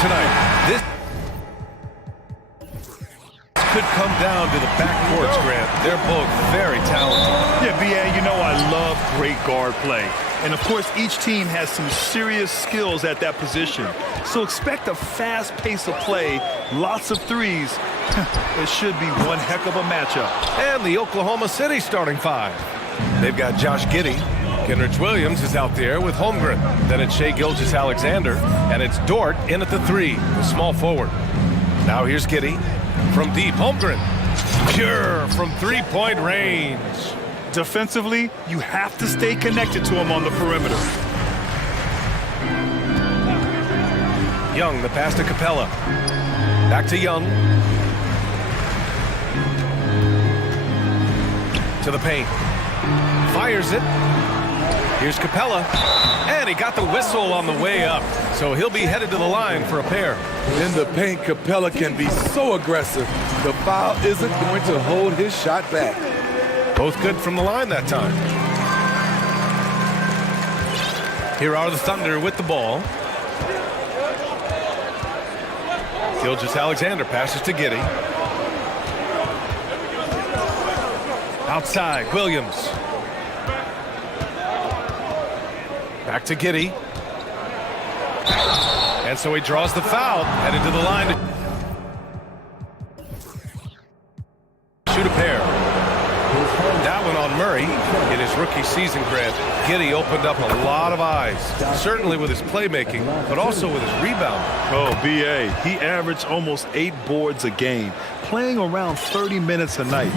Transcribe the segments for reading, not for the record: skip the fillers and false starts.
tonight. This could come down to the backcourts, Grant. They're both very talented. Yeah, B.A., you know I love great guard play. And, of course, each team has some serious skills at that position. So expect a fast pace of play, lots of threes. It should be one heck of a matchup. And the Oklahoma City starting five. They've got Josh Giddey. Kenrich Williams is out there with Holmgren. Then it's Shai Gilgeous-Alexander. And it's Dort in at the three, the small forward. Now here's Giddey. From deep, Holmgren. Pure from three-point range. Defensively, you have to stay connected to him on the perimeter. Young, the pass to Capella. Back to Young. To the paint. Fires it. Here's Capella. And he got the whistle on the way up. So he'll be headed to the line for a pair. In the paint, Capella can be so aggressive. The foul isn't going to hold his shot back. Both good from the line that time. Here are the Thunder with the ball. Gilgeous-Alexander passes to Giddey. Outside, Williams. Back to Giddey. And so he draws the foul, headed to the line to shoot a pair. That one on Murray in his rookie season, Grant. Giddey opened up a lot of eyes, certainly with his playmaking, but also with his rebound. Oh, B.A., he averaged almost 8 boards a game, playing around 30 minutes a night.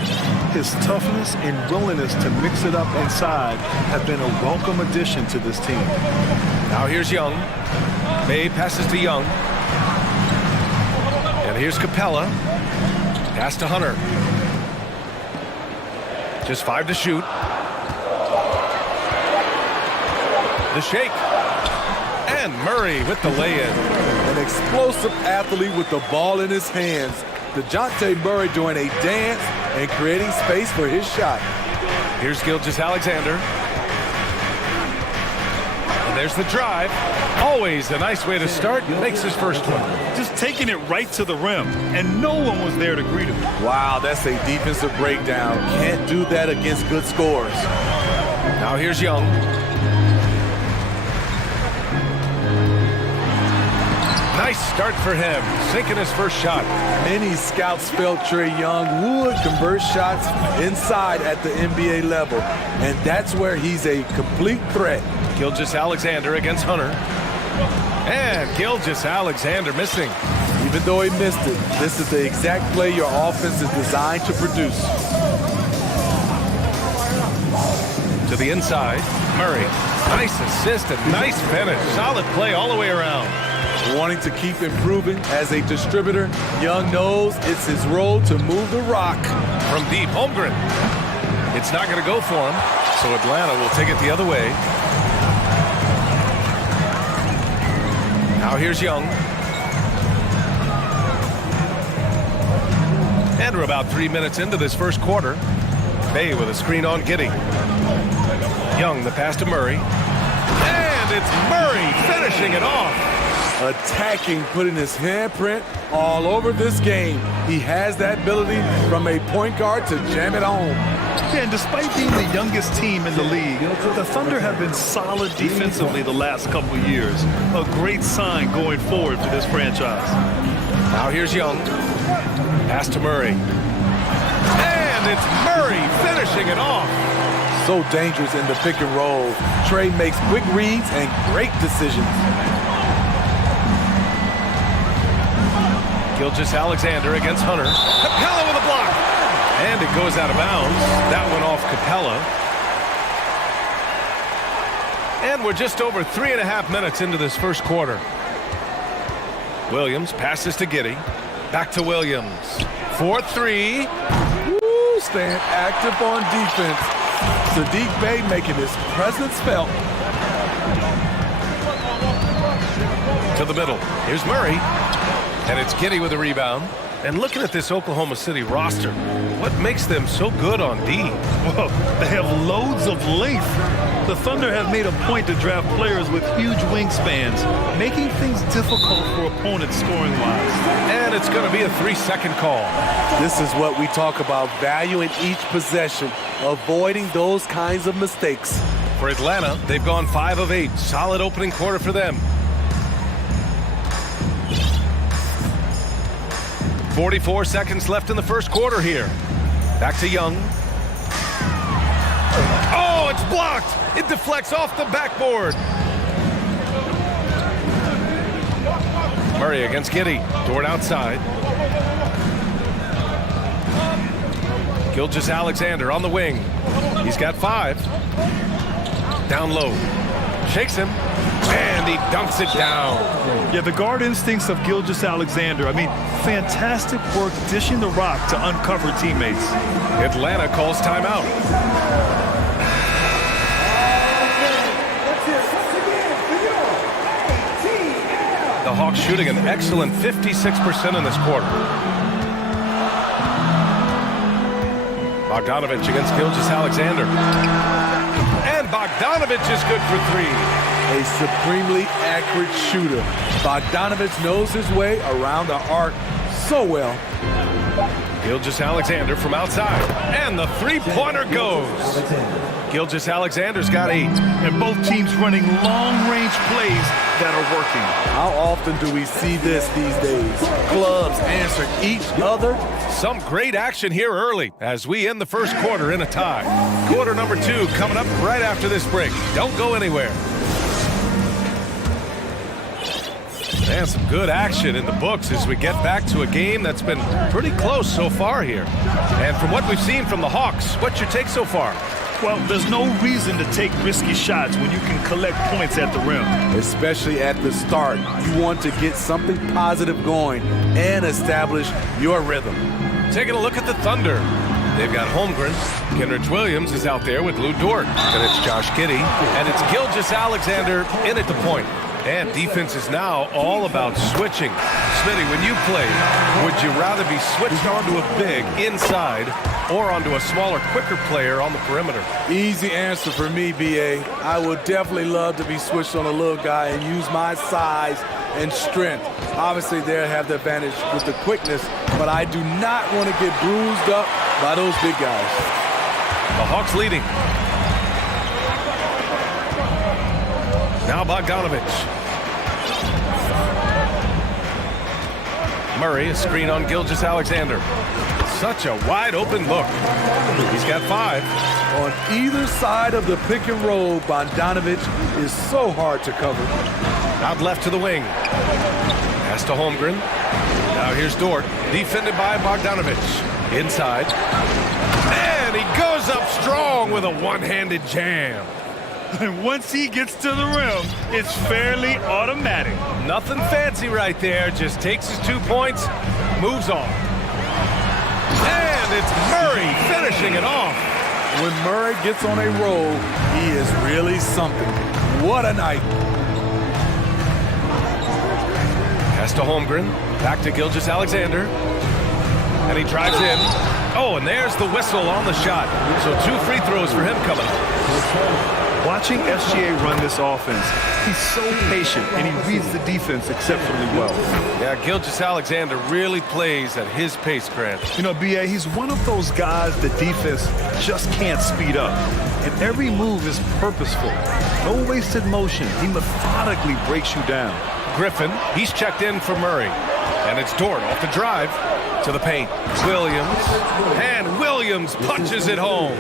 His toughness and willingness to mix it up inside have been a welcome addition to this team. Now here's Young. May passes to Young. And here's Capella. Pass to Hunter. Just 5 to shoot. The shake. And Murray with the lay-in. An explosive athlete with the ball in his hands. DeJounte Murray doing a dance and creating space for his shot. Here's Gilgeous-Alexander. And there's the drive. Always a nice way to start. Makes his first one. Just taking it right to the rim, and no one was there to greet him. Wow, that's a defensive breakdown. Can't do that against good scores. Now here's Young. Nice start for him, sinking his first shot. Many scouts felt Trae Young would convert shots inside at the NBA level, and that's where he's a complete threat. Gilgeous-Alexander against Hunter. And Gilgeous-Alexander missing. Even though he missed it, this is the exact play your offense is designed to produce. To the inside, Murray. Nice assist and nice finish. Solid play all the way around. Wanting to keep improving as a distributor, Young knows it's his role to move the rock. From deep, Holmgren. It's not going to go for him, so Atlanta will take it the other way. Now here's Young. And we're about 3 minutes into this first quarter. Bay with a screen on Giddey. Young, the pass to Murray. And it's Murray finishing it off. Attacking, putting his handprint all over this game. He has that ability from a point guard to jam it home. Yeah, and despite being the youngest team in the league, the Thunder have been solid defensively the last couple of years. A great sign going forward for this franchise. Now here's Young. Pass to Murray. And it's Murray finishing it off. So dangerous in the pick and roll. Trae makes quick reads and great decisions. Gilgeous-Alexander against Hunter. Capella with a block. And it goes out of bounds. That one off Capella. And we're just over 3.5 minutes into this first quarter. Williams passes to Giddey. Back to Williams. 4-3. Woo, staying active on defense. Saddiq Bey making his presence felt. To the middle. Here's Murray. And it's Giddey with a rebound. And looking at this Oklahoma City roster, what makes them so good on D? Well, they have loads of length. The Thunder have made a point to draft players with huge wingspans, making things difficult for opponents scoring-wise. And it's going to be a 3-second call. This is what we talk about, value in each possession, avoiding those kinds of mistakes. For Atlanta, they've gone 5 of 8. Solid opening quarter for them. 44 seconds left in the first quarter here. Back to Young. Oh, it's blocked! It deflects off the backboard. Murray against Giddey. Dort outside. Gilgeous-Alexander on the wing. He's got 5. Down low. Shakes him. And he dunks it down. Yeah, the guard instincts of Gilgeous-Alexander. I mean, fantastic work dishing the rock to uncover teammates. Atlanta calls timeout. The Hawks shooting an excellent 56% in this quarter. Bogdanovich against Gilgeous-Alexander. And Bogdanovich is good for 3. A supremely accurate shooter. Bogdanovich knows his way around the arc so well. Gilgeous-Alexander from outside. And the three-pointer goes. Gilgeous-Alexander's got 8. And both teams running long-range plays that are working. How often do we see this these days? Clubs answer each other. Some great action here early as we end the first quarter in a tie. Quarter number 2 coming up right after this break. Don't go anywhere. And some good action in the books as we get back to a game that's been pretty close so far here. And from what we've seen from the Hawks, what's your take so far? Well, there's no reason to take risky shots when you can collect points at the rim. Especially at the start. You want to get something positive going and establish your rhythm. Taking a look at the Thunder. They've got Holmgren. Kenrich Williams is out there with Lou Dort. And it's Josh Giddey. And it's Gilgeous-Alexander in at the point. And defense is now all about switching. Smitty, when you play, would you rather be switched onto a big inside or onto a smaller, quicker player on the perimeter? Easy answer for me, B.A. I would definitely love to be switched on a little guy and use my size and strength. Obviously, they'll have the advantage with the quickness, but I do not want to get bruised up by those big guys. The Hawks leading. Now Bogdanovich. Murray, a screen on Gilgeous-Alexander. Such a wide open look. He's got 5. On either side of the pick and roll, Bogdanovich is so hard to cover. Out left to the wing. Pass to Holmgren. Now here's Dort, defended by Bogdanovich. Inside. And he goes up strong with a one-handed jam. And once he gets to the rim, it's fairly automatic. Nothing fancy right there. Just takes his 2 points, moves on. And it's Murray finishing it off. When Murray gets on a roll, he is really something. What a night. Pass to Holmgren. Back to Gilgeous-Alexander. And he drives in. Oh, and there's the whistle on the shot. So 2 free throws for him coming up. Watching SGA run this offense, he's so patient and he reads the defense exceptionally well. Yeah, Gilgeous-Alexander really plays at his pace, Grant. You know, B.A., he's one of those guys the defense just can't speed up. And every move is purposeful. No wasted motion. He methodically breaks you down. Griffin, he's checked in for Murray. And it's Dort off the drive to the paint. Williams, and Williams punches it home.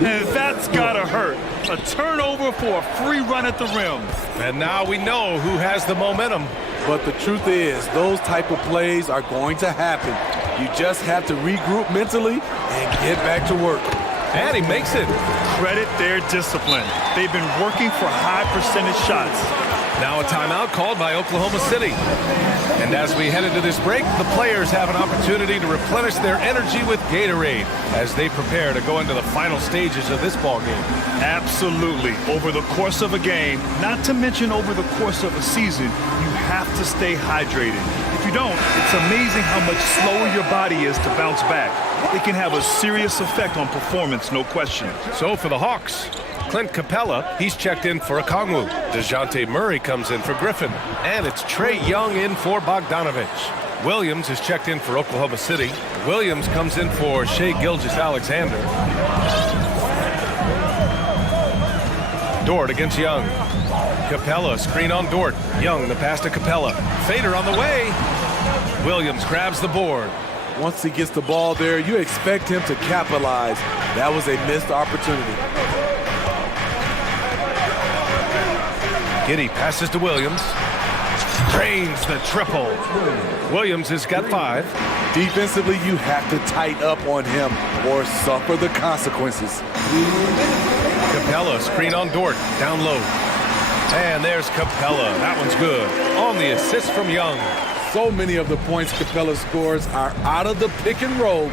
And that's gotta hurt. A turnover for a free run at the rim. And now we know who has the momentum. But the truth is, those type of plays are going to happen. You just have to regroup mentally and get back to work. And he makes it. Credit their discipline. They've been working for high percentage shots. Now a timeout called by Oklahoma City. And as we head into this break, the players have an opportunity to replenish their energy with Gatorade as they prepare to go into the final stages of this ball game. Absolutely. Over the course of a game, not to mention over the course of a season, you have to stay hydrated. If you don't, it's amazing how much slower your body is to bounce back. It can have a serious effect on performance, no question. So for the Hawks, Clint Capella, he's checked in for Okongwu. DeJounte Murray comes in for Griffin. And it's Trae Young in for Bogdanovich. Williams is checked in for Oklahoma City. Williams comes in for Shai Gilgeous-Alexander. Dort against Young. Capella, screen on Dort. Young, the pass to Capella. Fader on the way. Williams grabs the board. Once he gets the ball there, you expect him to capitalize. That was a missed opportunity. Giddey passes to Williams. Drains the triple. Williams has got 5. Defensively, you have to tighten up on him or suffer the consequences. Capella, screen on Dort, down low. And there's Capella. That one's good. On the assist from Young. So many of the points Capella scores are out of the pick and roll.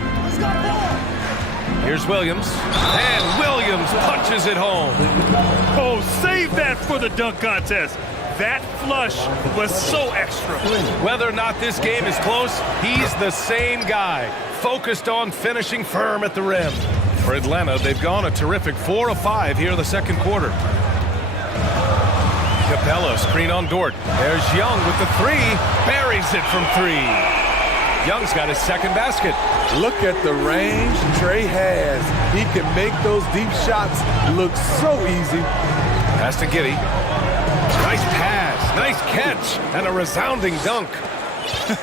Here's Williams. And Williams punches it home. Oh, save that for the dunk contest. That flush was so extra. Whether or not this game is close, he's the same guy, focused on finishing firm at the rim. For Atlanta, they've gone a terrific 4 of 5 here in the second quarter. Capella, screen on Dort. There's Young with the 3. Buries it from 3. Young's got his second basket. Look at the range Trae has. He can make those deep shots look so easy. Pass to Giddey. Nice pass, nice catch, and a resounding dunk.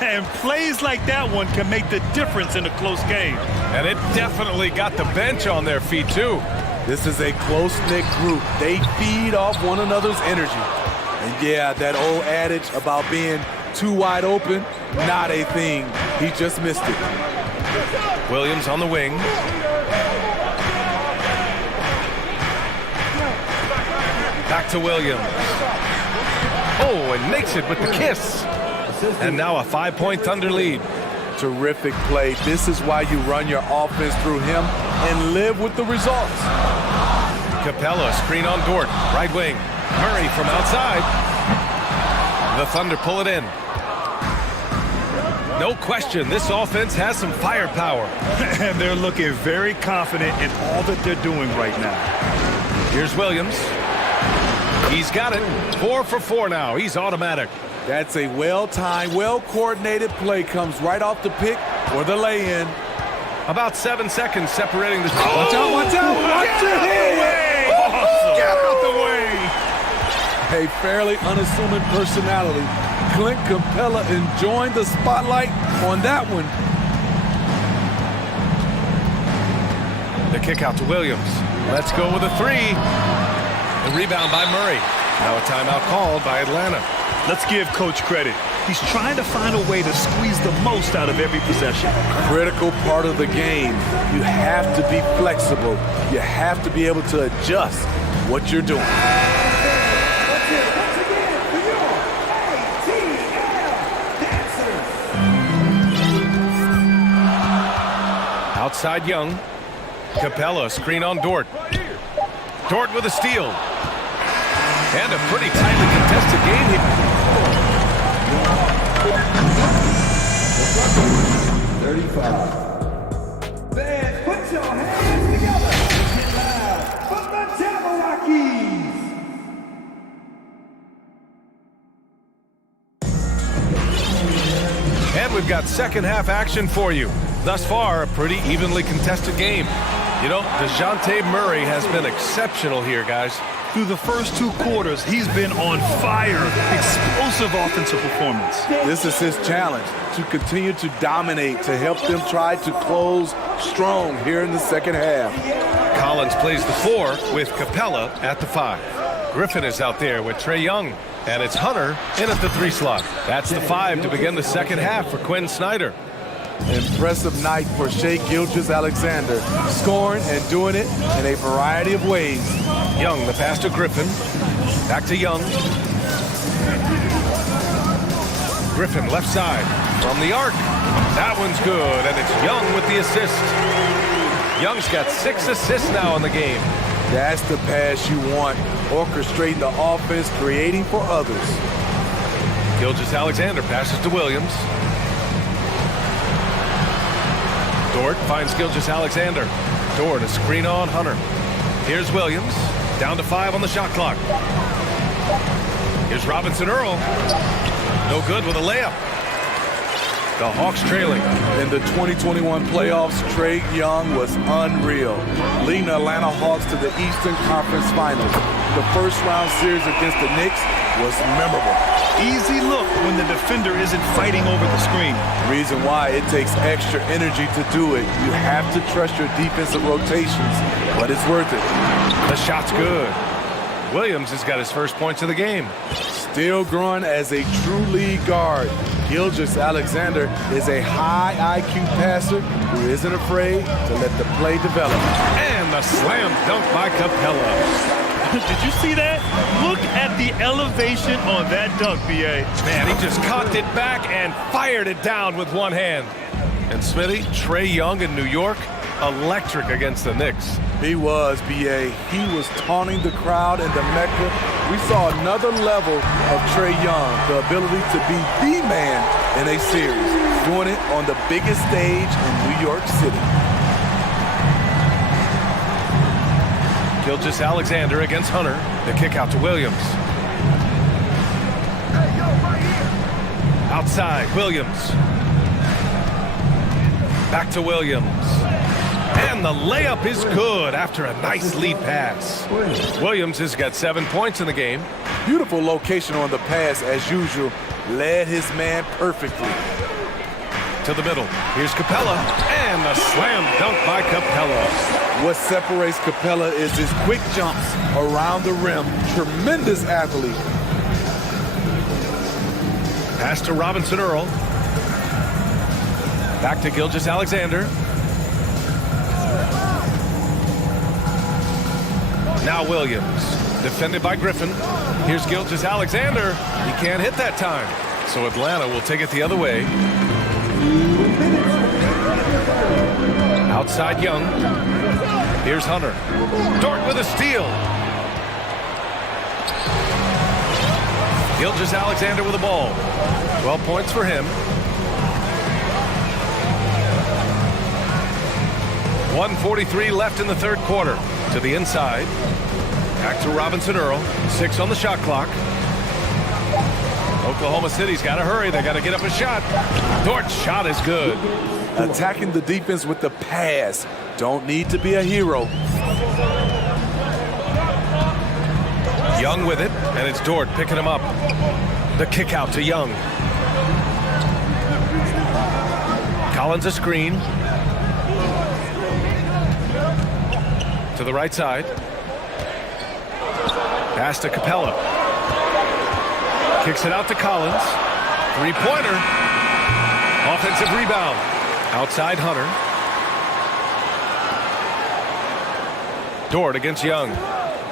And plays like that one can make the difference in a close game. And it definitely got the bench on their feet, too. This is a close-knit group. They feed off one another's energy. And yeah, that old adage about being too wide open, not a thing. He just missed it. Williams on the wing. Back to Williams. Oh, and makes it with the kiss. And now a 5-point Thunder lead. Terrific play. This is why you run your offense through him and live with the results. Capella, screen on Dort, right wing. Murray from outside. The Thunder pull it in. No question, this offense has some firepower. And they're looking very confident in all that they're doing right now. Here's Williams. He's got it. 4 for 4 now. He's automatic. That's a well-timed, well-coordinated play. Comes right off the pick or the lay-in. About 7 seconds separating the... Watch out, watch out! Watch your head! Awesome. Get out the way! A fairly unassuming personality. Clint Capella enjoying the spotlight on that one. The kick out to Williams. Let's go with a 3. The rebound by Murray. Now a timeout called by Atlanta. Let's give Coach credit. He's trying to find a way to squeeze the most out of every possession. Critical part of the game. You have to be flexible. You have to be able to adjust what you're doing. Outside Young. Capella, screen on Dort. Dort with a steal. And a pretty tightly contested game here. 35. Fans, put your hands together. Get loud for the Jabberwockies. And we've got second half action for you. Thus far, a pretty evenly contested game. You know, DeJounte Murray has been exceptional here, guys. Through the first 2 quarters, he's been on fire. Explosive offensive performance. This is his challenge, to continue to dominate, to help them try to close strong here in the second half. Collins plays the 4 with Capella at the 5. Griffin is out there with Trae Young. And it's Hunter in at the 3 slot. That's the 5 to begin the second half for Quinn Snyder. Impressive night for Shai Gilgeous-Alexander, scoring and doing it in a variety of ways. Young, the pass to Griffin. Back to Young. Griffin, left side, from the arc. That one's good, and it's Young with the assist. Young's got 6 assists now in the game. That's the pass you want, orchestrating the offense, creating for others. Gilgeous-Alexander passes to Williams. Dort finds Gilgeous-Alexander. Dort a screen on Hunter. Here's Williams, down to 5 on the shot clock. Here's Robinson Earl. No good with a layup. The Hawks trailing. In the 2021 playoffs, Trae Young was unreal, leading the Atlanta Hawks to the Eastern Conference Finals. The first round series against the Knicks was memorable. Easy look when the defender isn't fighting over the screen. Reason why it takes extra energy to do it. You have to trust your defensive rotations, but it's worth it. The shot's good. Williams has got his first points of the game. Still growing as a true lead guard, Gilgeous-Alexander is a high IQ passer who isn't afraid to let the play develop. And the slam dunk by Capella. Did you see that? Look at the elevation on that dunk, B.A. Man, he just cocked it back and fired it down with one hand. And Smitty, Trae Young in New York, electric against the Knicks. He was, B.A. He was taunting the crowd in the Mecca. We saw another level of Trae Young, the ability to be the man in a series, doing it on the biggest stage in New York City. Gilgeous-Alexander against Hunter. The kick out to Williams. Outside, Williams. Back to Williams. And the layup is good after a nice lead pass. Williams has got 7 points in the game. Beautiful location on the pass, as usual. Led his man perfectly. To the middle. Here's Capella. And the slam dunk by Capella. What separates Capella is his quick jumps around the rim. Tremendous athlete. Pass to Robinson Earl. Back to Gilgeous-Alexander. Now Williams, defended by Griffin. Here's Gilgeous-Alexander. He can't hit that time. So Atlanta will take it the other way. Outside Young. Here's Hunter. Dort with a steal. Gilgeous-Alexander with the ball. 12 points for him. 1:43 left in the third quarter. To the inside. Back to Robinson Earl. 6 on the shot clock. Oklahoma City's got to hurry. They got to get up a shot. Dort's shot is good. Attacking the defense with the pass. Don't need to be a hero. Young with it, and it's Dort picking him up. The kick out to Young. Collins a screen. To the right side. Pass to Capella. Kicks it out to Collins. Three-pointer. Offensive rebound. Outside Hunter. Dort against Young.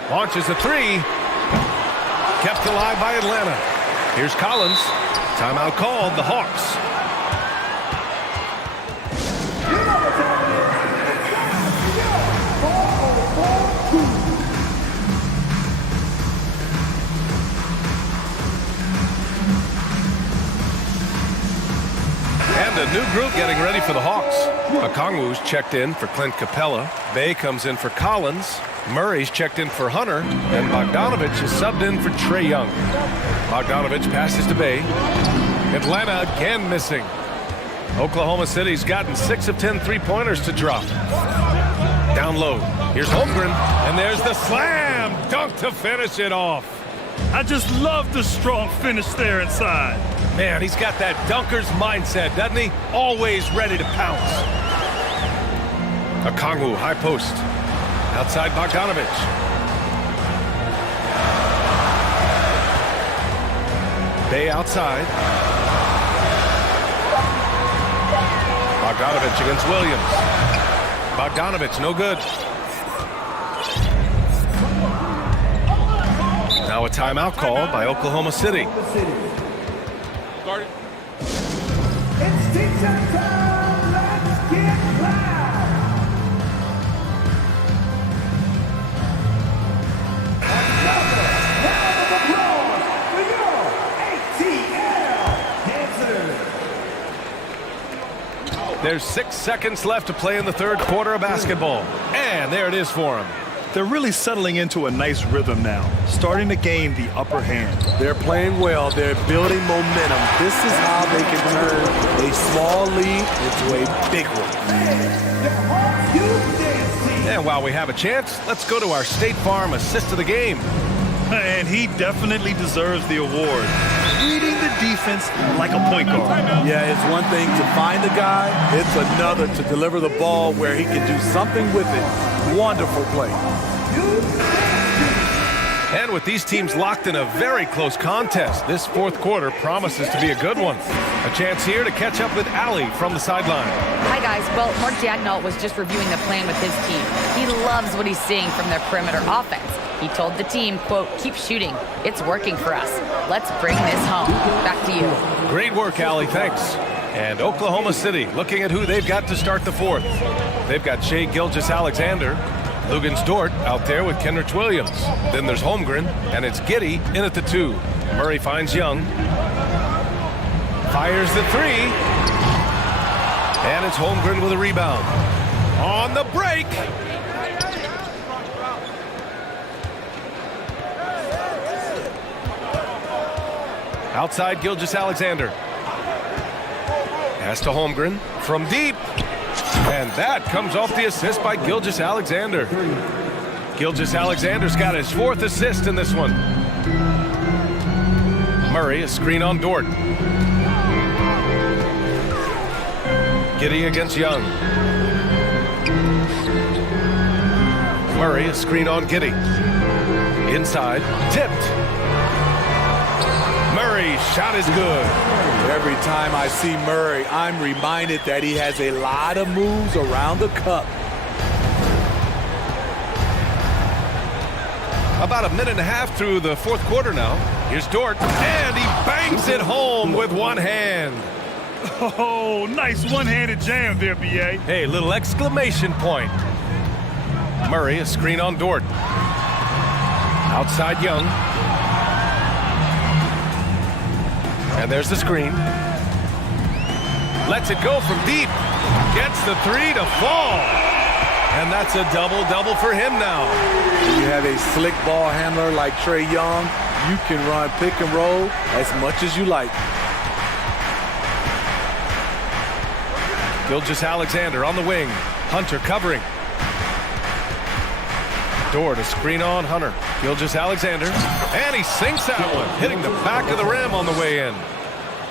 Launches a three. Kept alive by Atlanta. Here's Collins. Timeout called, the Hawks. And a new group getting ready for the Hawks. Okongwu's checked in for Clint Capella. Bay comes in for Collins. Murray's checked in for Hunter. And Bogdanovich is subbed in for Trae Young. Bogdanovich passes to Bay. Atlanta again missing. Oklahoma City's gotten 6 of 10 three-pointers to drop. Down low. Here's Holmgren. And there's the slam dunk to finish it off. I just love the strong finish there inside. Man, he's got that dunker's mindset, doesn't he? Always ready to pounce. Okongwu, high post. Outside Bogdanovich. Bay outside. Bogdanovich against Williams. Bogdanovich, no good. Now a timeout call by Oklahoma City. It's teacher time. Let's get loud. Another round of applause for your ATL dancers. There's 6 seconds left to play in the third quarter of basketball. And there it is for him. They're really settling into a nice rhythm now, starting to gain the upper hand. They're playing well. They're building momentum. This is how they can turn a small lead into a big one. And while we have a chance, let's go to our State Farm assist of the game. And he definitely deserves the award. Reading the defense like a point guard. Yeah, it's one thing to find the guy. It's another to deliver the ball where he can do something with it. Wonderful play. And with these teams locked in a very close contest, this fourth quarter promises to be a good one. A chance here to catch up with Allie from the sideline. Hi, guys. Well, Mark Dagnall was just reviewing the plan with his team. He loves what he's seeing from their perimeter offense. He told the team, quote, keep shooting. It's working for us. Let's bring this home. Back to you. Great work, Allie. Thanks. And Oklahoma City looking at who they've got to start the fourth. They've got Shai Gilgeous-Alexander, Lugans Dort out there with Kenrich Williams. Then there's Holmgren, and it's Giddey in at the 2. Murray finds Young. Fires the 3. And it's Holmgren with a rebound. On the break. Outside Gilgeous-Alexander. Pass to Holmgren from deep. And that comes off the assist by Gilgeous-Alexander. Gilgeous-Alexander's got his 4th assist in this one. Murray, a screen on Dort. Giddey against Young. Murray, a screen on Giddey. Inside, tipped. Murray's shot is good. Every time I see Murray, I'm reminded that he has a lot of moves around the cup. About a minute and a half through the fourth quarter now. Here's Dort, and he bangs it home with one hand. Oh, nice one-handed jam there, B.A. Hey, little exclamation point. Murray, a screen on Dort. Outside Young. And there's the screen. Lets it go from deep. Gets the 3 to fall. And that's a double-double for him now. When you have a slick ball handler like Trae Young, you can run pick and roll as much as you like. Gilgeous-Alexander on the wing. Hunter covering. Dort, a screen on Hunter. Gilgeous-Alexander. And he sinks that one, hitting the back of the rim on the way in.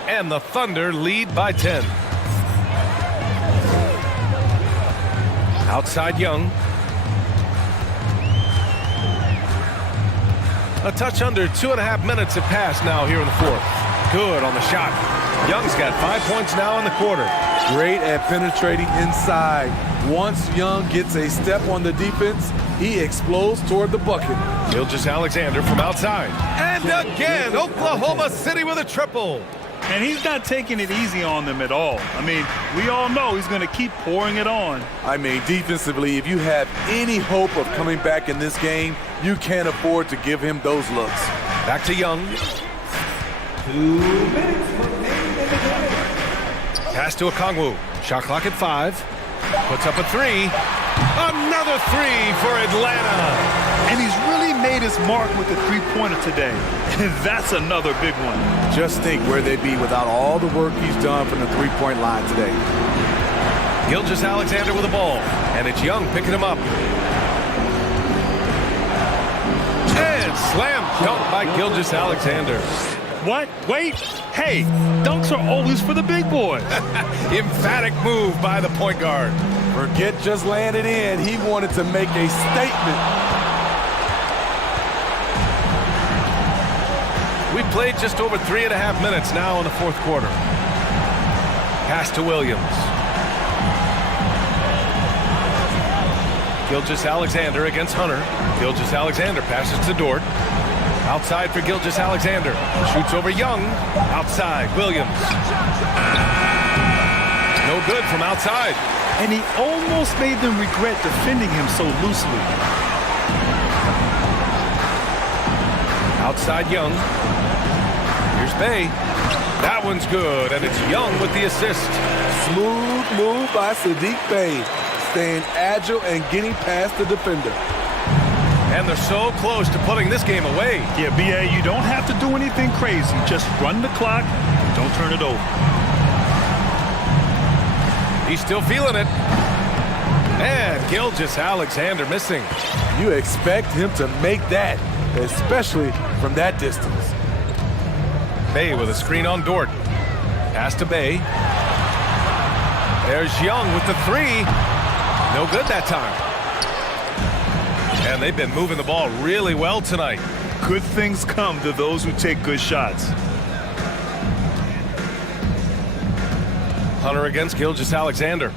And the Thunder lead by 10. Outside Young. A touch under 2.5 minutes have passed now here in the fourth. Good on the shot. Young's got 5 points now in the quarter. Great at penetrating inside. Once Young gets a step on the defense, he explodes toward the bucket. Gilgeous-Alexander from outside. And again, Oklahoma City with a triple. And he's not taking it easy on them at all. I mean, we all know he's going to keep pouring it on. I mean, defensively, if you have any hope of coming back in this game, you can't afford to give him those looks. Back to Young. 2 minutes remaining in the game. Pass to Okongwu. Shot clock at 5. Puts up a 3. Another 3 for Atlanta. And he's really made his mark with the three-pointer today. And that's another big one. Just think where they'd be without all the work he's done from the three-point line today. Gilgeous-Alexander with the ball. And it's Young picking him up. And slam dunk by Gilgeous-Alexander. What? Wait. Hey, dunks are always for the big boys. Emphatic move by the point guard. Forget just laying it in. He wanted to make a statement. We played just over 3.5 minutes now in the fourth quarter. Pass to Williams. Gilgeous-Alexander against Hunter. Gilgeous-Alexander passes to Dort. Outside for Gilgeous-Alexander. Shoots over Young. Outside, Williams. No good from outside. And he almost made them regret defending him so loosely. Outside Young. Here's Bay. That one's good, and it's Young with the assist. Smooth move by Sadiq Bey, staying agile and getting past the defender. And they're so close to putting this game away. Yeah, BA, you don't have to do anything crazy. Just run the clock. Don't turn it over. He's still feeling it. And Gilgeous-Alexander missing. You expect him to make that, especially from that distance. Bay with a screen on Dort. Pass to Bay. There's Young with the three. No good that time. And they've been moving the ball really well tonight. Good things come to those who take good shots. Hunter against Gilgeous-Alexander.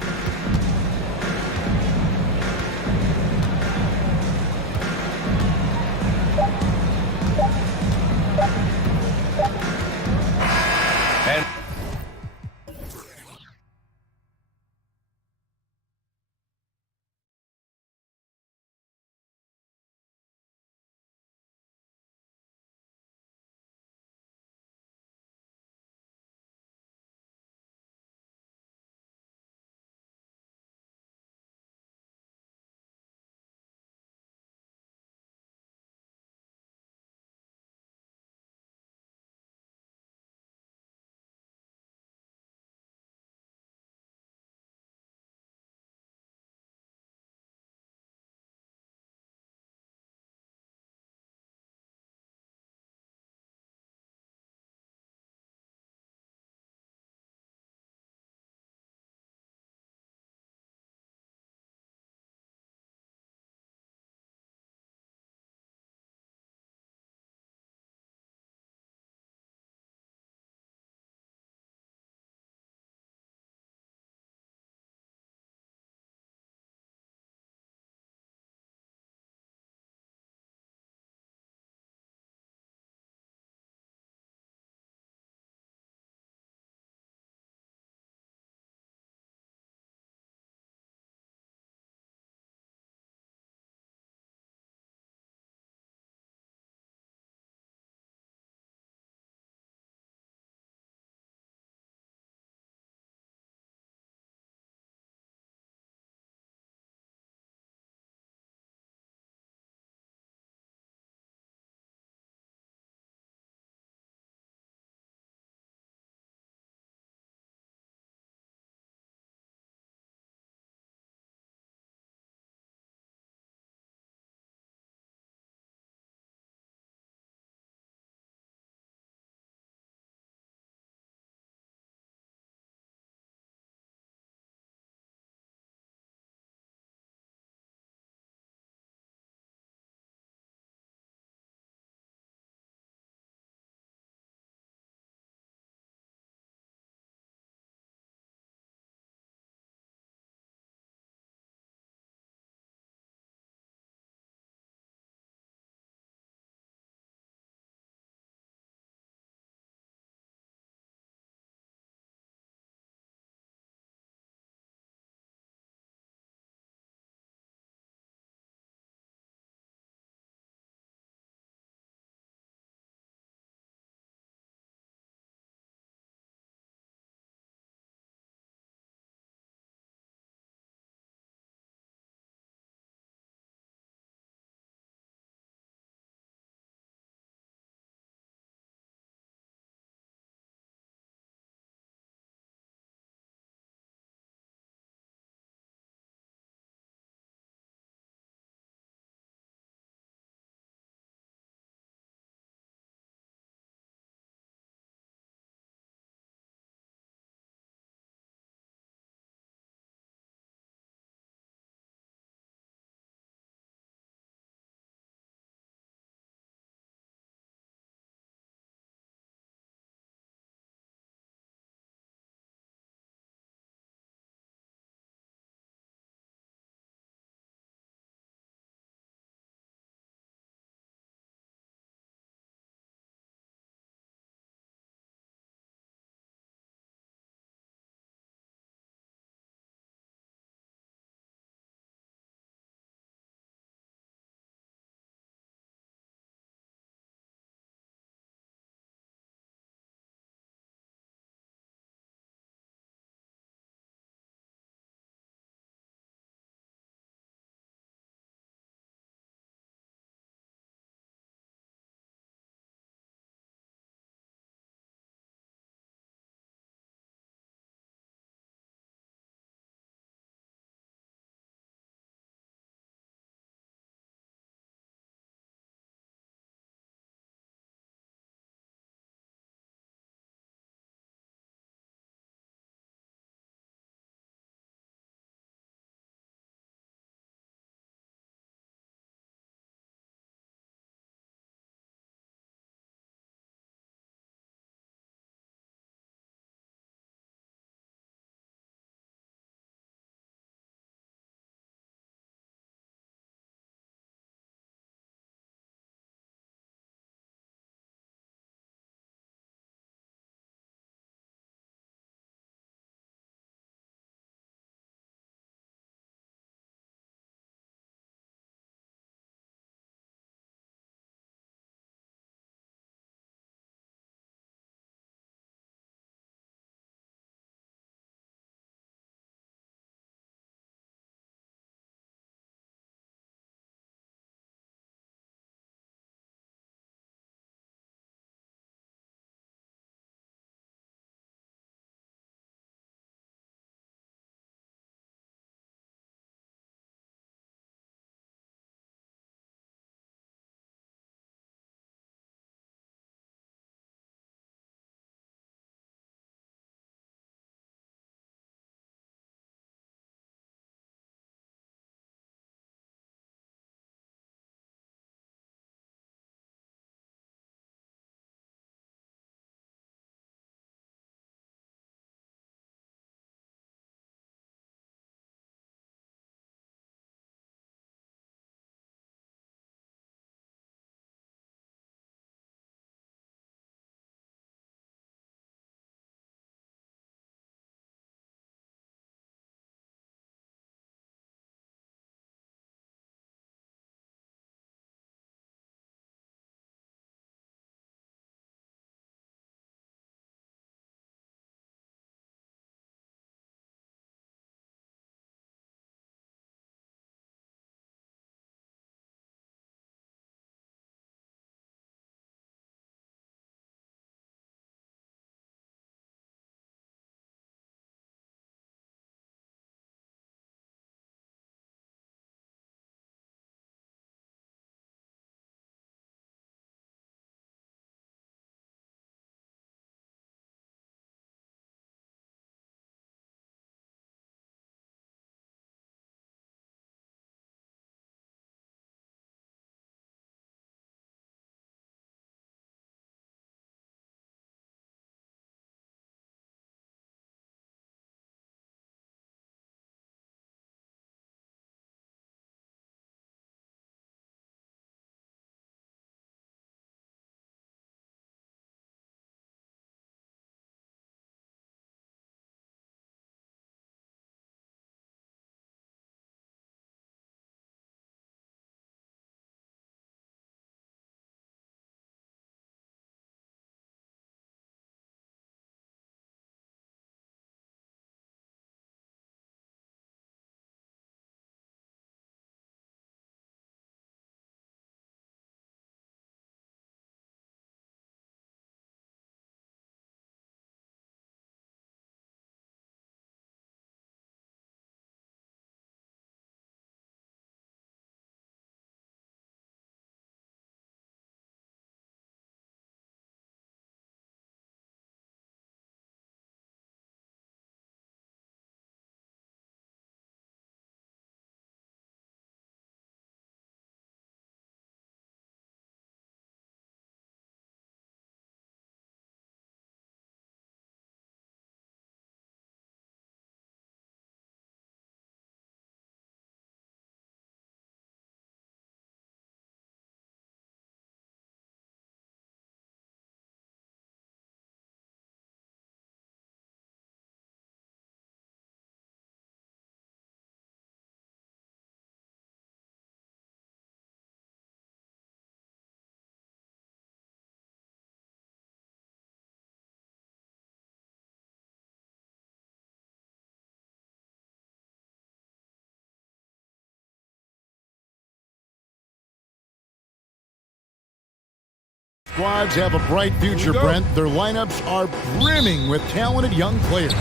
squads have a bright future, Brent. Their lineups are brimming with talented young players.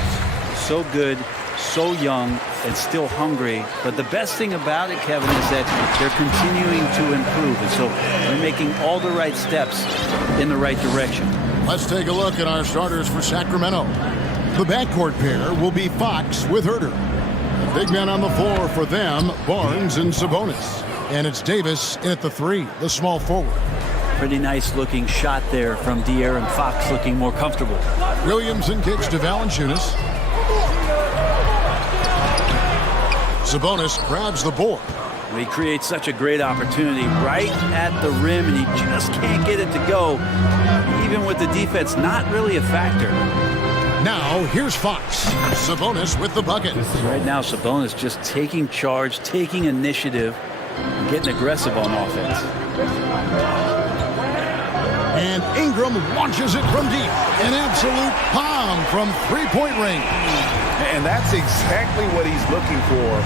So good, so young, and still hungry. But the best thing about it, Kevin, is that they're continuing to improve. And so they're making all the right steps in the right direction. Let's take a look at our starters for Sacramento. The backcourt pair will be Fox with Herter. Big men on the floor for them, Barnes and Sabonis. And it's Davis in at the 3, the small forward. Pretty nice looking shot there from De'Aaron Fox, looking more comfortable. Williamson kicks to Valanciunas. Sabonis grabs the board. He creates such a great opportunity right at the rim, and he just can't get it to go. Even with the defense not really a factor. Now, here's Fox. Sabonis with the bucket. Right now, Sabonis just taking charge, taking initiative, and getting aggressive on offense. And Ingram launches it from deep. An absolute bomb from three-point range. And that's exactly what he's looking for,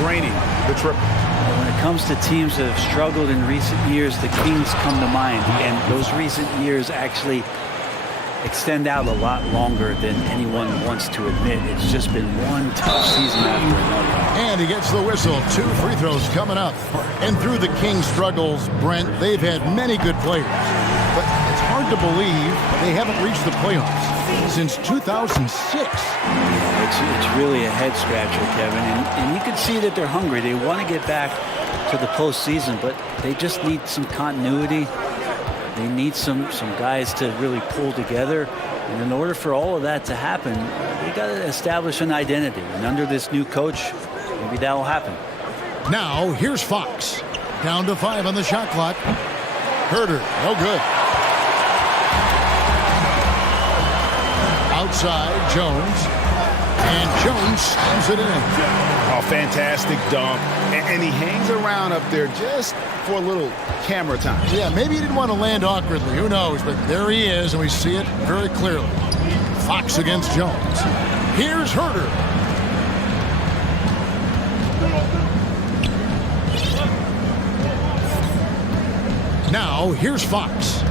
draining the triple. When it comes to teams that have struggled in recent years, the Kings come to mind. And those recent years actually extend out a lot longer than anyone wants to admit. It's just been one tough season after another. And he gets the whistle. 2 free throws coming up. And through the Kings' struggles, Brent, they've had many good players. But it's hard to believe they haven't reached the playoffs since 2006. It's really a head scratcher, Kevin. And you can see that they're hungry. They want to get back to the postseason, but they just need some continuity. They need some guys to really pull together. And in order for all of that to happen, they got to establish an identity. And under this new coach, maybe that will happen. Now, here's Fox. Down to 5 on the shot clock. Herter, no good. Outside, Jones. And Jones slams it in. Oh, fantastic dunk. And he hangs around up there just for a little camera time. Yeah, maybe he didn't want to land awkwardly. Who knows? But there he is, and we see it very clearly. Fox against Jones. Here's Herter. Now, here's Fox.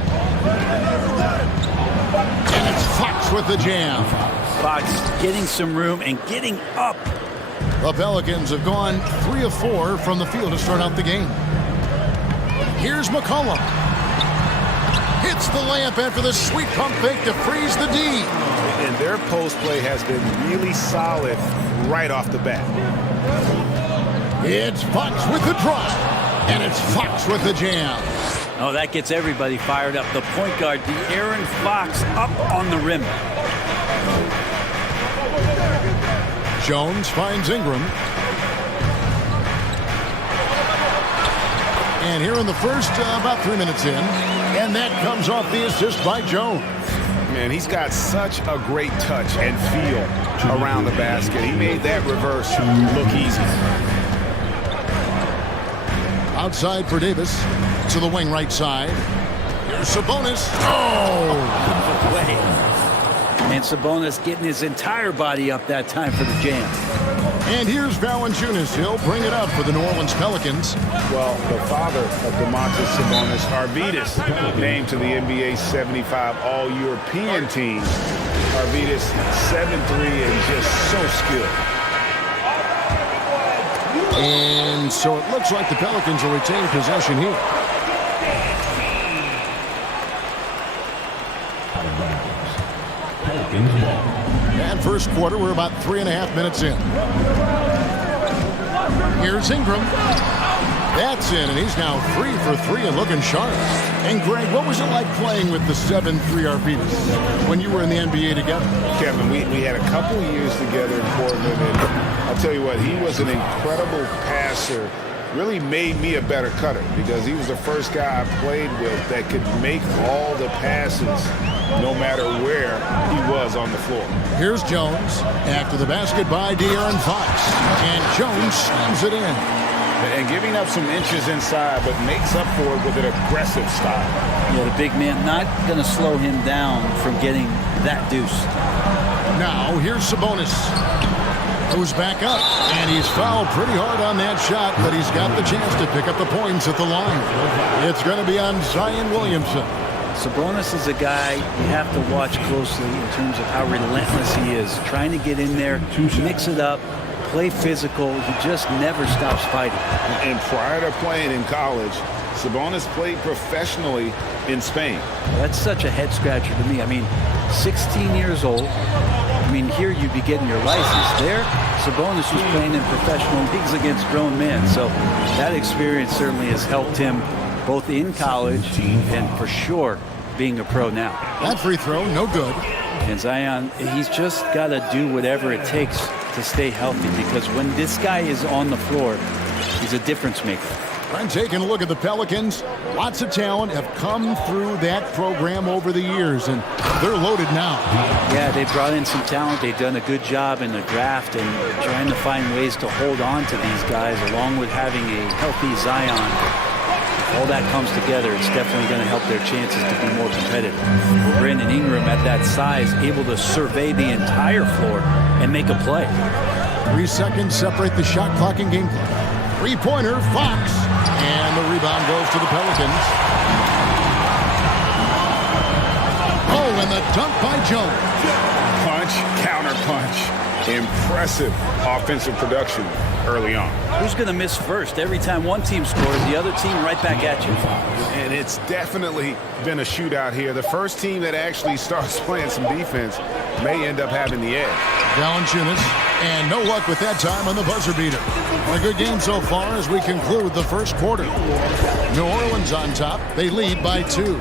And it's Fox with the jam. Fox getting some room and getting up. The Pelicans have gone 3 of 4 from the field to start out the game. Here's McCollum. Hits the layup after the sweet pump fake to freeze the D. And their post play has been really solid right off the bat. It's Fox with the drive. And it's Fox with the jam. Oh, that gets everybody fired up. The point guard, De'Aaron Fox, up on the rim. Jones finds Ingram. And here in the first, about 3 minutes in. And that comes off the assist by Jones. Man, he's got such a great touch and feel around the basket. He made that reverse look easy. Outside for Davis. To the wing right side. Here's Sabonis. Oh! Way. And Sabonis getting his entire body up that time for the jam. And here's Valanciunas. He'll bring it up for the New Orleans Pelicans. Well, the father of Domantas Sabonis, Arvydas, named to the NBA 75 All-European team. Arvydas, 7'3", and just so skilled. And so it looks like the Pelicans will retain possession here. And first quarter, we're about 3.5 minutes in. Here's Ingram. That's in, and he's now 3 for 3 and looking sharp. And Greg, what was it like playing with the 7'3" Arvydas when you were in the NBA together? Kevin, we had a couple years together in Portland, and I'll tell you what, he was an incredible passer. Really made me a better cutter because he was the first guy I played with that could make all the passes no matter where he was on the floor. Here's Jones after the basket by De'Aaron Fox. And Jones slams it in. And giving up some inches inside, but makes up for it with an aggressive style. Yeah, the big man not going to slow him down from getting that deuce. Now, here's Sabonis. Goes back up, and he's fouled pretty hard on that shot, but he's got the chance to pick up the points at the line. It's going to be on Zion Williamson. Sabonis is a guy you have to watch closely in terms of how relentless he is, trying to get in there, mix it up, play physical. He just never stops fighting. And prior to playing in college, Sabonis played professionally in Spain. That's such a head scratcher to me. I mean, 16 years old. I mean, here you'd be getting your license. There, Sabonis was playing in professional leagues against grown men. So that experience certainly has helped him both in college and for sure being a pro now. That free throw, no good. And Zion, he's just got to do whatever it takes to stay healthy, because when this guy is on the floor, he's a difference maker. And taking a look at the Pelicans, lots of talent have come through that program over the years, and they're loaded now. Yeah, they brought in some talent. They've done a good job in the draft and trying to find ways to hold on to these guys, along with having a healthy Zion. If all that comes together, it's definitely going to help their chances to be more competitive. Brandon Ingram at that size, able to survey the entire floor and make a play. 3 seconds separate the shot clock and game clock. Three-pointer, Fox. And the rebound goes to the Pelicans. Oh, and the dunk by Jones. Punch, counter punch. Impressive offensive production early on. Who's going to miss first? Every time one team scores, the other team right back at you. And it's definitely been a shootout here. The first team that actually starts playing some defense may end up having the edge. Valanciunas, and no luck with that time on the buzzer beater. A good game so far as we conclude the first quarter. New Orleans on top. They lead by 2.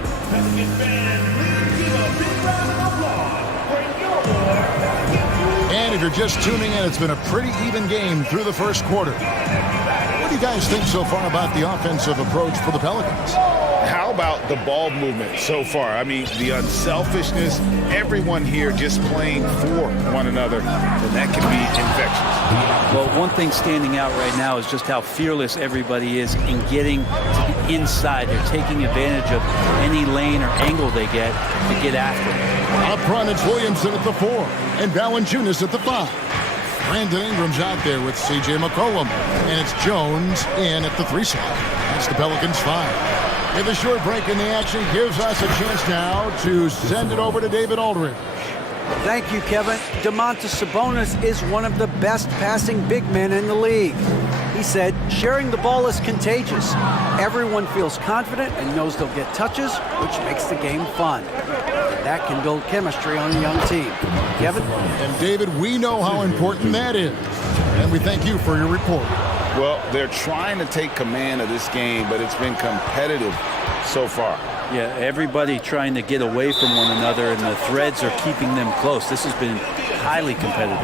And if you're just tuning in, it's been a pretty even game through the first quarter. What do you guys think so far about the offensive approach for the Pelicans? How about the ball movement so far? I mean, the unselfishness, everyone here just playing for one another, and that can be infectious. Well, one thing standing out right now is just how fearless everybody is in getting to the inside. They're taking advantage of any lane or angle they get to get after it. Up front, it's Williamson at the 4 and Valanciunas at the 5. Brandon Ingram's out there with C.J. McCollum, and it's Jones in at the 3 slot. That's the Pelicans 5. And the short break in the action gives us a chance now to send it over to David Aldridge. Thank you, Kevin. Domantas Sabonis is one of the best passing big men in the league. He said, sharing the ball is contagious. Everyone feels confident and knows they'll get touches, which makes the game fun. That can build chemistry on a young team. Kevin? And David, we know how important that is. And we thank you for your report. Well, they're trying to take command of this game, but it's been competitive so far. Yeah, everybody trying to get away from one another, and the threads are keeping them close. This has been highly competitive.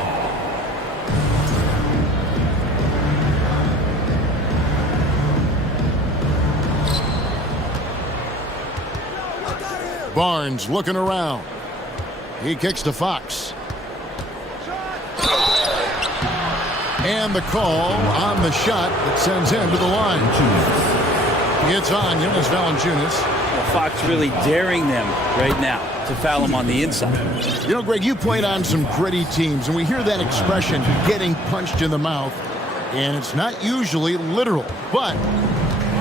Barnes looking around. He kicks to Fox. And the call on the shot that sends him to the line. It's on Jonas Valanciunas. Well, Fox really daring them right now to foul him on the inside. You know, Greg, you played on some gritty teams, and we hear that expression, getting punched in the mouth, and it's not usually literal. But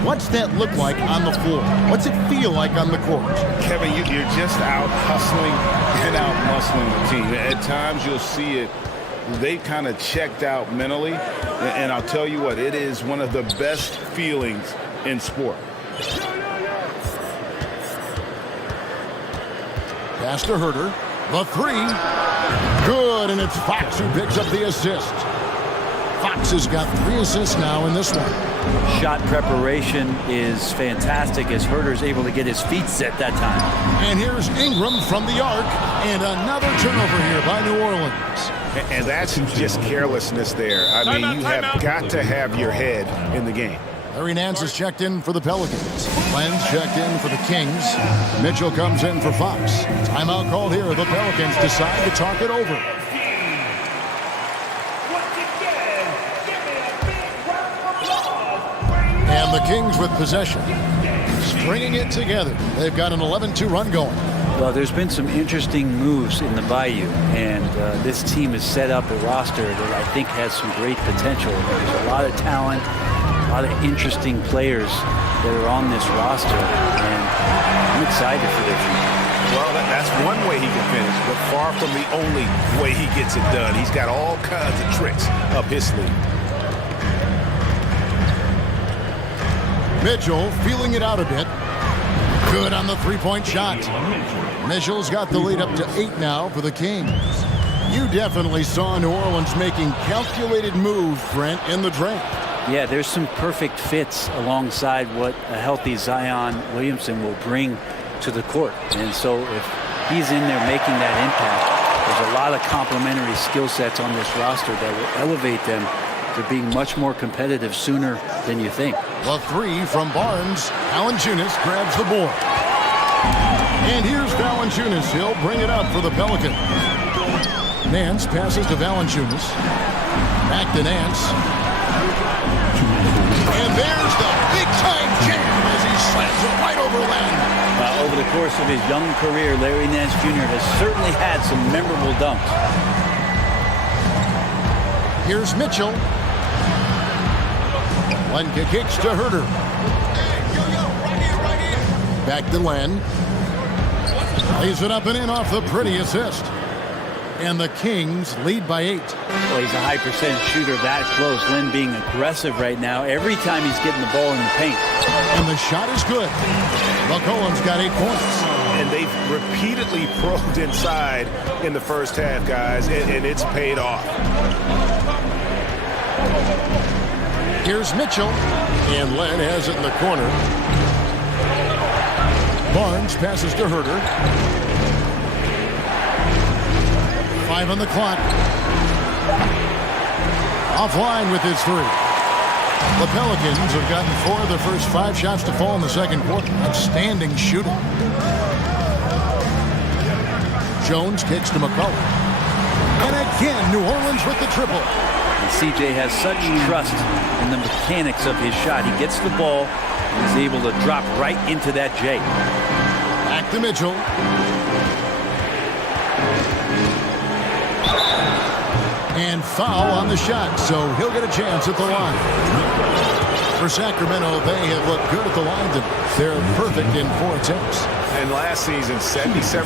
what's that look like on the floor? What's it feel like on the court? Kevin, you're just out hustling and out muscling the team. At times you'll see it. They kind of checked out mentally, and I'll tell you what, it is one of the best feelings in sport. Pass to Herter. The 3. Good, and it's Fox who picks up the assist. Fox has got 3 assists now in this one. Shot preparation is fantastic as Herter's able to get his feet set that time. And here's Ingram from the arc, and another turnover here by New Orleans. And that's just carelessness there. I mean, you have got to have your head in the game. Larry Nance is checked in for the Pelicans. Lenz checked in for the Kings. Mitchell comes in for Fox. Timeout called here. The Pelicans decide to talk it over. And the Kings with possession. Stringing it together. They've got an 11-2 run going. Well, there's been some interesting moves in the Bayou, and this team has set up a roster that I think has some great potential. There's a lot of talent, a lot of interesting players that are on this roster, and I'm excited for their future. Well, that's one way he can finish, but far from the only way he gets it done. He's got all kinds of tricks up his sleeve. Mitchell feeling it out a bit. Good on the three-point shot. Mitchell's got the lead up to 8 now for the Kings. You definitely saw New Orleans making calculated moves, Brent, in the draft. Yeah, there's some perfect fits alongside what a healthy Zion Williamson will bring to the court. And so if he's in there making that impact, there's a lot of complementary skill sets on this roster that will elevate them to being much more competitive sooner than you think. The three from Barnes. Valanciunas grabs the board. And here's Valanciunas. He'll bring it up for the Pelicans. Nance passes to Valanciunas. Back to Nance. And there's the big-time jam as he slams it right over Len. Over the course of his young career, Larry Nance Jr. has certainly had some memorable dunks. Here's Mitchell. Len kicks to Herter. Back to Len. Lays it up and in off the pretty assist. And the Kings lead by 8. Well, he's a high percentage shooter that close. Len being aggressive right now every time he's getting the ball in the paint. And the shot is good. McCollum's got 8 points. And they've repeatedly probed inside in the first half, guys, and it's paid off. Here's Mitchell. And Len has it in the corner. Barnes passes to Herter. 5 on the clock. Offline with his 3. The Pelicans have gotten 4 of their first 5 shots to fall in the second quarter. Outstanding shooting. Jones kicks to McCollum. And again, New Orleans with the triple. And CJ has such trust in the mechanics of his shot. He gets the ball and is able to drop right into that J. Back to Mitchell. And foul on the shot, so he'll get a chance at the line. For Sacramento, they have looked good at the line. They're perfect in 4 attempts. And last season, 77%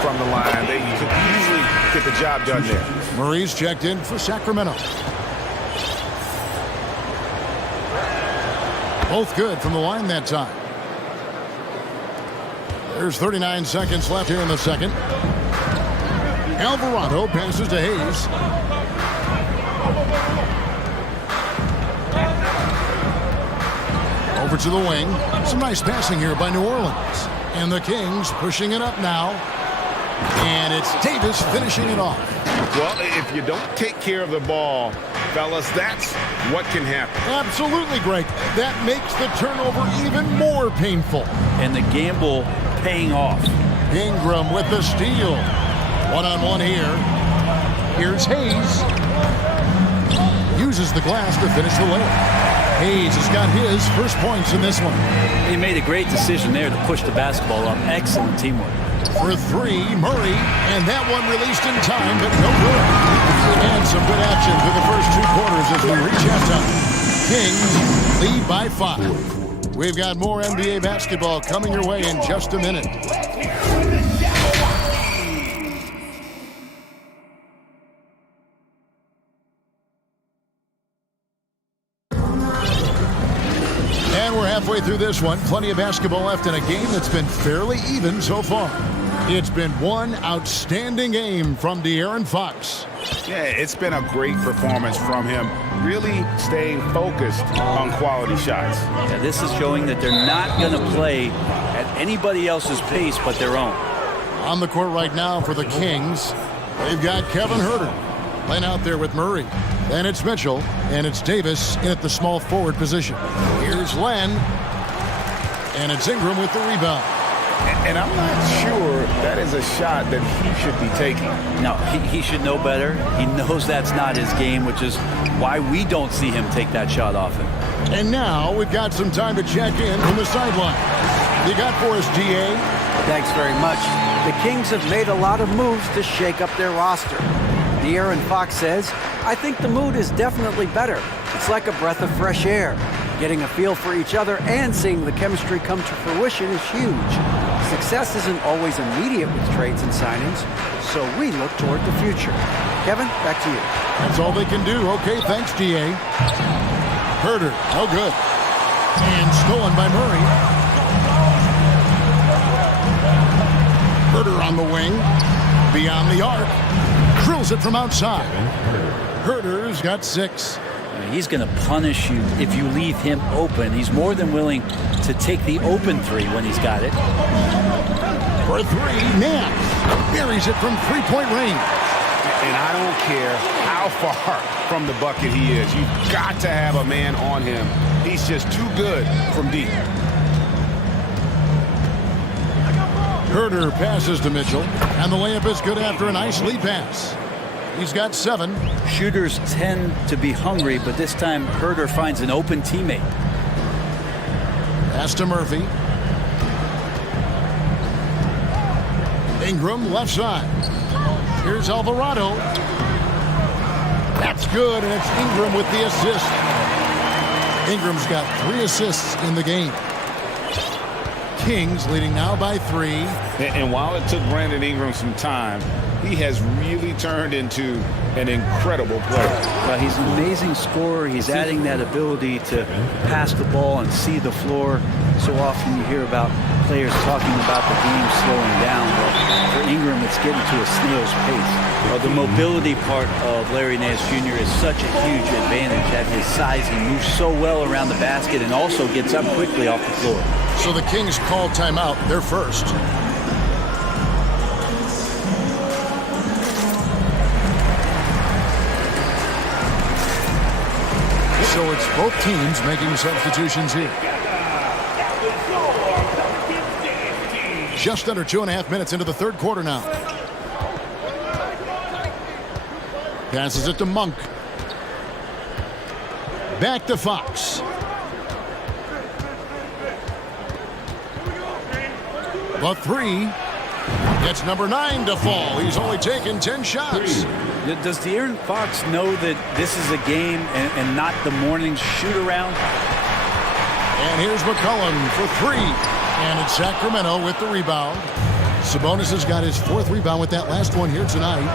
from the line. They could easily get the job done there. Murray's checked in for Sacramento. Both good from the line that time. There's 39 seconds left here in the second. Alvarado passes to Hayes. Over to the wing. Some nice passing here by New Orleans. And the Kings pushing it up now. And it's Davis finishing it off. Well, if you don't take care of the ball, fellas, that's what can happen. Absolutely, Greg. That makes the turnover even more painful. And the gamble paying off. Ingram with the steal. One-on-one here. Here's Hayes. Uses the glass to finish the layup. Hayes has got his first points in this one. He made a great decision there to push the basketball up. Excellent teamwork. For 3, Murray. And that one released in time, but no good. And some good action for the first 2 quarters as we reach halftime. Kings lead by 5. We've got more NBA basketball coming your way in just a minute. Halfway through this one, plenty of basketball left in a game that's been fairly even so far. It's been one outstanding game from De'Aaron Fox. Yeah, it's been a great performance from him, really staying focused on quality shots. Yeah, this is showing that they're not going to play at anybody else's pace but their own. On the court right now for the Kings, they've got Kevin Herter playing out there with Murray. Then it's Mitchell, and it's Davis in at the small forward position. Here's Len, and it's Ingram with the rebound. And I'm not sure that is a shot that he should be taking. No, he should know better. He knows that's not his game, which is why we don't see him take that shot often. And now we've got some time to check in from the sideline. You got for us, GA? Thanks very much. The Kings have made a lot of moves to shake up their roster. De'Aaron Fox says, I think the mood is definitely better. It's like a breath of fresh air. Getting a feel for each other and seeing the chemistry come to fruition is huge. Success isn't always immediate with trades and signings, so we look toward the future. Kevin, back to you. That's all they can do. Okay, thanks, D.A. Herder, no good. And stolen by Murray. Herder on the wing. Beyond the arc. Drills it from outside. Herder's got 6. He's going to punish you if you leave him open. He's more than willing to take the open 3 when he's got it. For 3, Nance buries it from 3-point range. And I don't care how far from the bucket he is. You've got to have a man on him. He's just too good from deep. Herder passes to Mitchell, and the layup is good after a nice lead pass. He's got 7. Shooters tend to be hungry, but this time Herder finds an open teammate. Pass to Murphy. Ingram left side. Here's Alvarado. That's good, and it's Ingram with the assist. Ingram's got 3 assists in the game. Kings leading now by 3. And while it took Brandon Ingram some time, he has really turned into an incredible player. Well, he's an amazing scorer. He's adding that ability to pass the ball and see the floor. So often you hear about players talking about the game slowing down. Well, for Ingram, it's getting to a snail's pace. Well, the mobility part of Larry Nance Jr. is such a huge advantage at his size. He moves so well around the basket and also gets up quickly off the floor. So the Kings call timeout, their first. So it's both teams making substitutions here. Just under 2.5 minutes into the third quarter now. Passes it to Monk. Back to Fox. The 3 gets number 9 to fall. He's only taken 10 shots. Does De'Aaron Fox know that this is a game and not the morning shoot-around? And here's McCollum for 3. And it's Sacramento with the rebound. Sabonis has got his 4th rebound with that last one here tonight.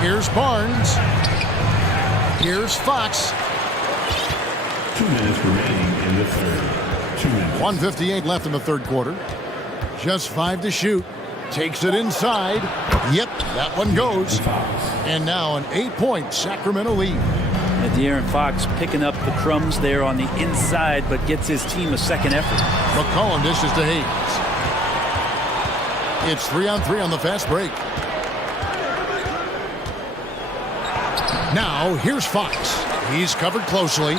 Here's Barnes. Here's Fox. 2 minutes remaining in the third. 2 minutes. 1:58 left in the third quarter. Just 5 to shoot. Takes it inside. Yep, that one goes. And now an 8-point Sacramento lead. De'Aaron Fox picking up the crumbs there on the inside, but gets his team a second effort. McCollum dishes to Hayes. It's 3-on-3 on the fast break. Now here's Fox. He's covered closely.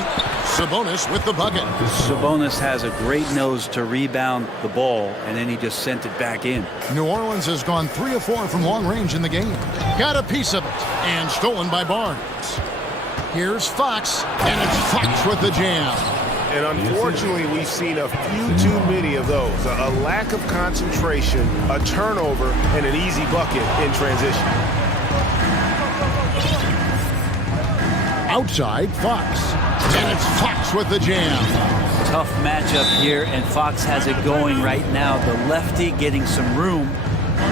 Sabonis with the bucket. Sabonis has a great nose to rebound the ball, and then he just sent it back in. New Orleans has gone 3 of 4 from long range in the game. Got a piece of it, and stolen by Barnes. Here's Fox, and it's Fox with the jam. And unfortunately, we've seen a few too many of those. A lack of concentration, a turnover, and an easy bucket in transition. Outside, Fox. And it's Fox with the jam. Tough matchup here, and Fox has it going right now. The lefty getting some room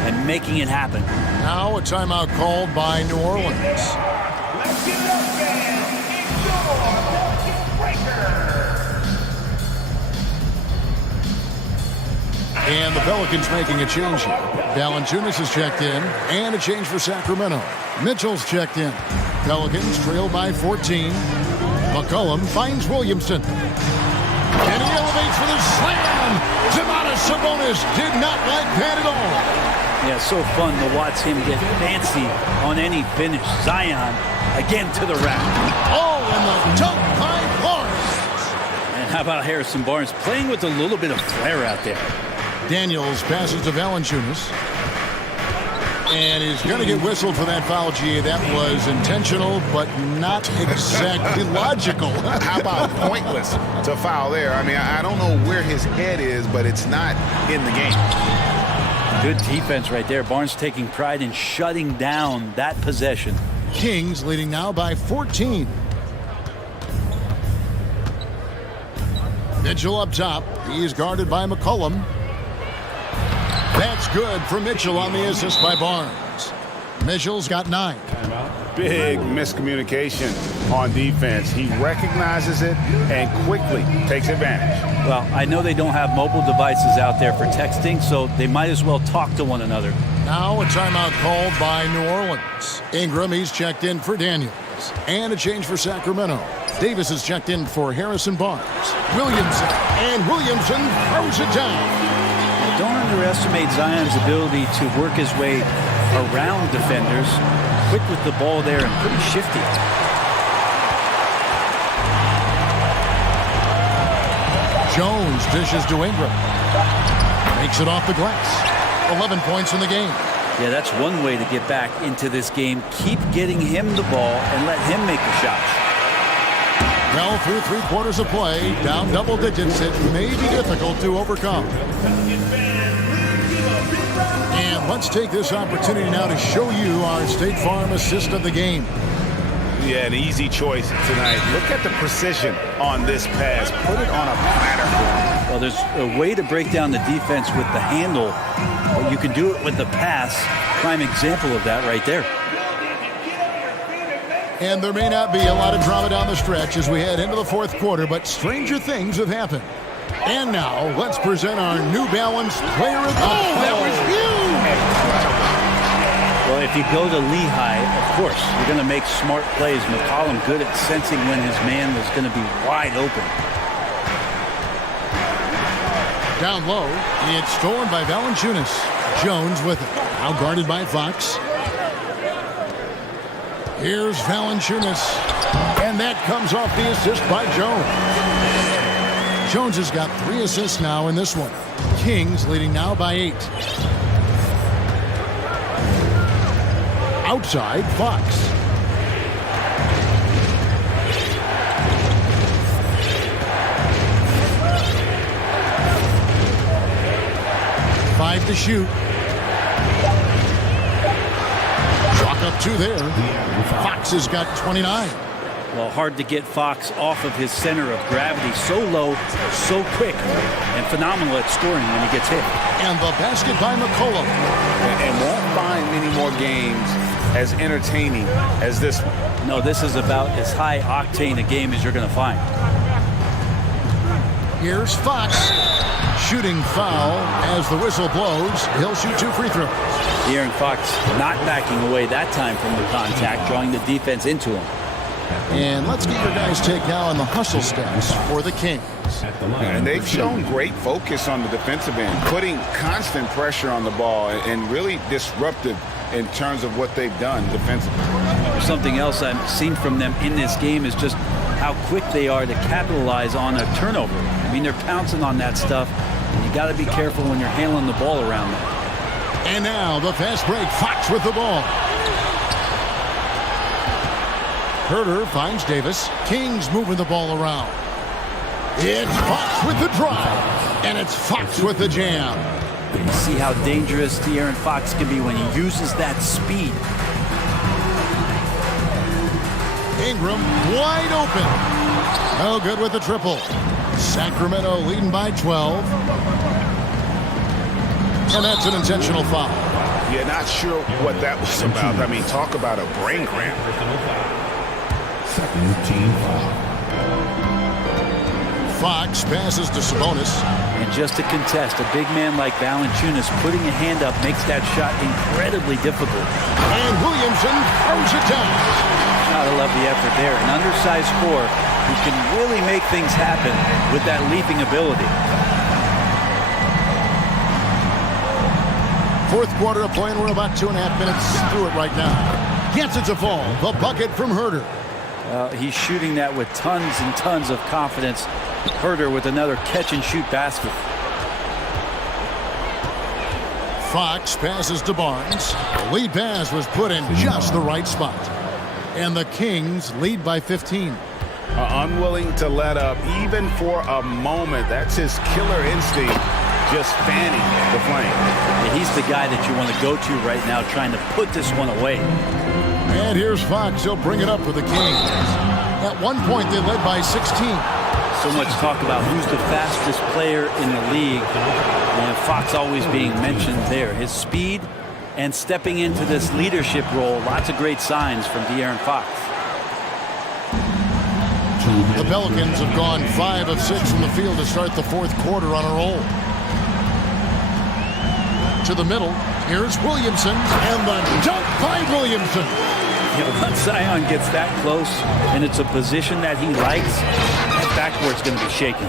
and making it happen. Now a timeout called by New Orleans. Let's get it up, fans. It's your bucket breaker. And the Pelicans making a change here. Valanciunas has checked in, and a change for Sacramento. Mitchell's checked in. Pelicans trail by 14. McCollum finds Williamson. And he elevates for the slam. Domantas Sabonis did not like that at all. Yeah, so fun to watch him get fancy on any finish. Zion again to the rack. Oh, and the dunk by Barnes. And how about Harrison Barnes playing with a little bit of flair out there? Daniels passes to Valanciunas. And he's going to get whistled for that foul, G. That was intentional, but not exactly logical. How about pointless to foul there? I mean, I don't know where his head is, but it's not in the game. Good defense right there. Barnes taking pride in shutting down that possession. Kings leading now by 14. Mitchell up top. He's guarded by McCollum. That's good for Mitchell on the assist by Barnes. Mitchell's got 9. Big miscommunication on defense. He recognizes it and quickly takes advantage. Well, I know they don't have mobile devices out there for texting, so they might as well talk to one another. Now a timeout called by New Orleans. Ingram, he's checked in for Daniels. And a change for Sacramento. Davis is checked in for Harrison Barnes. Williamson, and Williamson throws it down. Don't underestimate Zion's ability to work his way around defenders. Quick with the ball there and pretty shifty. Jones dishes to Ingram. Makes it off the glass. 11 points in the game. Yeah, that's one way to get back into this game. Keep getting him the ball and let him make the shots. Well, through 3 quarters of play, down double digits, it may be difficult to overcome. And let's take this opportunity now to show you our State Farm assist of the game. Yeah, an easy choice tonight. Look at the precision on this pass. Put it on a platter for him. Well, there's a way to break down the defense with the handle, but you can do it with the pass. Prime example of that right there. And there may not be a lot of drama down the stretch as we head into the 4th quarter, but stranger things have happened. And now, let's present our New Balance Player of the Game. That was huge! Well, if you go to Lehigh, of course, you're going to make smart plays. McCollum good at sensing when his man was going to be wide open. Down low, it's stolen by Valanciunas. Jones with it. Now guarded by Fox. Here's Valanciunas. And that comes off the assist by Jones. Jones has got 3 assists now in this one. Kings leading now by 8. Outside, Fox. Five to shoot. Chalk up 2 there. Fox has got 29. Well, hard to get Fox off of his center of gravity. So low, so quick, and phenomenal at scoring when he gets hit. And the basket by McCollum. And won't find many more games as entertaining as this one. No, this is about as high octane a game as you're going to find. Here's Fox. Shooting foul as the whistle blows. He'll shoot 2 free throws. De'Aaron Fox not backing away that time from the contact, drawing the defense into him. And let's get your guys' take now on the hustle stats for the Kings. And they've shown great focus on the defensive end, putting constant pressure on the ball and really disruptive in terms of what they've done defensively. Something else I've seen from them in this game is just how quick they are to capitalize on a turnover. I mean, they're pouncing on that stuff, and you got to be careful when you're handling the ball around them. And now the fast break. Fox with the ball. Herter finds Davis. Kings moving the ball around. It's Fox with the drive. And it's Fox with the jam. You see how dangerous De'Aaron Fox can be when he uses that speed. Ingram wide open. No good with the triple. Sacramento leading by 12. And that's an intentional foul. Yeah, not sure what that was about. I mean, talk about a brain cramp. Second team foul. Fox passes to Sabonis. And just to contest, a big man like Valanciunas putting a hand up makes that shot incredibly difficult. And Williamson throws it down. Gotta love the effort there. An undersized 4 who can really make things happen with that leaping ability. 4th quarter of play, and we're about 2.5 minutes through it right now. Gets it to fall. The bucket from Herter. He's shooting that with tons and tons of confidence. Herter with another catch-and-shoot basket. Fox passes to Barnes. The lead pass was put in just the right spot. And the Kings lead by 15. Unwilling to let up even for a moment. That's his killer instinct, just fanning the flame. Yeah, he's the guy that you want to go to right now, trying to put this one away. And here's Fox. He'll bring it up for the Kings. At one point, they led by 16. So much talk about who's the fastest player in the league, and Fox always being mentioned there. His speed and stepping into this leadership role, lots of great signs from De'Aaron Fox. The Pelicans have gone 5 of 6 from the field to start the fourth quarter on a roll. To the middle, here's Williamson, and the dunk by Williamson. Once Zion gets that close, and it's a position that he likes, that backboard's going to be shaking.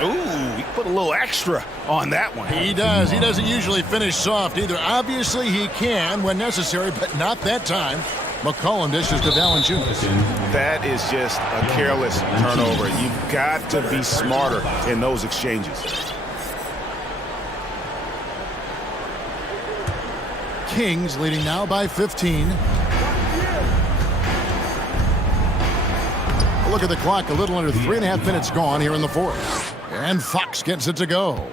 Ooh, he put a little extra on that one. He does. He doesn't usually finish soft either. Obviously, he can when necessary, but not that time. McCollum dishes to Valanciunas. That is just a careless turnover. You've got to be smarter in those exchanges. Kings leading now by 15. Look at the clock, a little under 3.5 minutes gone here in the fourth. And Fox gets it to go.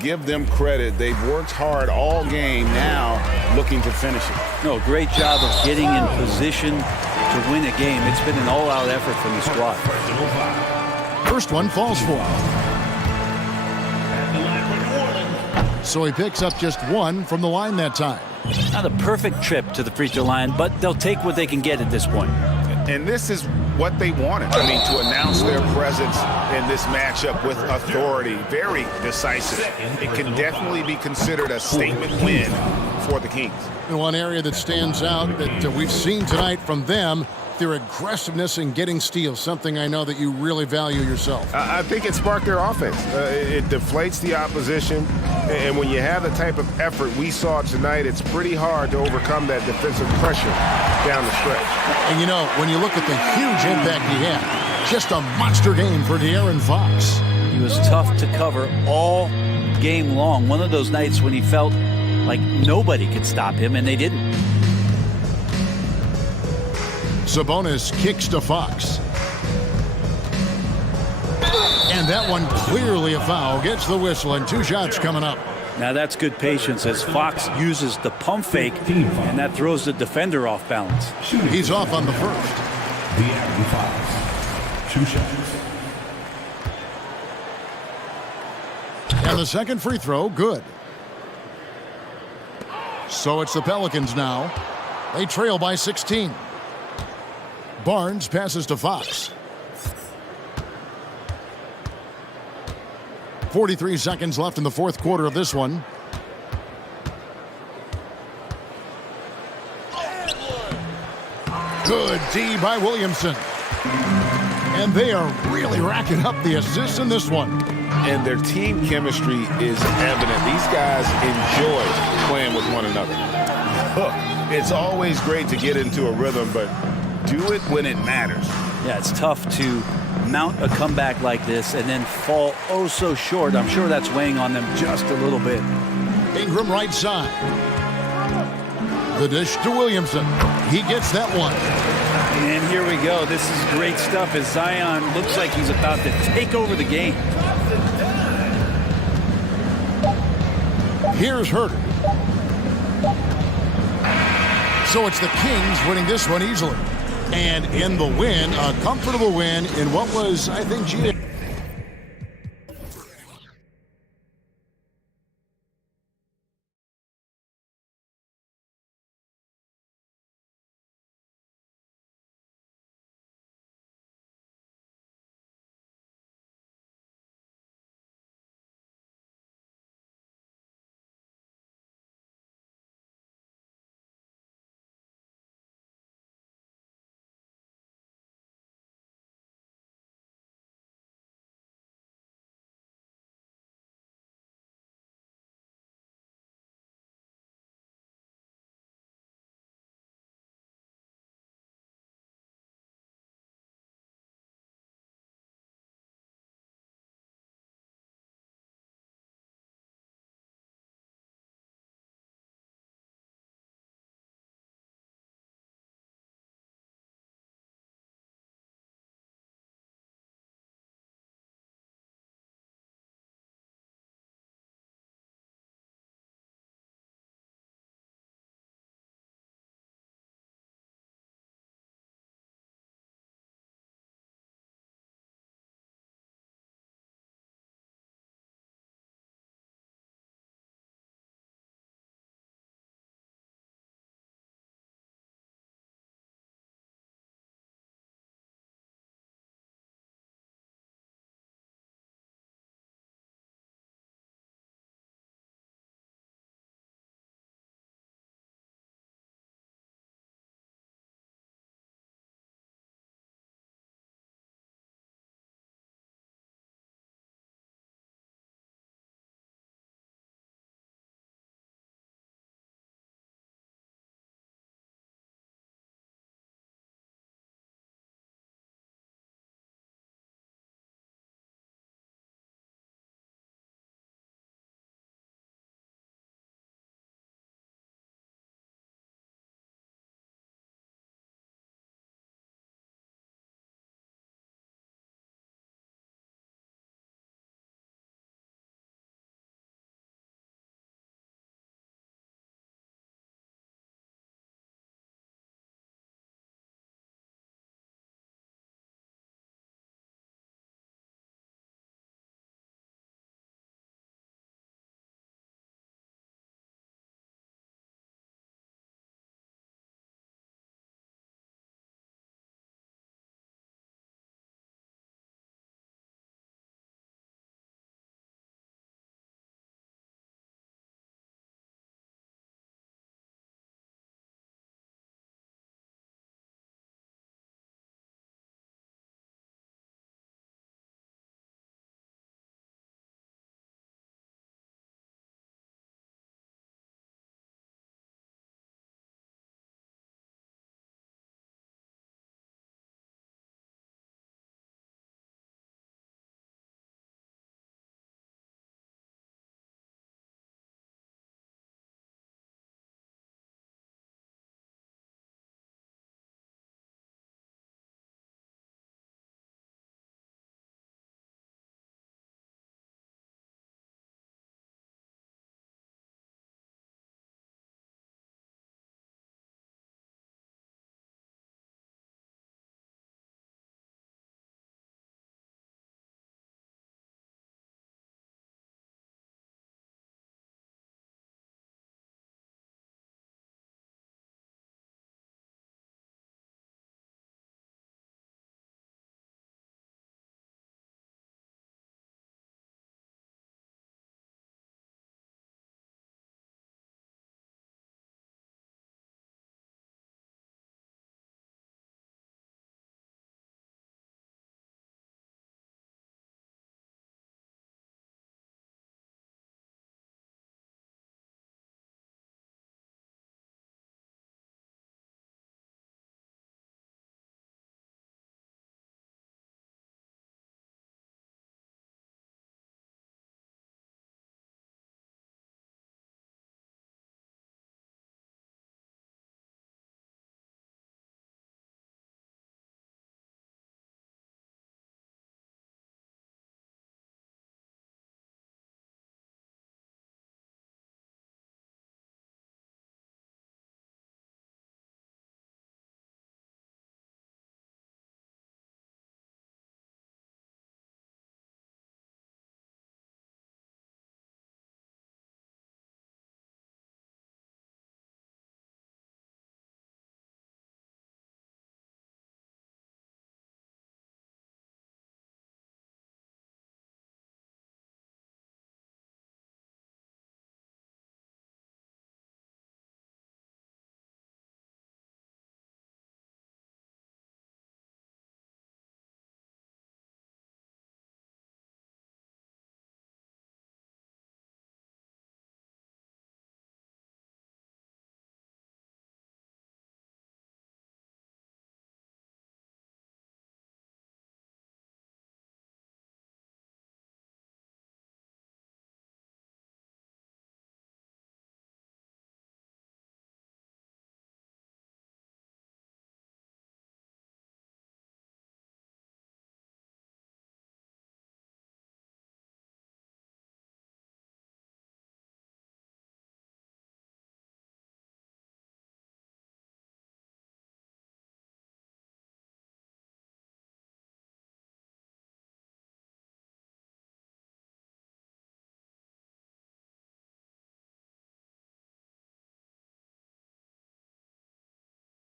Give them credit. They've worked hard all game, now looking to finish it. No, great job of getting in position to win a game. It's been an all-out effort from the squad. First one falls for him. So he picks up just one from the line that time. Not a perfect trip to the free throw line, but they'll take what they can get at this point. And this is what they wanted. I mean, to announce their presence in this matchup with authority, very decisive. It can definitely be considered a statement win for the Kings. And one area that stands out that we've seen tonight from them, their aggressiveness in getting steals, something I know that you really value yourself. I think it sparked their offense. It deflates the opposition, and when you have the type of effort we saw tonight, it's pretty hard to overcome that defensive pressure down the stretch. And you know, when you look at the huge impact he had, just a monster game for De'Aaron Fox. He was tough to cover all game long. One of those nights when he felt like nobody could stop him, and they didn't. Sabonis kicks to Fox. And that one clearly a foul. Gets the whistle, and 2 shots coming up. Now that's good patience as Fox uses the pump fake, and that throws the defender off balance. He's off on the first. De'Aaron Fox. 2 shots. And the second free throw, good. So it's the Pelicans now. They trail by 16. Barnes passes to Fox. 43 seconds left in the fourth quarter of this one. Good D by Williamson. And they are really racking up the assists in this one. And their team chemistry is evident. These guys enjoy playing with one another. It's always great to get into a rhythm, but do it when it matters. Yeah, it's tough to mount a comeback like this and then fall oh so short. I'm sure that's weighing on them just a little bit. Ingram right side. The dish to Williamson. He gets that one. And here we go. This is great stuff as Zion looks like he's about to take over the game. Here's Herter. So it's the Kings winning this one easily. And in the win, a comfortable win in what was, I think,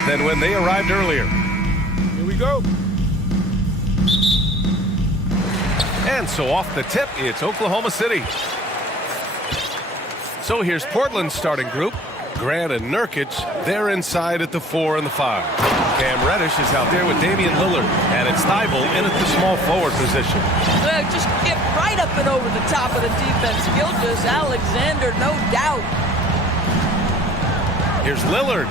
than when they arrived earlier. Here we go. And so off the tip, it's Oklahoma City. So here's Portland's starting group. Grant and Nurkic, they're inside at the 4 and the 5. Cam Reddish is out there with Damian Lillard, and it's Thibault in at the small forward position. Just get right up and over the top of the defense. Gilgeous Alexander, no doubt. Here's Lillard.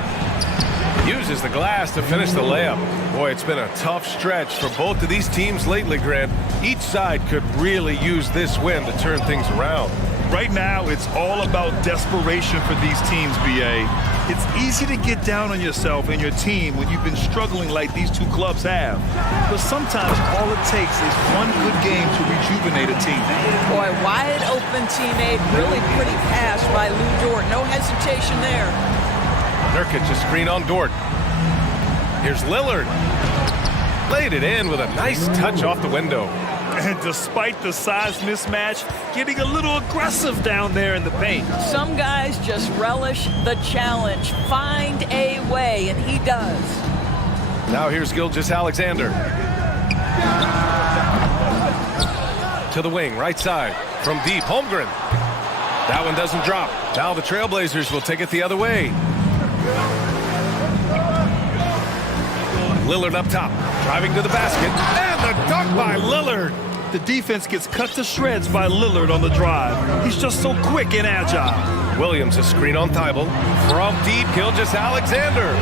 Uses the glass to finish the layup. Boy, it's been a tough stretch for both of these teams lately, Grant. Each side could really use this win to turn things around. Right now, it's all about desperation for these teams, BA. It's easy to get down on yourself and your team when you've been struggling like these two clubs have. But sometimes all it takes is one good game to rejuvenate a team. Boy, wide open teammate, really pretty pass by Lou Dort. No hesitation there. Nurkic a screen on Dort. Here's Lillard. Laid it in with a nice touch off the window. And despite the size mismatch, getting a little aggressive down there in the paint. Some guys just relish the challenge. Find a way, and he does. Now here's Gilgeous Alexander. To the wing, right side. From deep, Holmgren. That one doesn't drop. Now the Trailblazers will take it the other way. Lillard up top, driving to the basket, and the dunk by Lillard. The defense gets cut to shreds by Lillard on the drive. He's just so quick and agile. Williams a screen on Thibault. From deep, Gilgeous Alexander.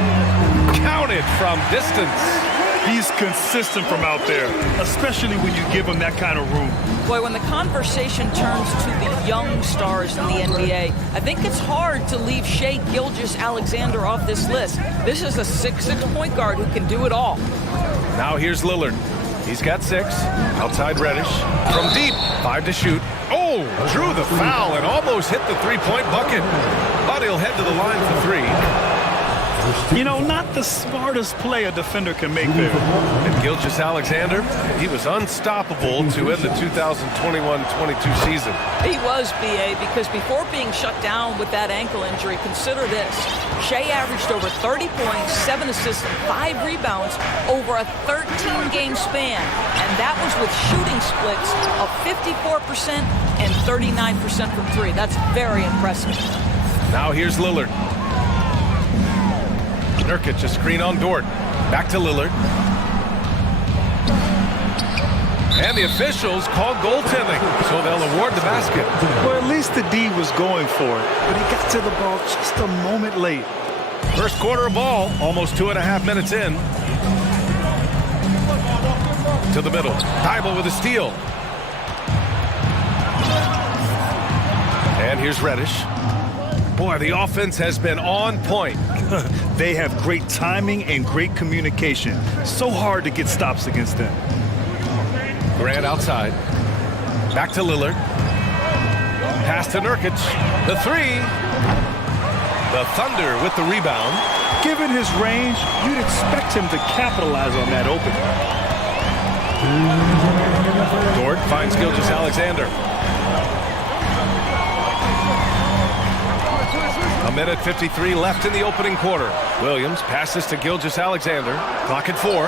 Counted from distance. He's consistent from out there, especially when you give him that kind of room. Boy, when the conversation turns to the young stars in the NBA, I think it's hard to leave Shai Gilgeous-Alexander off this list. This is a 6'6" point guard who can do it all. Now here's Lillard. He's got 6. Outside Reddish. From deep, 5 to shoot. Oh, drew the foul and almost hit the three-point bucket. But he'll head to the line for 3. You know, not the smartest play a defender can make there. And Gilgeous Alexander, he was unstoppable to end the 2021-22 season. He was, BA, because before being shut down with that ankle injury, consider this. Shai averaged over 30 points, 7 assists, and 5 rebounds over a 13-game span. And that was with shooting splits of 54% and 39% from 3. That's very impressive. Now here's Lillard. Nurkic a screen on Dort. Back to Lillard. And the officials called goaltending, so they'll award the basket. Well, at least the D was going for it, but he got to the ball just a moment late. First quarter of ball, almost 2.5 minutes in. To the middle. Thibault with a steal. And here's Reddish. Boy, the offense has been on point. They have great timing and great communication. So hard to get stops against them. Grant outside. Back to Lillard. Pass to Nurkic. The 3. The Thunder with the rebound. Given his range, you'd expect him to capitalize on that opening. Dort finds Gilgeous Alexander. A minute 53 left in the opening quarter. Williams passes to Gilgeous Alexander. Clock at 4.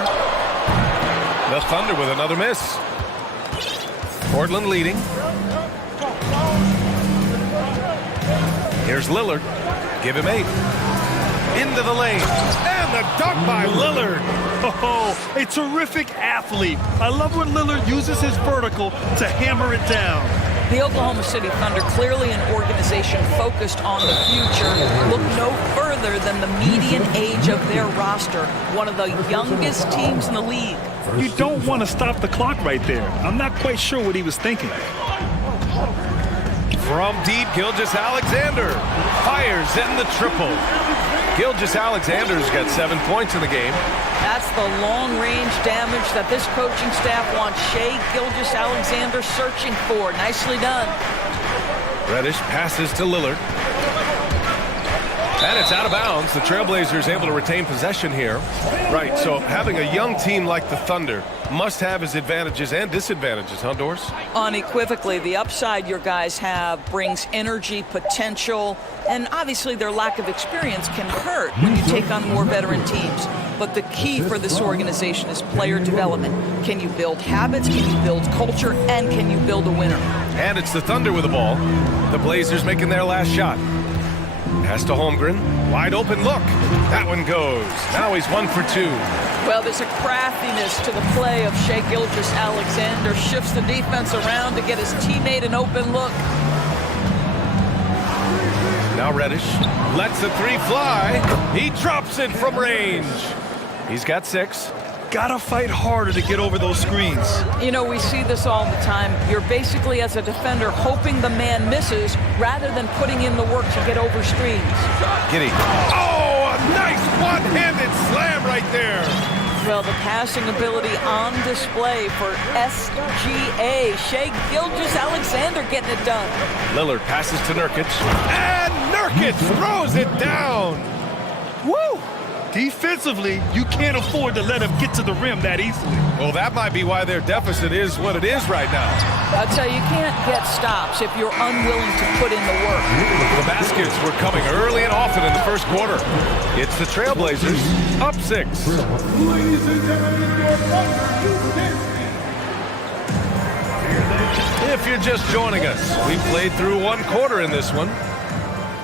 The Thunder with another miss. Portland leading. Here's Lillard. Give him 8. Into the lane. And the dunk by Lillard. Oh, a terrific athlete. I love when Lillard uses his vertical to hammer it down. The Oklahoma City Thunder, clearly an organization focused on the future, look no further than the median age of their roster, one of the youngest teams in the league. You don't want to stop the clock right there. I'm not quite sure what he was thinking. From deep, Gilgeous Alexander fires in the triple. Gilgeous Alexander's got 7 points in the game. That's the long-range damage that this coaching staff wants Shai Gilgeous Alexander searching for. Nicely done. Reddish passes to Lillard. And it's out of bounds. The Trailblazers able to retain possession here. Right, so having a young team like the Thunder must have its advantages and disadvantages, huh, Doris? Unequivocally, the upside your guys have brings energy, potential, and obviously their lack of experience can hurt when you take on more veteran teams. But the key for this organization is player development. Can you build habits, can you build culture, and can you build a winner? And it's the Thunder with the ball. The Blazers making their last shot. Pass to Holmgren. Wide open look. That one goes. Now he's 1 for 2. Well, there's a craftiness to the play of Shai Gilgeous-Alexander. Shifts the defense around to get his teammate an open look. Now Reddish lets the three fly. He drops it from range. He's got 6. Gotta fight harder to get over those screens. You know, we see this all the time. You're basically, as a defender, hoping the man misses rather than putting in the work to get over screens. Giddey. Oh, a nice one-handed slam right there. Well, the passing ability on display for SGA. Shai Gilgeous-Alexander getting it done. Lillard passes to Nurkic. And Nurkic throws it down. Woo! Defensively, you can't afford to let him get to the rim that easily. Well, that might be why their deficit is what it is right now. I'll tell you, you can't get stops if you're unwilling to put in the work. The baskets were coming early and often in the first quarter. It's the Trailblazers up 6. Ladies and gentlemen, your partner, If you're just joining us, we played through 1 quarter in this one.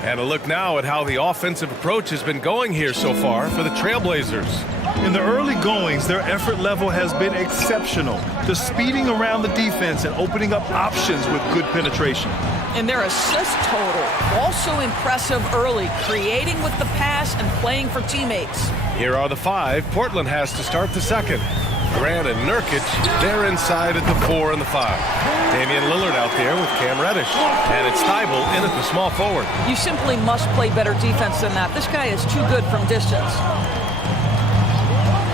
And a look now at how the offensive approach has been going here so far for the Trailblazers. In the early goings, their effort level has been exceptional. The speeding around the defense and opening up options with good penetration. And their assist total, also impressive early, creating with the pass and playing for teammates. Here are the 5. Portland has to start the second. Grant and Nurkic, they're inside at the 4 and the 5. Damian Lillard out there with Cam Reddish. And it's Thibault in at the small forward. You simply must play better defense than that. This guy is too good from distance.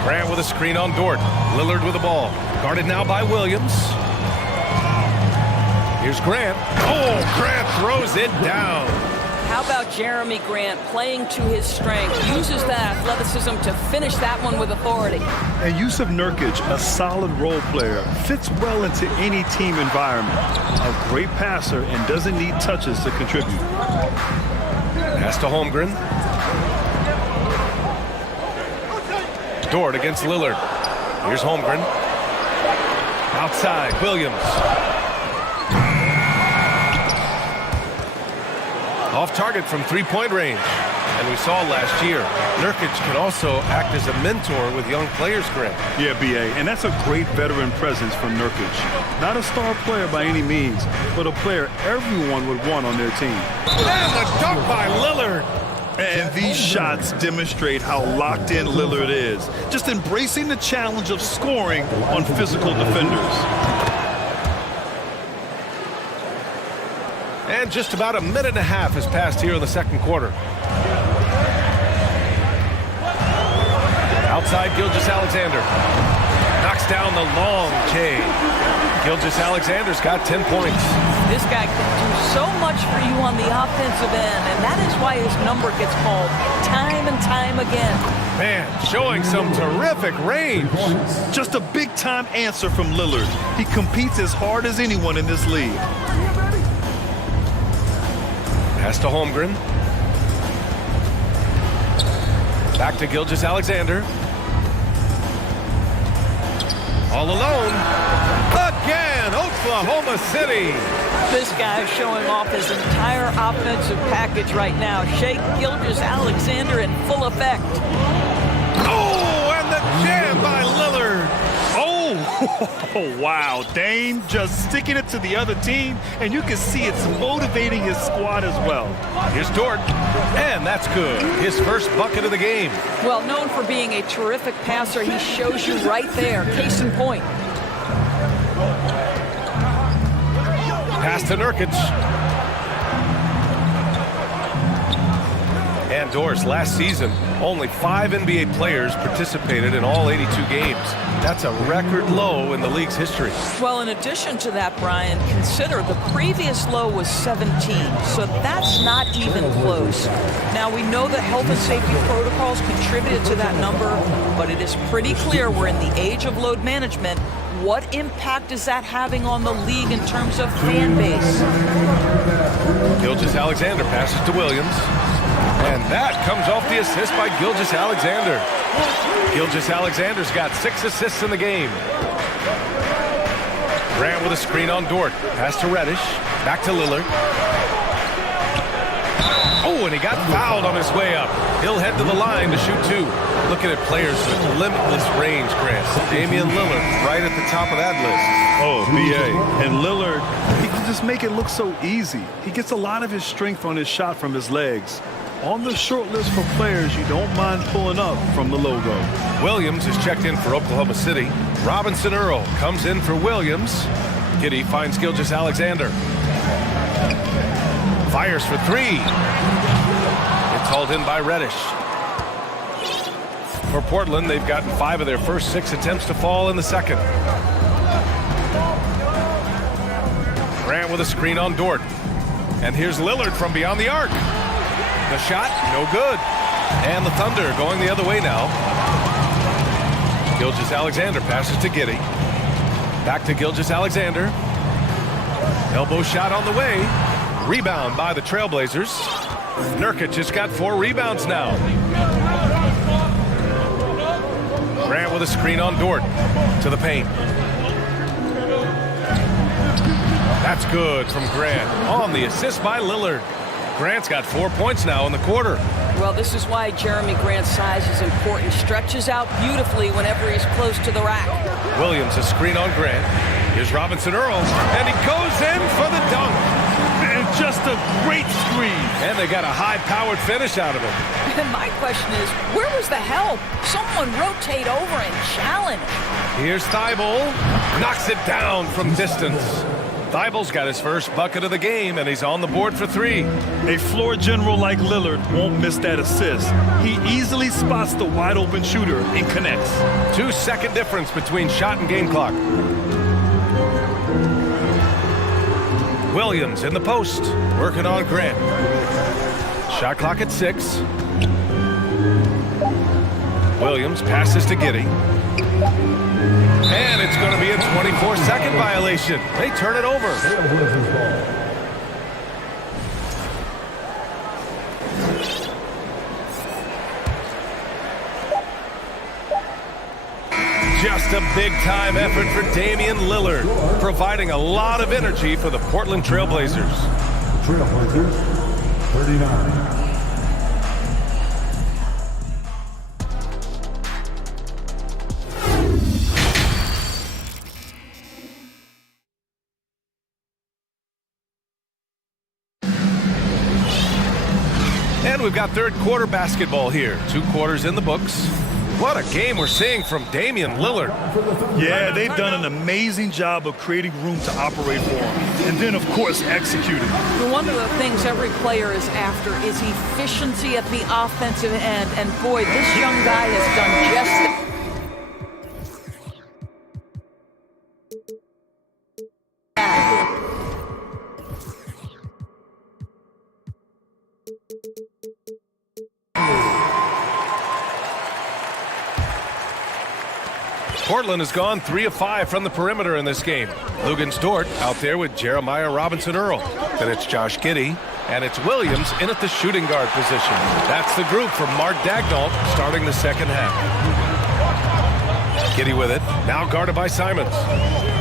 Grant with a screen on Dort. Lillard with the ball. Guarded now by Williams. Here's Grant. Oh, Grant throws it down. How about Jeremy Grant playing to his strength, uses that athleticism to finish that one with authority. And Yusuf Nurkic, a solid role player, fits well into any team environment. A great passer and doesn't need touches to contribute. Pass to Holmgren. Dort against Lillard. Here's Holmgren. Outside, Williams. Off target from 3-point range. And we saw last year, Nurkic can also act as a mentor with young players, Grant. Yeah, B.A., and that's a great veteran presence from Nurkic. Not a star player by any means, but a player everyone would want on their team. And the dunk by Lillard. And these shots demonstrate how locked in Lillard is. Just embracing the challenge of scoring on physical defenders. And just about a minute and a half has passed here in the second quarter. Outside, Gilgeous-Alexander knocks down the long J. Gilgeous-Alexander's got 10 points. This guy can do so much for you on the offensive end, and that is why his number gets called time and time again. Man, showing some terrific range. Just a big-time answer from Lillard. He competes as hard as anyone in this league. Pass to Holmgren. Back to Gilgeous-Alexander. All alone. Again, Oklahoma City. This guy is showing off his entire offensive package right now. Shai Gilgeous-Alexander in full effect. Oh, and the jam by Lillard. Oh, wow. Dame just sticking it to the other team, and you can see it's motivating his squad as well. Here's Dort, and that's good. His first bucket of the game. Well, known for being a terrific passer, he shows you right there. Case in point. Pass to Nurkic. And Doris, last season, only 5 NBA players participated in all 82 games. That's a record low in the league's history. Well, in addition to that, Brian, consider the previous low was 17, so that's not even close. Now, we know that health and safety protocols contributed to that number, but it is pretty clear we're in the age of load management. What impact is that having on the league in terms of fan base? Gilgeous-Alexander passes to Williams. And that comes off the assist by Gilgeous-Alexander. Gilgeous-Alexander's got 6 assists in the game. Grant with a screen on Dort. Pass to Reddish. Back to Lillard. Oh, and he got fouled on his way up. He'll head to the line to shoot 2. Looking at players with limitless range, Grant. Damian Lillard right at the top of that list. Oh, B.A. And Lillard, he can just make it look so easy. He gets a lot of his strength on his shot from his legs. On the short list for players you don't mind pulling up from the logo. Williams is checked in for Oklahoma City. Robinson Earl comes in for Williams. Giddey finds Gilgeous-Alexander. Fires for 3. It's hauled in by Reddish. For Portland, they've gotten 5 of their first 6 attempts to fall in the second. Grant with a screen on Dort. And here's Lillard from beyond the arc. The shot, no good. And the Thunder going the other way now. Gilgeous-Alexander passes to Giddey. Back to Gilgeous-Alexander. Elbow shot on the way. Rebound by the Trailblazers. Nurkic has got 4 rebounds now. Grant with a screen on Dort. To the paint. That's good from Grant. On the assist by Lillard. Grant's got 4 points now in the quarter. Well, this is why Jeremy Grant's size is important. Stretches out beautifully whenever he's close to the rack. Williams, a screen on Grant. Here's Robinson Earl, and he goes in for the dunk. And just a great screen. And they got a high-powered finish out of him. And my question is, where was the help? Someone rotate over and challenge. Here's Thibault. Knocks it down from distance. Thibault's got his first bucket of the game, and he's on the board for 3. A floor general like Lillard won't miss that assist. He easily spots the wide-open shooter and connects. 2-second difference between shot and game clock. Williams in the post, working on Grant. Shot clock at 6. Williams passes to Giddey. And it's going to be a 24-second violation. They turn it over. Just a big-time effort for Damian Lillard, providing a lot of energy for the Portland Trailblazers. Trailblazers, 39. And we've got third quarter basketball here. 2 quarters in the books. What a game we're seeing from Damian Lillard. Yeah, they've done an amazing job of creating room to operate for him. And then, of course, executing. One of the things every player is after is efficiency at the offensive end. And boy, this young guy has done just that. Portland has gone 3 of 5 from the perimeter in this game. Luguentz Dort out there with Jeremiah Robinson Earl. Then it's Josh Giddey, and it's Williams in at the shooting guard position. That's the group for Mark Daigneault starting the second half. Giddey with it, now guarded by Simons.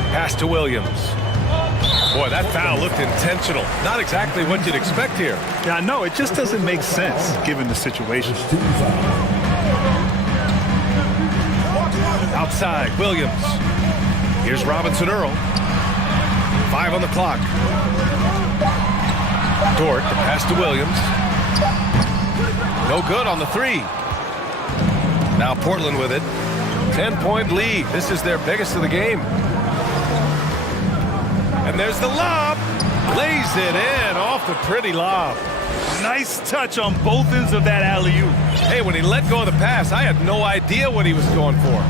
Pass to Williams. Boy, that foul looked intentional. Not exactly what you'd expect here. Yeah, I know. It just doesn't make sense given the situation. Outside, Williams. Here's Robinson Earl. 5 on the clock. Dort, the pass to Williams. No good on the 3. Now Portland with it. 10-point lead. This is their biggest of the game. And there's the lob. Lays it in off the pretty lob. Nice touch on both ends of that alley-oop. Hey, when he let go of the pass, I had no idea what he was going for.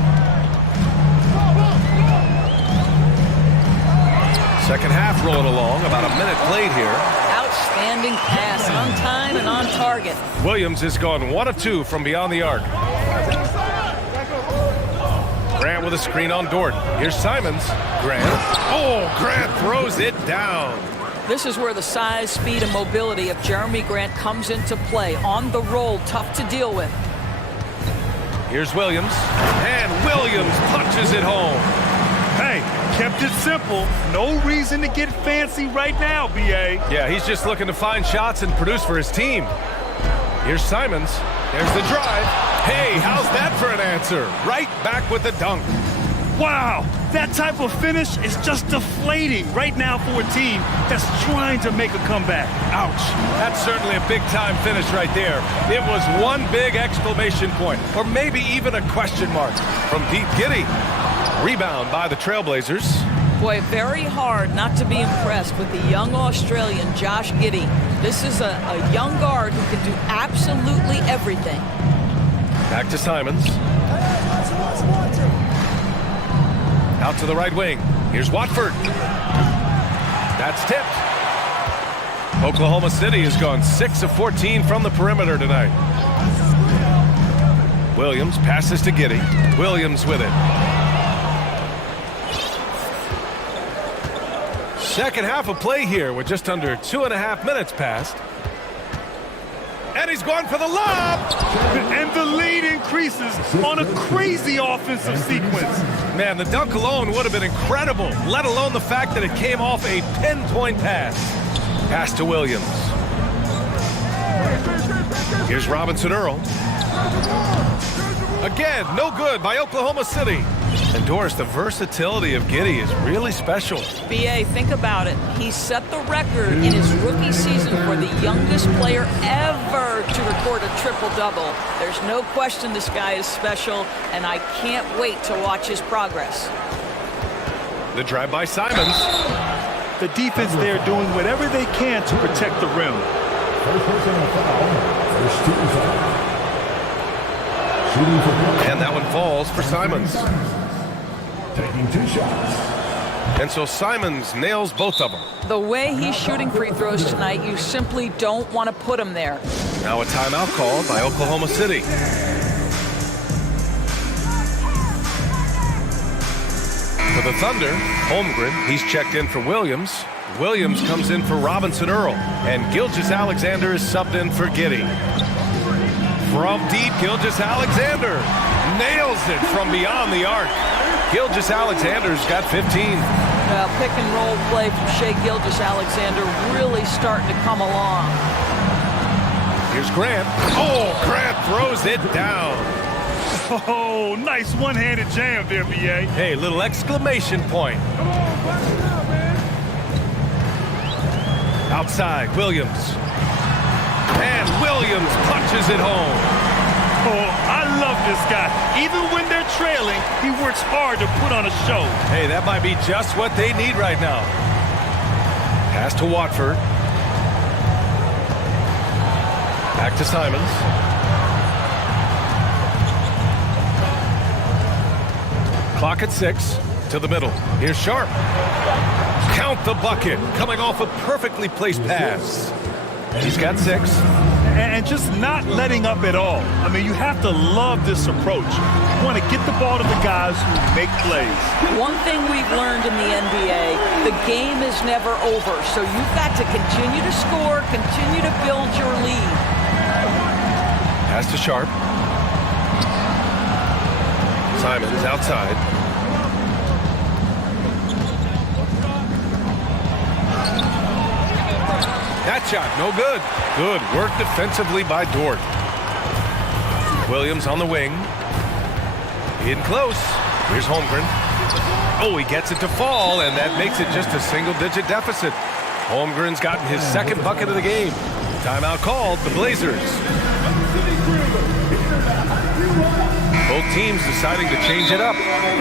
Second half rolling along, about a minute played here. Outstanding pass, on time and on target. Williams has gone 1 of 2 from beyond the arc. Grant with a screen on Dort. Here's Simons. Grant. Oh, Grant throws it down. This is where the size, speed, and mobility of Jeremy Grant comes into play. On the roll, tough to deal with. Here's Williams. And Williams punches it home. Hey, kept it simple. No reason to get fancy right now, B.A. Yeah, he's just looking to find shots and produce for his team. Here's Simons. There's the drive. Hey, how's that for an answer? Right back with the dunk. Wow, that type of finish is just deflating right now for a team that's trying to make a comeback. Ouch. That's certainly a big-time finish right there. It was one big exclamation point, or maybe even a question mark from Pete Giddey. Rebound by the Trailblazers. Boy, very hard not to be impressed with the young Australian, Josh Giddey. This is a young guard who can do absolutely everything. Back to Simons. Out to the right wing. Here's Watford. That's tipped. Oklahoma City has gone 6 of 14 from the perimeter tonight. Williams passes to Giddey. Williams with it. Second half of play here with just under 2.5 minutes passed. And he's going for the lob! And the lead increases on a crazy offensive sequence. Man, the dunk alone would have been incredible, let alone the fact that it came off a pinpoint pass. Pass to Williams. Here's Robinson Earl. Again, no good by Oklahoma City. And Doris, the versatility of Giddey is really special. B.A., think about it. He set the record in his rookie season for the youngest player ever to record a triple-double. There's no question this guy is special, and I can't wait to watch his progress. The drive by Simons. The defense there doing whatever they can to protect the rim. And that one falls for Simons. Taking 2 shots. And so Simons nails both of them. The way he's shooting free throws tonight, you simply don't want to put him there. Now a timeout called by Oklahoma City. For the Thunder, Holmgren, he's checked in for Williams. Williams comes in for Robinson Earl. And Gilgeous-Alexander is subbed in for Giddey. From deep, Gilgeous-Alexander nails it from beyond the arc. Gilgeous-Alexander's got 15. Pick and roll play from Shai Gilgeous-Alexander really starting to come along. Here's Grant. Oh, Grant throws it down. Oh, nice one-handed jam there, B.A. Hey, little exclamation point. Outside, Williams. And Williams punches it home. Oh, I love this guy. Even when they're trailing, he works hard to put on a show. Hey, that might be just what they need right now. Pass to Watford. Back to Simons. Clock at 6. To the middle. Here's Sharp. Count the bucket. Coming off a perfectly placed pass. He's got 6. And just not letting up at all. I mean, you have to love this approach. You want to get the ball to the guys who make plays. One thing we've learned in the NBA, the game is never over. So you've got to continue to score, continue to build your lead. Pass to Sharp. Simons outside. That shot, no good. Good work defensively by Dort. Williams on the wing. In close. Here's Holmgren. Oh, he gets it to fall, and that makes it just a single-digit deficit. Holmgren's gotten his second bucket of the game. Timeout called, the Blazers. Both teams deciding to change it up.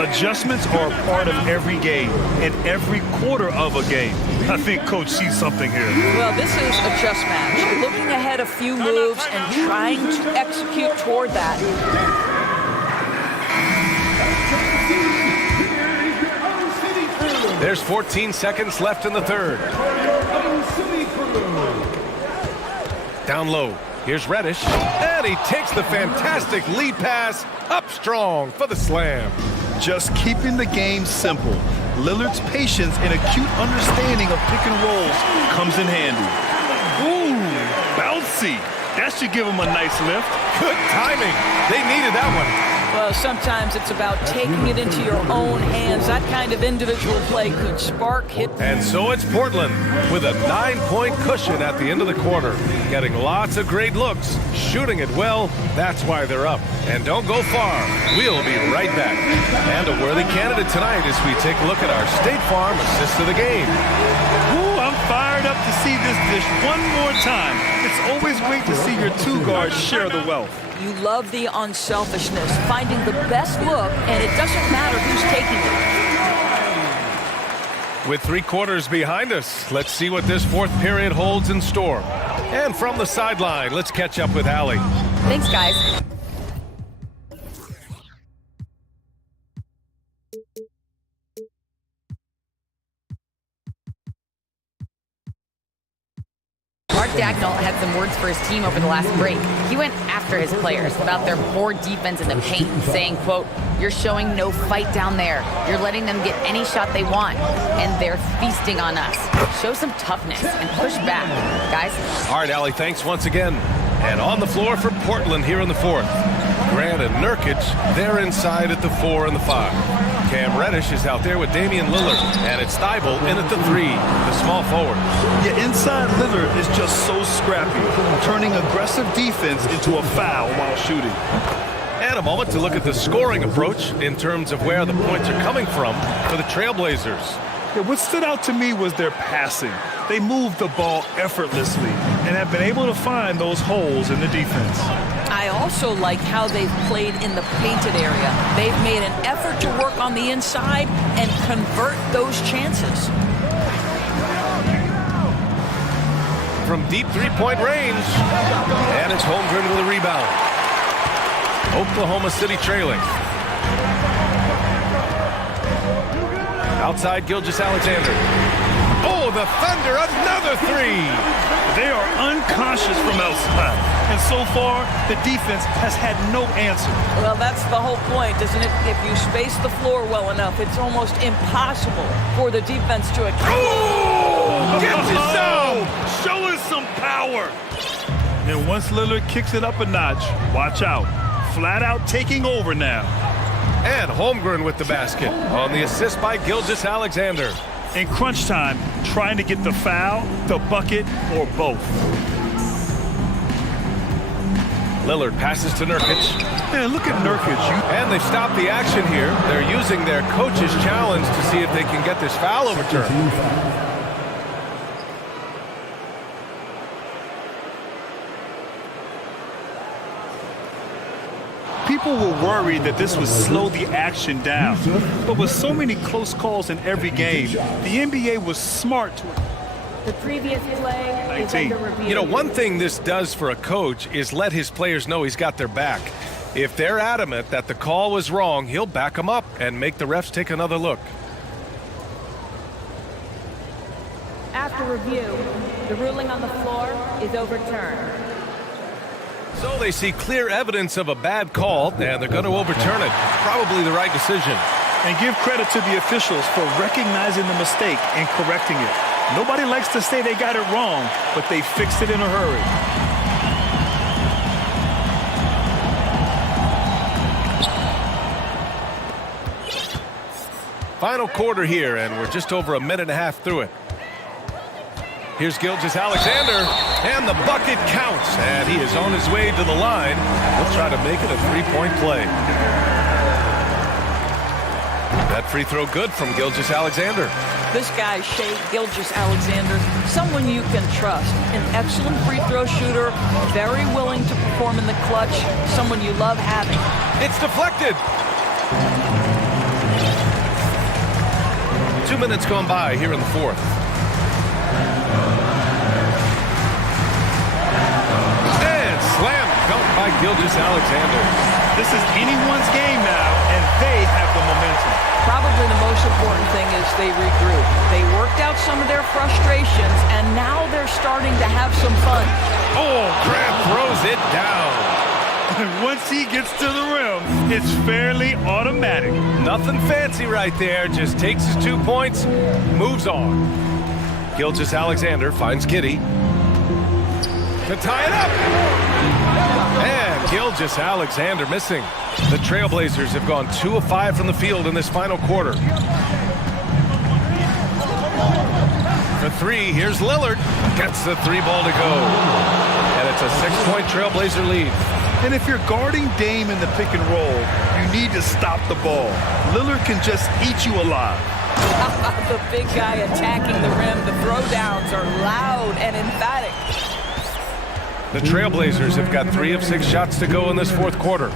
Adjustments are a part of every game and every quarter of a game. I think Coach sees something here. Well, this is a chess match. Looking ahead a few moves and trying to execute toward that. There's 14 seconds left in the third. Down low. Here's Reddish. And he takes the fantastic lead pass up strong for the slam. Just keeping the game simple. Lillard's patience and acute understanding of pick and rolls comes in handy. Ooh, bouncy. That should give him a nice lift. Good timing. They needed that one. Well, sometimes it's about taking it into your own hands. That kind of individual play could spark hit. And so it's Portland with a 9-point cushion at the end of the quarter. Getting lots of great looks, shooting it well. That's why they're up. And don't go far. We'll be right back. And a worthy candidate tonight as we take a look at our State Farm assist of the game. Ooh, I'm fired up to see this dish one more time. It's always great to see your two guards share the wealth. You love the unselfishness, finding the best look, and it doesn't matter who's taking it. With 3 quarters behind us, let's see what this fourth period holds in store. And from the sideline, let's catch up with Allie. Thanks, guys. Mark Dagnall had some words for his team over the last break. He went after his players about their poor defense in the paint, saying, quote, "You're showing no fight down there. You're letting them get any shot they want, and they're feasting on us. Show some toughness and push back, guys." All right, Allie, thanks once again. And on the floor for Portland here in the fourth. Grant and Nurkic, they're inside at the 4 and the 5. Cam Reddish is out there with Damian Lillard, and it's Thibault in at the 3, the small forward. Yeah, inside Lillard is just so scrappy, turning aggressive defense into a foul while shooting. And a moment to look at the scoring approach in terms of where the points are coming from for the Trailblazers. Yeah, what stood out to me was their passing. They moved the ball effortlessly and have been able to find those holes in the defense. I also like how they've played in the painted area. They've made an effort to work on the inside and convert those chances. From deep three-point range, and it's Holmgren with a rebound. Oklahoma City trailing. Outside Gilgeous-Alexander. Oh, the Thunder, another 3! They are unconscious from outside, and so far, the defense has had no answer. Well, that's the whole point, isn't it? If you space the floor well enough, it's almost impossible for the defense to attack. Oh! Get you some! Show us some power! And once Lillard kicks it up a notch, watch out. Flat out taking over now. And Holmgren with the basket on the assist by Gilgeous-Alexander. In crunch time, trying to get the foul, the bucket, or both. Lillard passes to Nurkic. Man, look at Nurkic. And they've stopped the action here. They're using their coach's challenge to see if they can get this foul overturned. People were worried that this would slow the action down. But with so many close calls in every game, the NBA was smart to... The previous play is under review. You know, one thing this does for a coach is let his players know he's got their back. If they're adamant that the call was wrong, he'll back them up and make the refs take another look. After review, the ruling on the floor is overturned. So they see clear evidence of a bad call, and they're going to overturn it. Probably the right decision. And give credit to the officials for recognizing the mistake and correcting it. Nobody likes to say they got it wrong, but they fixed it in a hurry. Final quarter here, and we're just over a minute and a half through it. Here's Gilgeous-Alexander, and the bucket counts, and he is on his way to the line. He'll try to make it a three-point play. That free throw good from Gilgeous-Alexander. This guy, Shea Gilgeous-Alexander, someone you can trust. An excellent free throw shooter, very willing to perform in the clutch, someone you love having. It's deflected. 2 minutes gone by here in the fourth. And slam dunk by Gilgeous-Alexander. This is anyone's game now, and they have the momentum. Probably the most important thing is they regroup. They worked out some of their frustrations, and now they're starting to have some fun. Oh, Grant throws it down. Once he gets to the rim, it's fairly automatic. Nothing fancy right there. Just takes his 2 points, moves on. Gilgeous-Alexander finds Giddey to tie it up. And Gilgeous-Alexander missing. The Trailblazers have gone 2 of 5 from the field in this final quarter. For three, here's Lillard. Gets the 3 ball to go. And it's a 6-point Trailblazer lead. And if you're guarding Dame in the pick and roll, you need to stop the ball. Lillard can just eat you alive. The big guy attacking the rim. The throwdowns are loud and emphatic. The Trailblazers have got 3 of 6 shots to go in this fourth quarter.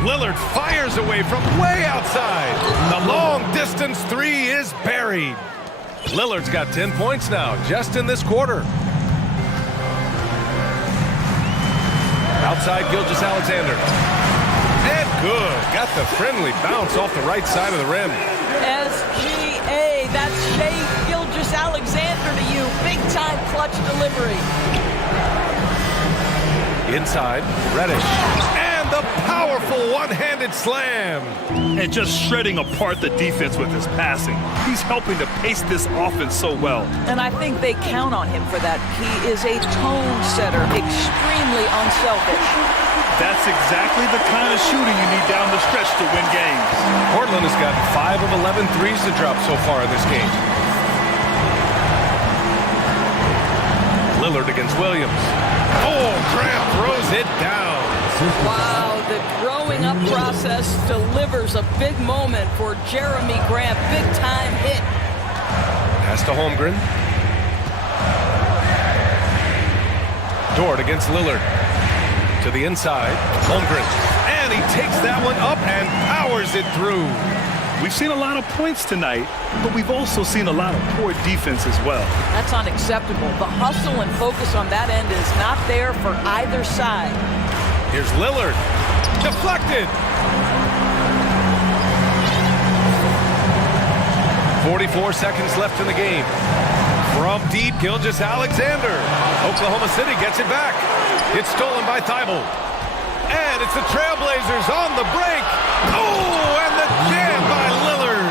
Lillard fires away from way outside. The long-distance 3 is buried. Lillard's got 10 points now, just in this quarter. Outside Gilgeous-Alexander. And good. Got the friendly bounce off the right side of the rim. SGA, that's Shea Gilgeous-Alexander to you. Big-time clutch delivery. Inside, Reddish. And the powerful one-handed slam. And just shredding apart the defense with his passing. He's helping to pace this offense so well. And I think they count on him for that. He is a tone setter, extremely unselfish. That's exactly the kind of shooting you need down the stretch to win games. Portland has gotten 5 of 11 threes to drop so far in this game. Lillard against Williams. Oh, Grant throws it down. Wow, the growing up process delivers a big moment for Jeremy Grant. Big time hit. Pass to Holmgren. Dort against Lillard. To the inside, Holmgren. And he takes that one up and powers it through. We've seen a lot of points tonight, but we've also seen a lot of poor defense as well. That's unacceptable. The hustle and focus on that end is not there for either side. Here's Lillard. Deflected. 44 seconds left in the game. From deep, Gilgeous-Alexander. Oklahoma City gets it back. It's stolen by Thibault. And it's the Trailblazers on the break. Oh, and the jam by Lillard.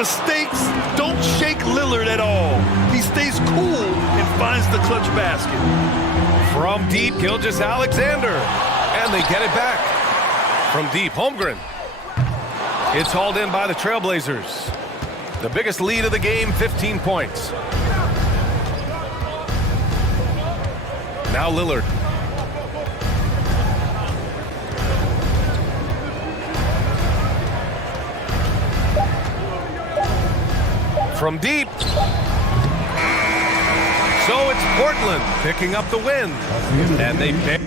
The stakes don't shake Lillard at all. He stays cool and finds the clutch basket. From deep, Gilgeous-Alexander. And they get it back. From deep, Holmgren. It's hauled in by the Trailblazers. The biggest lead of the game, 15 points. Now Lillard. From deep. So it's Portland picking up the win. And they pick.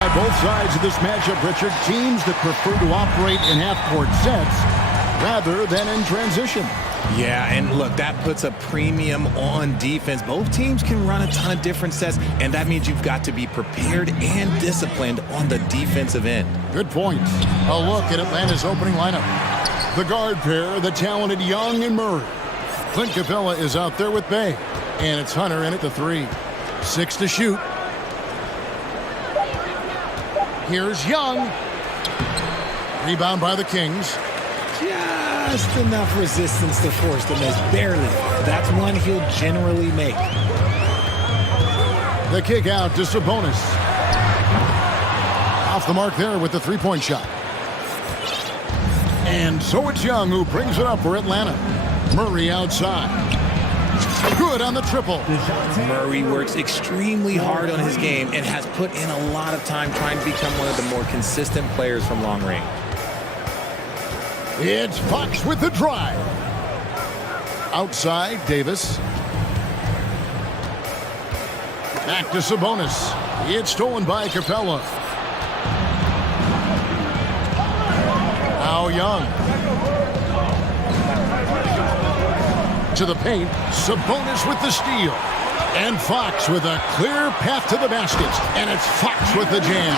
Both sides of this matchup, Richard, teams that prefer to operate in half-court sets rather than in transition. Yeah, and look, that puts a premium on defense. Both teams can run a ton of different sets, and that means you've got to be prepared and disciplined on the defensive end. Good point. A look at Atlanta's opening lineup. The guard pair, the talented Young and Murray. Clint Capella is out there with Bay, and it's Hunter in at the 3. 6 to shoot. Here's Young. Rebound by the Kings. Just enough resistance to force the miss. Barely. That's one he'll generally make. The kick out to Sabonis. Off the mark there with the three-point shot. And so it's Young who brings it up for Atlanta. Murray outside. Good on the triple. Murray works extremely hard on his game and has put in a lot of time trying to become one of the more consistent players from long range. It's Fox with the drive. Outside, Davis. Back to Sabonis. It's stolen by Capella. Now Young. To the paint. Sabonis with the steal. And Fox with a clear path to the basket. And it's Fox with the jam.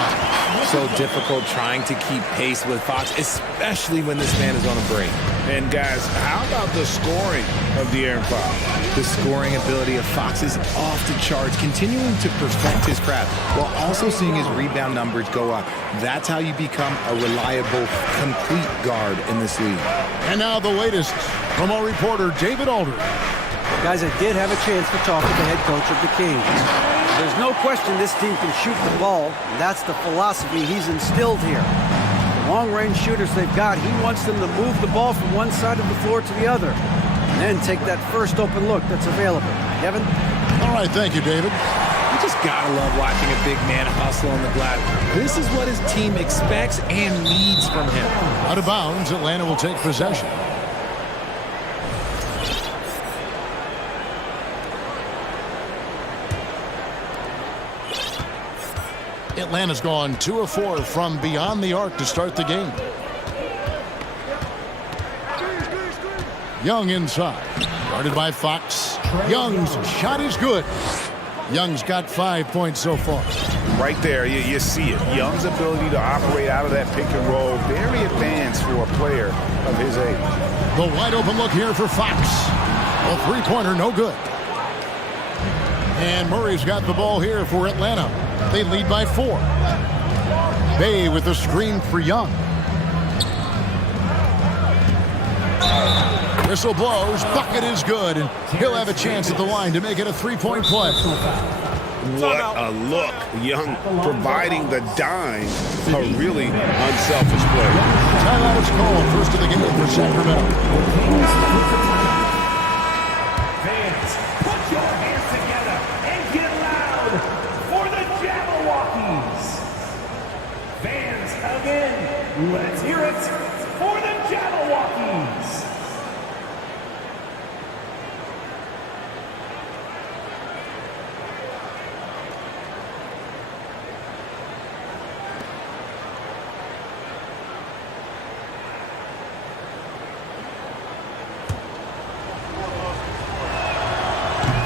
So difficult trying to keep pace with Fox, especially when this man is on a break. And guys, how about the scoring of De'Aaron Fox? The scoring ability of Fox is off the charts, continuing to perfect his craft while also seeing his rebound numbers go up. That's how you become a reliable, complete guard in this league. And now the latest from our reporter, David Alder. Guys, I did have a chance to talk with the head coach of the Kings. There's no question this team can shoot the ball, and that's the philosophy he's instilled here. The long-range shooters they've got, he wants them to move the ball from one side of the floor to the other, and then take that first open look that's available. Kevin? All right, thank you, David. You just gotta love watching a big man hustle on the glass. This is what his team expects and needs from him. Out of bounds, Atlanta will take possession. Atlanta's gone 2 of 4 from beyond the arc to start the game. Young inside. Guarded by Fox. Young's shot is good. Young's got 5 points so far. Right there, you see it. Young's ability to operate out of that pick and roll, very advanced for a player of his age. The wide open look here for Fox. A three-pointer, no good. And Murray's got the ball here for Atlanta. They lead by 4. Bay with the screen for Young. Whistle blows. Bucket is good. And he'll have a chance at the line to make it a three-point play. What a look. Young providing the dime. A really unselfish play. Timeout is called. First of the game for Sacramento. Fans, put your hands together and get loud for the Jabberwockies. Fans, again, let's hear it for the Jabberwockies.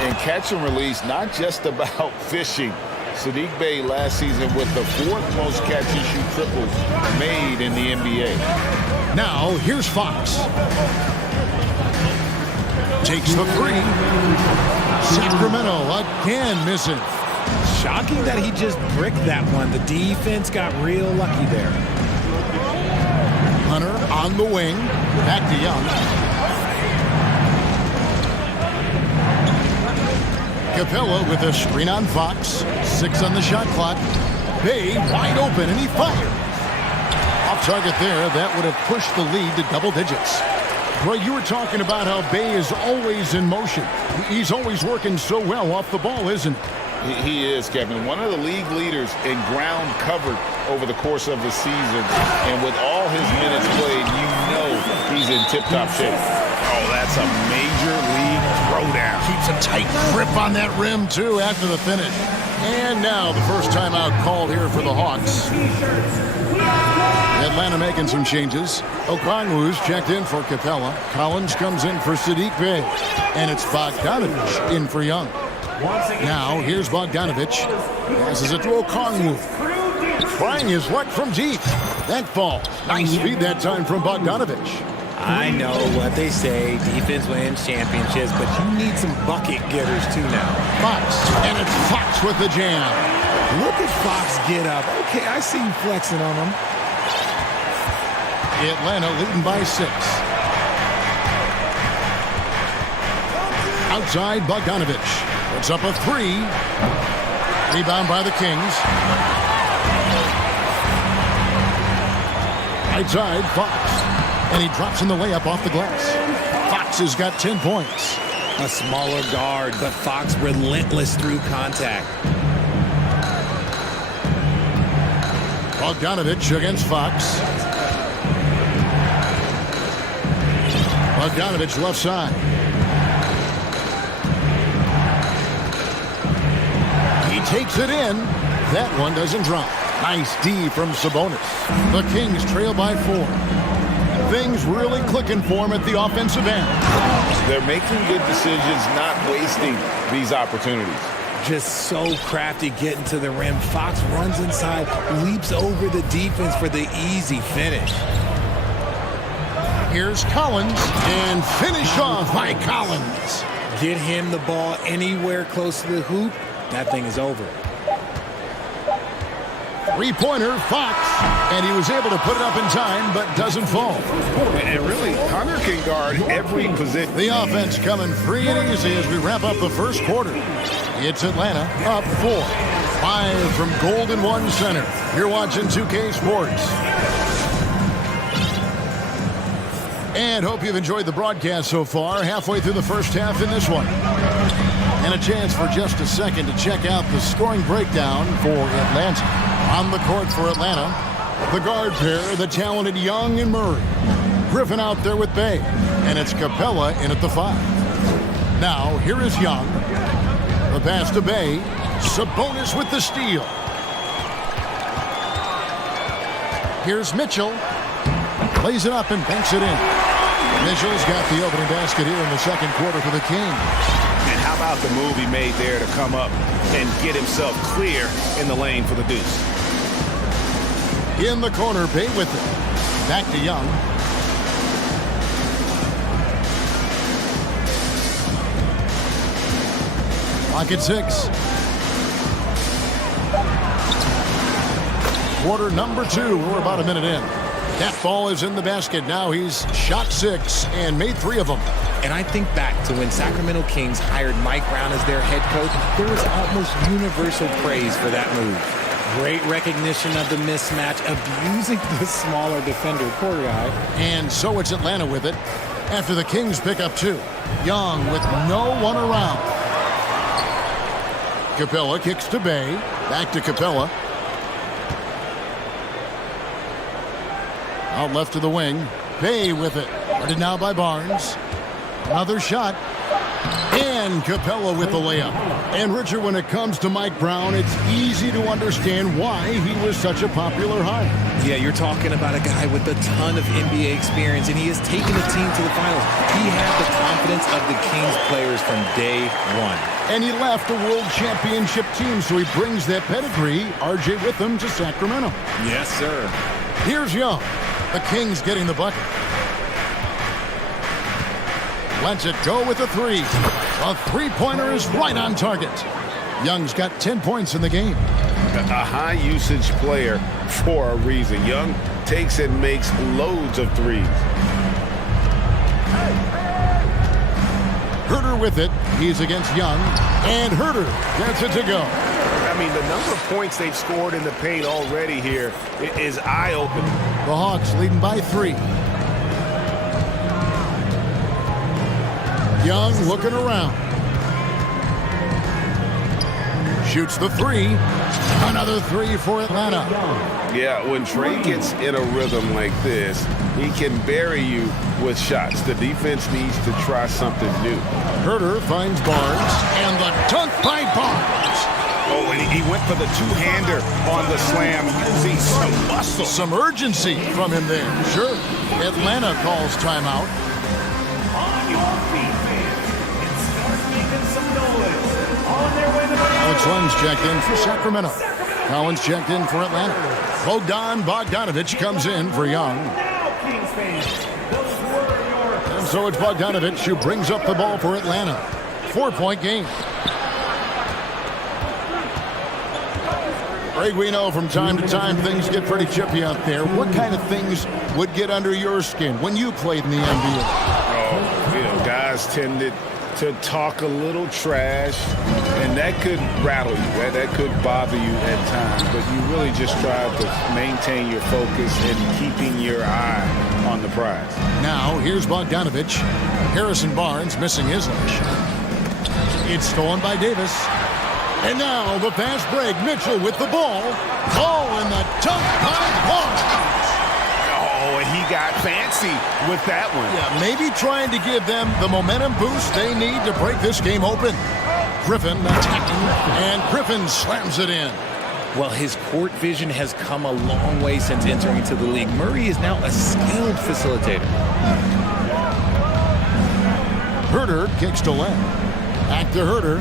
And catch and release, not just about fishing. Saddiq Bey last season with the 4th most catch-and-shoot triples made in the NBA. Now, here's Fox. Takes the 3. Sacramento again missing. Shocking that he just bricked that one. The defense got real lucky there. Hunter on the wing. Back to Young. Capella with a screen on Fox. 6 on the shot clock. Bay wide open, and he fires. Off target there. That would have pushed the lead to double digits. Well, you were talking about how Bay is always in motion. He's always working so well off the ball, isn't he? He is, Kevin. One of the league leaders in ground covered over the course of the season. And with all his minutes played, you know he's in tip-top shape. Oh, Oh, that's a major league throwdown. Keeps a tight grip on that rim, too, after the finish. And now the first timeout called here for the Hawks. Atlanta making some changes. Okongwu's checked in for Capella. Collins comes in for Sadiq Bey. And it's Bogdanovich in for Young. Now, here's Bogdanovich. Passes it to Okongwu. Trying his luck from deep. That falls. Nice speed that time from Bogdanovich. I know what they say, defense wins championships, but you need some bucket getters too now. Fox, and it's Fox with the jam. Look at Fox get up. Okay, I see you flexing on him. Atlanta leading by 6. Outside, Bogdanovich. Puts up a 3. Rebound by the Kings. Outside, Fox. And he drops in the layup off the glass. Fox has got 10 points. A smaller guard, but Fox relentless through contact. Bogdanovich against Fox. Bogdanovich left side. He takes it in. That one doesn't drop. Nice D from Sabonis. The Kings trail by 4. Things really clicking for him at the offensive end. They're making good decisions, not wasting these opportunities. Just so crafty getting to the rim. Fox runs inside, leaps over the defense for the easy finish. Here's Collins, and finish off by Collins. Get him the ball anywhere close to the hoop, that thing is over. Three-pointer, Fox, and he was able to put it up in time, but doesn't fall. And really, Hunter can guard every position. The offense coming free and easy as we wrap up the first quarter. It's Atlanta up 4. 5 from Golden One Center. You're watching 2K Sports. And hope you've enjoyed the broadcast so far. Halfway through the first half in this one. And a chance for just a second to check out the scoring breakdown for Atlanta. On the court for Atlanta, the guard pair, the talented Young and Murray. Griffin out there with Bey, and it's Capella in at the 5. Now, here is Young. The pass to Bey. Sabonis with the steal. Here's Mitchell. Plays it up and banks it in. Mitchell's got the opening basket here in the second quarter for the Kings. And how about the move he made there to come up and get himself clear in the lane for the deuce? In the corner, Bey with it. Back to Young. Pocket 6. Quarter number 2. We're about a minute in. That ball is in the basket. Now he's shot 6 and made 3 of them. And I think back to when Sacramento Kings hired Mike Brown as their head coach, there was almost universal praise for that move. Great recognition of the mismatch, abusing the smaller defender, poor guy. And so it's Atlanta with it after the Kings pick up 2. Young with no one around. Capella kicks to Bey. Back to Capella. Out left to the wing. Bey with it. Guarded now by Barnes. Another shot. And Capella with the layup. And Richard, when it comes to Mike Brown, it's easy to understand why he was such a popular hire. Yeah, you're talking about a guy with a ton of NBA experience, and he has taken the team to the finals. He had the confidence of the Kings players from day one. And he left a world championship team, so he brings that pedigree, RJ, with him to Sacramento. Yes, sir. Here's Young. The Kings getting the bucket. Lets it go with a 3. A three-pointer is right on target. Young's got 10 points in the game. A high-usage player for a reason. Young takes and makes loads of threes. Herter with it. He's against Young. And Herter gets it to go. I mean, the number of points they've scored in the paint already here is eye-opening. The Hawks leading by 3. Young looking around. Shoots the three. Another three for Atlanta. Yeah, when Trey gets in a rhythm like this, he can bury you with shots. The defense needs to try something new. Herter finds Barnes, and the dunk by Barnes. Oh, and he went for the two-hander on the slam using some muscle. Some urgency from him there. Sure. Atlanta calls timeout. On your feet, fans, and start making some noise. On their way to the Alex Lenz checked in for Sacramento. Collins checked in for Atlanta. Bogdanovich comes in for Young. now, Kings fans. Those were your And so it's Bogdanovich who brings up the ball for Atlanta. 4-point game. Greg, we know from time to time things get pretty chippy out there. What kind of things would get under your skin when you played in the NBA? Oh, guys tended to talk a little trash, and that could rattle you. That could bother you at times, but you really just try to maintain your focus and keeping your eye on the prize. Now, here's Bogdanovich. Harrison Barnes missing his last shot. It's stolen by Davis. And now the fast break. Mitchell with the ball. Oh, and the dunk by Barnes. Oh, and he got fancy with that one. Yeah, maybe trying to give them the momentum boost they need to break this game open. Griffin attacking, and Griffin slams it in. Well, his court vision has come a long way since entering into the league. Murray is now a skilled facilitator. Herter kicks to Len. Back to Herter.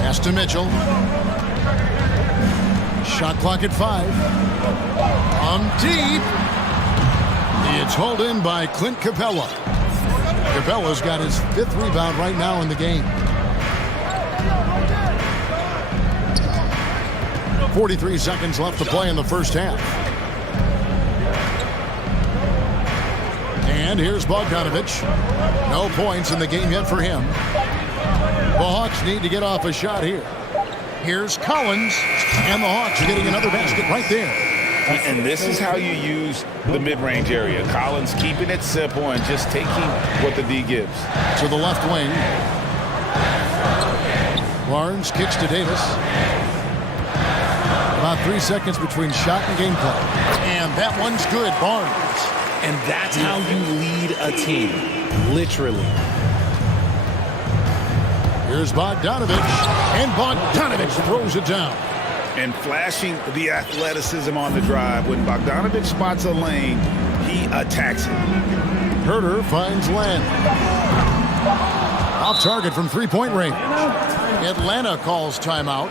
Pass to Mitchell. Shot clock at 5. Deep. It's hauled in by Clint Capella. Capella's got his 5th rebound right now in the game. 43 seconds left to play in the first half. And here's Bogdanovich. No points in the game yet for him. The Hawks need to get off a shot here. Here's Collins, and the Hawks are getting another basket right there. And this is how you use the mid-range area. Collins keeping it simple and just taking what the D gives. To the left wing. Barnes kicks to Davis. About 3 seconds between shot and game clock. And that one's good, Barnes. And that's how you lead a team, literally. Here's Bogdanovich, and Bogdanovich throws it down. And flashing the athleticism on the drive. When Bogdanovich spots a lane, he attacks it. Herter finds Len. Off target from three-point range. Atlanta calls timeout.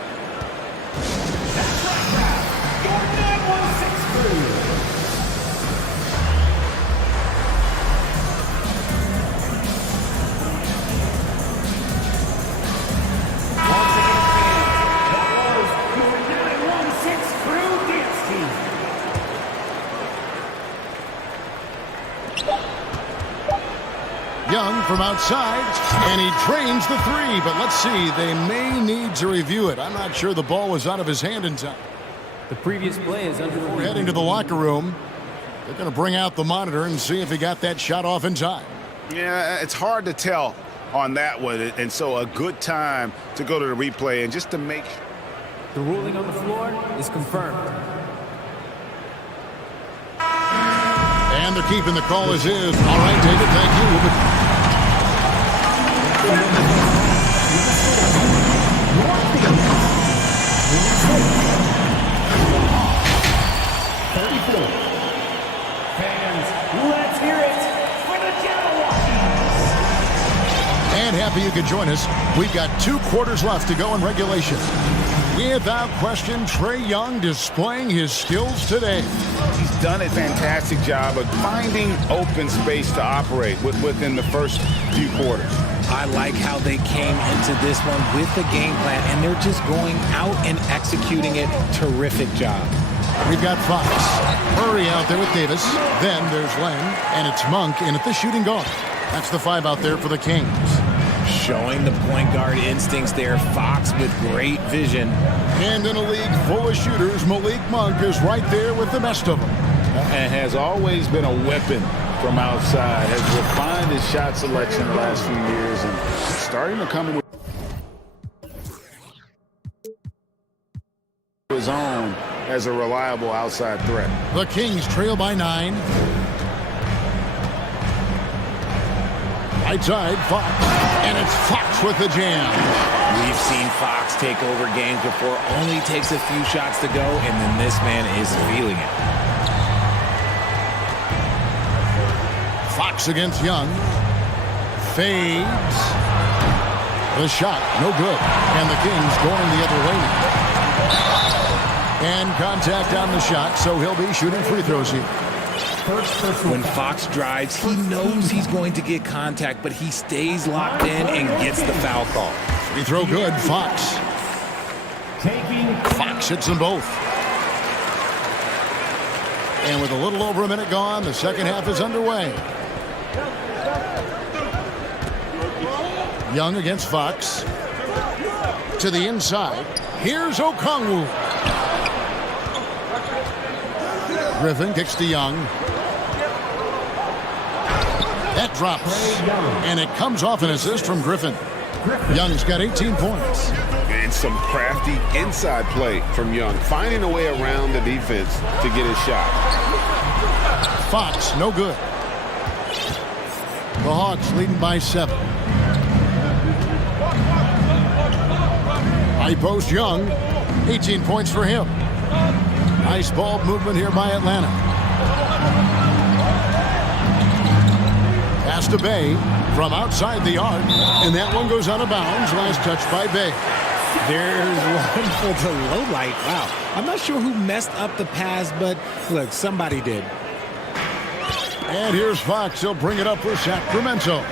Young from outside, and he drains the three, but let's see, they may need to review it. I'm not sure the ball was out of his hand in time. The previous play is under We're heading to the locker room. They're going to bring out the monitor and see if he got that shot off in time. Yeah, it's hard to tell on that one, and so a good time to go to the replay and just to make sure. The ruling on the floor is confirmed. And they're keeping the call as is. All right, David, thank you. Fans, let's hear it for the Jabberwockies. And happy you could join us. We've got 2 quarters left to go in regulation. Without question, Trae Young displaying his skills today. He's done a fantastic job of finding open space to operate within the first few quarters. I like how they came into this one with the game plan, and they're just going out and executing it. Terrific job. We've got Fox. Murray out there with Davis. Then there's Len, and it's Monk in at the shooting guard. That's the 5 out there for the Kings. Showing the point guard instincts there. Fox with great vision. And in a league full of shooters, Malik Monk is right there with the best of them. And has always been a weapon from outside. Has refined his shot selection the last few years and starting to come in his own as a reliable outside threat. The Kings trail by 9. Right side, Fox. And it's Fox with the jam. We've seen Fox take over games before. Only takes a few shots to go, and then this man is feeling it. Fox against Young. Fades. The shot, no good. And the Kings going the other way now. And contact on the shot, so he'll be shooting free throws here. When Fox drives, he knows he's going to get contact, but he stays locked in and gets the foul call. Free throw good, Fox. Fox hits them both. And with a little over a minute gone, the second half is underway. Young against Fox. To the inside. Here's Okongwu. Griffin kicks to Young. That drops. And it comes off an assist from Griffin. Young's got 18 points. And some crafty inside play from Young, finding a way around the defense to get his shot. Fox, no good. The Hawks leading by 7. High post Young, 18 points for him. Nice ball movement here by Atlanta. Pass to Bay from outside the arc, and that one goes out of bounds. Last touch by Bay. There's one for the low light. Wow. I'm not sure who messed up the pass, but look, somebody did. And here's Fox. He'll bring it up for Sacramento.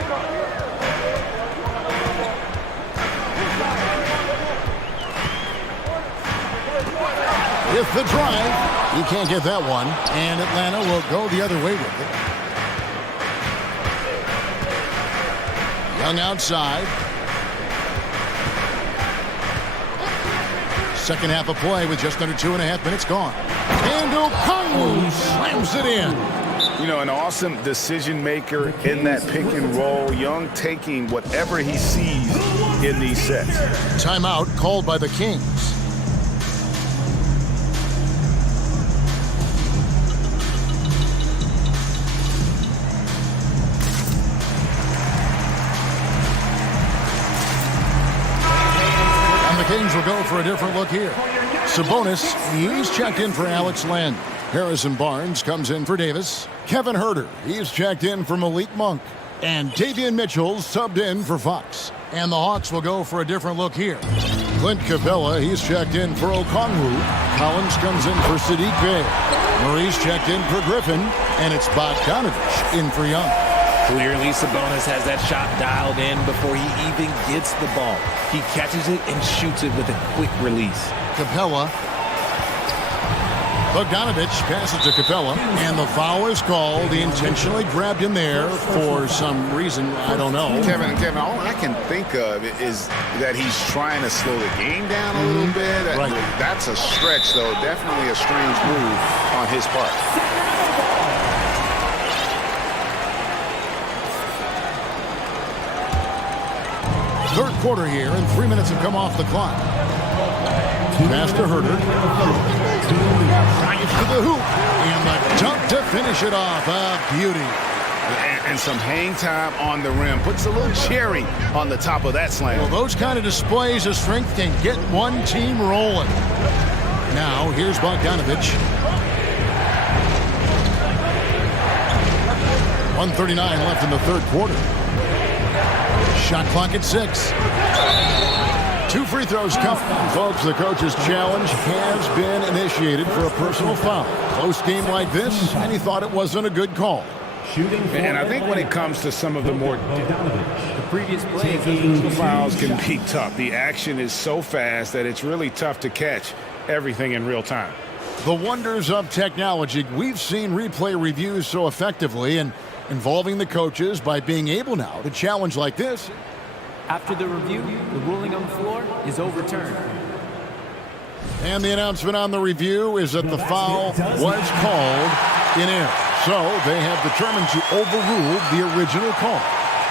With the drive, he can't get that one, and Atlanta will go the other way with it. Young outside. Second half of play with just under 2.5 minutes gone. And Okongwu slams it in. You know, an awesome decision maker in that pick and roll. Young taking whatever he sees in these sets. Timeout called by the Kings. Kings will go for a different look here. Sabonis, he's checked in for Alex Len. Harrison Barnes comes in for Davis. Kevin Huerter, he's checked in for Malik Monk. And Davian Mitchell subbed in for Fox. And the Hawks will go for a different look here. Clint Capella, he's checked in for Okongwu. Collins comes in for Sadiq Bey. Maurice checked in for Griffin. And it's Bogdanovich in for Young. Clearly, Sabonis has that shot dialed in before he even gets the ball. He catches it and shoots it with a quick release. Capella. Bogdanovich passes to Capella, and the foul is called. He intentionally grabbed him there for some reason. I don't know. Kevin, all I can think of is that he's trying to slow the game down a little bit. Right. That's a stretch, though. Definitely a strange move on his part. Third quarter here, and 3 minutes have come off the clock. Pass to Huerter. Drives to the hoop. And the dunk to finish it off. A beauty. And some hang time on the rim. Puts a little cherry on the top of that slam. Well, those kind of displays of strength can get one team rolling. Now, here's Bogdanovich. 1:39 left in the third quarter. Shot clock at 6. 2 free throws come. Folks, the coach's challenge has been initiated for a personal foul. Close game like this, and he thought it wasn't a good call. And I think when it comes to some of the more The previous play fouls can be tough. The action is so fast that it's really tough to catch everything in real time. The wonders of technology. We've seen replay reviews so effectively and involving the coaches by being able now to challenge like this. After the review, the ruling on the floor is overturned. And the announcement on the review is that the foul was called in error. So they have determined to overrule the original call.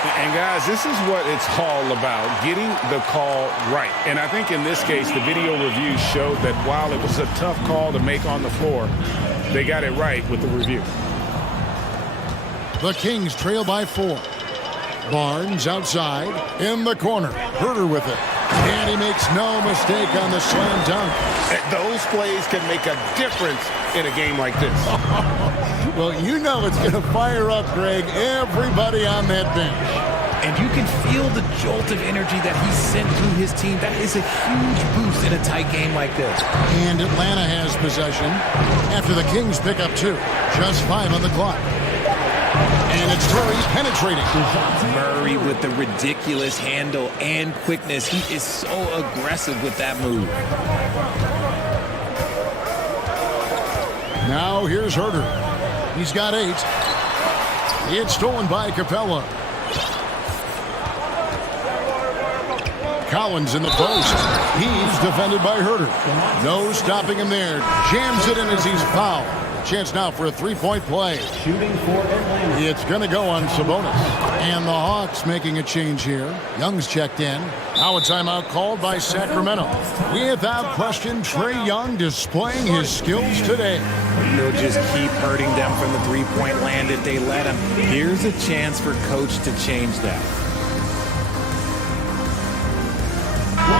And guys, this is what it's all about, getting the call right. And I think in this case, the video review showed that while it was a tough call to make on the floor, they got it right with the review. The Kings trail by 4. Barnes outside in the corner. Herder with it. And he makes no mistake on the slam dunk. Those plays can make a difference in a game like this. Well, you know it's going to fire up, Greg, everybody on that bench. And you can feel the jolt of energy that he sent through his team. That is a huge boost in a tight game like this. And Atlanta has possession after the Kings pick up 2. Just 5 on the clock. And it's Murray penetrating. Murray with the ridiculous handle and quickness. He is so aggressive with that move. Now here's Herder. He's got 8. It's stolen by Capella. Collins in the post. He's defended by Herder. No stopping him there. Jams it in as he's fouled. Chance now for a 3-point play. Shooting for Atlanta. It's going to go on Sabonis. And the Hawks making a change here. Young's checked in. Now a timeout called by Sacramento. Without question, Trae Young displaying his skills today. He'll just keep hurting them from the three-point land if they let him. Here's a chance for Coach to change that.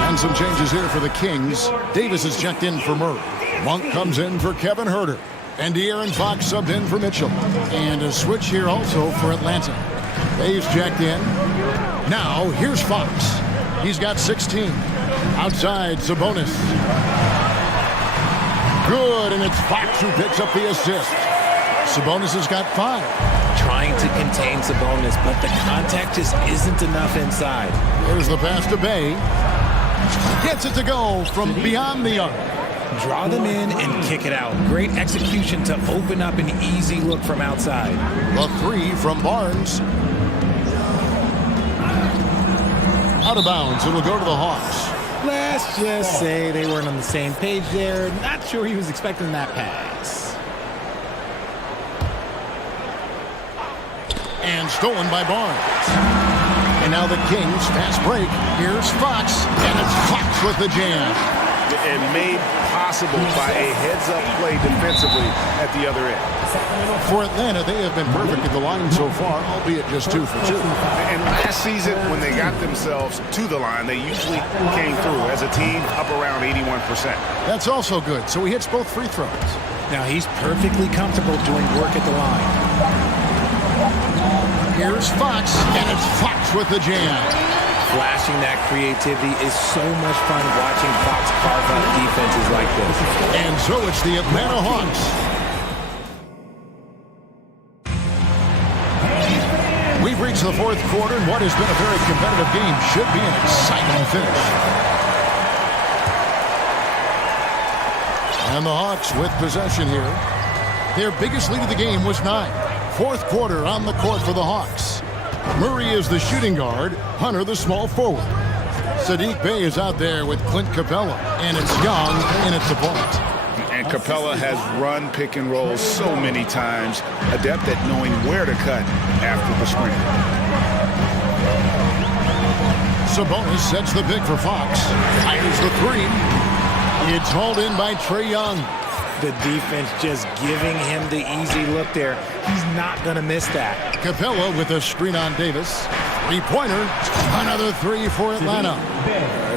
And some changes here for the Kings. Davis is checked in for Murray. Monk comes in for Kevin Herder. And De'Aaron Fox subbed in for Mitchell. And a switch here also for Atlanta. Dave's checked in. Now, here's Fox. He's got 16. Outside, Sabonis. Good, and it's Fox who picks up the assist. Sabonis has got 5. Trying to contain Sabonis, but the contact just isn't enough inside. There's the pass to Bay. Gets it to go from beyond the arc. Draw them in and kick it out. Great execution to open up an easy look from outside. The 3 from Barnes. Out of bounds. It'll go to the Hawks. Let's just say they weren't on the same page there. Not sure he was expecting that pass. And stolen by Barnes. And now the Kings fast break. Here's Fox. And it's Fox with the jam. And made possible by a heads-up play defensively at the other end. For Atlanta, they have been perfect at the line so far, albeit just 2 for 2. And last season, when they got themselves to the line, they usually came through as a team up around 81%. That's also good. So he hits both free throws. Now he's perfectly comfortable doing work at the line. Here's Fox, and it's Fox with the jam. Flashing that creativity is so much fun watching Fox carve up defenses like this. And so it's the Atlanta Hawks. We've reached the 4th quarter, and what has been a very competitive game should be an exciting finish. And the Hawks with possession here. Their biggest lead of the game was 9. 4th quarter on the court for the Hawks. Murray is the shooting guard, Hunter the small forward. Saddiq Bey is out there with Clint Capella, and it's Young, and it's a point. And Capella has run pick and rolls so many times, adept at knowing where to cut after the screen. Sabonis sets the pick for Fox. Fires the 3. It's hauled in by Trae Young. The defense just giving him the easy look there. He's not going to miss that. Capella with a screen on Davis. 3-pointer. Another 3 for Atlanta.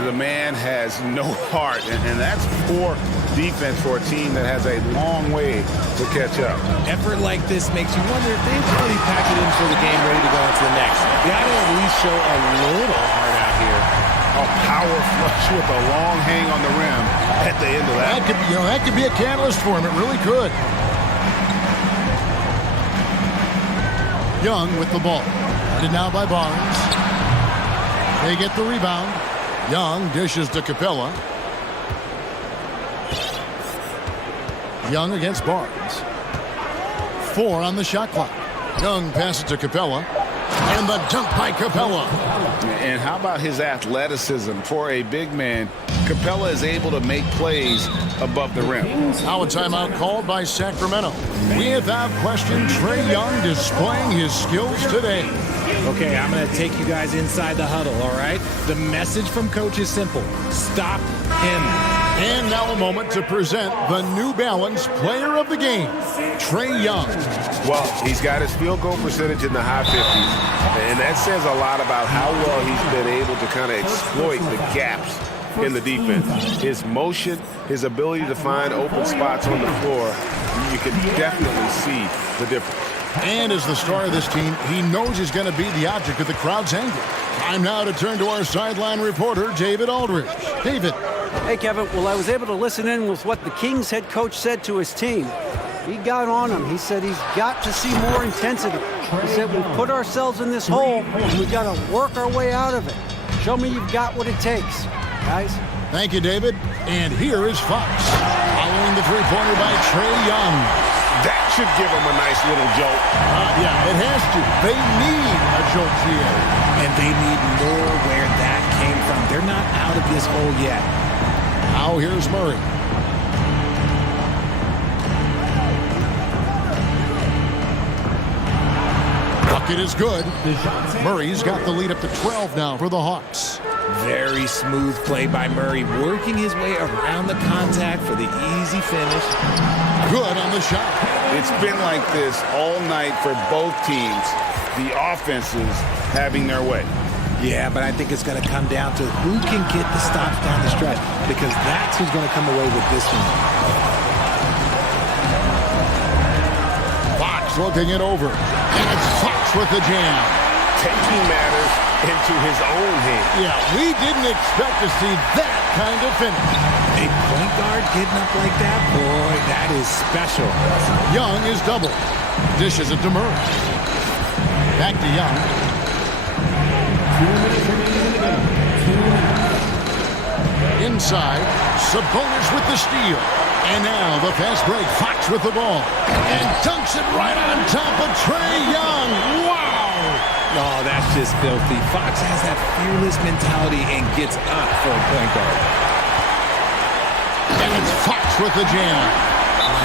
The man has no heart, and that's poor defense for a team that has a long way to catch up. Effort like this makes you wonder if they've really packed it in for the game, ready to go into the next. Got to at least show a little heart out here. A power flush with a long hang on the rim at the end of that. That could be a catalyst for him. It really could. Young with the ball. Guarded now by Barnes. They get the rebound. Young dishes to Capella. Young against Barnes. 4 on the shot clock. Young passes to Capella. And the dunk by Capella. And how about his athleticism? For a big man, Capella is able to make plays above the rim. Now a timeout called by Sacramento. Without question, Trae Young displaying his skills today. Okay, I'm going to take you guys inside the huddle, all right? The message from coach is simple. Stop him. And now a moment to present the New Balance Player of the Game, Trae Young. Well, he's got his field goal percentage in the high 50s, and that says a lot about how well he's been able to kind of exploit the gaps in the defense. His motion, his ability to find open spots on the floor, you can definitely see the difference. And as the star of this team, he knows he's going to be the object of the crowd's anger. Time now to turn to our sideline reporter, David Aldridge. David. Hey, Kevin. Well, I was able to listen in with what the Kings head coach said to his team. He got on him. He said he's got to see more intensity. He said we've put ourselves in this hole, and we've got to work our way out of it. Show me you've got what it takes, guys. Thank you, David. And here is Fox, following the three-pointer by Trae Young. That should give him a nice little jolt. Yeah, it has to. They need a jolt here. And they need more where that came from. They're not out of this hole yet. Now here's Murray. Bucket is good. Murray's got the lead up to 12 now for the Hawks. Very smooth play by Murray, working his way around the contact for the easy finish. Good on the shot. It's been like this all night for both teams. The offenses having their way. Yeah, but I think it's going to come down to who can get the stops down the stretch, because that's who's going to come away with this one. Fox looking it over. And it's Fox with the jam. Taking matters into his own hand. Yeah, we didn't expect to see that kind of finish. A point guard getting up like that, boy, that is special. Young is double. Dishes it to Murray. Back to Young. 2 minutes remaining in the game. 2 minutes. Inside, Sabonis with the steal. And now the fast break, Fox with the ball. And dunks it right on top of Trae Young. Wow! Oh, that's just filthy. Fox has that fearless mentality and gets up for a point guard. And it's Fox with the jam.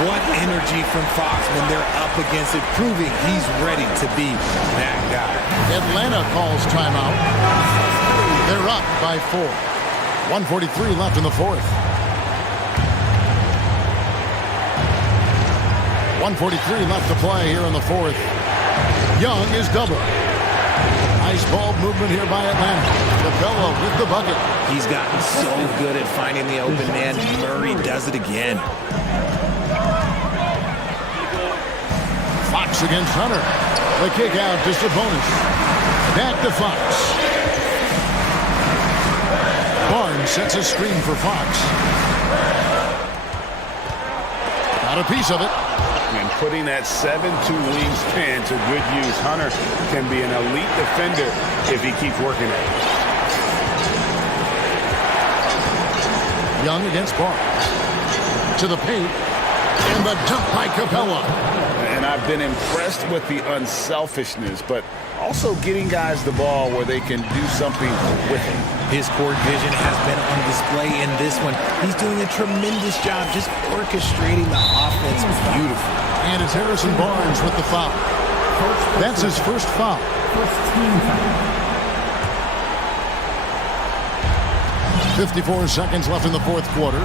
What energy from Fox when they're up against it, proving he's ready to be that guy. Atlanta calls timeout. They're up by 4. 1:43 left in the fourth. 1:43 left to play here in the fourth. Young is double. Nice ball movement here by Atlanta. Capella with the bucket. He's gotten so good at finding the open man. Murray does it again. Fox against Hunter. The kick out to Sabonis. Back to Fox. Barnes sets a screen for Fox. Got a piece of it. And putting that 7'2" wingspan to good use. Hunter can be an elite defender if he keeps working at it. Young against Barnes. To the paint. And the dunk by Capella. And I've been impressed with the unselfishness, but also getting guys the ball where they can do something with it. His court vision has been on display in this one. He's doing a tremendous job just orchestrating the offense beautifully. And it's Harrison Barnes with the foul. That's his first foul. First team foul. 54 seconds left in the fourth quarter.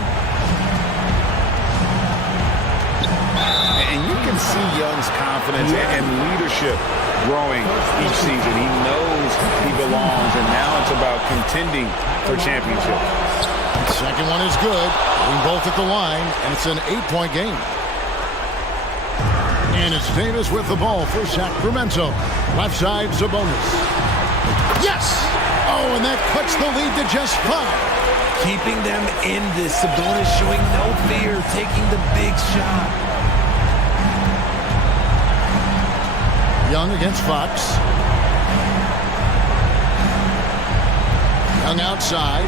And you can see Young's confidence and leadership growing each season. He knows he belongs, and now it's about contending for championships. Second one is good. We're both at the line, and it's an 8-point game. And it's Davis with the ball for Sacramento. Left side, Sabonis. Yes! Oh, and that cuts the lead to just 5. Keeping them in this. Sabonis showing no fear, taking the big shot. Young against Fox. Young outside.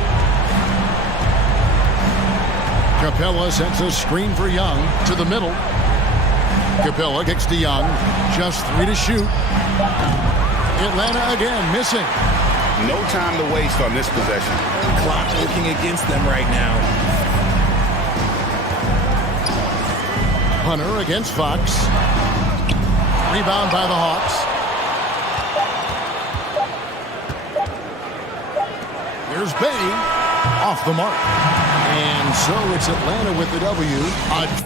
Capella sets a screen for Young to the middle. Capella kicks to Young. Just 3 to shoot. Atlanta again missing. No time to waste on this possession. Clock working against them right now. Hunter against Fox. Rebound by the Hawks. There's Bay off the mark. And so it's Atlanta with the W.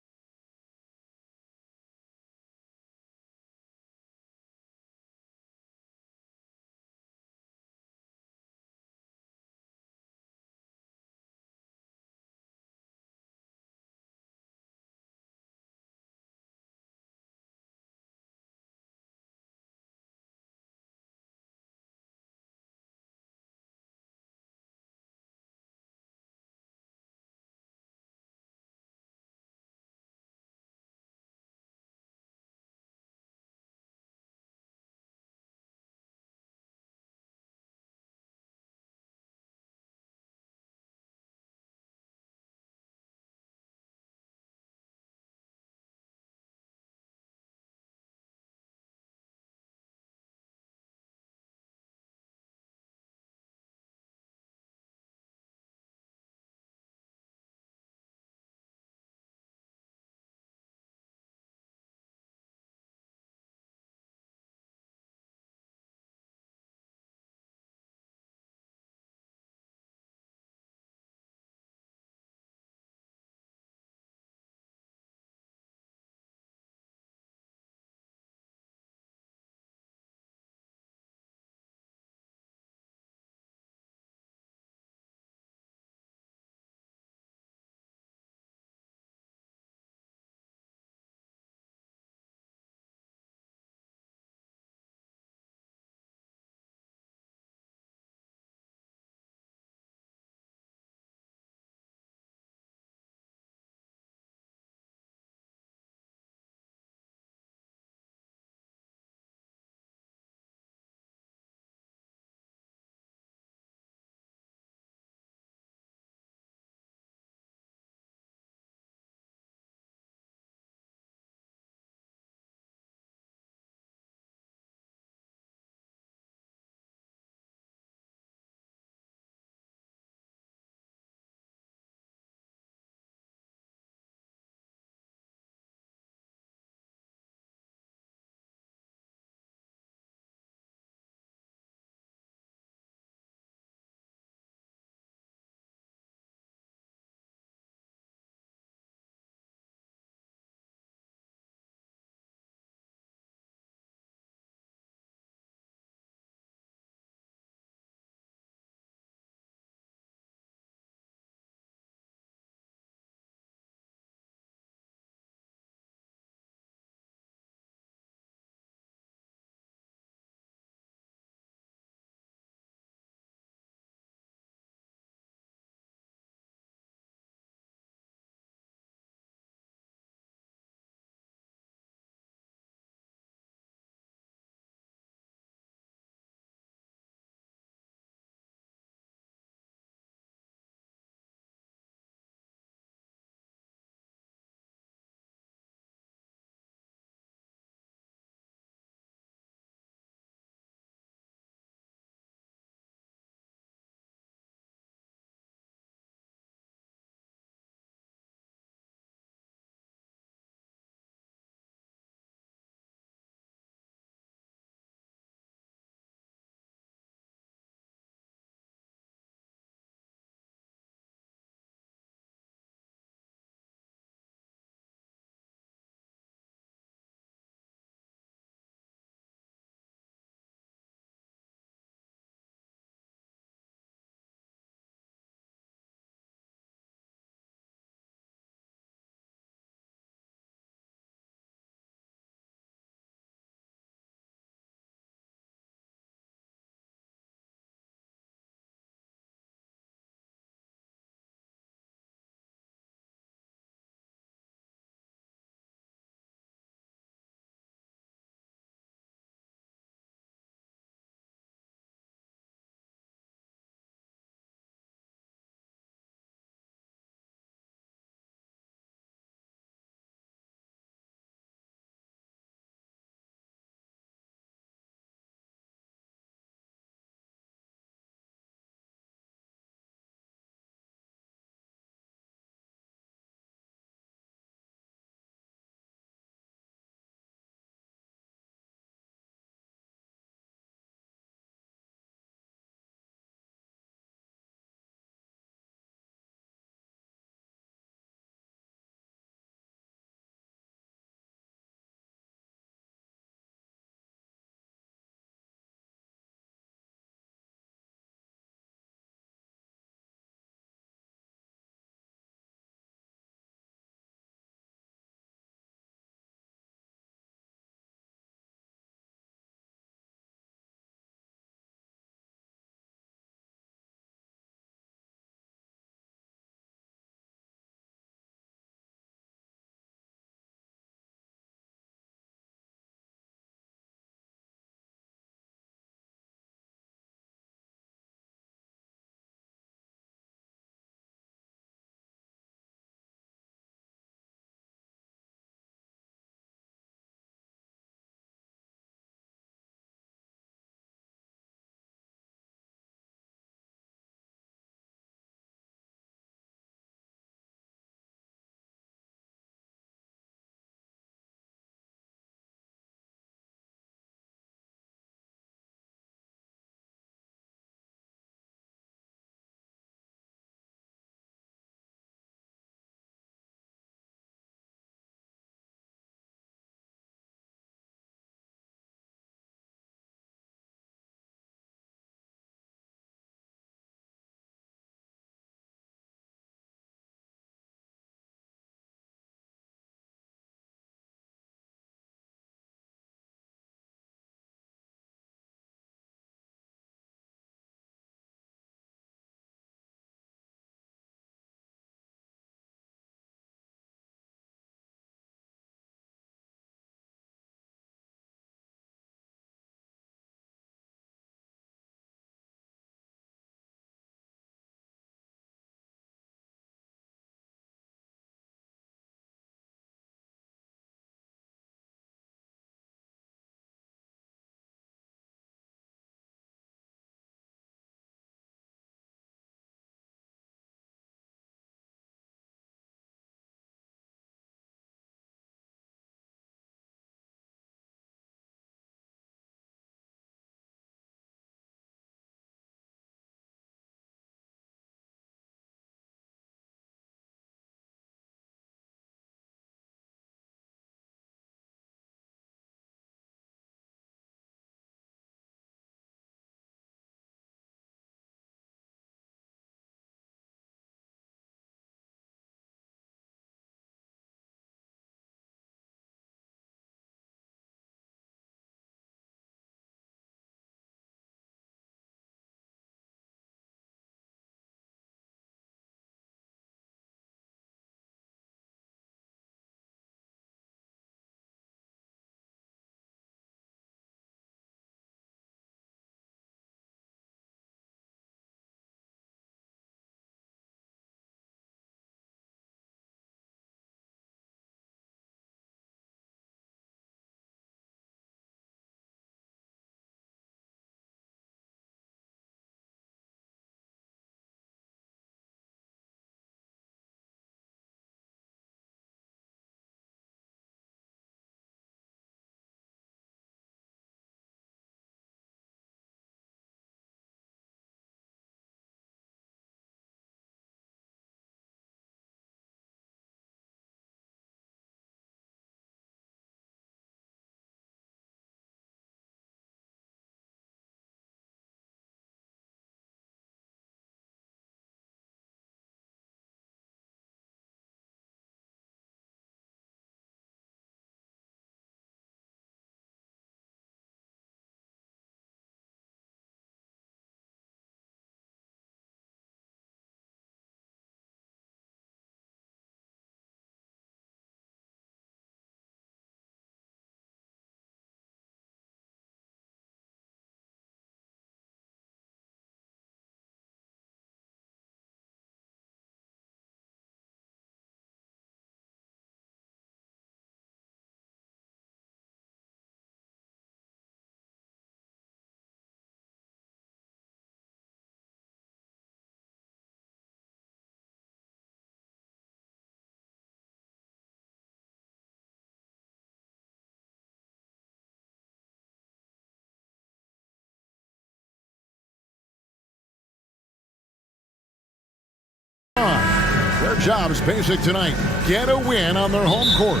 Their job's basic tonight. Get a win on their home court.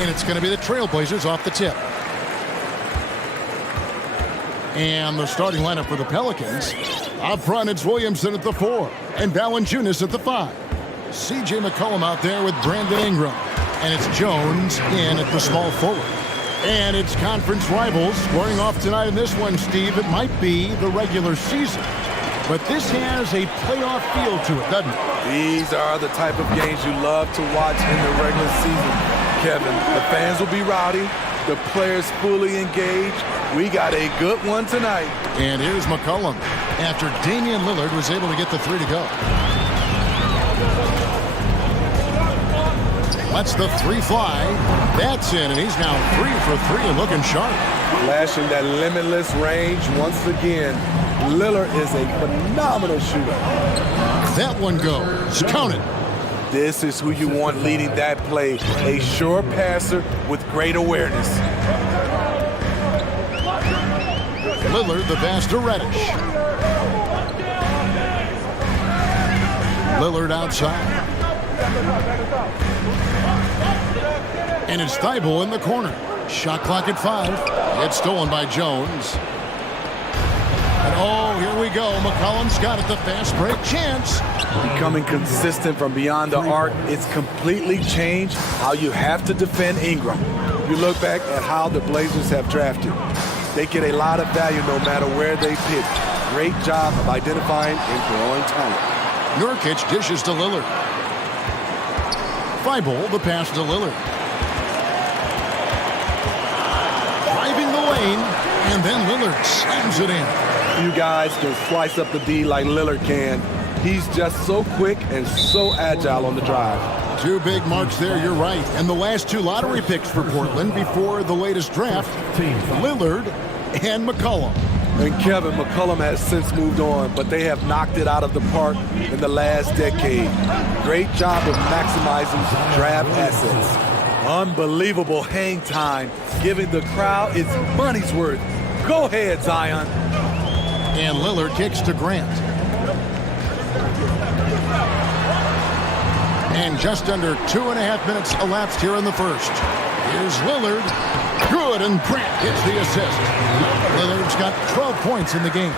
And it's going to be the Trailblazers off the tip. And the starting lineup for the Pelicans. Up front, it's Williamson at the 4 and Valanciunas at the 5. C.J. McCollum out there with Brandon Ingram. And it's Jones in at the small forward. And it's conference rivals squaring off tonight in this one, Steve. It might be the regular season, but this has a playoff feel to it, doesn't it? These are the type of games you love to watch in the regular season, Kevin. The fans will be rowdy, the players fully engaged. We got a good one tonight. And here's McCollum after Damian Lillard was able to get the 3 to go. Lets the 3 fly. That's in, and he's now 3 for 3 and looking sharp. Flashing that limitless range once again. Lillard is a phenomenal shooter. That one goes. Count it. This is who you want leading that play. A sure passer with great awareness. Lillard, the pass to Reddish. Lillard outside. And it's Thibault in the corner. Shot clock at 5. It's stolen by Jones. And oh, here we go. McCollum's got it. The fast break chance. Becoming consistent from beyond the arc, it's completely changed how you have to defend Ingram. You look back at how the Blazers have drafted. They get a lot of value no matter where they pick. Great job of identifying and growing talent. Nurkic dishes to Lillard. Thibault, the pass to Lillard. Driving the lane, and then Lillard slams it in. You guys can slice up the D like Lillard can. He's just so quick and so agile on the drive. 2 big marks there, you're right. And the last 2 lottery picks for Portland before the latest draft, Lillard and McCollum. And Kevin, McCollum has since moved on, but they have knocked it out of the park in the last decade. Great job of maximizing draft assets. Unbelievable hang time, giving the crowd its money's worth. Go ahead, Zion. And Lillard kicks to Grant. And just under 2.5 minutes elapsed here in the first. Here's Lillard. Good, and Grant gets the assist. Lillard's got 12 points in the game.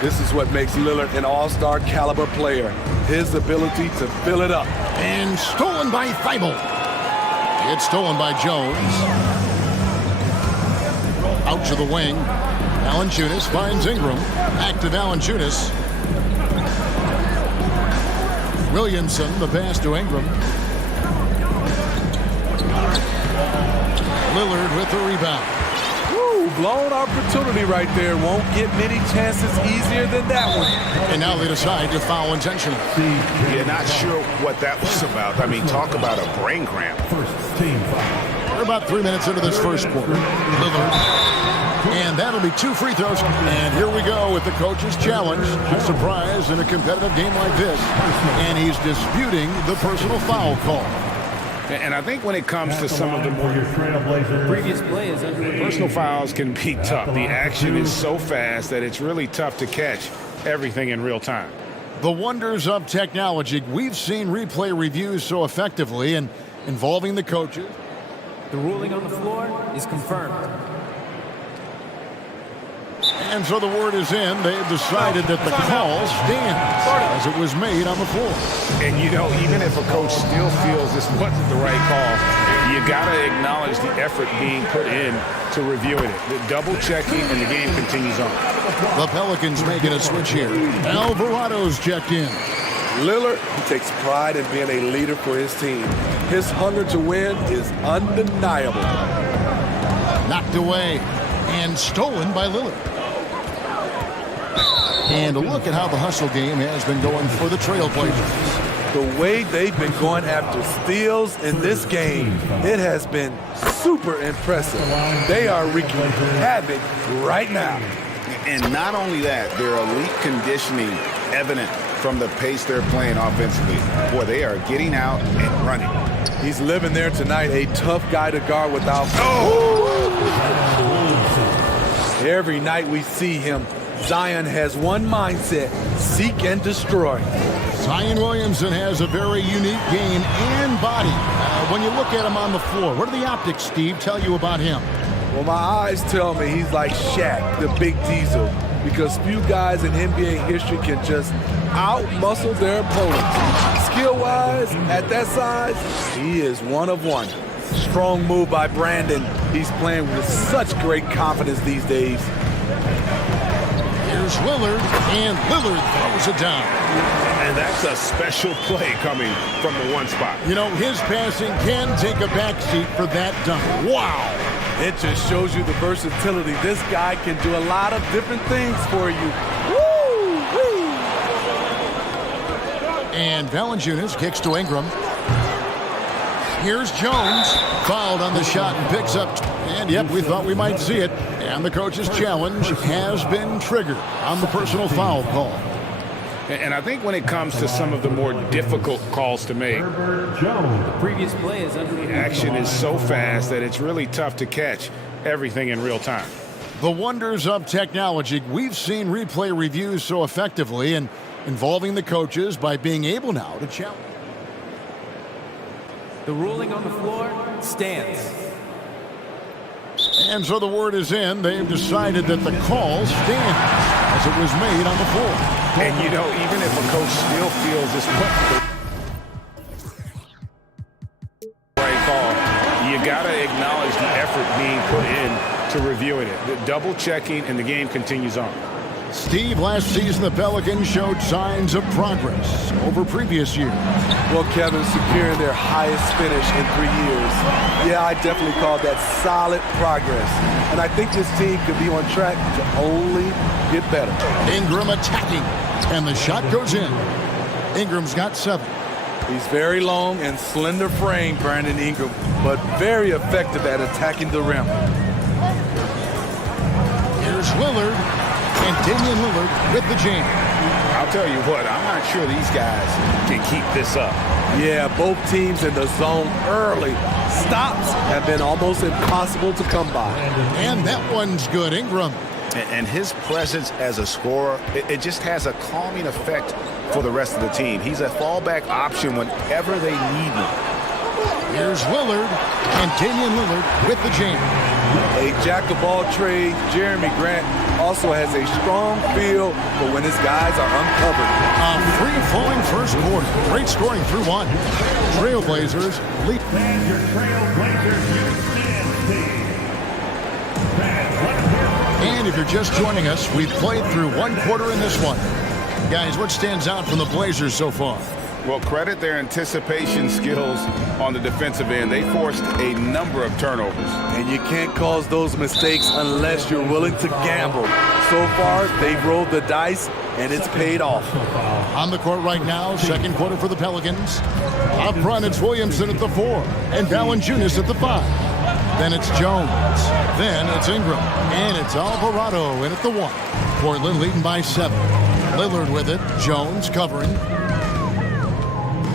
This is what makes Lillard an all-star caliber player. His ability to fill it up. And stolen by Thibault. It's stolen by Jones. Out to the wing. Valanciunas finds Ingram. Back to Valanciunas. Williamson, the pass to Ingram. Lillard with the rebound. Woo, blown opportunity right there. Won't get many chances easier than that one. And now they decide to foul intentionally. You're not sure what that was about. I mean, talk about a brain cramp. We're about 3 minutes into this first quarter. Lillard. And that'll be 2 free throws. And here we go with the coach's challenge. A surprise in a competitive game like this. And he's disputing the personal foul call. And I think when it comes to some of the more Previous play is under review. personal fouls can be tough. The action is so fast that it's really tough to catch everything in real time. The wonders of technology. We've seen replay reviews so effectively and involving the coaches. The ruling on the floor is confirmed. And so the word is in. They've decided that the call stands as it was made on the floor. And, you know, even if a coach still feels this wasn't the right call, you got to acknowledge the effort being put in to reviewing it. The double checking, and the game continues on. The Pelicans making a switch here. Alvarado's checked in. Lillard, he takes pride in being a leader for his team. His hunger to win is undeniable. Knocked away and stolen by Lillard. And look at how the hustle game has been going for the Trailblazers. The way they've been going after steals in this game, it has been super impressive. They are wreaking havoc right now. And not only that, their elite conditioning evident from the pace they're playing offensively. Boy, they are getting out and running. He's living there tonight, a tough guy to guard without. Every night we see him Zion has one mindset: seek and destroy. Zion Williamson has a very unique game and body. When you look at him on the floor, what do the optics, Steve, tell you about him? Well, my eyes tell me he's like Shaq, the big diesel, because few guys in NBA history can just out-muscle their opponents. Skill-wise, at that size, he is one of one. Strong move by Brandon. He's playing with such great confidence these days. Here's Lillard, and Lillard throws it down. And that's a special play coming from the one spot. You know, his passing can take a backseat for that dunk. Wow! It just shows you the versatility. This guy can do a lot of different things for you. Woo-wee! And Valanciunas kicks to Ingram. Here's Jones, fouled on the shot and picks up. And yep, we thought we might see it. And the coach's challenge has been triggered on the personal foul call. And I think when it comes to some of the more difficult calls to make, The previous play is under the action is so fast that it's really tough to catch everything in real time. The wonders of technology. We've seen replay reviews so effectively and involving the coaches by being able now to challenge. The ruling on the floor stands. And so the word is in. They've decided that the call stands as it was made on the floor. And you know, even if a coach still feels this right call, you got to acknowledge the effort being put in to reviewing it. The double checking, and the game continues on. Steve, last season the Pelicans showed signs of progress over previous years. Well, Kevin, securing their highest finish in 3 years. Yeah, I definitely call that solid progress. And I think this team could be on track to only get better. Ingram attacking, and the shot goes in. Ingram's got 7. He's very long and slender frame, Brandon Ingram, but very effective at attacking the rim. Here's Lillard, and Damian Lillard with the jam. I'll tell you what, I'm not sure these guys can keep this up. Yeah, both teams in the zone early. Stops have been almost impossible to come by. And that one's good, Ingram. And his presence as a scorer, it just has a calming effect for the rest of the team. He's a fallback option whenever they need him. Here's Lillard, and Damian Lillard with the jam. A jack-of-all trades, Jeremy Grant also has a strong feel for when his guys are uncovered. A free-flowing first quarter. Great scoring through one. Trailblazers lead. Your Trailblazers And if you're just joining us, we've played through one quarter in this one. Guys, what stands out from the Blazers so far? Well, credit their anticipation skills on the defensive end. They forced a number of turnovers. And you can't cause those mistakes unless you're willing to gamble. So far, they've rolled the dice, and it's paid off. On the court right now, second quarter for the Pelicans. Up front, it's Williamson at the 4, and Valanciunas at the 5. Then it's Jones. Then it's Ingram. And it's Alvarado in at the 1. Portland leading by 7. Lillard with it. Jones covering.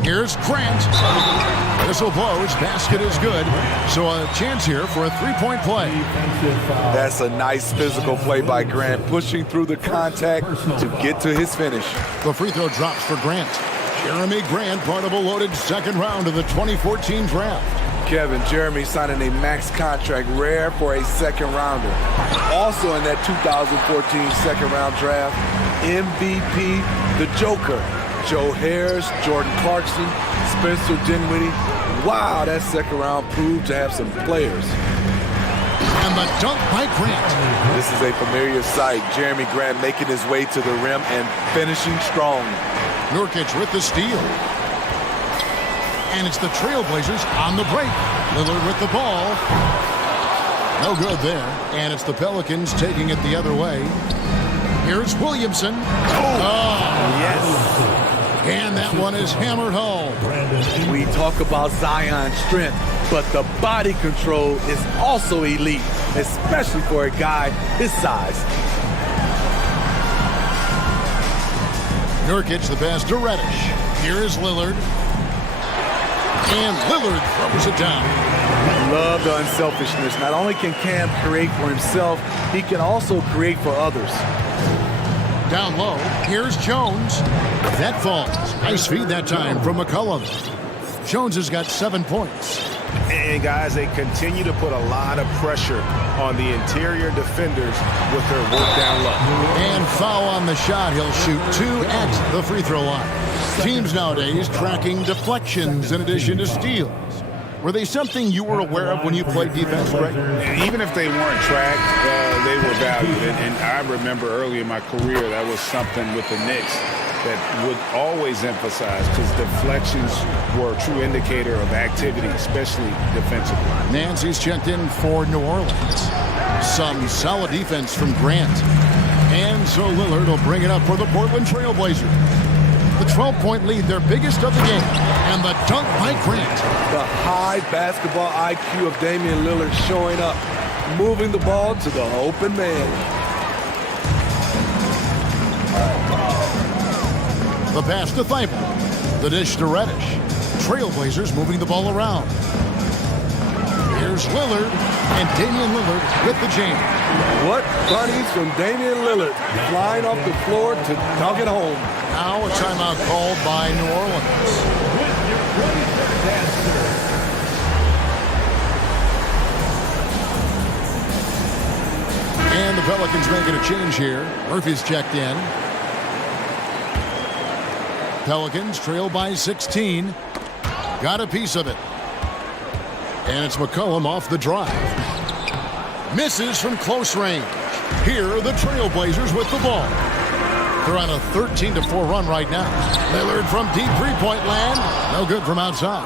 Here's Grant. Whistle blows. Basket is good. So a chance here for a three-point play. That's a nice physical play by Grant, pushing through the contact to get to his finish. The free throw drops for Grant. Jeremy Grant, part of a loaded second round of the 2014 draft. Kevin, Jeremy signing a max contract, rare for a second rounder. Also in that 2014 second round draft, MVP, the Joker. Joe Harris, Jordan Clarkson, Spencer Dinwiddie. Wow, that second round proved to have some players. And the dunk by Grant. This is a familiar sight. Jeremy Grant making his way to the rim and finishing strong. Nurkic with the steal. And it's the Trailblazers on the break. Lillard with the ball. No good there. And it's the Pelicans taking it the other way. Here's Williamson. Oh, yes. And that one is hammered home. We talk about Zion's strength, but the body control is also elite, especially for a guy his size. Nurkic the pass to Reddish. Here is Lillard. And Lillard throws it down. Love the unselfishness. Not only can Cam create for himself, he can also create for others. Down low, here's Jones. That falls. Nice feed that time from McCollum. Jones has got 7 points. And guys, they continue to put a lot of pressure on the interior defenders with their work down low. And foul on the shot. He'll shoot 2 at the free throw line. Teams nowadays tracking deflections in addition to steals. Were they something you were aware of when you played defense, Greg? Even if they weren't tracked, they were valued. And I remember early in my career, that was something with the Knicks that would always emphasize, because deflections were a true indicator of activity, especially defensively. Nancy's checked in for New Orleans. Some solid defense from Grant. And so Lillard will bring it up for the Portland Trail Blazers. The 12-point lead, their biggest of the game. And the dunk by Grant. The high basketball IQ of Damian Lillard showing up, moving the ball to the open man. The pass to Thibault. The dish to Reddish. Trailblazers moving the ball around. Here's Lillard, and Damian Lillard with the jam. What bunnies from Damian Lillard, flying off the floor to dunk it home. Now a timeout called by New Orleans. And the Pelicans making a change here. Murphy's checked in. Pelicans trail by 16. Got a piece of it. And it's McCollum off the drive. Misses from close range. Here are the Trailblazers with the ball. They're on a 13-4 run right now. Lillard from deep three-point land. No good from outside.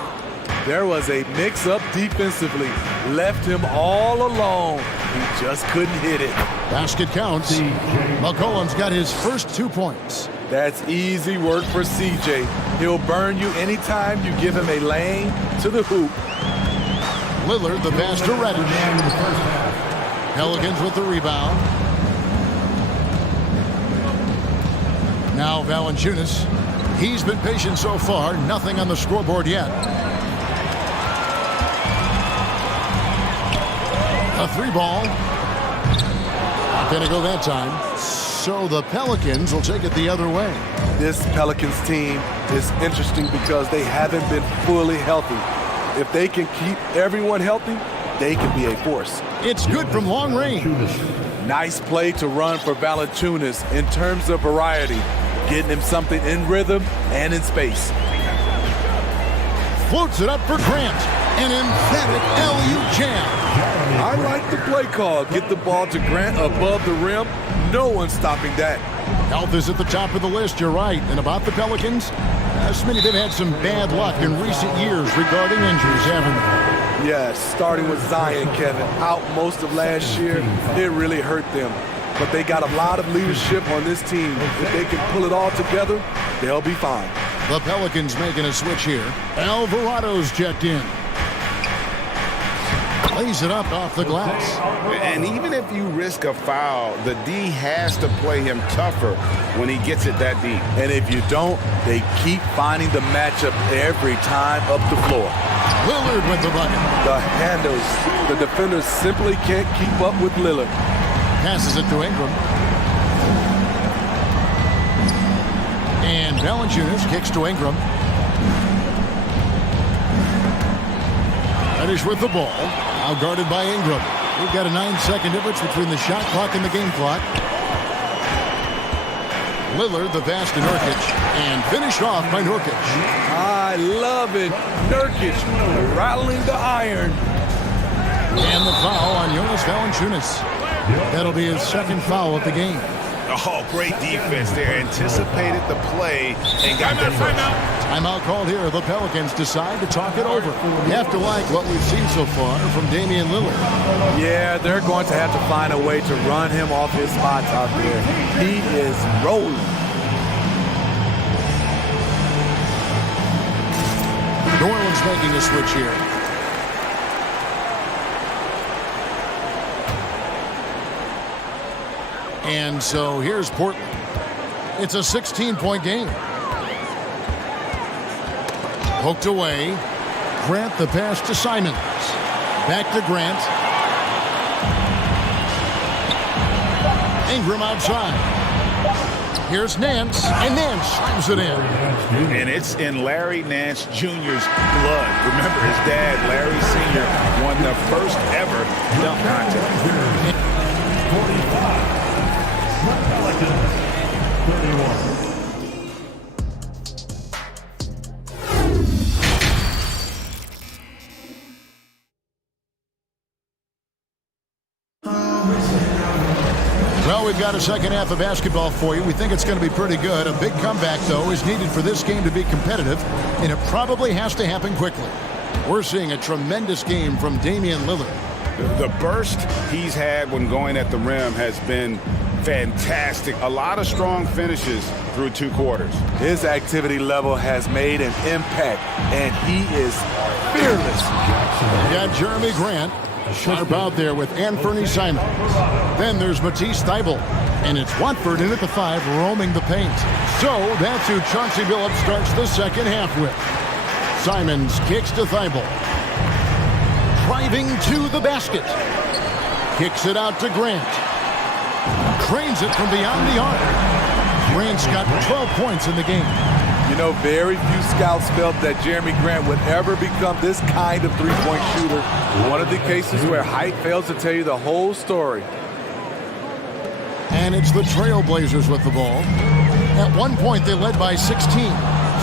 There was a mix-up defensively. Left him all alone. He just couldn't hit it. Basket counts. McCollum's got his first 2 points. That's easy work for CJ. He'll burn you anytime you give him a lane to the hoop. Lillard, the pass to Reddish. Pelicans with the rebound. Now Valanciunas. He's been patient so far. Nothing on the scoreboard yet. A 3-ball. Not gonna go that time. So the Pelicans will take it the other way. This Pelicans team is interesting because they haven't been fully healthy. If they can keep everyone healthy, they can be a force. It's good from long range. Nice play to run for Valanciunas in terms of variety, getting him something in rhythm and in space. Floats it up for Grant. An emphatic LU jam. I like the play call. Get the ball to Grant above the rim. No one's stopping that. Health is at the top of the list, you're right. And about the Pelicans, Smitty, they've had some bad luck in recent years regarding injuries, haven't they? Yes, starting with Zion, Kevin. Out most of last year, it really hurt them. But they got a lot of leadership on this team. If they can pull it all together, they'll be fine. The Pelicans making a switch here. Alvarado's checked in. Lays it up off the glass. And even if you risk a foul, the D has to play him tougher when he gets it that deep. And if you don't, they keep finding the matchup every time up the floor. Lillard with the bucket. The handles. The defenders simply can't keep up with Lillard. Passes it to Ingram. And Valanciunas kicks to Ingram. Reddish with the ball. Now guarded by Ingram. We've got a 9-second difference between the shot clock and the game clock. Lillard, the pass to Nurkic, and finished off by Nurkic. I love it. Nurkic rattling the iron. And the foul on Jonas Valanciunas. That'll be his second foul of the game. Oh, great defense there. Anticipated the play and got there first. Timeout called here. The Pelicans decide to talk it over. You have to like what we've seen so far from Damian Lillard. Yeah, they're going to have to find a way to run him off his spots out there. He is rolling. New Orleans making a switch here. And so here's Portland. It's a 16-point game. Poked away. Grant the pass to Simons. Back to Grant. Ingram outside. Here's Nance, and Nance slams it in. And it's in Larry Nance Jr.'s blood. Remember, his dad, Larry Sr., won the first ever dunk contest. 31. Well, we've got a second half of basketball for you. We think it's going to be pretty good. A big comeback, though, is needed for this game to be competitive, and it probably has to happen quickly. We're seeing a tremendous game from Damian Lillard. The burst he's had when going at the rim has been fantastic. A lot of strong finishes through 2 quarters. His activity level has made an impact, and he is fearless. We got Jeremy Grant sharp out there with Anthony Simons. Then there's Matisse Thybulle, and it's Watford in at the 5 roaming the paint. So that's who Chauncey Billups starts the second half with. Simons kicks to Thybulle. Driving to the basket. Kicks it out to Grant. Cranes it from beyond the arc. Grant's got 12 points in the game. You know, very few scouts felt that Jeremy Grant would ever become this kind of three-point shooter. One of the cases where height fails to tell you the whole story. And it's the Trailblazers with the ball. At one point, they led by 16.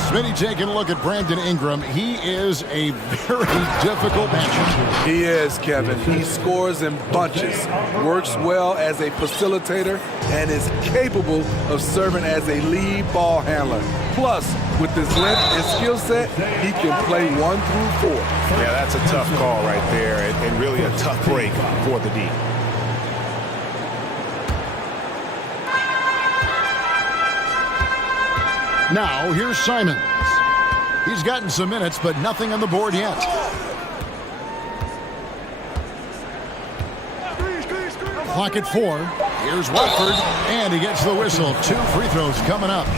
Smitty taking a look at Brandon Ingram. He is a very difficult matchup. He is, Kevin. He scores in bunches, works well as a facilitator, and is capable of serving as a lead ball handler. Plus, with his length and skill set, he can play 1 through 4. Yeah, that's a tough call right there, and really a tough break for the D. Now, here's Simons. He's gotten some minutes, but nothing on the board yet. Clock at 4. Here's Watford, and he gets the whistle. 2 free throws coming up.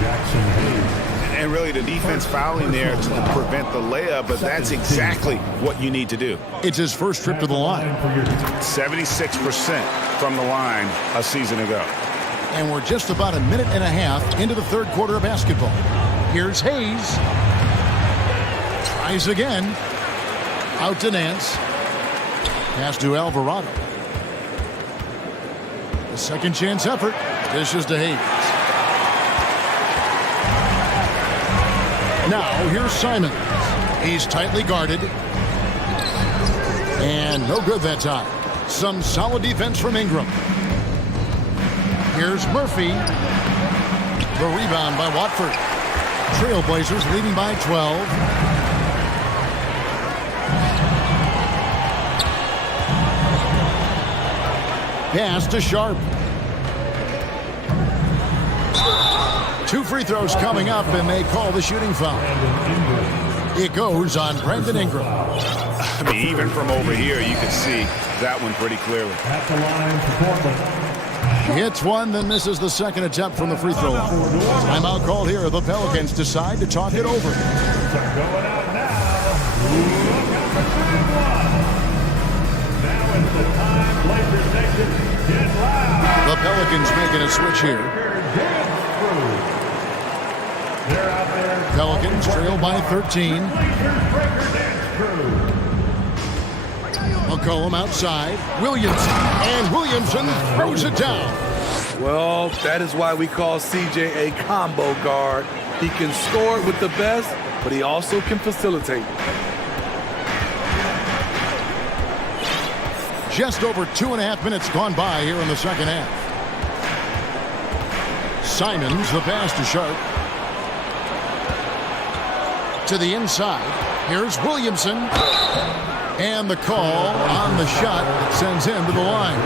And really the defense fouling there to prevent the layup, but that's exactly what you need to do. It's his first trip to the line. 76% from the line a season ago. And we're just about a minute and a half into the third quarter of basketball. Here's Hayes. Tries again. Out to Nance. Pass to Alvarado. The second chance effort. Dishes to Hayes. Now here's Simons. He's tightly guarded. And no good that time. Some solid defense from Ingram. Here's Murphy. The rebound by Watford. Trailblazers leading by 12. Pass to Sharp. 2 free throws coming up, and they call the shooting foul. It goes on Brandon Ingram. I mean, even from over here, you can see that one pretty clearly. At the line for Portland. Hits one, then misses the second attempt from the free throw line. Timeout called here. The Pelicans decide to talk it over. Going out now. Now it's the time Blazers exit. Get loud. The Pelicans making a switch here. They're out there. Pelicans trail by 13. McCollum outside. Williamson. And Williamson throws it down. Well, that is why we call CJ a combo guard. He can score it with the best, but he also can facilitate. Just over 2.5 minutes gone by here in the second half. Simons, the pass to Sharp. To the inside. Here's Williamson. And the call on the shot that sends him to the line.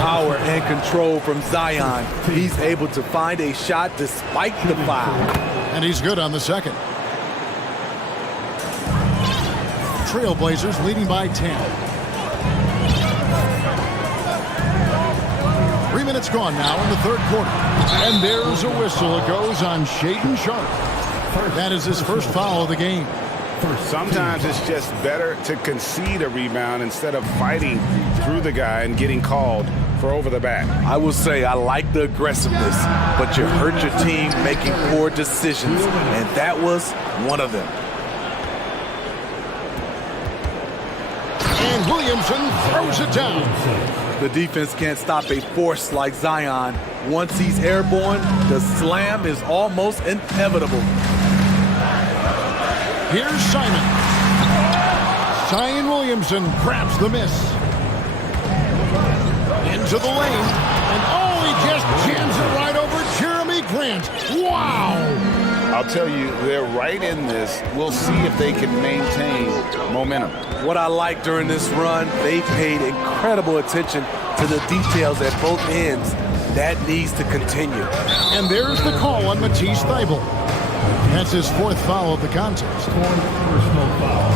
Power and control from Zion. He's able to find a shot despite the foul. And he's good on the second. Trailblazers leading by 10. 3 minutes gone now in the third quarter. And there's a whistle. It goes on Shaedon Sharp. That is his first foul of the game. Sometimes it's just better to concede a rebound instead of fighting through the guy and getting called for over the back. I will say I like the aggressiveness, but you hurt your team making poor decisions, and that was one of them. And Williamson throws it down. The defense can't stop a force like Zion. Once he's airborne, the slam is almost inevitable. Here's Simon. Zion Williamson grabs the miss. Into the lane. And oh, he just jams it right over Jeremy Grant. Wow! I'll tell you, they're right in this. We'll see if they can maintain momentum. What I like during this run, they paid incredible attention to the details at both ends. That needs to continue. And there's the call on Matisse Thybulle. That's his 4th foul of the contest. Personal foul.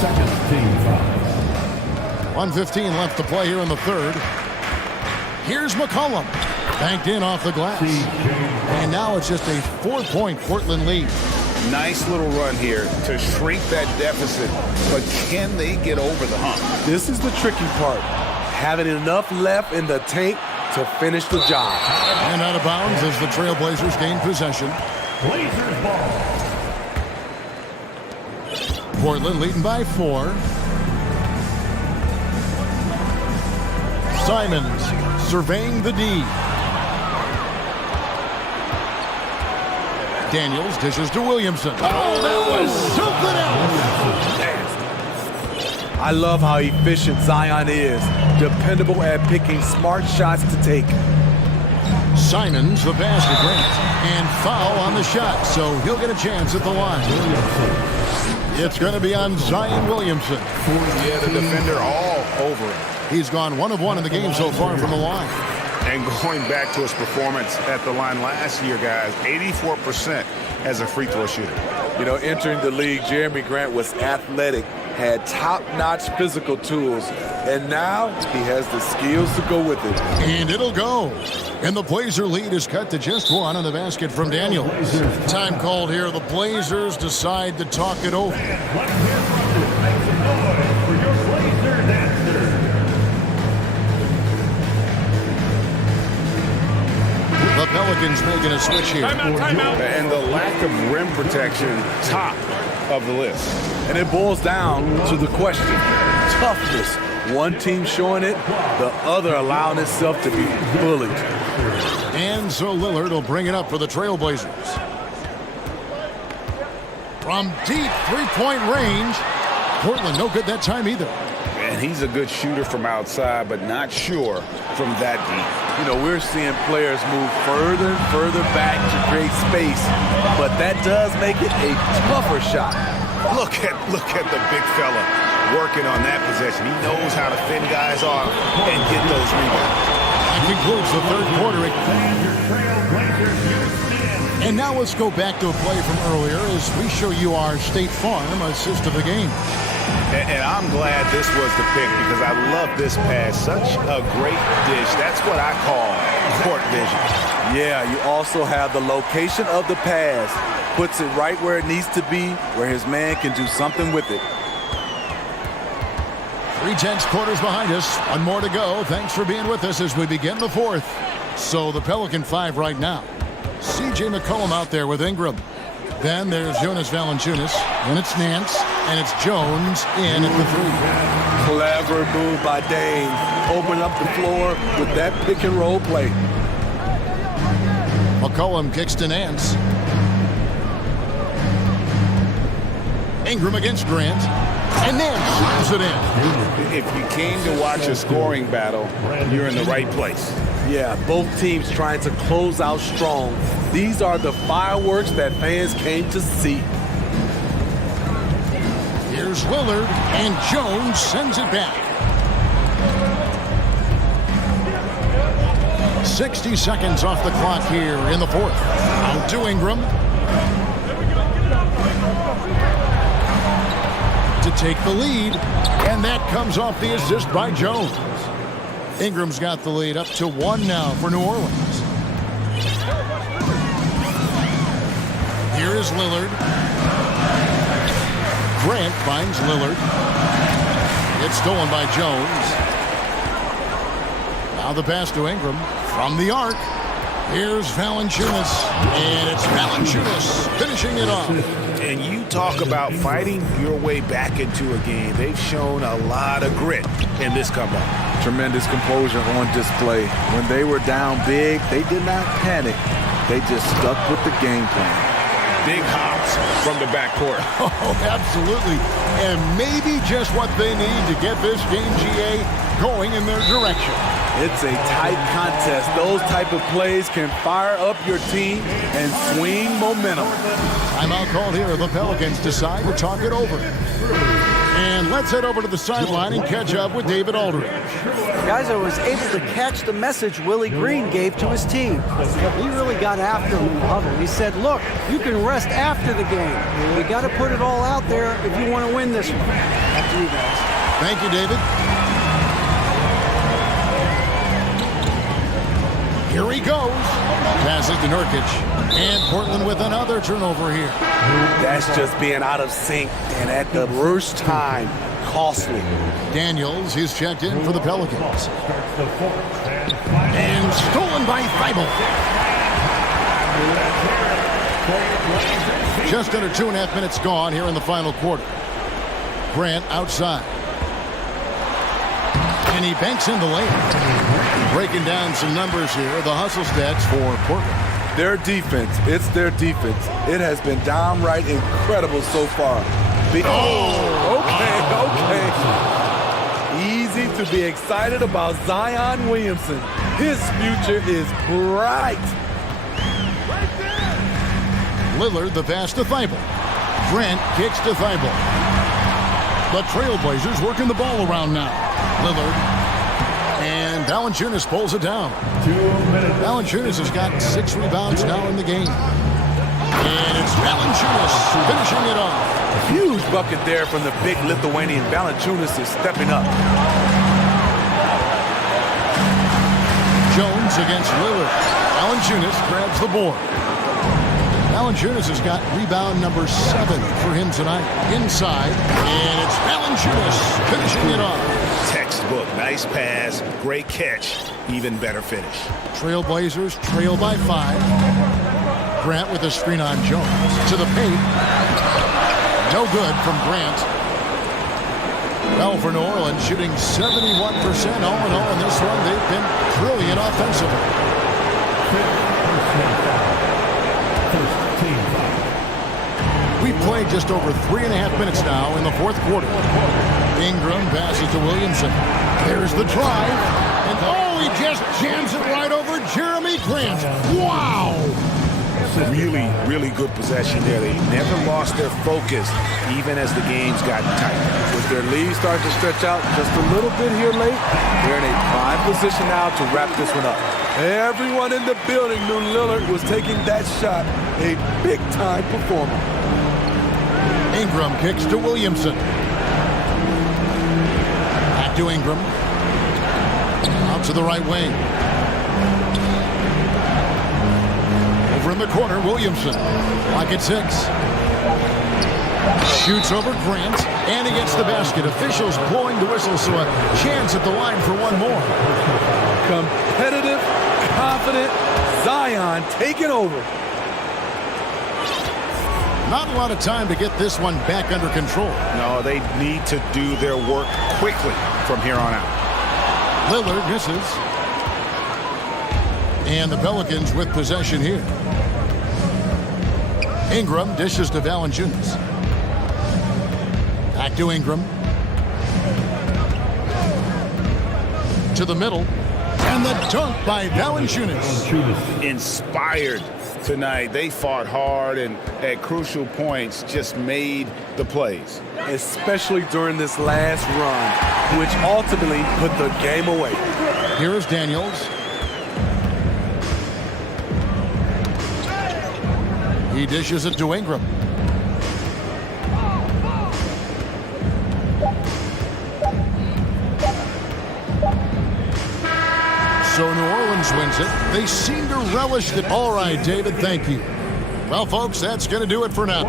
Second team foul. 1:15 left to play here in the 3rd. Here's McCollum. Banked in off the glass. And now it's just a 4-point Portland lead. Nice little run here to shrink that deficit, but can they get over the hump? This is the tricky part. Having enough left in the tank to finish the job. And out of bounds as the Trailblazers gain possession. Blazers ball. Portland leading by 4. Simons surveying the D. Daniels dishes to Williamson. Oh, that was something else. I love how efficient Zion is. Dependable at picking smart shots to take. Simons the pass to Grant. And foul on the shot, so he'll get a chance at the line. It's going to be on Zion Williamson. Yeah, the defender all over him. He's gone 1 of 1 in the game so far from the line. And going back to his performance at the line last year, guys, 84% as a free throw shooter. You know, entering the league, Jeremy Grant was athletic, had top-notch physical tools, and now he has the skills to go with it. And it'll go. And the Blazer lead is cut to just 1 on the basket from Daniels. Time called here. The Blazers decide to talk it over. The Pelicans making a switch here. Timeout. And the lack of rim protection, top of the list. And it boils down to the question, toughness. One team showing it, the other allowing itself to be bullied. And so Lillard will bring it up for the Trailblazers. From deep three-point range, Portland no good that time either. And he's a good shooter from outside, but not sure from that deep. You know, we're seeing players move further and further back to create space, but that does make it a tougher shot. Look at the big fella working on that possession. He knows how to fend guys off and get those rebounds. That concludes the 3rd quarter. And now let's go back to a play from earlier as we show you our State Farm assist of the game. And I'm glad this was the pick because I love this pass. Such a great dish. That's what I call court vision. Yeah, you also have the location of the pass. Puts it right where it needs to be, where his man can do something with it. 3/10 quarters behind us. 1 more to go. Thanks for being with us as we begin the 4th. So the Pelican 5 right now. C.J. McCollum out there with Ingram. Then there's Jonas Valanciunas. And it's Nance. And it's Jones in at the 3. Clever move by Dane. Open up the floor with that pick and roll play. McCollum kicks to Nance. Ingram against Grant. And Nance slams it in. If you came to watch a scoring battle, you're in the right place. Yeah, both teams trying to close out strong. These are the fireworks that fans came to see. Here's Lillard, and Jones sends it back. 60 seconds off the clock here in the 4th. Out to Ingram. To take the lead, and that comes off the assist by Jones. Ingram's got the lead up to 1 now for New Orleans. Here is Lillard. Grant finds Lillard. It's stolen by Jones. Now the pass to Ingram from the arc. Here's Valanciunas, and it's Valanciunas finishing it off. And you talk about fighting your way back into a game. They've shown a lot of grit in this comeback. Tremendous composure on display. When they were down big, they did not panic. They just stuck with the game plan. Big hops from the backcourt. Oh, absolutely. And maybe just what they need to get this game, GA, going in their direction. It's a tight contest. Those type of plays can fire up your team and swing momentum. Timeout called here. The Pelicans decide to talk it over. And let's head over to the sideline and catch up with David Aldridge. Guys, I was able to catch the message Willie Green gave to his team. He really got after him in the huddle. He said, look, you can rest after the game. You got to put it all out there if you want to win this one. After you guys. Thank you, David. Here he goes. Passes to Nurkic. And Portland with another turnover here. That's just being out of sync and at the worst time, costly. Daniels is checked in for the Pelicans. And stolen by Thibault. Just under 2.5 minutes gone here in the final quarter. Grant outside. And he banks in the lane. Breaking down some numbers here. The hustle stats for Portland. Their defense, it's their defense. It has been downright incredible so far. Okay. Easy to be excited about Zion Williamson. His future is bright. Lillard, the pass to Thibault. Grant kicks to Thibault. The Trailblazers working the ball around now. Lillard. And Valanciunas pulls it down. Valanciunas has got 6 rebounds now in the game. And it's Valanciunas finishing it off. A huge bucket there from the big Lithuanian. Valanciunas is stepping up. Jones against Lillard. Valanciunas grabs the board. Valanciunas has got rebound number 7 for him tonight. Inside, and it's Valanciunas finishing it off. Textbook, nice pass, great catch, even better finish. Trailblazers trail by 5. Grant with a screen on Jones. To the paint. No good from Grant. Well, for New Orleans, shooting 71% all in all in this one. They've been brilliant offensively. We played just over 3.5 minutes now in the fourth quarter. Ingram passes to Williamson. There's the drive. And oh, he just jams it right over Jeremy Grant. Wow! Really, really good possession there. They never lost their focus, even as the games got tight. With their lead starting to stretch out just a little bit here late, they're in a prime position now to wrap this one up. Everyone in the building knew Lillard was taking that shot. A big-time performer. Ingram kicks to Williamson. Back to Ingram. Out to the right wing. Over in the corner, Williamson. Lock at 6. Shoots over Grant, and he gets the basket. Officials blowing the whistle, so a chance at the line for one more. Competitive, confident, Zion taking over. Not a lot of time to get this one back under control. No, they need to do their work quickly from here on out. Lillard misses. And the Pelicans with possession here. Ingram dishes to Valanciunas. Back to Ingram. To the middle. And the dunk by Valanciunas. Inspired tonight. They fought hard and at crucial points just made the plays. Especially during this last run, which ultimately put the game away. Here's Daniels. He dishes it to Ingram. So New Orleans wins it. They seem to relish it. All right, David, thank you. Well, folks, that's going to do it for now.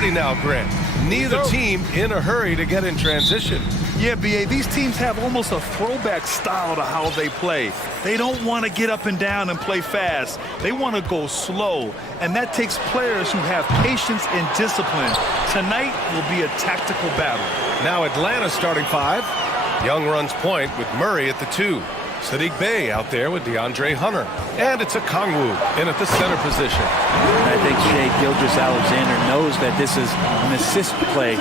30 now, Grant. Neither team in a hurry to get in transition. Yeah, B.A., these teams have almost a throwback style to how they play. They don't want to get up and down and play fast. They want to go slow, and that takes players who have patience and discipline. Tonight will be a tactical battle. Now Atlanta's starting 5. Young runs point with Murray at the 2. Sadiq Bey out there with DeAndre Hunter. And it's a Kongwu in at the center position. I think Shea Gilgeous-Alexander knows that this is an assist play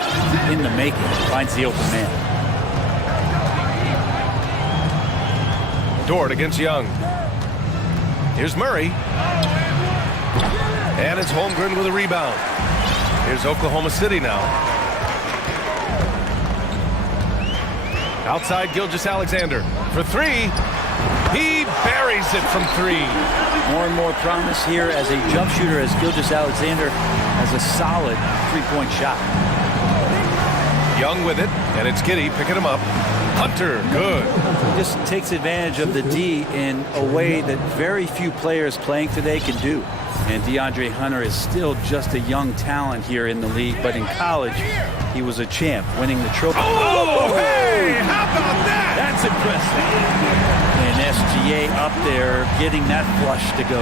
in the making. Finds the open man. Dort against Young. Here's Murray. And it's Holmgren with a rebound. Here's Oklahoma City now. Outside Gilgeous-Alexander for 3. He buries it from 3. More and more promise here as a jump shooter as Gilgeous-Alexander has a solid three-point shot. Young with it, and it's Giddey picking him up. Hunter, good. He just takes advantage of the D in a way that very few players playing today can do. And DeAndre Hunter is still just a young talent here in the league, but in college, he was a champ, winning the trophy. Oh, hey, how about that? That's impressive. And SGA up there getting that flush to go.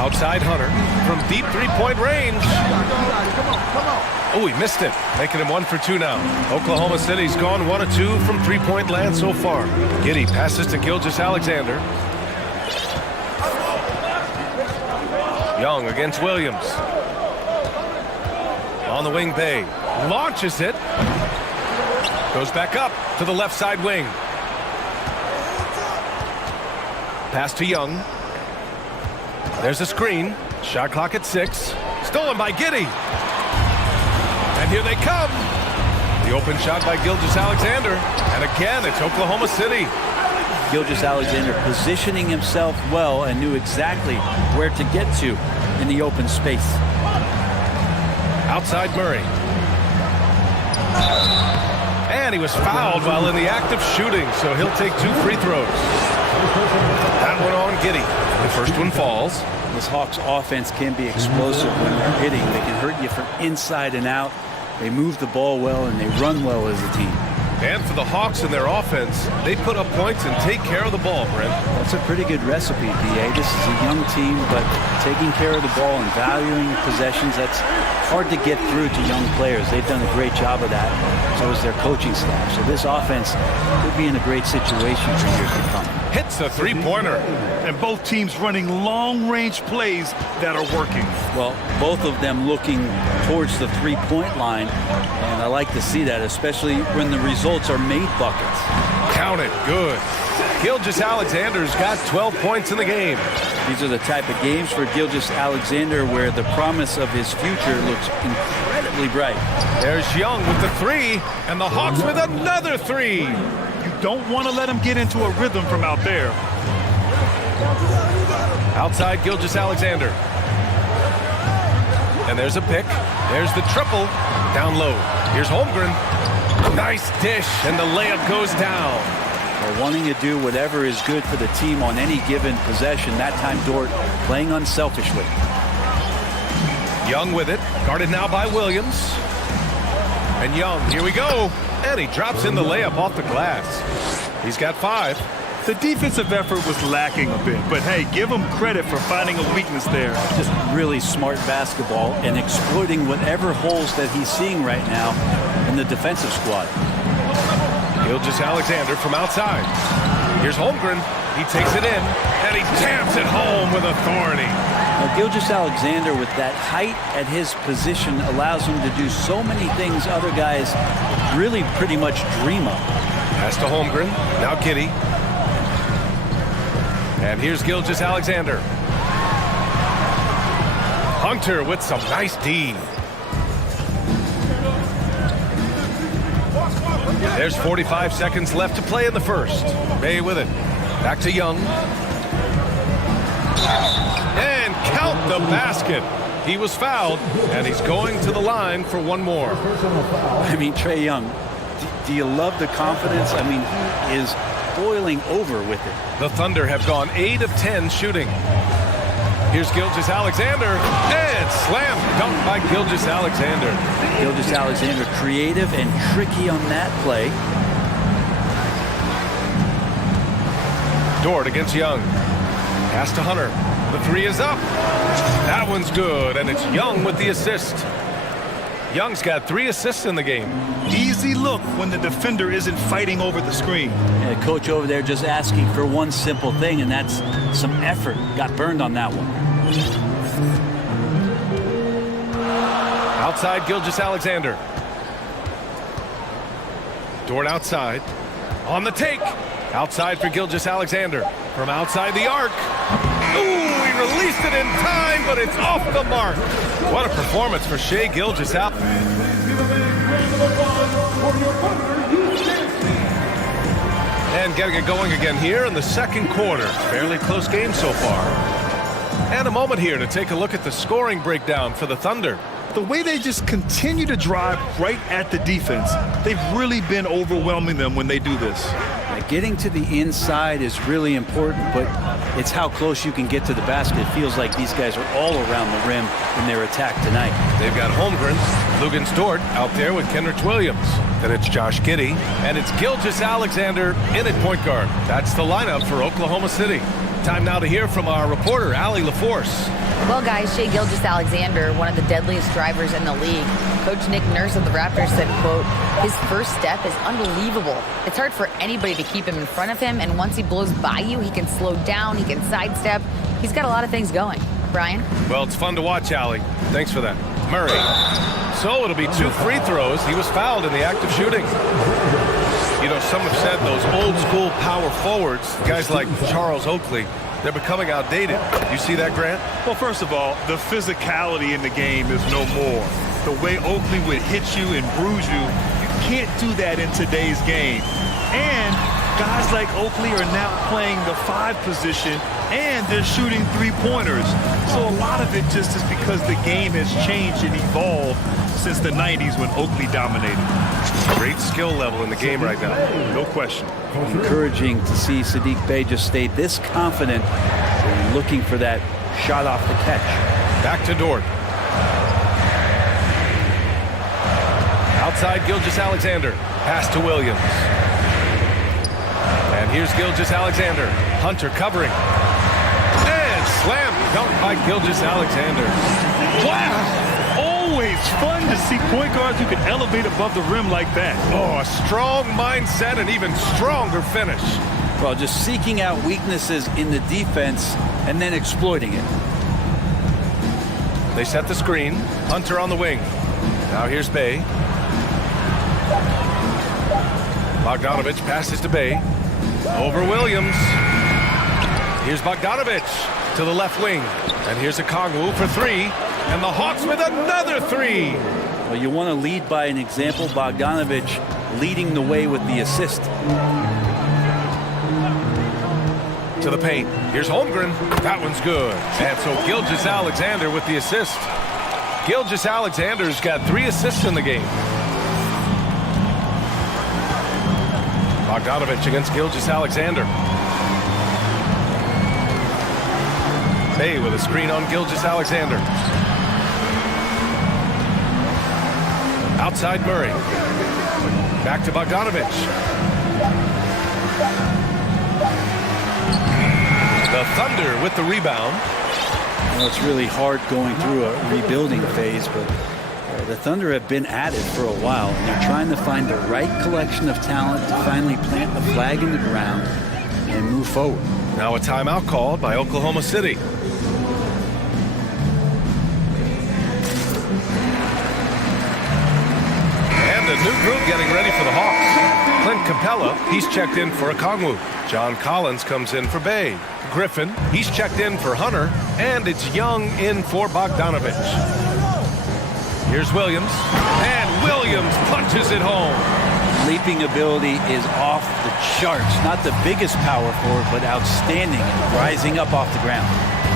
Outside Hunter from deep three-point range. Oh, he missed it, making him 1 for 2 now. Oklahoma City's gone 1 of 2 from three-point land so far. Giddey passes to Gilgeous-Alexander. Young against Williams. On the wing, Bey launches it. Goes back up to the left side wing. Pass to Young. There's a screen. Shot clock at 6. Stolen by Giddey. And here they come. The open shot by Gilgeous-Alexander. And again, it's Oklahoma City. Gilgeous-Alexander positioning himself well and knew exactly where to get to in the open space. Outside Murray. And he was fouled while in the act of shooting, so he'll take 2 free throws. That one on Giddey. The first one falls. This Hawks offense can be explosive when they're hitting. They can hurt you from inside and out. They move the ball well and they run well as a team. And for the Hawks in their offense, they put up points and take care of the ball, Brent. That's a pretty good recipe, B.A. This is a young team, but taking care of the ball and valuing possessions, that's hard to get through to young players. They've done a great job of that. So is their coaching staff. So this offense could be in a great situation for years to come. Hits a three-pointer. And both teams running long-range plays that are working. Well, both of them looking towards the three-point line, and I like to see that, especially when the results are made buckets. Count it, good. Gilgeous-Alexander's got 12 points in the game. These are the type of games for Gilgeous-Alexander where the promise of his future looks incredibly bright. There's Young with the 3, and the Hawks with another 3. You don't want to let him get into a rhythm from out there. Outside Gilgeous-Alexander. And there's a pick. There's the triple. Down low. Here's Holmgren. Nice dish, and the layup goes down. Well, wanting to do whatever is good for the team on any given possession. That time, Dort playing unselfishly. Young with it. Guarded now by Williams. And Young, here we go. And he drops in the layup off the glass. He's got 5. The defensive effort was lacking a bit, but hey, give him credit for finding a weakness there. Just really smart basketball and exploiting whatever holes that he's seeing right now in the defensive squad. Gilgeous-Alexander from outside. Here's Holmgren. He takes it in, and he jams it home with authority. Now, Gilgeous-Alexander, with that height at his position, allows him to do so many things other guys really pretty much dream of. Pass to Holmgren. Now Giddey. And here's Gilgeous-Alexander. Hunter with some nice D. There's 45 seconds left to play in the first. Bey with it. Back to Young. And count the basket. He was fouled, and he's going to the line for one more. I mean, Trae Young, do you love the confidence? I mean, he is boiling over with it. The Thunder have gone 8 of 10 shooting. Here's Gilgeous-Alexander, and slam dunk by Gilgeous-Alexander. Gilgeous-Alexander creative and tricky on that play. Dort against Young. Pass to Hunter. The three is up. That one's good, and it's Young with the assist. Young's got 3 assists in the game. Easy look when the defender isn't fighting over the screen. Yeah, coach over there just asking for one simple thing, and that's some effort. Got burned on that one. Outside Gilgeous-Alexander. Dort outside. On the take. Outside for Gilgeous-Alexander. From outside the arc. Ooh, he released it in time, but it's off the mark. What a performance for Shai Gilgeous-Alexander. And getting it going again here in the second quarter. Fairly close game so far. And a moment here to take a look at the scoring breakdown for the Thunder. The way they just continue to drive right at the defense, they've really been overwhelming them when they do this. Getting to the inside is really important, but it's how close you can get to the basket. It feels like these guys are all around the rim in their attack tonight. They've got Holmgren, Luguentz Dort out there with Kenrich Williams. Then it's Josh Giddey, and it's Gilgeous-Alexander in at point guard. That's the lineup for Oklahoma City. Time now to hear from our reporter, Allie LaForce. Well, guys, Shai Gilgeous-Alexander, one of the deadliest drivers in the league. Coach Nick Nurse of the Raptors said, quote, his first step is unbelievable. It's hard for anybody to keep him in front of him, and once he blows by you, he can slow down, he can sidestep. He's got a lot of things going. Brian? Well, it's fun to watch, Allie. Thanks for that. Murray. So it'll be 2 free throws. He was fouled in the act of shooting. You know, some have said those old school power forwards, guys like Charles Oakley, they're becoming outdated. You see that, Grant? Well, first of all, the physicality in the game is no more. The way Oakley would hit you and bruise you, you can't do that in today's game. And guys like Oakley are now playing the 5 position, and they're shooting 3-pointers. So a lot of it just is because the game has changed and evolved since the 90s when Oakley dominated. Great skill level in the game right now. No question. Encouraging to see Saddiq Bey just stay this confident and looking for that shot off the catch. Back to Dort. Outside Gilgeous-Alexander. Pass to Williams. And here's Gilgeous-Alexander. Hunter covering. And slam dunk by Gilgeous-Alexander. Wow! Always fun to see point guards who can elevate above the rim like that. Oh, a strong mindset and even stronger finish. Well, just seeking out weaknesses in the defense and then exploiting it. They set the screen. Hunter on the wing. Now here's Bey. Bogdanovich passes to Bey. Over Williams. Here's Bogdanovich to the left wing. And here's Okongwu for 3. And the Hawks with another 3. Well, you want to lead by an example. Bogdanovich leading the way with the assist. To the paint. Here's Holmgren. That one's good. And so Gilgeous-Alexander with the assist. Gilgeous-Alexander's got 3 assists in the game. Bogdanovich against Gilgeous-Alexander. Bey with a screen on Gilgeous-Alexander. Outside Murray. Back to Bogdanovich. The Thunder with the rebound. Well, it's really hard going through a rebuilding phase, but the Thunder have been at it for a while, and they're trying to find the right collection of talent to finally plant the flag in the ground and move forward. Now a timeout called by Oklahoma City. And a new group getting ready for the Hawks. Clint Capella, he's checked in for Okongwu. John Collins comes in for Bey. Griffin, he's checked in for Hunter. And it's Young in for Bogdanovich. Here's Williams. And Williams punches it home. Leaping ability is off the charts. Not the biggest power forward, but outstanding and rising up off the ground.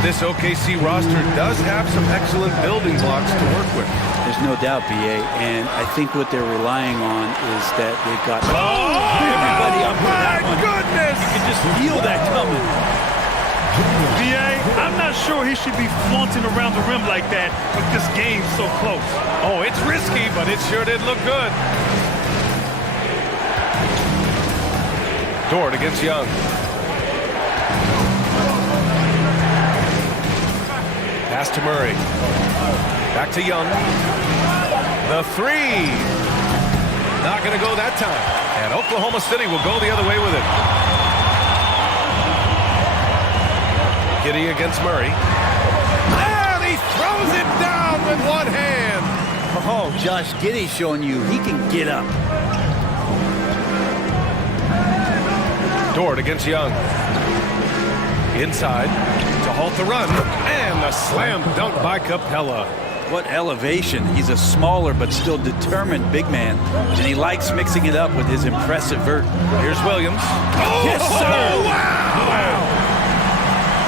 This OKC roster does have some excellent building blocks to work with. There's no doubt, BA, and I think what they're relying on is that they've got everybody up for that one. Goodness! You can just feel that coming. BA, I'm not sure he should be flaunting around the rim like that with this game so close. Oh, it's risky, but it sure did look good. Dort against Young. Pass to Murray. Back to Young. The three. Not going to go that time. And Oklahoma City will go the other way with it. Giddey against Murray. And he throws it down with one hand. Oh, Josh Giddey showing you he can get up. Dort against Young. Inside to halt the run. And a slam dunk by Capella. What elevation. He's a smaller but still determined big man. And he likes mixing it up with his impressive vert. Here's Williams. Oh, yes, sir! Wow!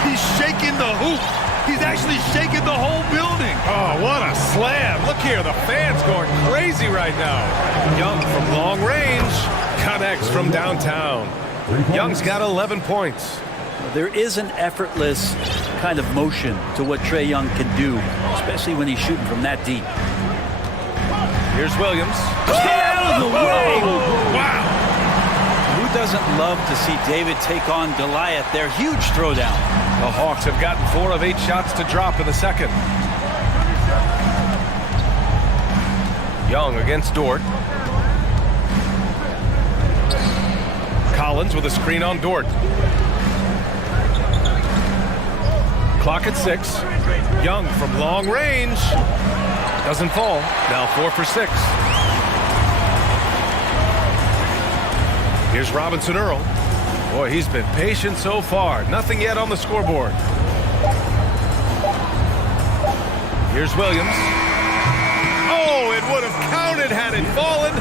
He's shaking the hoop. He's actually shaking the whole building. Oh, what a slam. Look here, the fans going crazy right now. Young from long range connects from downtown. Young's got 11 points. There is an effortless kind of motion to what Trae Young can do, especially when he's shooting from that deep. Here's Williams. Get out of the way! Wow! Who doesn't love to see David take on Goliath? Their huge throwdown. The Hawks have gotten 4 of 8 shots to drop in the second. Young against Dort. Collins with a screen on Dort. Clock at 6. Young from long range. Doesn't fall. Now 4 for 6. Here's Robinson Earl. Boy, he's been patient so far. Nothing yet on the scoreboard. Here's Williams. Oh, it would have counted had it fallen.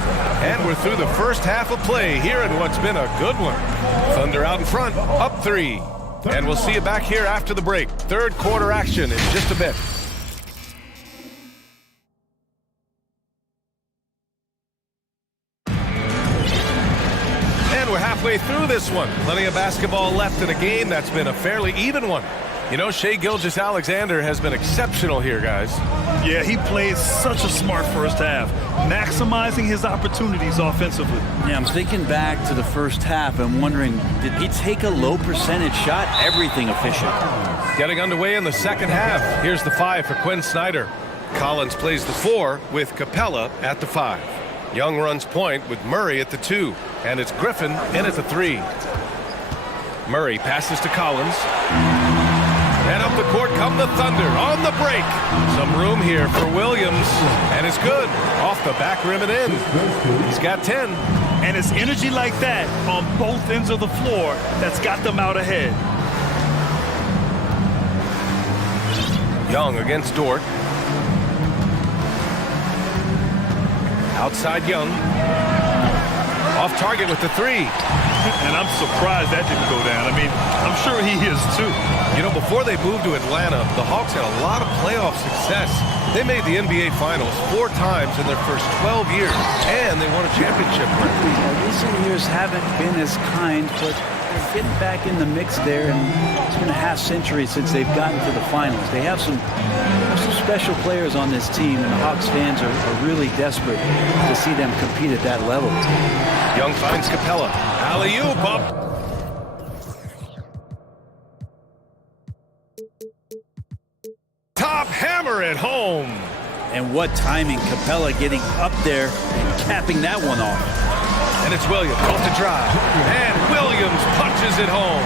And we're through the first half of play here in what's been a good one. Thunder out in front, up 3. And we'll see you back here after the break. Third quarter action in just a bit. And we're halfway through this one. Plenty of basketball left in a game that's been a fairly even one. You know, Shai Gilgeous-Alexander has been exceptional here, guys. Yeah, he played such a smart first half, maximizing his opportunities offensively. Yeah, I'm thinking back to the first half and wondering, did he take a low percentage shot? Everything efficient. Getting underway in the second half. Here's the 5 for Quinn Snyder. Collins plays the 4 with Capella at the 5. Young runs point with Murray at the 2. And it's Griffin in at the 3. Murray passes to Collins. And up the court come the Thunder on the break. Some room here for Williams. And it's good. Off the back rim and in. He's got 10. And it's energy like that on both ends of the floor that's got them out ahead. Young against Dort. Outside Young. Off target with the 3. And I'm surprised that didn't go down. I mean, I'm sure he is too. You know, before they moved to Atlanta, the Hawks had a lot of playoff success. They made the NBA Finals 4 times in their first 12 years, and they won a championship. Recent years haven't been as kind, but they're getting back in the mix there, and it's been a half century since they've gotten to the finals. They have some special players on this team, and the Hawks fans are really desperate to see them compete at that level. Young finds Capella. Alley-oop up. Top hammer at home. And what timing, Capella getting up there and capping that one off. And it's Williams off the drive. And Williams punches it home.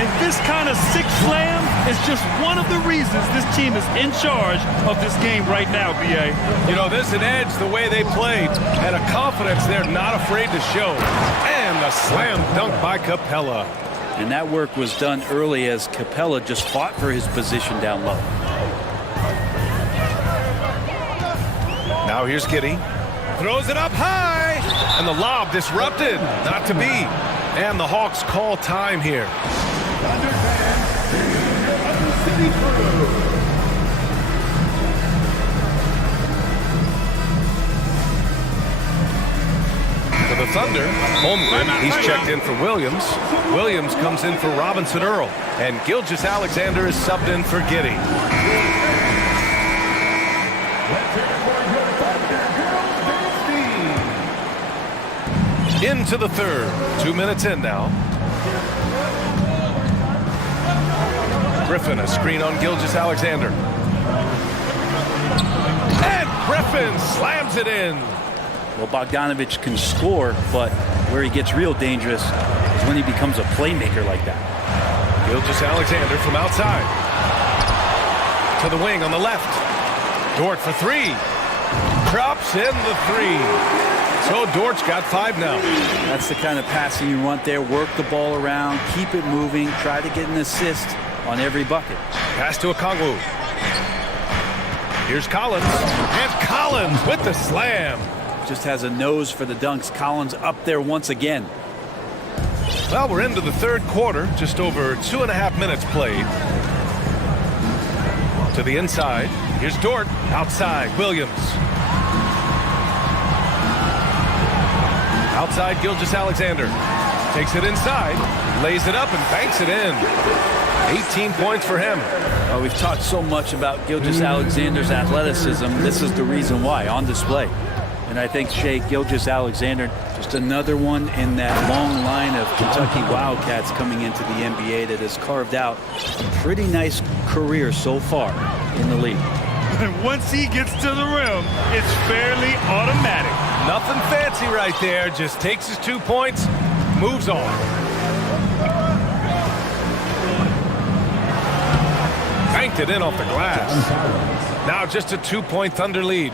And this kind of sick slam is just one of the reasons this team is in charge of this game right now, B.A. You know, there's an edge the way they played and a confidence they're not afraid to show. And a slam dunk by Capella. And that work was done early as Capella just fought for his position down low. Now here's Giddey. Throws it up high. And the lob disrupted. Not to be. And the Hawks call time here. To the Thunder. Holmgren, he's checked in for Williams. Williams comes in for Robinson Earl. And Gilgeous-Alexander is subbed in for Giddey. Into the third. 2 minutes in now. Griffin, a screen on Gilgeous-Alexander. And Griffin slams it in. Well, Bogdanovich can score, but where he gets real dangerous is when he becomes a playmaker like that. Gilgeous-Alexander from outside. To the wing on the left. Dort for three. Drops in the three. So Dort's got 5 now. That's the kind of passing you want there. Work the ball around, keep it moving, try to get an assist on every bucket. Pass to Okongwu. Here's Collins. And Collins with the slam. Just has a nose for the dunks. Collins up there once again. Well, we're into the third quarter. Just over 2.5 minutes played. To the inside. Here's Dort. Outside, Williams. Outside, Gilgeous-Alexander. Takes it inside. Lays it up and banks it in. 18 points for him. We've talked so much about Gilgeous-Alexander's athleticism. This is the reason why, on display. And I think Shai Gilgeous-Alexander, just another one in that long line of Kentucky Wildcats coming into the NBA that has carved out a pretty nice career so far in the league. And once he gets to the rim, it's fairly automatic. Nothing fancy right there. Just takes his 2 points, moves on. Banked it in off the glass. Now just a 2-point Thunder lead.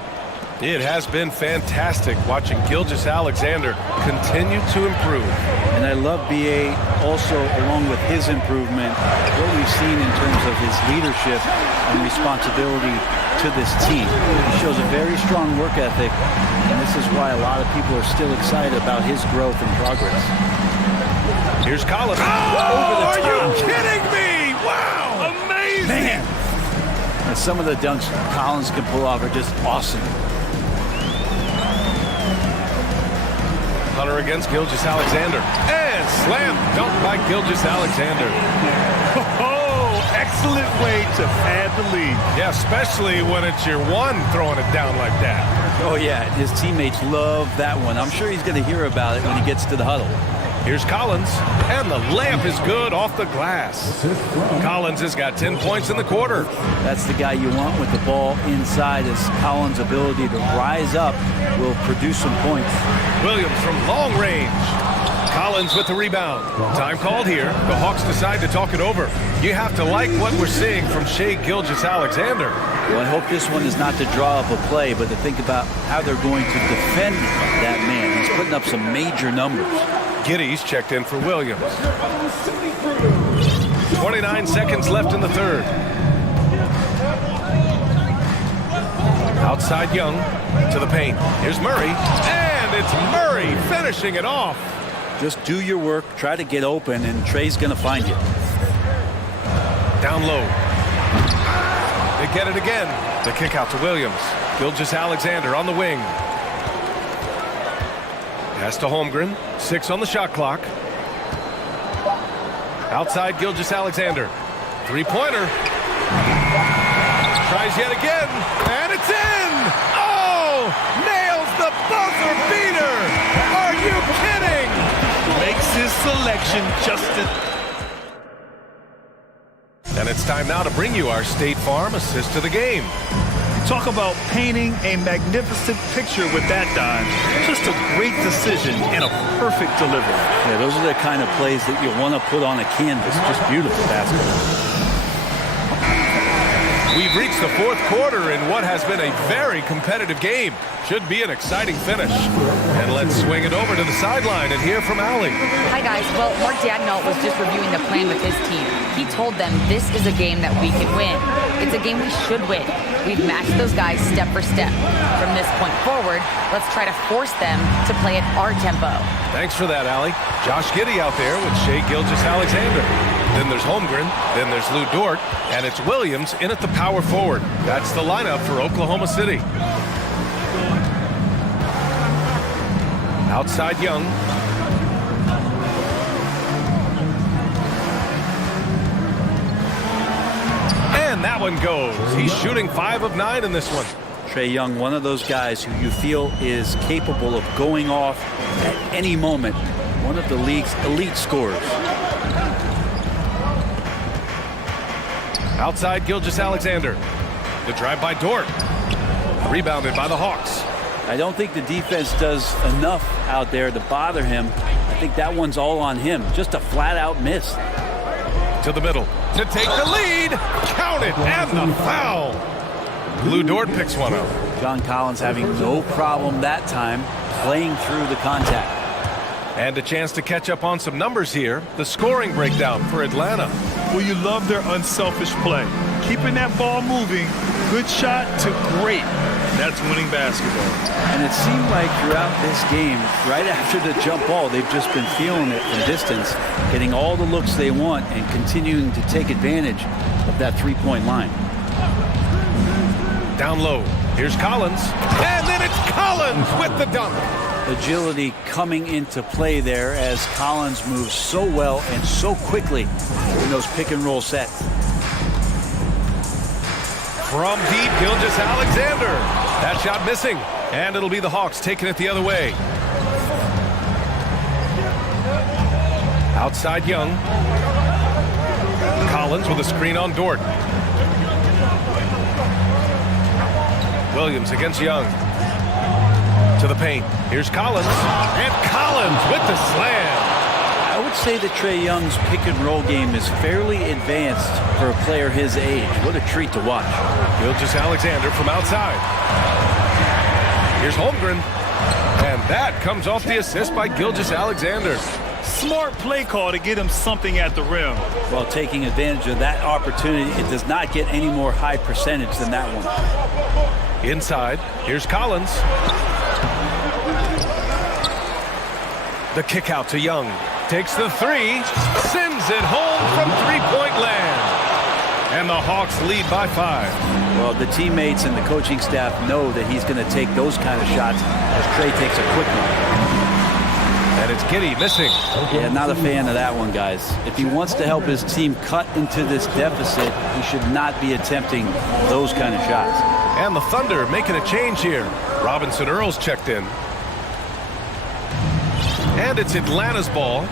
It has been fantastic watching Gilgeous-Alexander continue to improve. And I love BA also, along with his improvement, what we've seen in terms of his leadership and responsibility to this team. He shows a very strong work ethic, and this is why a lot of people are still excited about his growth and progress. Here's Collins. Oh, are you kidding me? Wow, amazing. Man. And some of the dunks Collins can pull off are just awesome. Hunter against Gilgeous-Alexander. And slam dunk by Gilgeous-Alexander. Oh, excellent way to pad the lead. Yeah, especially when it's your one throwing it down like that. Oh, yeah, his teammates love that one. I'm sure he's going to hear about it when he gets to the huddle. Here's Collins, and the layup is good off the glass. Collins has got 10 points in the quarter. That's the guy you want with the ball inside, as Collins' ability to rise up will produce some points. Williams from long range. Collins with the rebound. Time called here. The Hawks decide to talk it over. You have to like what we're seeing from Shai Gilgeous-Alexander. Well, I hope this one is not to draw up a play, but to think about how they're going to defend that man. He's putting up some major numbers. Giddey's checked in for Williams. 29 seconds left in the third. Outside Young to the paint. Here's Murray. And it's Murray finishing it off. Just do your work, try to get open, and Trey's going to find you. Down low. They get it again. The kick out to Williams. Gilgeous-Alexander on the wing. Pass to Holmgren. 6 on the shot clock. Outside Gilgeous-Alexander. Three-pointer. Tries yet again. And it's in! Oh! Nails the buzzer beater! Are you kidding? Makes his selection just And it's time now to bring you our State Farm assist to the game. Talk about painting a magnificent picture with that dime. Just a great decision and a perfect delivery. Yeah, those are the kind of plays that you want to put on a canvas. Just beautiful basketball. We've reached the fourth quarter in what has been a very competitive game. Should be an exciting finish. And let's swing it over to the sideline and hear from Allie. Hi, guys. Well, Mark Daigneault was just reviewing the plan with his team. He told them this is a game that we can win. It's a game we should win. We've matched those guys step for step. From this point forward, let's try to force them to play at our tempo. Thanks for that, Allie. Josh Giddey out there with Shai Gilgeous-Alexander. Then there's Holmgren, then there's Lou Dort, and it's Williams in at the power forward. That's the lineup for Oklahoma City. Outside Young. And that one goes. He's shooting 5 of 9 in this one. Trae Young, one of those guys who you feel is capable of going off at any moment. One of the league's elite scorers. Outside Gilgeous-Alexander. The drive by Dort. Rebounded by the Hawks. I don't think the defense does enough out there to bother him. I think that one's all on him. Just a flat-out miss. To the middle. To take the lead. Count it. And the foul. Lou Dort picks one up. John Collins having no problem that time playing through the contact. And a chance to catch up on some numbers here. The scoring breakdown for Atlanta. Well, you love their unselfish play. Keeping that ball moving, good shot to great. That's winning basketball. And it seemed like throughout this game, right after the jump ball, they've just been feeling it from distance, getting all the looks they want and continuing to take advantage of that three-point line. Down low. Here's Collins. And then it's Collins with the dunk. Agility coming into play there as Collins moves so well and so quickly in those pick-and-roll sets. From deep, Gilgeous-Alexander. That shot missing. And it'll be the Hawks taking it the other way. Outside Young. Collins with a screen on Dort. Williams against Young. To the paint. Here's Collins. And Collins with the slam. I would say that Trae Young's pick-and-roll game is fairly advanced for a player his age. What a treat to watch. Gilgeous-Alexander from outside. Here's Holmgren. And that comes off the assist by Gilgeous-Alexander. Smart play call to get him something at the rim. Well, taking advantage of that opportunity, it does not get any more high percentage than that one. Inside, here's Collins. The kick out to Young. Takes the three, sends it home from three-point land. And the Hawks lead by 5. Well, the teammates and the coaching staff know that he's going to take those kind of shots as Trae takes a quick one. And it's Giddey missing. Yeah, not a fan of that one, guys. If he wants to help his team cut into this deficit, he should not be attempting those kind of shots. And the Thunder making a change here. Robinson Earls checked in. And it's Atlanta's ball.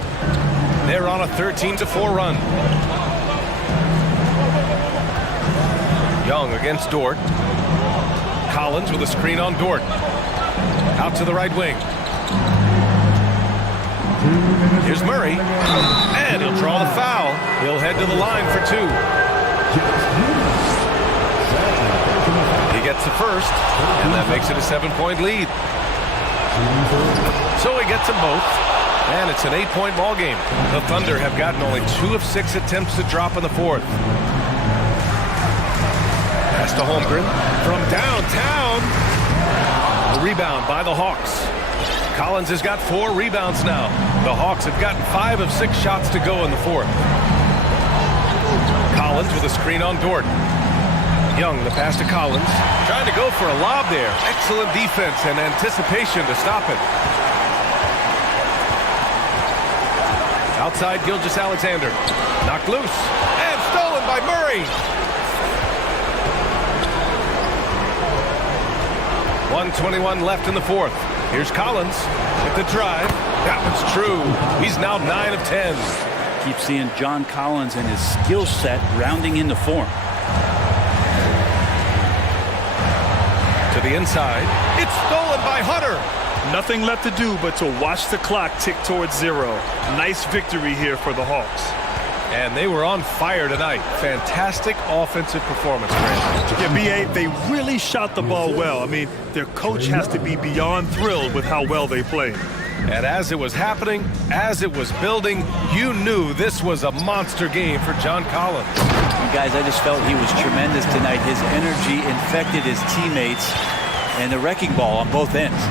They're on a 13-4 run. Young against Dort. Collins with a screen on Dort. Out to the right wing. Here's Murray. And he'll draw the foul. He'll head to the line for 2. He gets the first, and that makes it a 7-point lead. So he gets them both, and it's an 8-point ball game. The Thunder have gotten only 2 of 6 attempts to drop in the 4th. Pass to Holmgren from downtown. The rebound by the Hawks. Collins has got 4 rebounds now. The Hawks have gotten 5 of 6 shots to go in the 4th. Collins with a screen on Dort. Young, the pass to Collins. Trying to go for a lob there. Excellent defense and anticipation to stop it. Outside Gilgeous-Alexander. Knocked loose. And stolen by Murray. 1:21 left in the 4th. Here's Collins with the drive. That one's true. He's now 9 of 10. Keep seeing John Collins and his skill set rounding into form. To the inside. It's stolen by Hunter. Nothing left to do but to watch the clock tick towards 0. Nice victory here for the Hawks. And they were on fire tonight. Fantastic offensive performance, Grant. Yeah, B.A., they really shot the ball well. I mean, their coach has to be beyond thrilled with how well they played. And as it was happening, as it was building, you knew this was a monster game for John Collins. You guys, I just felt he was tremendous tonight. His energy infected his teammates and the wrecking ball on both ends.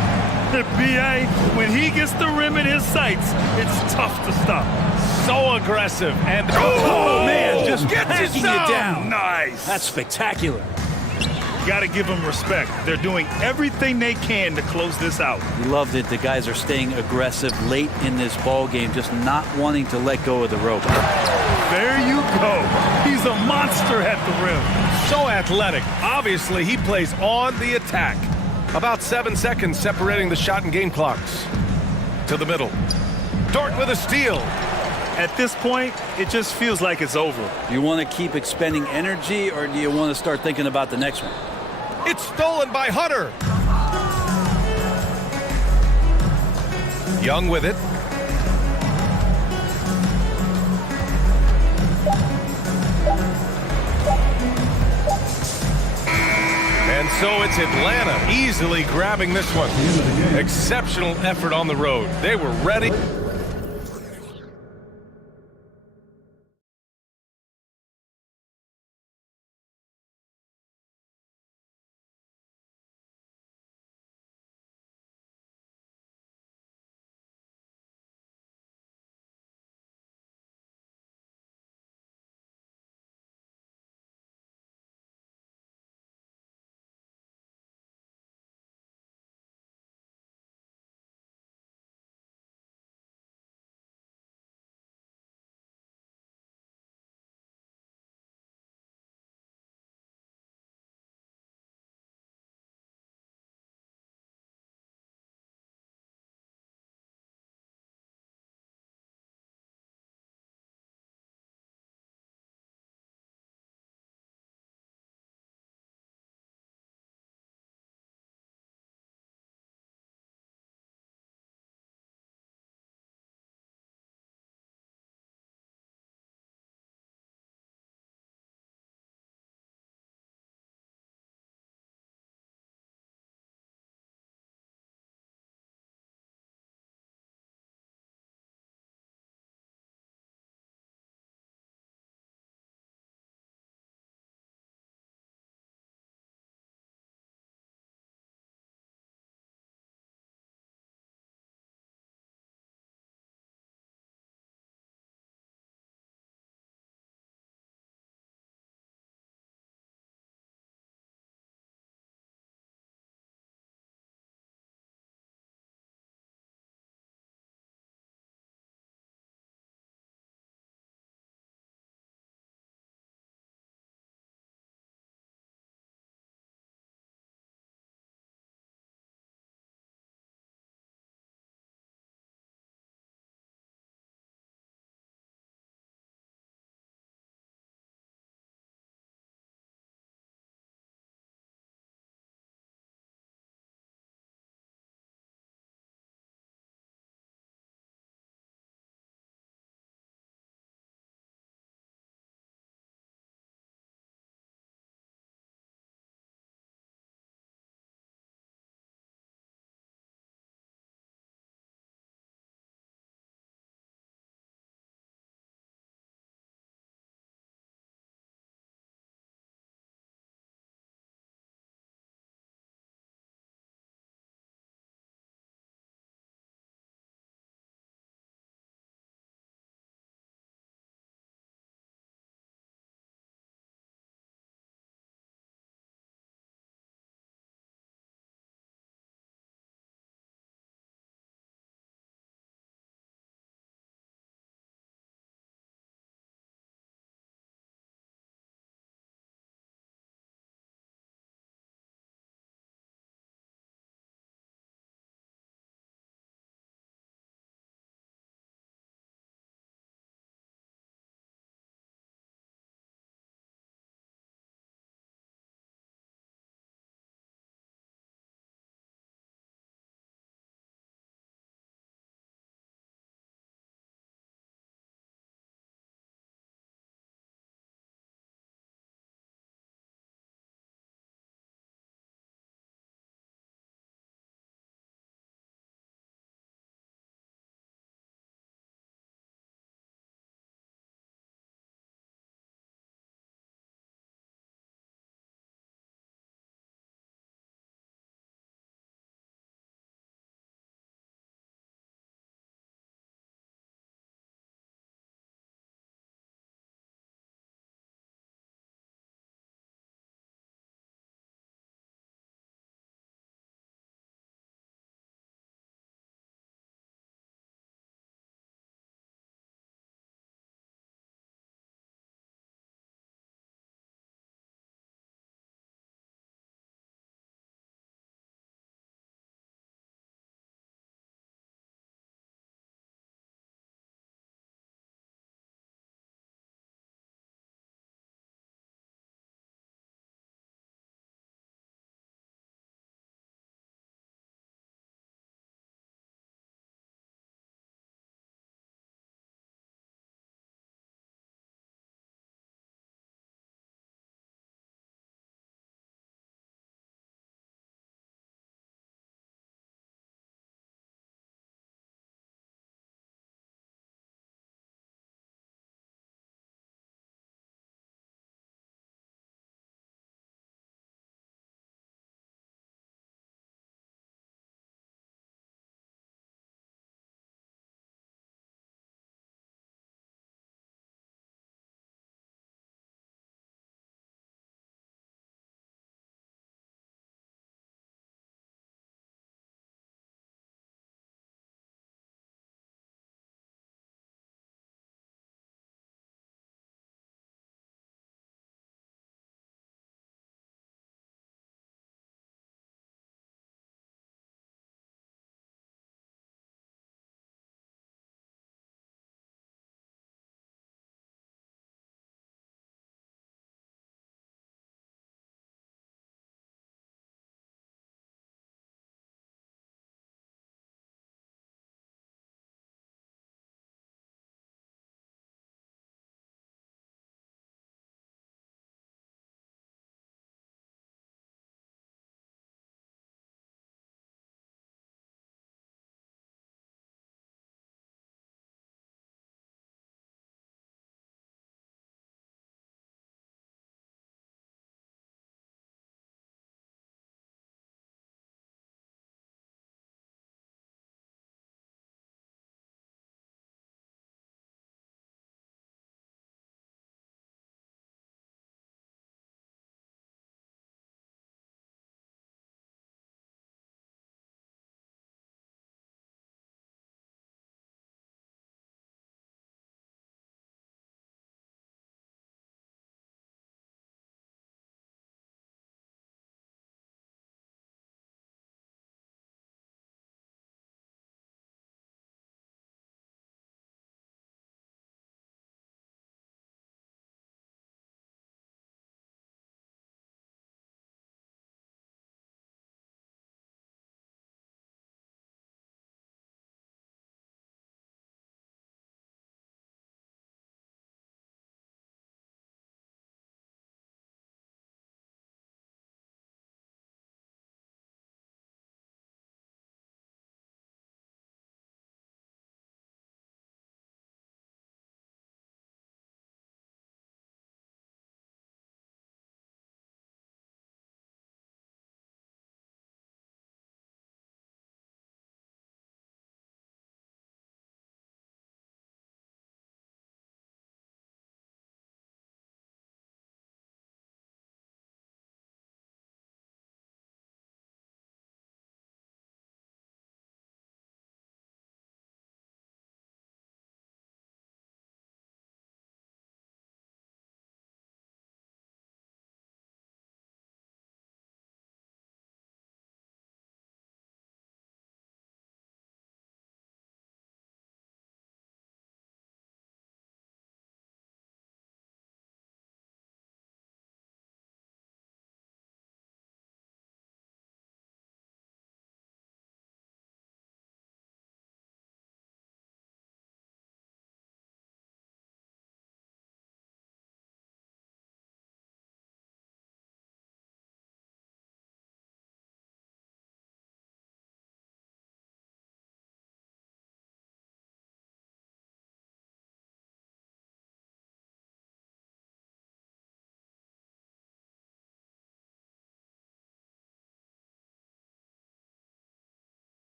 B.A., when he gets the rim in his sights, it's tough to stop. So aggressive and oh man, just gets packing you it down. Nice. That's spectacular. Got to give them respect. They're doing everything they can to close this out. We love that the guys are staying aggressive late in this ball game, just not wanting to let go of the rope. There you go. He's a monster at the rim. So athletic. Obviously, he plays on the attack. About 7 seconds separating the shot and game clocks. To the middle. Dort with a steal. At this point, it just feels like it's over. Do you want to keep expending energy, or do you want to start thinking about the next one? It's stolen by Hunter. Young with it. And so it's Atlanta easily grabbing this one. Exceptional effort on the road. They were ready.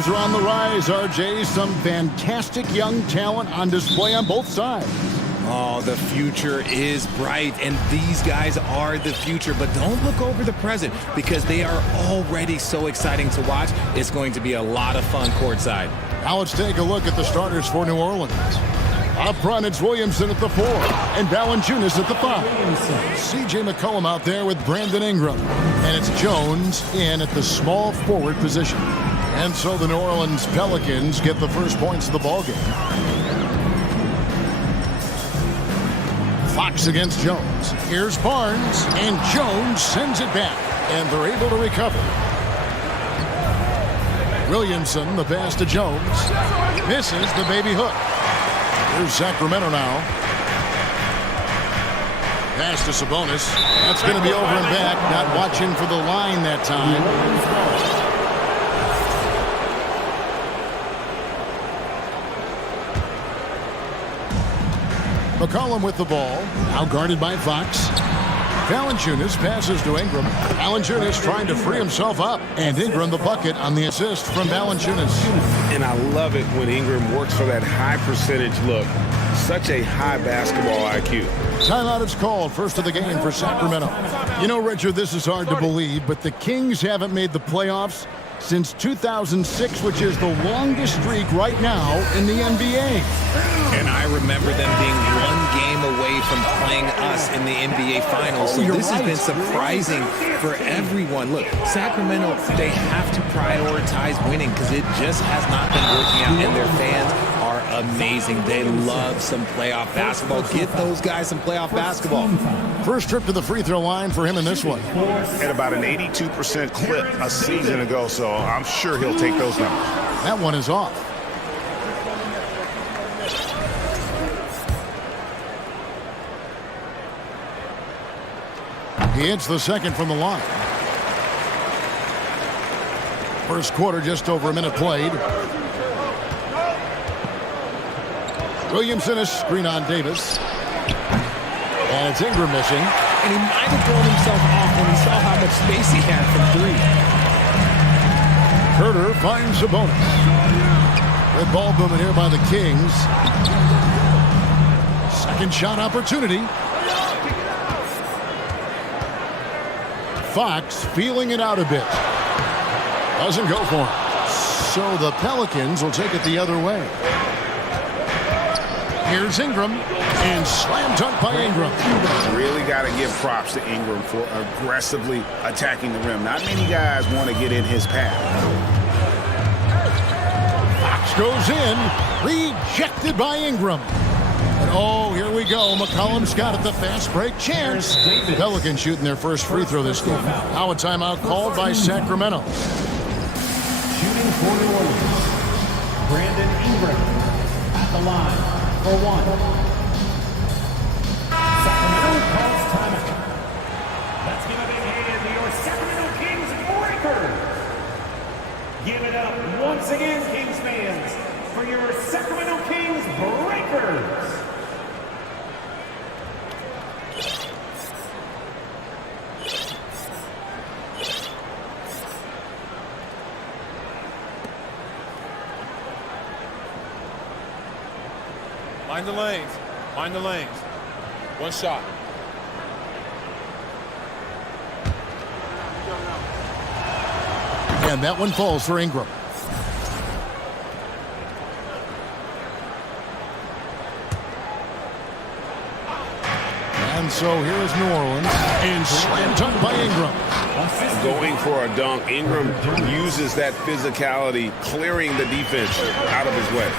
Kings are on the rise, RJ. Some fantastic young talent on display on both sides. Oh, the future is bright, and these guys are the future. But don't look over the present, because they are already so exciting to watch. It's going to be a lot of fun courtside. Now let's take a look at the starters for New Orleans. Up front, it's Williamson at the 4 and Valanciunas at the 5. C.J. McCollum out there with Brandon Ingram. And it's Jones in at the small forward position. And so the New Orleans Pelicans get the first points of the ballgame. Fox against Jones. Here's Barnes, and Jones sends it back. And they're able to recover. Williamson, the pass to Jones. Misses the baby hook. Here's Sacramento now. Pass to Sabonis. That's going to be over and back. Not watching for the line that time. McCollum with the ball. Now guarded by Fox. Valanciunas passes to Ingram. Valanciunas trying to free himself up. And Ingram the bucket on the assist from Valanciunas. And I love it when Ingram works for that high percentage look. Such a high basketball IQ. Timeout is called. First of the game for Sacramento. You know, Richard, this is hard to believe, but the Kings haven't made the playoffs since 2006, which is the longest streak right now in the NBA. And I remember them being one game away from playing us in the NBA Finals. So this has been surprising for everyone. Look, Sacramento, they have to prioritize winning because it just has not been working out. And their fans are amazing. They love some playoff basketball. Get those guys some playoff basketball. First trip to the free throw line for him in this one. At about an 82% clip a season ago, so I'm sure he'll take those numbers. That one is off. He hits the second from the line. First quarter, just over a minute played. Williamson a screen on Davis. And it's Ingram missing. And he might have thrown himself off when he saw how much space he had from three. Herter finds Sabonis. Red ball movement here by the Kings. Second shot opportunity. Fox feeling it out a bit. Doesn't go for it. So the Pelicans will take it the other way. Here's Ingram, and slam dunk by Ingram. Really got to give props to Ingram for aggressively attacking the rim. Not many guys want to get in his path. Fox goes in, rejected by Ingram. And oh, here we go. McCollum's got it, the fast break chance. Pelicans shooting their first free throw this game. Now a timeout called by Sacramento. Shooting for New Orleans, Brandon Ingram at the line for one. Sacramento calls timeout. Let's give a big hand to your Sacramento Kings Breakers. Give it up once again, Kings fans, for your Sacramento Kings Breakers. Mind the lanes. Mind the lanes. One shot. And that one falls for Ingram. And so here is New Orleans, and slam dunk by Ingram. Going for a dunk, Ingram uses that physicality, clearing the defense out of his way.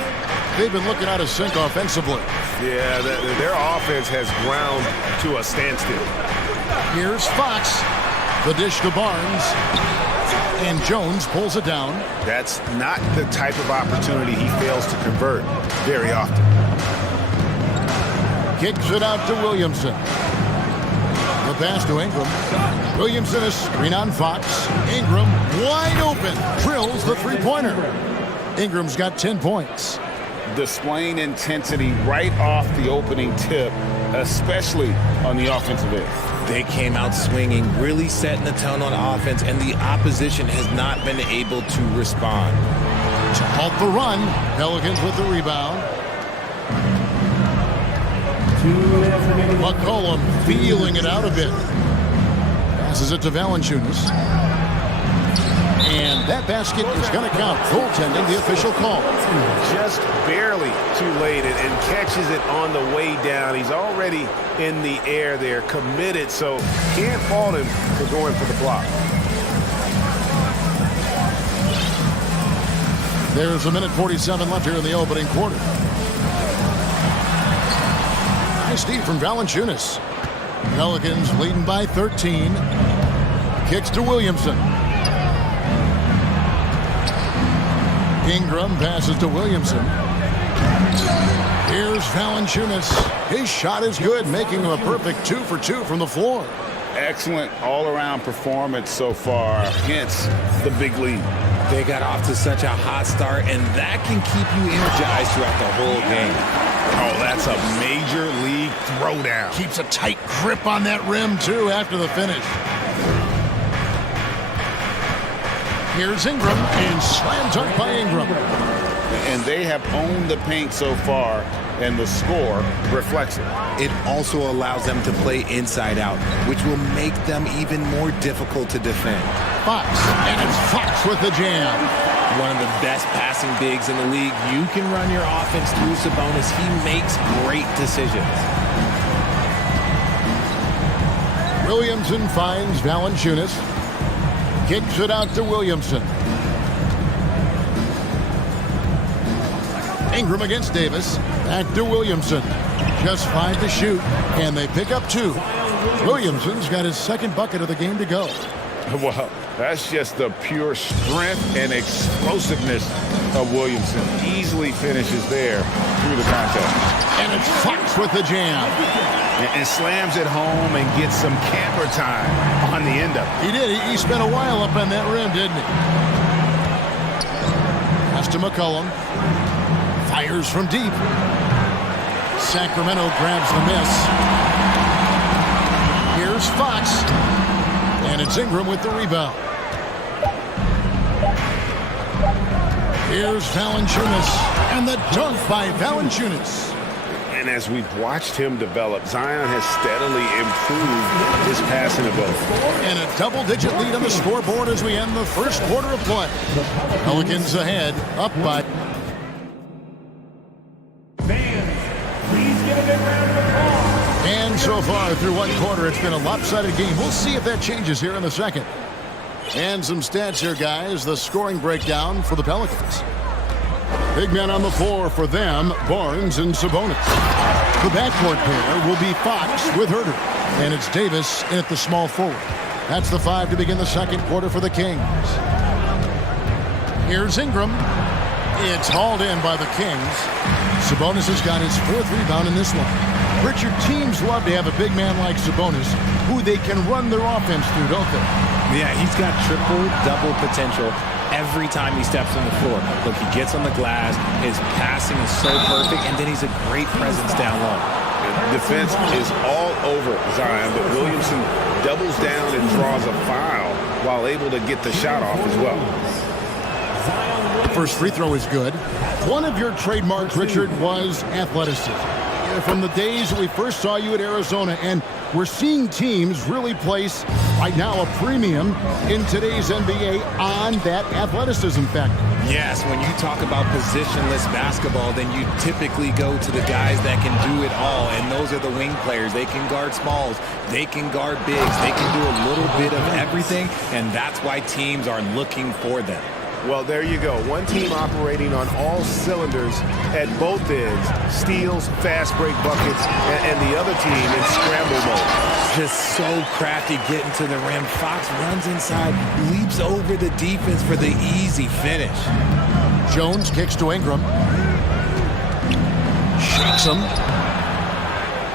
They've been looking out of sync offensively. Yeah, their offense has ground to a standstill. Here's Fox. The dish to Barnes. And Jones pulls it down. That's not the type of opportunity he fails to convert very often. Kicks it out to Williamson. The pass to Ingram. Williamson a screen on Fox. Ingram wide open. Drills the three-pointer. Ingram's got 10 points. Displaying intensity right off the opening tip, especially on the offensive end. They came out swinging, really setting the tone on offense, and the opposition has not been able to respond. To halt the run, Pelicans with the rebound. McCollum feeling it out a bit. Passes it to Valanciunas. And that basket is going to count. Goaltending, the official call. Just barely too late and catches it on the way down. He's already in the air there, committed, so can't fault him for going for the block. There's a minute 47 left here in the opening quarter. Nice deep from Valanciunas. Pelicans leading by 13. Kicks to Williamson. Ingram passes to Williamson. Here's Valanciunas. His shot is good, making him a perfect 2 for 2 from the floor. Excellent all-around performance so far, hence the big lead. They got off to such a hot start, and that can keep you energized throughout the whole game. Oh, that's a major league throwdown. Keeps a tight grip on that rim, too, after the finish. Here's Ingram, and slam dunk by Ingram. And they have owned the paint so far, and the score reflects it. It also allows them to play inside out, which will make them even more difficult to defend. Fox, and it's Fox with the jam. One of the best passing bigs in the league. You can run your offense through Sabonis. He makes great decisions. Williamson finds Valanciunas. Kicks it out to Williamson. Ingram against Davis. Back to Williamson. Just 5 to shoot, and they pick up 2. Williamson's got his second bucket of the game to go. Well, that's just the pure strength and explosiveness of Williamson. Easily finishes there through the contest. And it's Fox with the jam. And slams it home and gets some camera time on the end of it. He did. He spent a while up on that rim, didn't he? Pass to McCollum. Fires from deep. Sacramento grabs the miss. Here's Fox. And it's Ingram with the rebound. Here's Valanciunas. And the dunk by Valanciunas. And as we've watched him develop, Zion has steadily improved his passing ability. And a double-digit lead on the scoreboard as we end the first quarter of play. Pelicans ahead, up by... And so far through one quarter, it's been a lopsided game. We'll see if that changes here in the second. And some stats here, guys. The scoring breakdown for the Pelicans. Big men on the floor for them, Barnes and Sabonis. The backcourt pair will be Fox with Herter. And it's Davis in at the small forward. That's the 5 to begin the second quarter for the Kings. Here's Ingram. It's hauled in by the Kings. Sabonis has got his 4th rebound in this one. Richard, teams love to have a big man like Sabonis who they can run their offense through, don't they? Yeah, he's got triple-double potential every time he steps on the floor. Look, he gets on the glass, his passing is so perfect, and then he's a great presence down low. Defense is all over Zion, but Williamson doubles down and draws a foul while able to get the shot off as well. First free throw is good. One of your trademarks, Richard, was athleticism. From the days that we first saw you at Arizona, and we're seeing teams really place, right now, a premium in today's NBA on that athleticism factor. Yes, when you talk about positionless basketball, then you typically go to the guys that can do it all, and those are the wing players. They can guard smalls, they can guard bigs, they can do a little bit of everything, and that's why teams are looking for them. Well, there you go. One team operating on all cylinders at both ends. Steals, fast break buckets, and the other team in scramble mode. Just so crafty getting to the rim. Fox runs inside, leaps over the defense for the easy finish. Jones kicks to Ingram. Shakes him.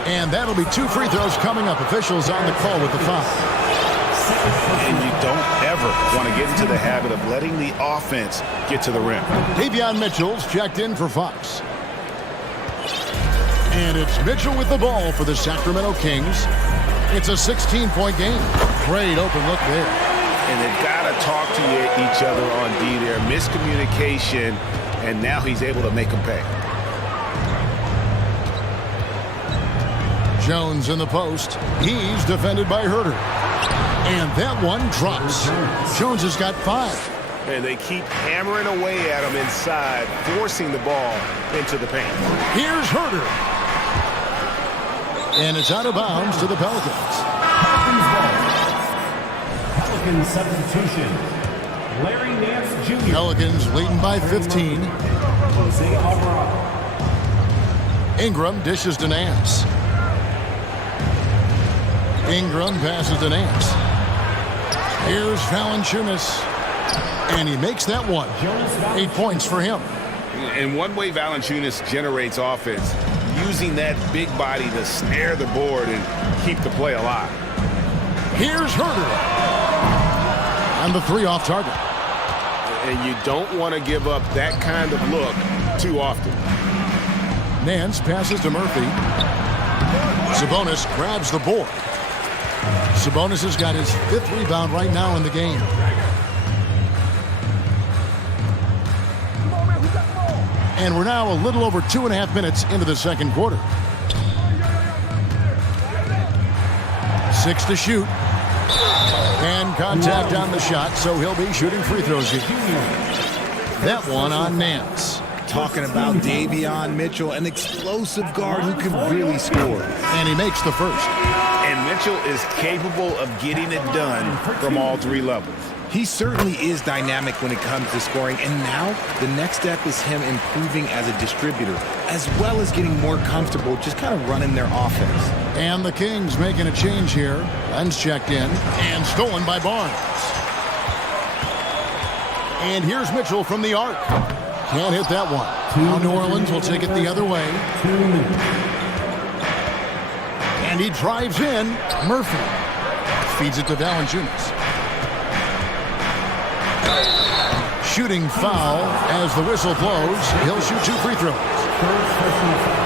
And that'll be 2 free throws coming up. Officials on the call with the foul. And you don't ever want to get into the habit of letting the offense get to the rim. Davion Mitchell's checked in for Fox. And it's Mitchell with the ball for the Sacramento Kings. It's a 16-point game. Great open look there. and they've got to talk to each other on D there. Miscommunication, and now he's able to make them pay. Jones in the post. He's defended by Herder. And that one drops. Jones has got 5. And they keep hammering away at him inside, forcing the ball into the paint. Here's Herder. And it's out of bounds to the Pelicans. Pelicans substitution. Larry Nance Jr. Pelicans leading by 15. Jose Alvarado. Ingram dishes to Nance. Ingram passes to Nance. Here's Valanciunas. And he makes that one. 8 points for him. And one way Valanciunas generates offense, using that big body to snare the board and keep the play alive. Here's Herder. And the 3 off target. And you don't want to give up that kind of look too often. Nance passes to Murphy. Sabonis grabs the board. Sabonis has got his 5th rebound right now in the game. And we're now a little over 2.5 minutes into the second quarter. 6 to shoot. And contact on the shot, so he'll be shooting free throws here. That one on Nance. Talking about Davion Mitchell, an explosive guard who can really score. And he makes the first. And Mitchell is capable of getting it done from all 3 levels. He certainly is dynamic when it comes to scoring, and now the next step is him improving as a distributor, as well as getting more comfortable just kind of running their offense. And the Kings making a change here. Len's checked in and stolen by Barnes. And here's Mitchell from the arc. Can't hit that one. Now New Orleans will take it the other way. And he drives in. Murphy feeds it to Valanciunas. Shooting foul as the whistle blows. He'll shoot 2 free throws.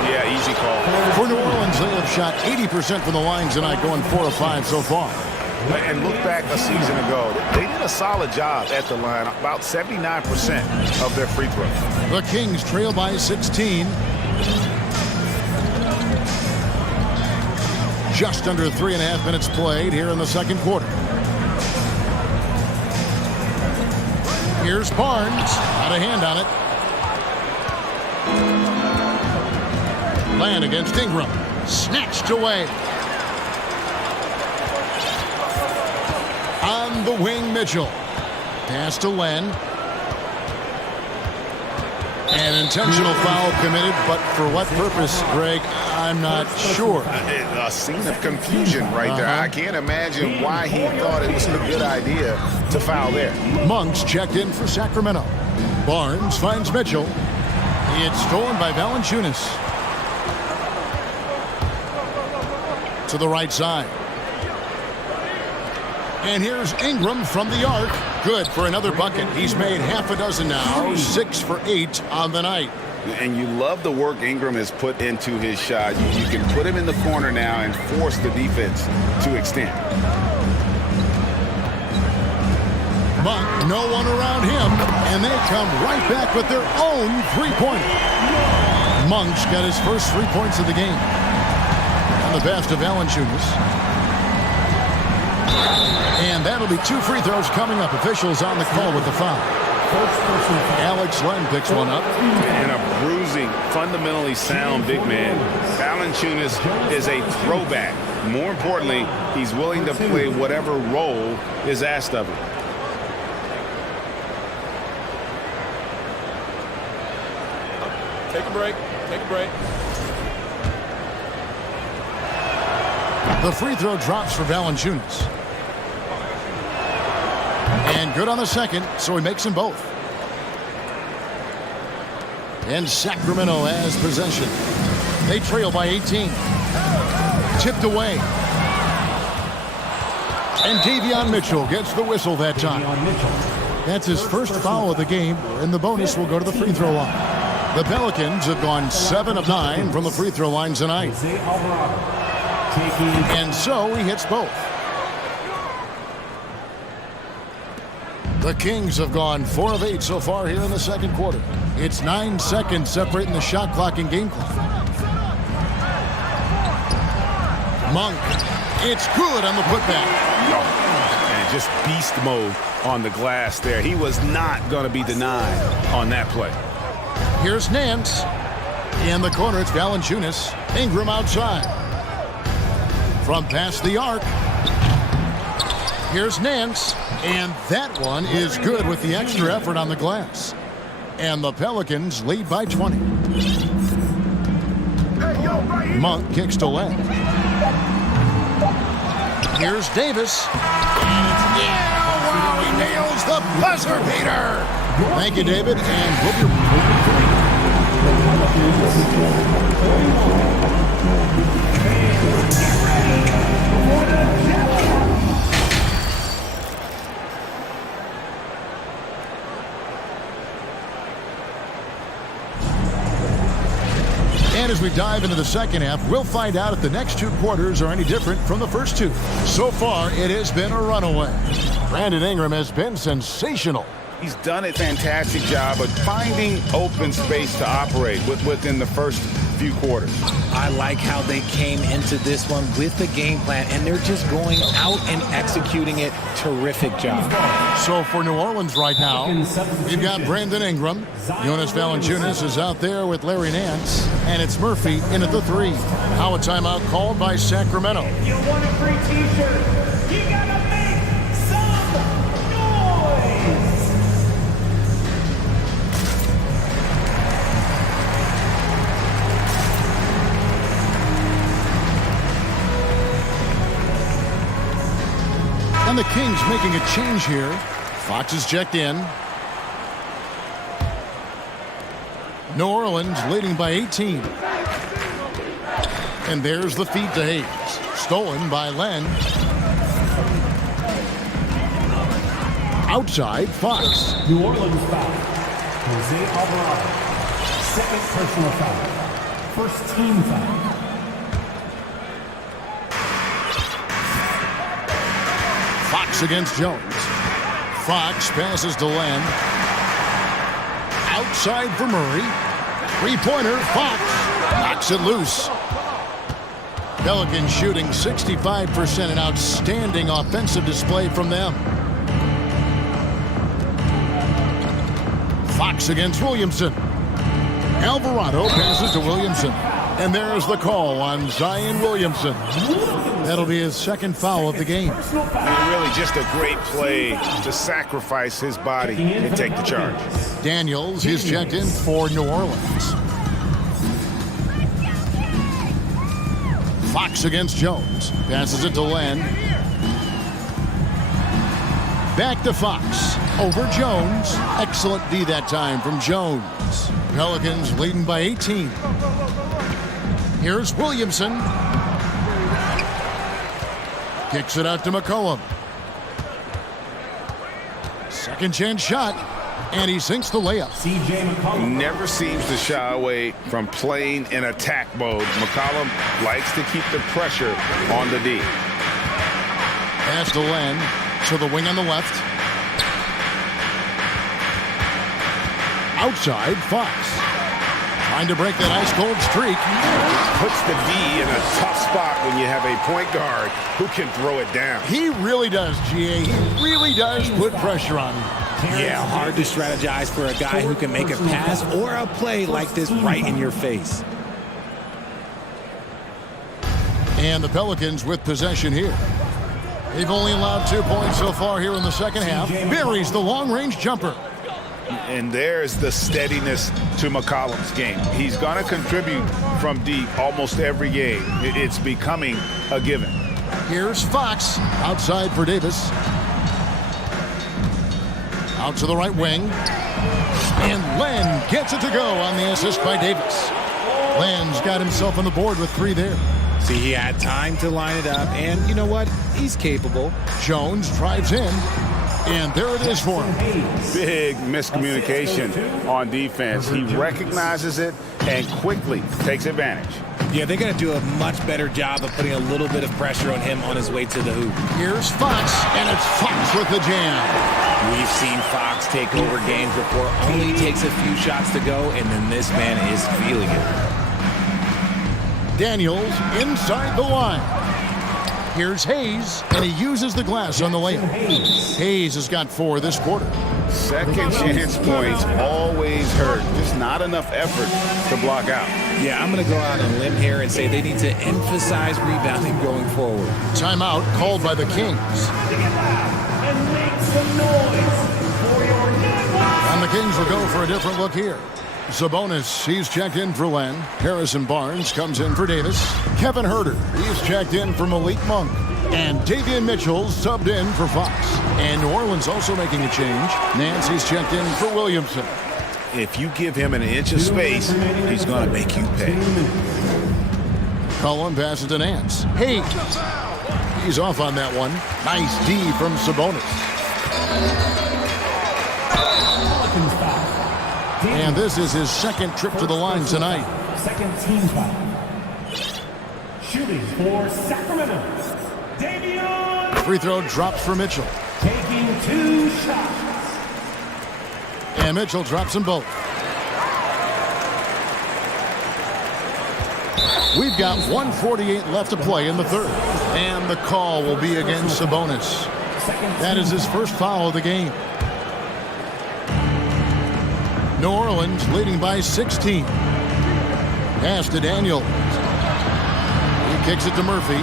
Yeah, easy call. For New Orleans, they have shot 80% from the line tonight, going 4 of 5 so far. And look back a season ago, they did a solid job at the line, about 79% of their free throws. The Kings trail by 16. Just under 3.5 minutes played here in the second quarter. Here's Barnes. Got a hand on it. Land against Ingram. Snatched away. On the wing, Mitchell. Pass to Len. An intentional foul committed, but for what purpose, Greg, I'm not sure. A scene of confusion right there. I can't imagine why he thought it was a good idea to foul there. Monks checked in for Sacramento. Barnes finds Mitchell. It's stolen by Valanciunas. To the right side. And here's Ingram from the arc. Good for another bucket. He's made half a dozen now. 6 for 8 on the night. And you love the work Ingram has put into his shot. You can put him in the corner now and force the defense to extend. But no one around him, and they come right back with their own three-pointer. Monk's got his first 3 points of the game. On the pass to Valanciunas. And that'll be 2 free throws coming up. Officials on the call with the foul. Alex Len picks one up. And a bruising, fundamentally sound big man. Valanciunas is a throwback. More importantly, he's willing to play whatever role is asked of him. Take a break. Take a break. The free throw drops for Valanciunas. And good on the second, so he makes them both. And Sacramento has possession. They trail by 18. Tipped away. And Davion Mitchell gets the whistle that time. That's his first foul of the game, and the bonus will go to the free throw line. The Pelicans have gone 7 of 9 from the free throw line tonight. And so he hits both. The Kings have gone 4 of 8 so far here in the second quarter. It's 9 seconds separating the shot clock and game clock. Monk, it's good on the putback. And just beast mode on the glass there. He was not going to be denied on that play. Here's Nance. In the corner, it's Valanciunas. Ingram outside. From past the arc. Here's Nance. And that one is good with the extra effort on the glass. And the Pelicans lead by 20. Monk kicks to Len. Here's Davis. Yeah, wow, he nails the buzzer beater. Thank you, David, and hope you're... And as we dive into the second half, we'll find out if the next 2 quarters are any different from the first 2. So far, it has been a runaway. Brandon Ingram has been sensational. He's done a fantastic job of finding open space to operate within the first few quarters. I like how they came into this one with the game plan, and they're just going out and executing it. Terrific job. So for New Orleans right now, we've got Brandon Ingram. Jonas Valanciunas is out there with Larry Nance, and it's Murphy in at the 3. Now a timeout called by Sacramento. If you want a free t-shirt, you gotta make some noise. And the Kings making a change here. Fox is checked in. New Orleans leading by 18. And there's the feed to Hayes. Stolen by Len. Outside, Fox. New Orleans foul. Jose Alvarado. Second personal foul. First team foul. Fox against Jones. Fox passes to Len. Outside for Murray. Three-pointer, Fox knocks it loose. Pelicans shooting 65%, an outstanding offensive display from them. Fox against Williamson. Alvarado passes to Williamson. And there's the call on Zion Williamson. That'll be his second foul of the game. I mean, really just a great play to sacrifice his body and take the charge. Daniels is checked in for New Orleans. Fox against Jones. Passes it to Len. Back to Fox. Over Jones. Excellent D that time from Jones. Pelicans leading by 18. Here's Williamson. Kicks it out to McCollum. Second chance shot. And he sinks the layup. He never seems to shy away from playing in attack mode. McCollum likes to keep the pressure on the D. Pass to Len. To the wing on the left. Outside, Fox. Trying to break that ice-cold streak. Puts the D in a tough spot when you have a point guard who can throw it down. He really does, GA. He really does put pressure on him. Yeah, hard to strategize for a guy who can make a pass or a play like this right in your face. And the Pelicans with possession here. They've only allowed 2 points so far here in the second half. Buries the long-range jumper. And there's the steadiness to McCollum's game. He's going to contribute from deep almost every game. It's becoming a given. Here's Fox outside for Davis. Out to the right wing. And Len gets it to go on the assist by Davis. Len's got himself on the board with 3 there. See, he had time to line it up, and you know what? He's capable. Jones drives in. And there it is for him. Big miscommunication on defense. He recognizes it and quickly takes advantage. Yeah, they got to do a much better job of putting a little bit of pressure on him on his way to the hoop. Here's Fox, and it's Fox with the jam. We've seen Fox take over games before. Only takes a few shots to go, and then this man is feeling it. Daniels inside the line. Here's Hayes, and he uses the glass on the layup. Hayes has got 4 this quarter. Second chance points always hurt. Just not enough effort to block out. Yeah, I'm going to go out on a limb here and say they need to emphasize rebounding going forward. Timeout called by the Kings. And the Kings will go for a different look here. Sabonis, he's checked in for Len. Harrison Barnes comes in for Davis. Kevin Huerter, he's checked in for Malik Monk. And Davian Mitchell subbed in for Fox. And New Orleans also making a change. Nancy's checked in for Williamson. If you give him an inch of space, he's going to make you pay. Cullen passes to Nance. Hey, he's off on that one. Nice D from Sabonis. And this is his second trip to the line tonight. Second team foul. Shooting for Sacramento. Davion. Free throw drops for Mitchell. Taking 2 shots. And Mitchell drops them both. We've got 1:48 left to play in the third. And the call will be against Sabonis. That is his first foul of the game. New Orleans leading by 16. Pass to Daniel. He kicks it to Murphy.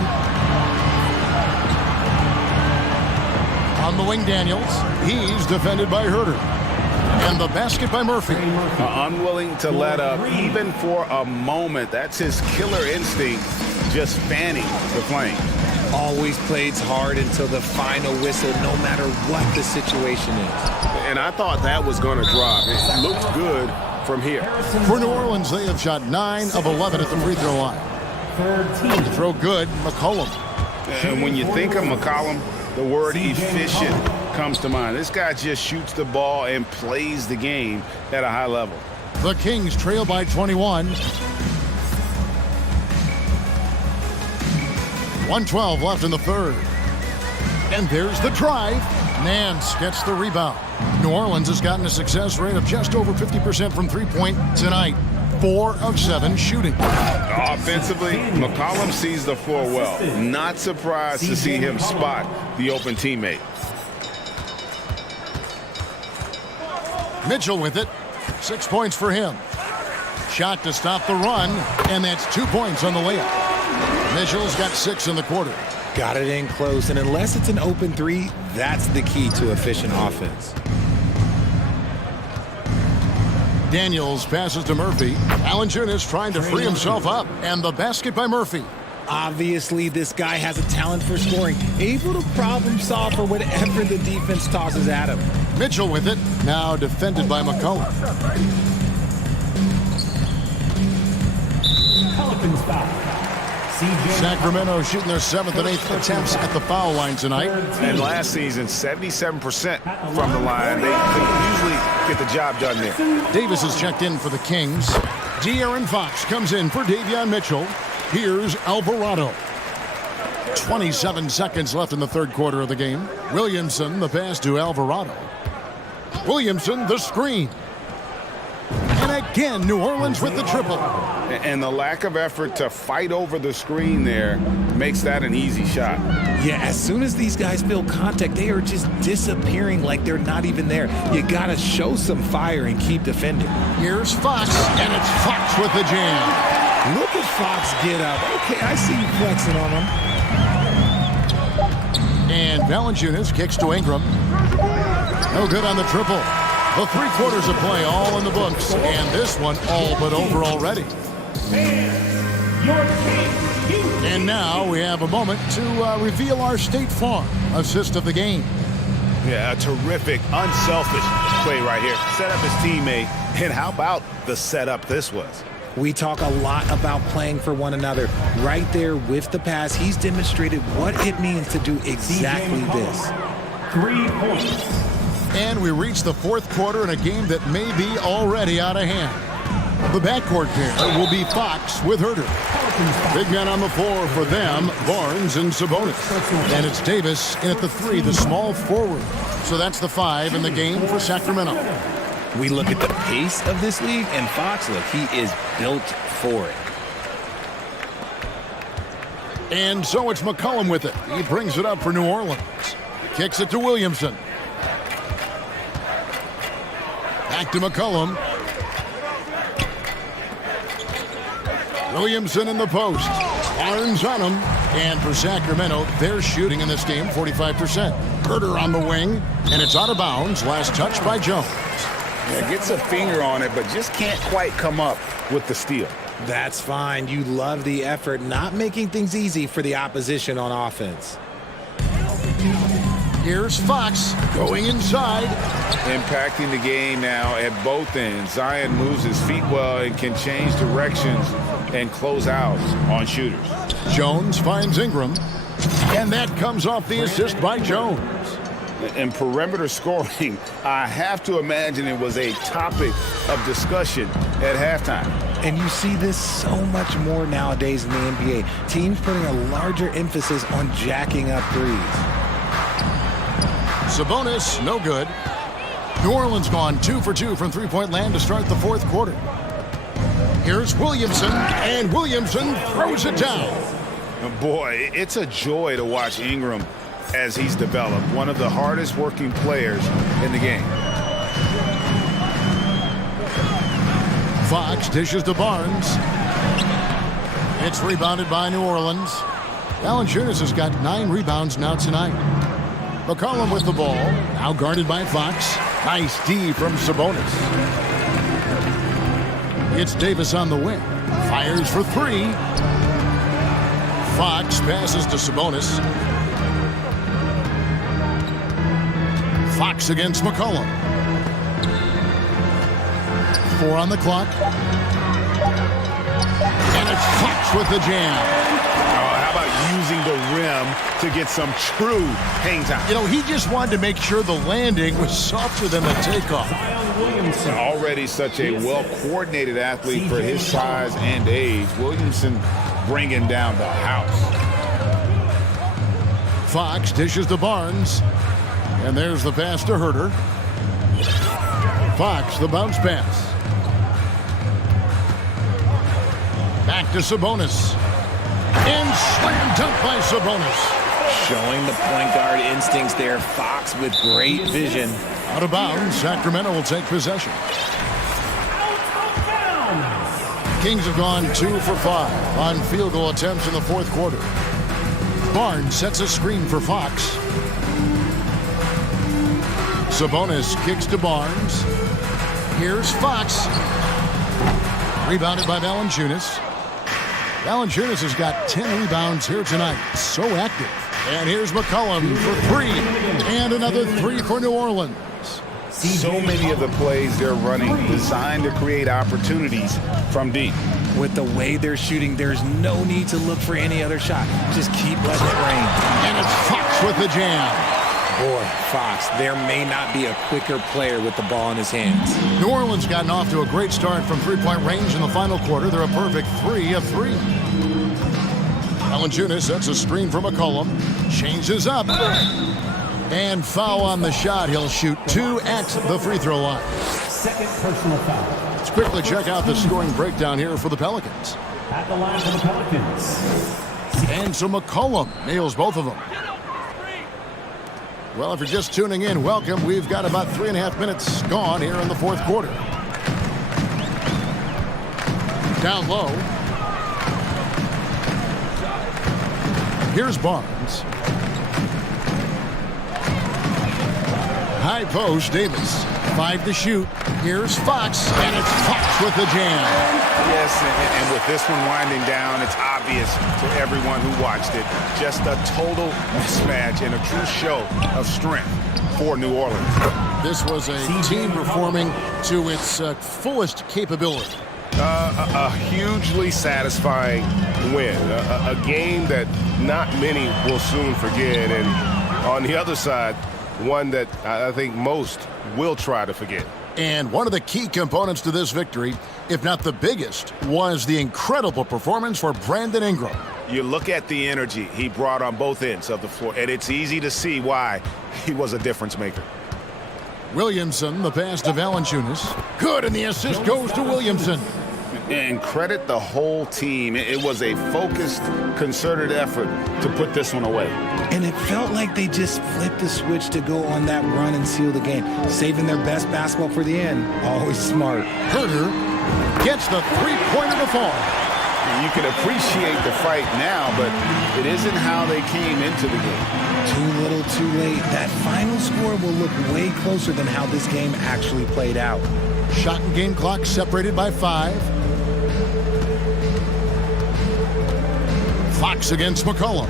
On the wing, Daniels. He's defended by Huerter. And the basket by Murphy. Unwilling to let up even for a moment. That's his killer instinct, just fanning the flame. Always plays hard until the final whistle, no matter what the situation is. And I thought that was going to drop. It looked good from here. For New Orleans, they have shot 9 of 11 at the free throw line. Throw good, McCollum. And when you think of McCollum, the word efficient comes to mind. This guy just shoots the ball and plays the game at a high level. The Kings trail by 21. 1:12 left in the third. And there's the drive. Nance gets the rebound. New Orleans has gotten a success rate of just over 50% from three-point tonight. 4 of 7 shooting. Offensively, McCollum sees the floor well. Not surprised to see him spot the open teammate. Mitchell with it. 6 points for him. Shot to stop the run, and that's 2 points on the layup. Mitchell's got 6 in the quarter. Got it in close, and unless it's an open three, that's the key to efficient offense. Daniels passes to Murphy. Valanciunas trying to free himself up, and the basket by Murphy. Obviously, this guy has a talent for scoring, able to problem solve for whatever the defense tosses at him. Mitchell with it, now defended by McCollum. Pelicans foul. Sacramento shooting their 7th and 8th attempts at the foul line tonight. And last season, 77% from the line. They usually get the job done there. Davis is checked in for the Kings. De'Aaron Fox comes in for Davion Mitchell. Here's Alvarado. 27 seconds left in the third quarter of the game. Williamson, the pass to Alvarado. Williamson, the screen. And again, New Orleans with the triple. And the lack of effort to fight over the screen there makes that an easy shot. Yeah, as soon as these guys feel contact, they are just disappearing like they're not even there. You got to show some fire and keep defending. Here's Fox, and it's Fox with the jam. Look at Fox get up. Okay, I see you flexing on him. And Valanciunas kicks to Ingram. No good on the triple. The 3 quarters of play all in the books, and this one all but over already. And now we have a moment to reveal our State Farm assist of the game. Yeah, a terrific, unselfish play right here. Set up his teammate, and how about the setup this was? We talk a lot about playing for one another. Right there with the pass, he's demonstrated what it means to do exactly this. 3 points. And we reach the 4th quarter in a game that may be already out of hand. The backcourt pair will be Fox with Herter. Big men on the floor for them, Barnes and Sabonis. And it's Davis in at the 3, the small forward. So that's the 5 in the game for Sacramento. We look at the pace of this league, and Fox, look, he is built for it. And so it's McCollum with it. He brings it up for New Orleans. Kicks it to Williamson. Back to McCollum. Williamson in the post. Barnes on him. And for Sacramento, they're shooting in this game 45%. Herter on the wing. And it's out of bounds. Last touch by Jones. Yeah, gets a finger on it, but just can't quite come up with the steal. That's fine. You love the effort, not making things easy for the opposition on offense. Here's Fox going inside. Impacting the game now at both ends. Zion moves his feet well and can change directions and close out on shooters. Jones finds Ingram. And that comes off the assist by Jones. And perimeter scoring, I have to imagine it was a topic of discussion at halftime. And you see this so much more nowadays in the NBA. Teams putting a larger emphasis on jacking up threes. Sabonis, no good. New Orleans gone 2 for 2 from three-point land to start the fourth quarter. Here's Williamson, and Williamson throws it down. Boy, it's a joy to watch Ingram as he's developed. One of the hardest working players in the game. Fox dishes to Barnes. It's rebounded by New Orleans. Valanciunas has got 9 rebounds now tonight. McCollum with the ball, now guarded by Fox. Nice D from Sabonis. It's Davis on the wing. Fires for 3. Fox passes to Sabonis. Fox against McCollum. 4 on the clock. And it's Fox with the jam. How about using the rim to get some true hang time? You know, he just wanted to make sure the landing was softer than the takeoff. Already such a well-coordinated athlete for his size and age. Williamson bringing down the house. Fox dishes to Barnes. And there's the pass to Herter. Fox, the bounce pass. Back to Sabonis. And slam dunk by Sabonis. Showing the point guard instincts there. Fox with great vision. Out of bounds, Sacramento will take possession. Kings have gone 2 for 5 on field goal attempts in the fourth quarter. Barnes sets a screen for Fox. Sabonis kicks to Barnes. Here's Fox. Rebounded by Valanciunas. Valanciunas has got 10 rebounds here tonight. So active. And here's McCollum for 3. And another 3 for New Orleans. So many of the plays they're running designed to create opportunities from deep. With the way they're shooting, there's no need to look for any other shot. Just keep letting it rain. And it's Fox with the jam. Boy, Fox, there may not be a quicker player with the ball in his hands. New Orleans gotten off to a great start from three-point range in the final quarter. They're a perfect 3 of 3. Valanciunas sets a screen for McCollum. Changes up. And foul on the shot. He'll shoot 2 at the free throw line. Second personal foul. Let's quickly check out the scoring breakdown here for the Pelicans. At the line for the Pelicans. And so McCollum nails both of them. Well, if you're just tuning in, welcome. We've got about 3.5 minutes gone here in the fourth quarter. Down low. Here's Barnes. High post, Davis. 5 to shoot. Here's Fox, and it's Fox with the jam. Yes, and with this one winding down, it's obvious to everyone who watched it. Just a total mismatch and a true show of strength for New Orleans. This was a team performing to its fullest capability. A hugely satisfying win. A game that not many will soon forget. And on the other side, one that I think most will try to forget. And one of the key components to this victory, if not the biggest, was the incredible performance for Brandon Ingram. You look at the energy he brought on both ends of the floor, and it's easy to see why he was a difference maker. Williamson, the pass to Valanciunas. Good, and the assist goes to Williamson. And credit the whole team. It was a focused, concerted effort to put this one away. And it felt like they just flipped the switch to go on that run and seal the game, saving their best basketball for the end. Always smart. Herter gets the three-pointer to fall. You can appreciate the fight now, but it isn't how they came into the game. Too little, too late. That final score will look way closer than how this game actually played out. Shot and game clock separated by 5. Fox against McCollum.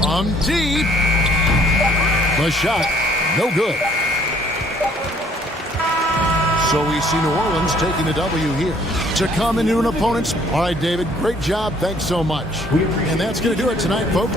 From deep. The shot, no good. So we see New Orleans taking the W here. To come into an opponent's... All right, David, great job. Thanks so much. And that's going to do it tonight, folks.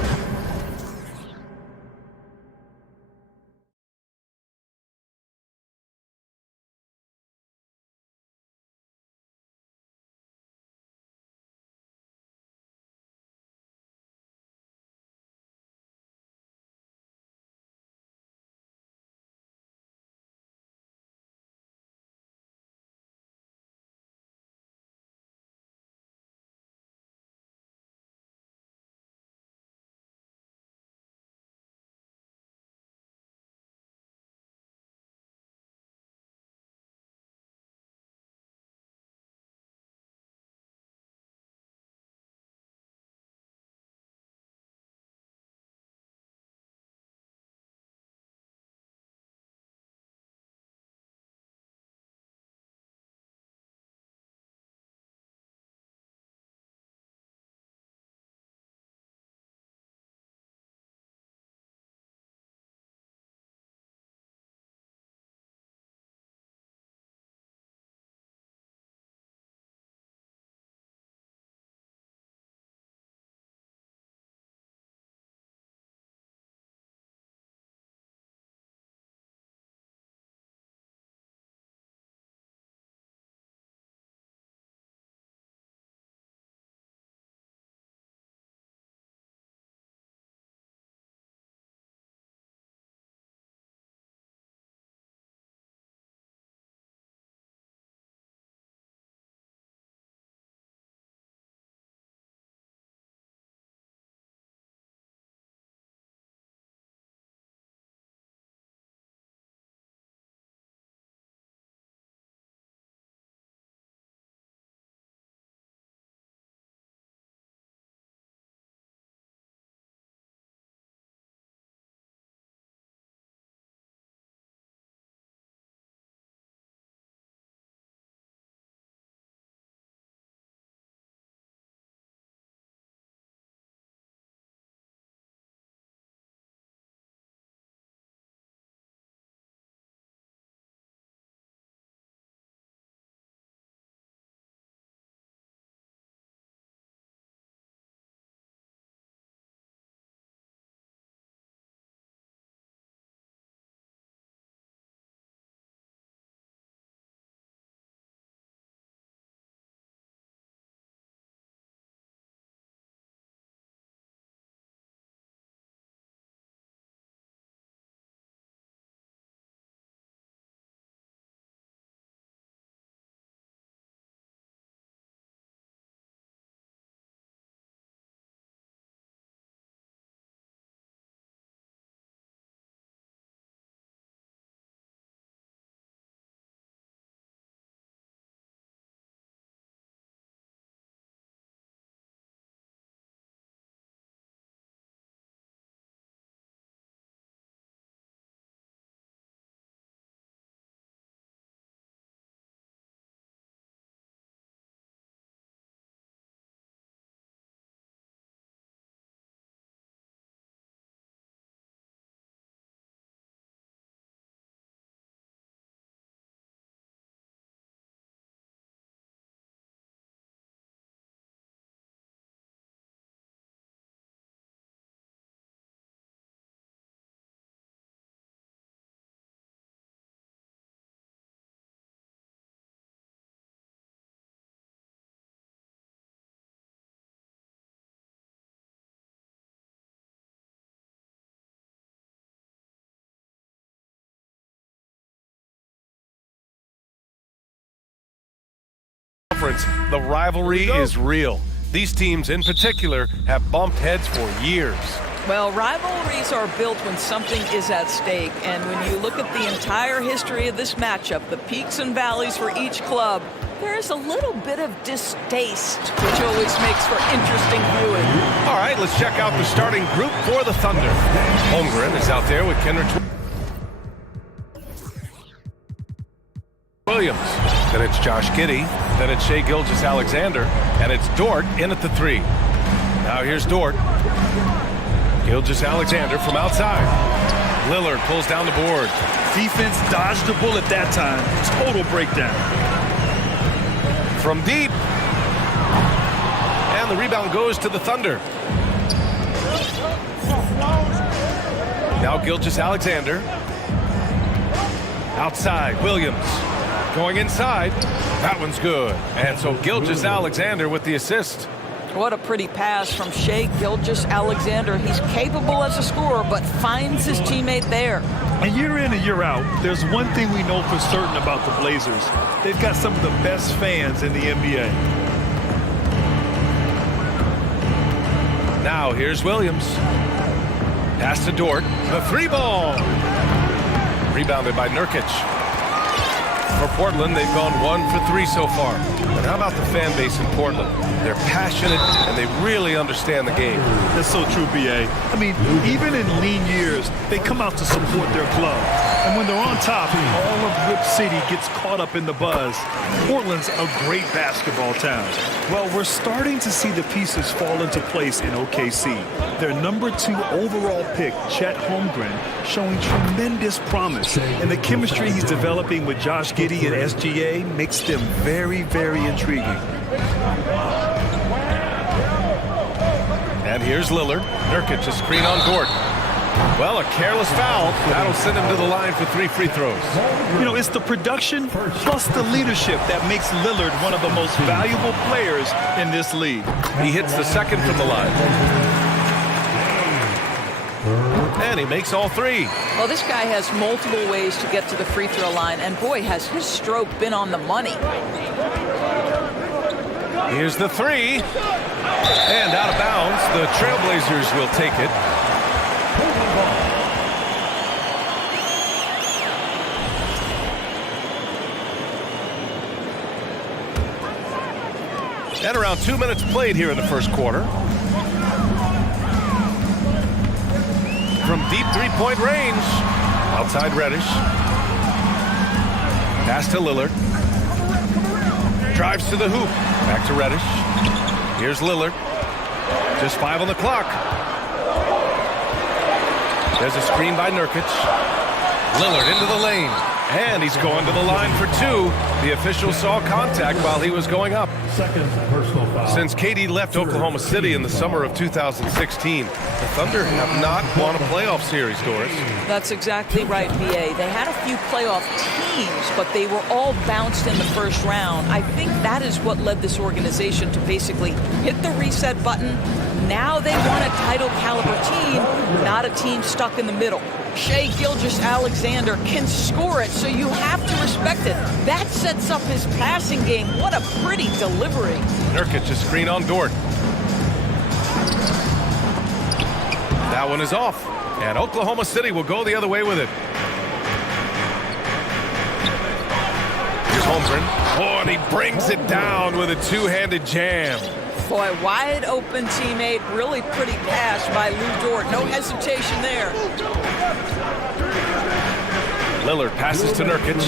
fans, the rivalry is real. These teams in particular have bumped heads for years. Well, rivalries are built when something is at stake, and when you look at the entire history of this matchup, the peaks and valleys for each club, there is a little bit of distaste, which always makes for interesting viewing. All right, let's check out the starting group for the Thunder. Holmgren is out there with Kendrick Williams. Then it's Josh Giddey. Then it's Shai Gilgeous-Alexander. And it's Dort in at the 3. Now here's Dort. Gilgeous-Alexander from outside. Lillard pulls down the board. Defense dodged the bullet that time. Total breakdown. From deep. And the rebound goes to the Thunder. Now Gilgeous-Alexander. Outside, Williams. Going inside. That one's good. And so Gilgeous-Alexander with the assist. What a pretty pass from Shai Gilgeous-Alexander. He's capable as a scorer, but finds his teammate there. And year in and year out, there's one thing we know for certain about the Blazers. They've got some of the best fans in the NBA. Now here's Williams. Pass to Dort. The 3-ball. Rebounded by Nurkic. For Portland, they've gone 1 for 3 so far. But how about the fan base in Portland? They're passionate, and they really understand the game. That's so true, B.A. I mean, even in lean years, they come out to support their club. And when they're on top, all of Rip City gets caught up in the buzz. Portland's a great basketball town. Well, we're starting to see the pieces fall into place in OKC. Their number 2 overall pick, Chet Holmgren, showing tremendous promise. And the chemistry he's developing with Josh Giddey and SGA makes them very, very intriguing. And here's Lillard. Nurkic, a screen on Dort. Well, a careless foul. That'll send him to the line for 3 free throws. You know, it's the production plus the leadership that makes Lillard one of the most valuable players in this league. He hits the second from the line. And he makes all 3. Well, this guy has multiple ways to get to the free throw line, and boy, has his stroke been on the money. Here's the 3. And out of bounds, the Trailblazers will take it. And around 2 minutes played here in the first quarter. From deep three-point range. Outside Reddish. Pass to Lillard. Drives to the hoop. Back to Reddish. Here's Lillard. Just 5 on the clock. There's a screen by Nurkic. Lillard into the lane. And he's going to the line for 2. The official saw contact while he was going up. Second personal foul. Since KD left Oklahoma City in the summer of 2016, the Thunder have not won a playoff series, Doris. That's exactly right, B.A. They had a few playoff teams, but they were all bounced in the first round. I think that is what led this organization to basically hit the reset button. Now they want a title-caliber team, not a team stuck in the middle. Shai Gilgeous-Alexander can score it, so you have to respect it. That sets up his passing game. What a pretty delivery. Nurkic, a screen on Dort. That one is off, and Oklahoma City will go the other way with it. Here's Holmgren. Oh, and he brings it down with a two-handed jam. Boy, wide open teammate, really pretty pass by Lou Dort. No hesitation there. Lillard passes to Nurkic.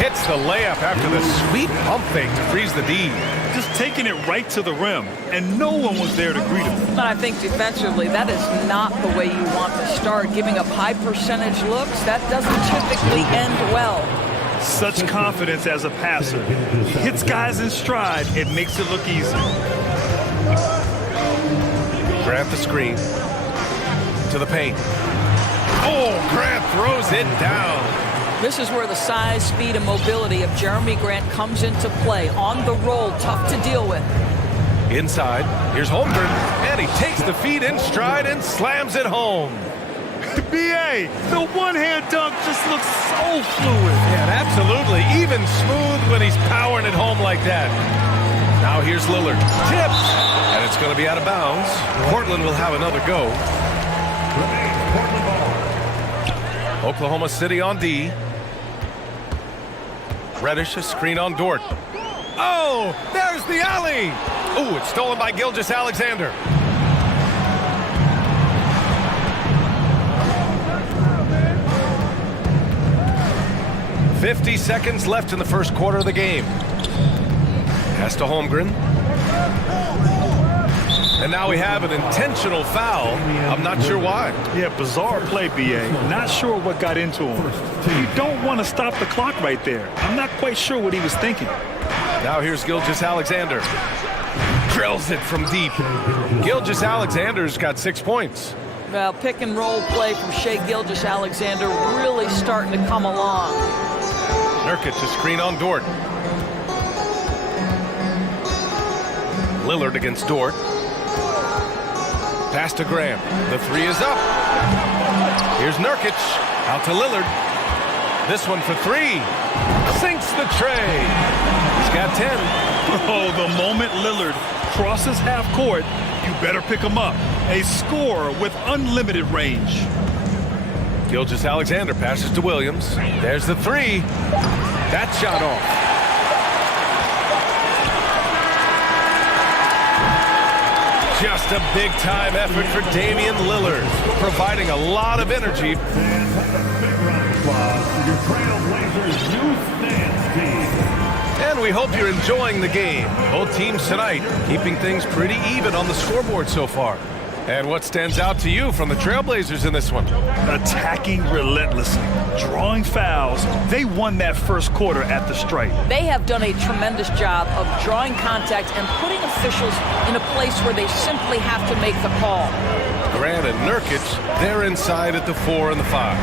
Hits the layup after the sweet pump fake to freeze the D. Just taking it right to the rim, and no one was there to greet him. But I think defensively, that is not the way you want to start. Giving up high percentage looks, that doesn't typically end well. Such confidence as a passer. He hits guys in stride. It makes it look easy. Grant the screen. To the paint. Oh, Grant throws it down. This is where the size, speed, and mobility of Jeremy Grant comes into play. On the roll, tough to deal with. Inside, here's Holmgren, and he takes the feed in stride and slams it home. B.A., the one-hand dunk just looks so fluid. Yeah, absolutely. Even smooth when he's powering it home like that. Now here's Lillard. Tipped. And it's going to be out of bounds. Portland will have another go. Oklahoma City on D. Reddish, a screen on Dort. Oh, there's the alley. Ooh, it's stolen by Gilgeous-Alexander. "50 seconds left in the first quarter of the game. Pass to Holmgren. And now we have an intentional foul. I'm not sure why. Yeah, bizarre play, B.A. Not sure what got into him. You don't want to stop the clock right there. I'm not quite sure what he was thinking. Now here's Gilgeous-Alexander. Drills it from deep. Gilgeous-Alexander's got 6 points. Well, pick and roll play from Shai Gilgeous-Alexander really starting to come along. Nurkic, a screen on Dort. Lillard against Dort. Pass to Graham. The three is up. Here's Nurkic. Out to Lillard. This one for three. Sinks the tray. He's got 10. Oh, the moment Lillard crosses half court, you better pick him up. A scorer with unlimited range. Gilgeous-Alexander passes to Williams. There's the three. That shot off. Just a big-time effort for Damian Lillard, providing a lot of energy. And we hope you're enjoying the game. Both teams tonight keeping things pretty even on the scoreboard so far. And what stands out to you from the Trailblazers in this one? Attacking relentlessly, drawing fouls. They won that first quarter at the stripe. They have done a tremendous job of drawing contact and putting officials in a place where they simply have to make the call. Grant and Nurkic, they're inside at the 4 and the 5.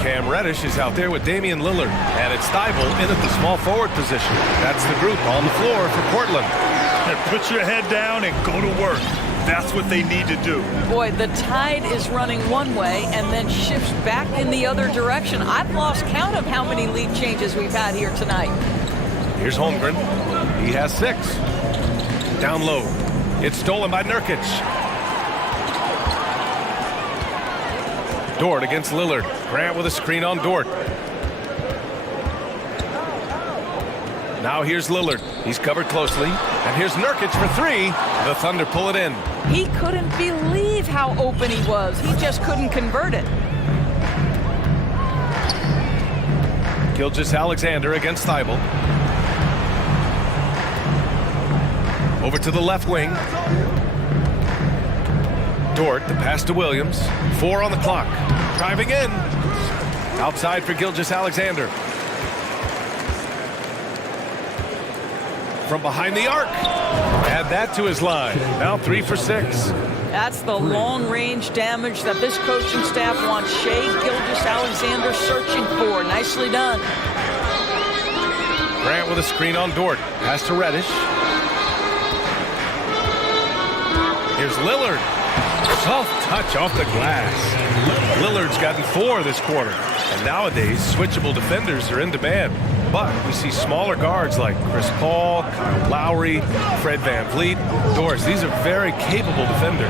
Cam Reddish is out there with Damian Lillard, and it's Thibault in at the small forward position. That's the group on the floor for Portland. And put your head down and go to work. That's what they need to do. Boy, the tide is running one way and then shifts back in the other direction. I've lost count of how many lead changes we've had here tonight. Here's Holmgren. He has 6. Down low. It's stolen by Nurkic. Dort against Lillard. Grant with a screen on Dort. Now here's Lillard. He's covered closely. And here's Nurkic for 3. The Thunder pull it in. He couldn't believe how open he was. He just couldn't convert it. Gilgeous-Alexander against Thibault. Over to the left wing. Dort, the pass to Williams. 4 on the clock. Driving in. Outside for Gilgeous-Alexander. From behind the arc. Add that to his line. Now 3 for 6. That's the long-range damage that this coaching staff wants Shai Gilgeous-Alexander searching for. Nicely done. Grant with a screen on Dort. Pass to Reddish. Here's Lillard. Soft touch off the glass. Lillard's gotten 4 this quarter. And nowadays, switchable defenders are in demand. But we see smaller guards like Chris Paul, Kyle Lowry, Fred VanVleet. Doris, these are very capable defenders.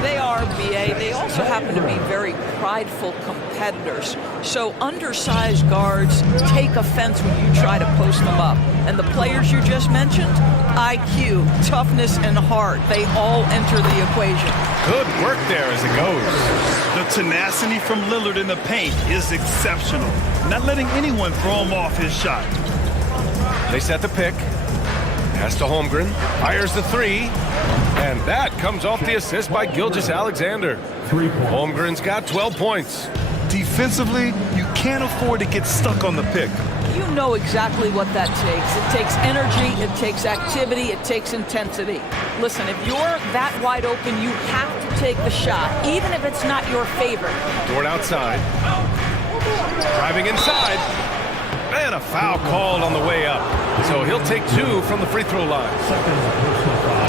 They are, B.A. They also happen to be very prideful competitors. So undersized guards take offense when you try to post them up. And the players you just mentioned, IQ, toughness, and heart, they all enter the equation. Good work there as it goes. The tenacity from Lillard in the paint is exceptional. Not letting anyone throw him off his shot. They set the pick. Pass to Holmgren. Fires the 3. And that comes off the assist by Gilgeous-Alexander. Holmgren's got 12 points. Defensively, you can't afford to get stuck on the pick. You know exactly what that takes. It takes energy, it takes activity, it takes intensity. Listen, if you're that wide open, you have to take the shot, even if it's not your favorite. Dort outside. Driving inside. And a foul called on the way up. So he'll take 2 from the free throw line.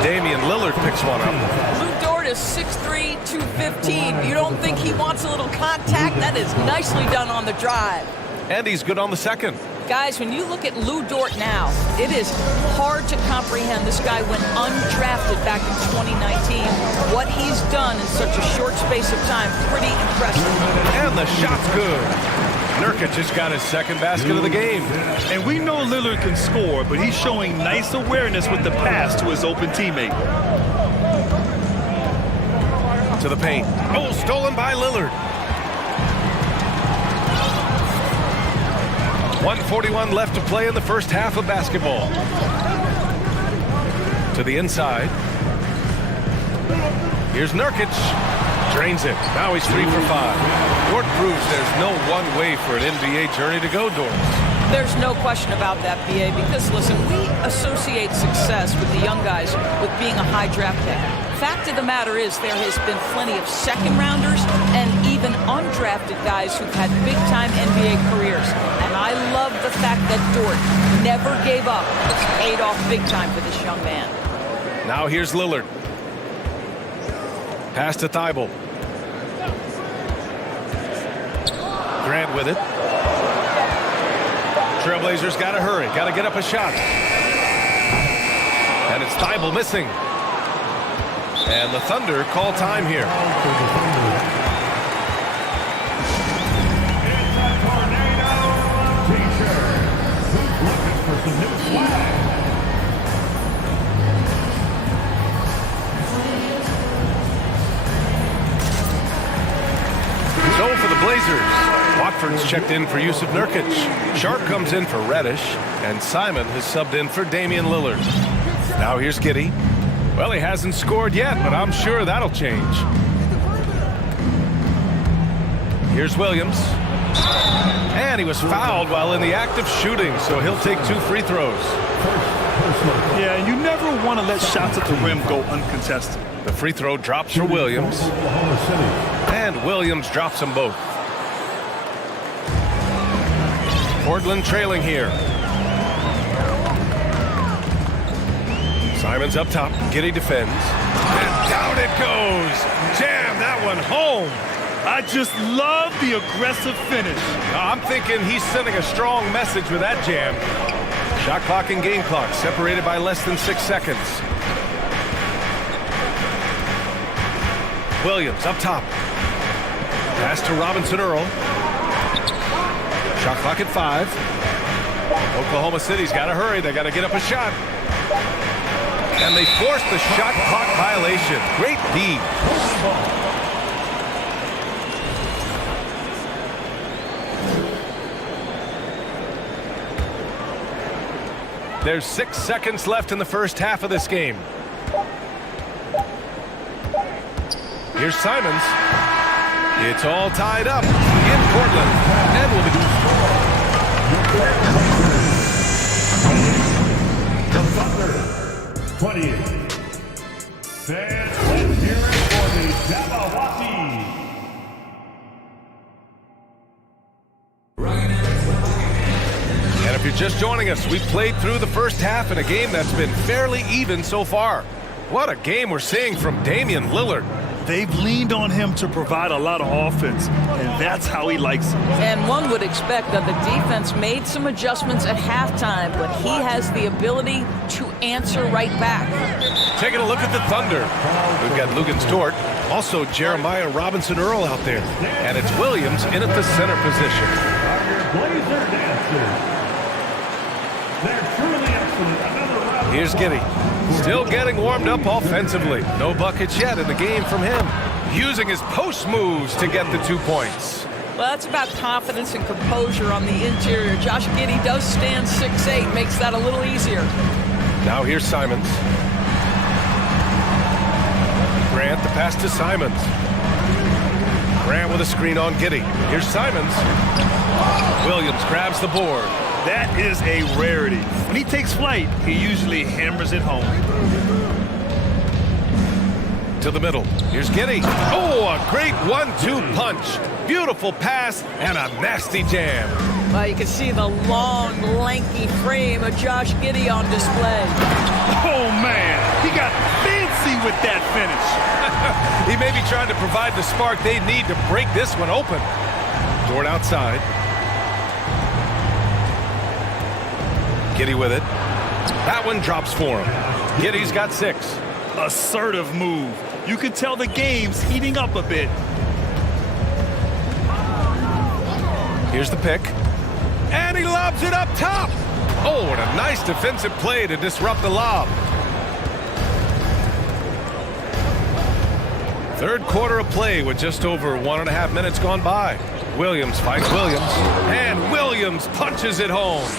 Damian Lillard picks one up. Lou Dort is 6'3", 215. You don't think he wants a little contact? That is nicely done on the drive. And he's good on the second. Guys, when you look at Lou Dort now, it is hard to comprehend. This guy went undrafted back in 2019. What he's done in such a short space of time, pretty impressive. And the shot's good. Nurkic just got his second basket of the game. And we know Lillard can score, but he's showing nice awareness with the pass to his open teammate. To the paint. Oh, stolen by Lillard. 1:41 left to play in the first half of basketball. To the inside. Here's Nurkic. Drains it. Now he's 3 for 5. Dort proves there's no one way for an NBA journey to go, Dort. There's no question about that, BA, because, listen, we associate success with the young guys with being a high draft pick. Fact of the matter is there has been plenty of second-rounders and even undrafted guys who've had big-time NBA careers. And I love the fact that Dort never gave up. It's paid off big time for this young man. Now here's Lillard. Pass to Thibault. Grant with it. Trailblazers got to hurry. Got to get up a shot. And it's Thibault missing. And the Thunder call time here. So for the Blazers, Watford's checked in for Yusuf Nurkic. Sharp comes in for Reddish, and Simon has subbed in for Damian Lillard. Now here's Giddey. Well, he hasn't scored yet, but I'm sure that'll change. Here's Williams. And he was fouled while in the act of shooting, so he'll take 2 free throws. Yeah, and you never want to let shots at the rim go uncontested. The free throw drops for Williams. And Williams drops them both. Portland trailing here. Simon's up top. Giddey defends. And down it goes. Jam that one home. I just love the aggressive finish. I'm thinking he's sending a strong message with that jam. Shot clock and game clock separated by less than 6 seconds. Williams up top. Pass to Robinson Earl. Shot clock at 5. Oklahoma City's got to hurry. They got to get up a shot. And they forced the shot clock violation. Great D. There's 6 seconds left in the first half of this game. Here's Simons. It's all tied up in Portland. And will be... The Thunder, 20. Fans, let's hear it for the Jabberwocky. And if you're just joining us, we've played through the first half in a game that's been fairly even so far. What a game we're seeing from Damian Lillard. They've leaned on him to provide a lot of offense, and that's how he likes it. And one would expect that the defense made some adjustments at halftime, but he has the ability to answer right back. Taking a look at the Thunder. We've got Lugens Dort, also Jeremiah Robinson Earl out there. And it's Williams in at the center position. Blazer dancers. They're truly excellent. Another round. Here's Giddey. Still getting warmed up offensively. No buckets yet in the game from him. Using his post moves to get the 2 points. Well, that's about confidence and composure on the interior. Josh Giddey does stand 6'8", makes that a little easier. Now here's Simons. Grant, the pass to Simons. Grant with a screen on Giddey. Here's Simons. Williams grabs the board. That is a rarity. When he takes flight, he usually hammers it home. To the middle. Here's Giddey. Oh, a great 1-2 punch. Beautiful pass and a nasty jam. Well, you can see the long, lanky frame of Josh Giddey on display. Oh, man. He got fancy with that finish. He may be trying to provide the spark they need to break this one open. Dort outside. Giddey with it. That one drops for him. Giddey's got 6. Assertive move. You can tell the game's heating up a bit. Here's the pick. And he lobs it up top. Oh, what a nice defensive play to disrupt the lob. Third quarter of play with just over 1.5 minutes gone by. Williams finds Williams, and Williams punches it home.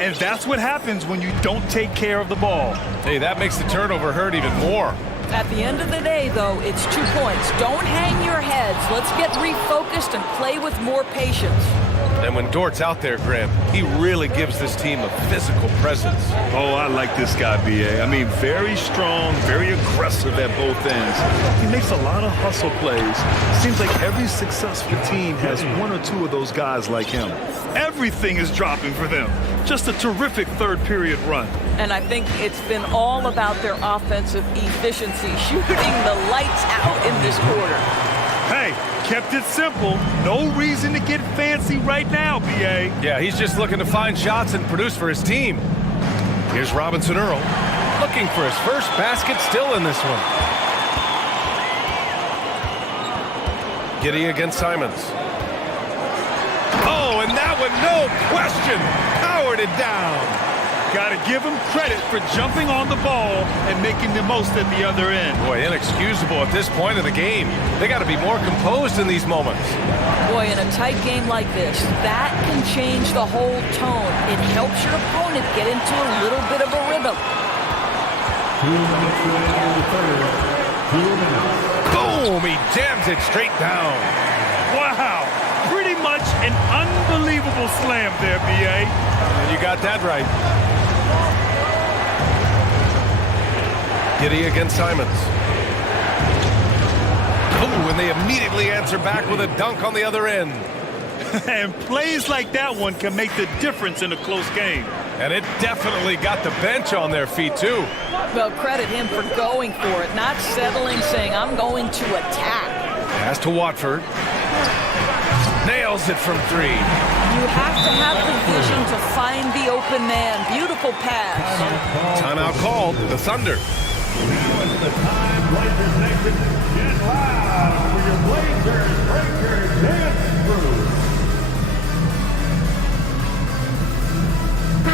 And that's what happens when you don't take care of the ball. Hey, that makes the turnover hurt even more. At the end of the day, though, it's 2 points. Don't hang your heads. Let's get refocused and play with more patience. And when Dort's out there, Graham, he really gives this team a physical presence. Oh, I like this guy, B.A. I mean, very strong, very aggressive at both ends. He makes a lot of hustle plays. Seems like every successful team has 1 or 2 of those guys like him. Everything is dropping for them. Just a terrific third period run. And I think it's been all about their offensive efficiency, shooting the lights out in this quarter. Hey, kept it simple. No reason to get fancy right now, B.A. Yeah, he's just looking to find shots and produce for his team. Here's Robinson Earl, looking for his first basket still in this one. Giddey against Simons. Oh, and that one, no question, powered it down. Got to give him credit for jumping on the ball and making the most at the other end. Boy, inexcusable at this point of the game. They got to be more composed in these moments. Boy, in a tight game like this, that can change the whole tone. It helps your opponent get into a little bit of a rhythm. 2 minutes remaining in the third. 2 minutes. Boom! He jams it straight down. Wow! Pretty much an unbelievable slam there, B.A. And you got that right. Giddey against Simons. Oh, and they immediately answer back with a dunk on the other end. And plays like that one can make the difference in a close game. And it definitely got the bench on their feet, too. Well, credit him for going for it, not settling, saying, I'm going to attack. Pass to Watford. Nails it from 3. You have to have the vision to find the open man. Beautiful pass. Timeout called. The Thunder. Now is the time Blazers Nation get loud for your Blazers Breaker Dance Crew.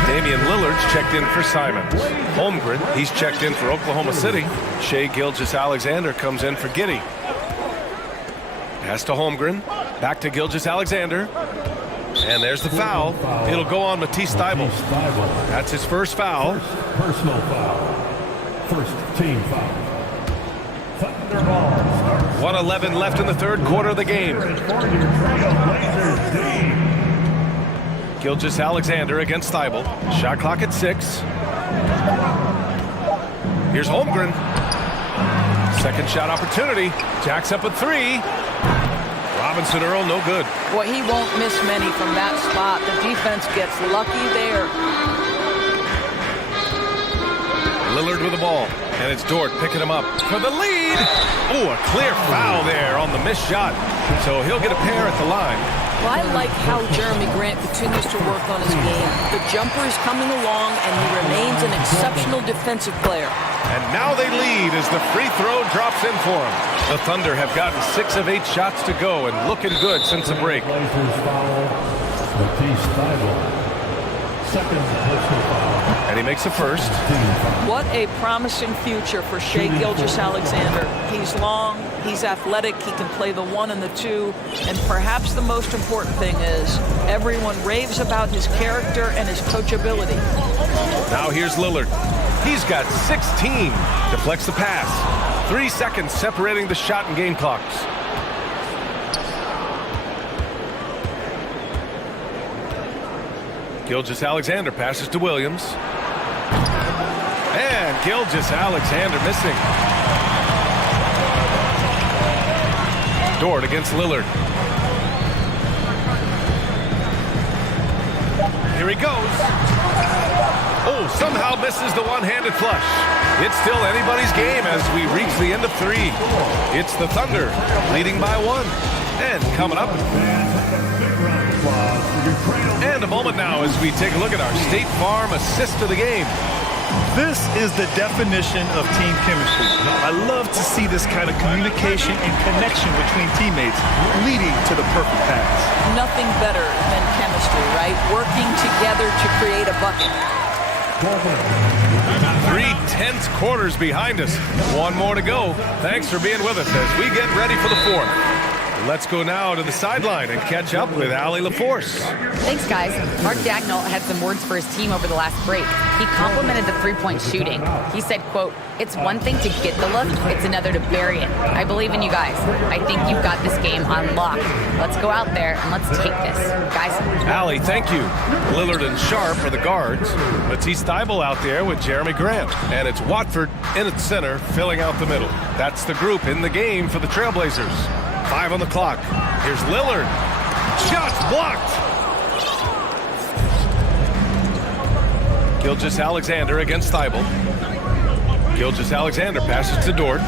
Damian Lillard's checked in for Simons. Holmgren, he's checked in for Oklahoma City. Shai Gilgeous-Alexander comes in for Giddey. Pass to Holmgren. Back to Gilgeous-Alexander. And there's the foul. It'll go on Matisse Thybulle. That's his first foul. First personal foul. First team foul. Thunder ball starts. 1:11 left in the third quarter of the game. Gilgeous-Alexander against Thybulle. Shot clock at 6. Here's Holmgren. Second shot opportunity. Jacks up at 3. Robinson Earl, no good. Boy, he won't miss many from that spot. The defense gets lucky there. Lillard with the ball, and it's Dort picking him up for the lead. Oh, a clear foul there on the missed shot. So he'll get a pair at the line. Well, I like how Jeremy Grant continues to work on his game. The jumper is coming along, and he remains an exceptional defensive player. And now they lead as the free throw drops in for him. The Thunder have gotten 6 of 8 shots to go and looking good since the break. Blazers foul. Matisse Thybulle. Second personal foul. And he makes a first. What a promising future for Shai Gilgeous-Alexander. He's long, he's athletic, he can play the 1 and the 2, and perhaps the most important thing is everyone raves about his character and his coachability. Now here's Lillard. He's got 16. Deflects the pass. 3 seconds separating the shot and game clocks. Gilgeous-Alexander passes to Williams. And Gilgeous-Alexander missing. Dort against Lillard. Here he goes. Oh, somehow misses the one-handed flush. It's still anybody's game as we reach the end of 3. It's the Thunder leading by 1. And coming up, and a moment now as we take a look at our State Farm assist of the game. This is the definition of team chemistry. I love to see this kind of communication and connection between teammates leading to the perfect pass. Nothing better than chemistry, right? Working together to create a bucket. 3 tense quarters behind us. 1 more to go. Thanks for being with us as we get ready for the 4th. Let's go now to the sideline and catch up with Allie LaForce. Thanks, guys. Mark Dagnall had some words for his team over the last break. He complimented the three-point shooting. He said, quote, "It's one thing to get the look, it's another to bury it. I believe in you guys. I think you've got this game on lock. Let's go out there and let's take this." Guys. Allie, thank you. Lillard and Sharp are the guards. Matisse Thybulle out there with Jeremy Grant. And it's Watford in its center, filling out the middle. That's the group in the game for the Trailblazers. 5 on the clock. Here's Lillard. Shots blocked. Gilgeous-Alexander against Thybulle. Gilgeous-Alexander passes to Dort.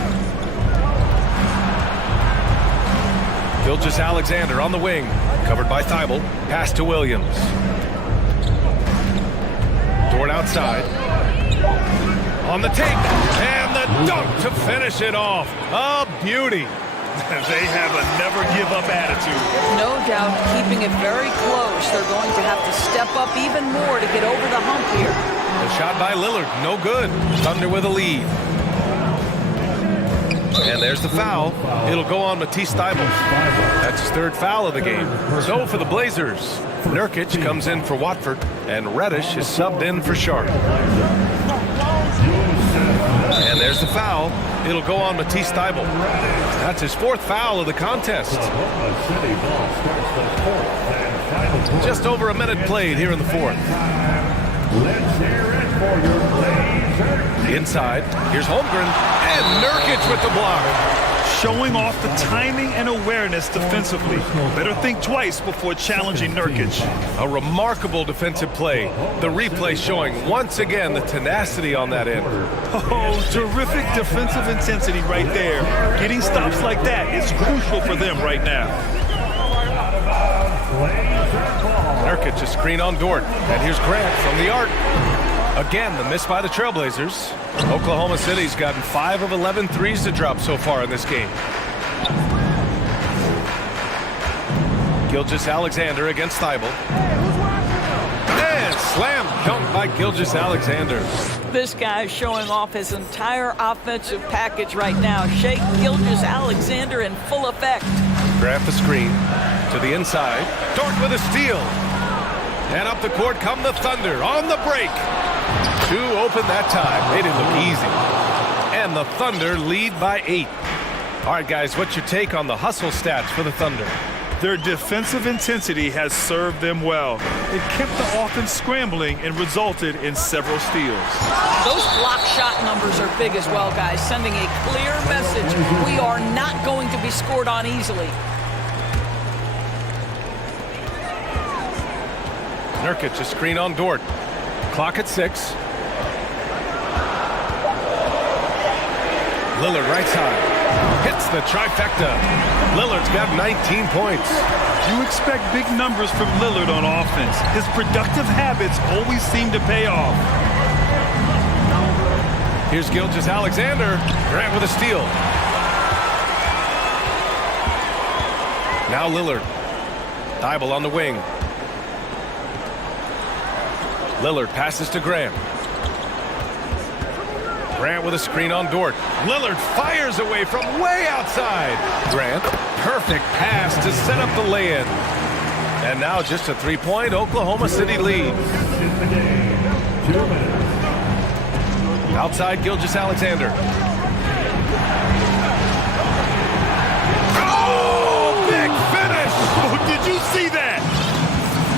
Gilgeous-Alexander on the wing. Covered by Thybulle. Pass to Williams. Dort outside. On the take. And the dunk to finish it off. A beauty. They have a never-give-up attitude. No doubt, keeping it very close. They're going to have to step up even more to get over the hump here. A shot by Lillard, no good. Thunder with a lead. And there's the foul. It'll go on Matisse Thybulle. That's his 3rd foul of the game. So for the Blazers, Nurkic comes in for Watford, and Reddish is subbed in for Sharp. And there's the foul. It'll go on Matisse Thybulle. That's his 4th foul of the contest. Just over a minute played here in the 4th. Inside, here's Holmgren, and Nurkic with the block. Showing off the timing and awareness defensively. Better think twice before challenging Nurkic. A remarkable defensive play. The replay showing once again the tenacity on that end. Oh, terrific defensive intensity right there. Getting stops like that is crucial for them right now. Nurkic a screen on Dort. And here's Grant from the arc. Again, the miss by the Trailblazers. Oklahoma City's gotten 5 of 11 threes to drop so far in this game. Gilgeous-Alexander against Thybulle. And slam dunk by Gilgeous-Alexander. This guy's showing off his entire offensive package right now. Shea Gilgeous-Alexander in full effect. Grant the screen to the inside. Dort with a steal. And up the court come the Thunder on the break. 2 open that time. They didn't look easy. And the Thunder lead by 8. All right, guys, what's your take on the hustle stats for the Thunder? Their defensive intensity has served them well. It kept the offense scrambling and resulted in several steals. Those block shot numbers are big as well, guys, sending a clear message. We are not going to be scored on easily. Nurkic a screen on Dort. Clock at 6. Lillard right side. Hits the trifecta. Lillard's got 19 points. You expect big numbers from Lillard on offense. His productive habits always seem to pay off. Here's Gilgeous-Alexander. Grant with a steal. Now Lillard. Thybulle on the wing. Lillard passes to Grant. Grant with a screen on Dort. Lillard fires away from way outside. Grant, perfect pass to set up the lay-in. And now just a 3-point Oklahoma City lead. Outside Gilgeous-Alexander. Oh, big finish! Oh, did you see that?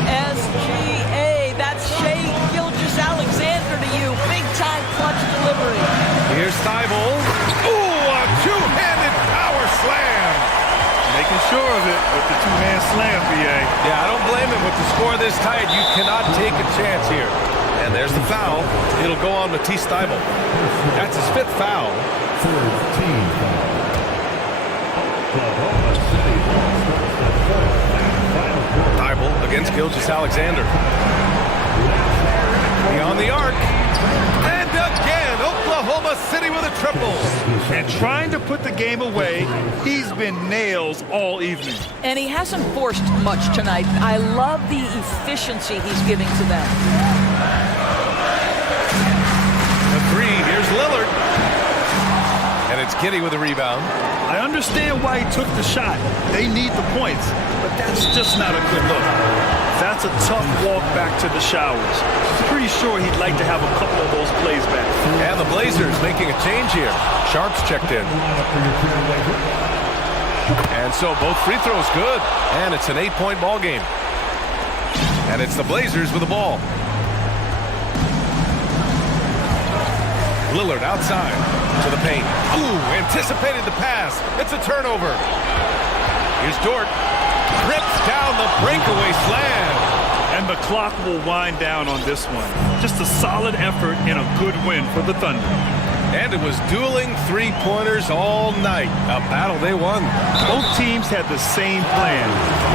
SGA, that's Shea Gilgeous-Alexander to you. Big-time clutch delivery. Here's Thybulle. Ooh, a two-handed power slam. Making sure of it with the two-hand slam, BA. Yeah, I don't blame him with the score this tight. You cannot take a chance here. And there's the foul. It'll go on Matisse Steibel. That's his 5th foul. Third team foul. Oklahoma City starts the fourth and final quarter. Steibel against Gilgeous-Alexander. Beyond the arc. And again, Oklahoma City with a triple. And trying to put the game away, he's been nails all evening. And he hasn't forced much tonight. I love the efficiency he's giving to them. The 3, here's Lillard. And it's Giddey with a rebound. I understand why he took the shot. They need the points, but that's just not a good look. That's a tough walk back to the showers. Pretty sure he'd like to have a couple of those plays back. And the Blazers making a change here. Sharp's checked in. And so both free throws good. And it's an 8-point ball game. And it's the Blazers with the ball. Lillard outside to the paint. Ooh, anticipated the pass. It's a turnover. Here's Dort. Rips down the breakaway slam. And the clock will wind down on this one. Just a solid effort and a good win for the Thunder. And it was dueling three-pointers all night. A battle they won. Both teams had the same plan.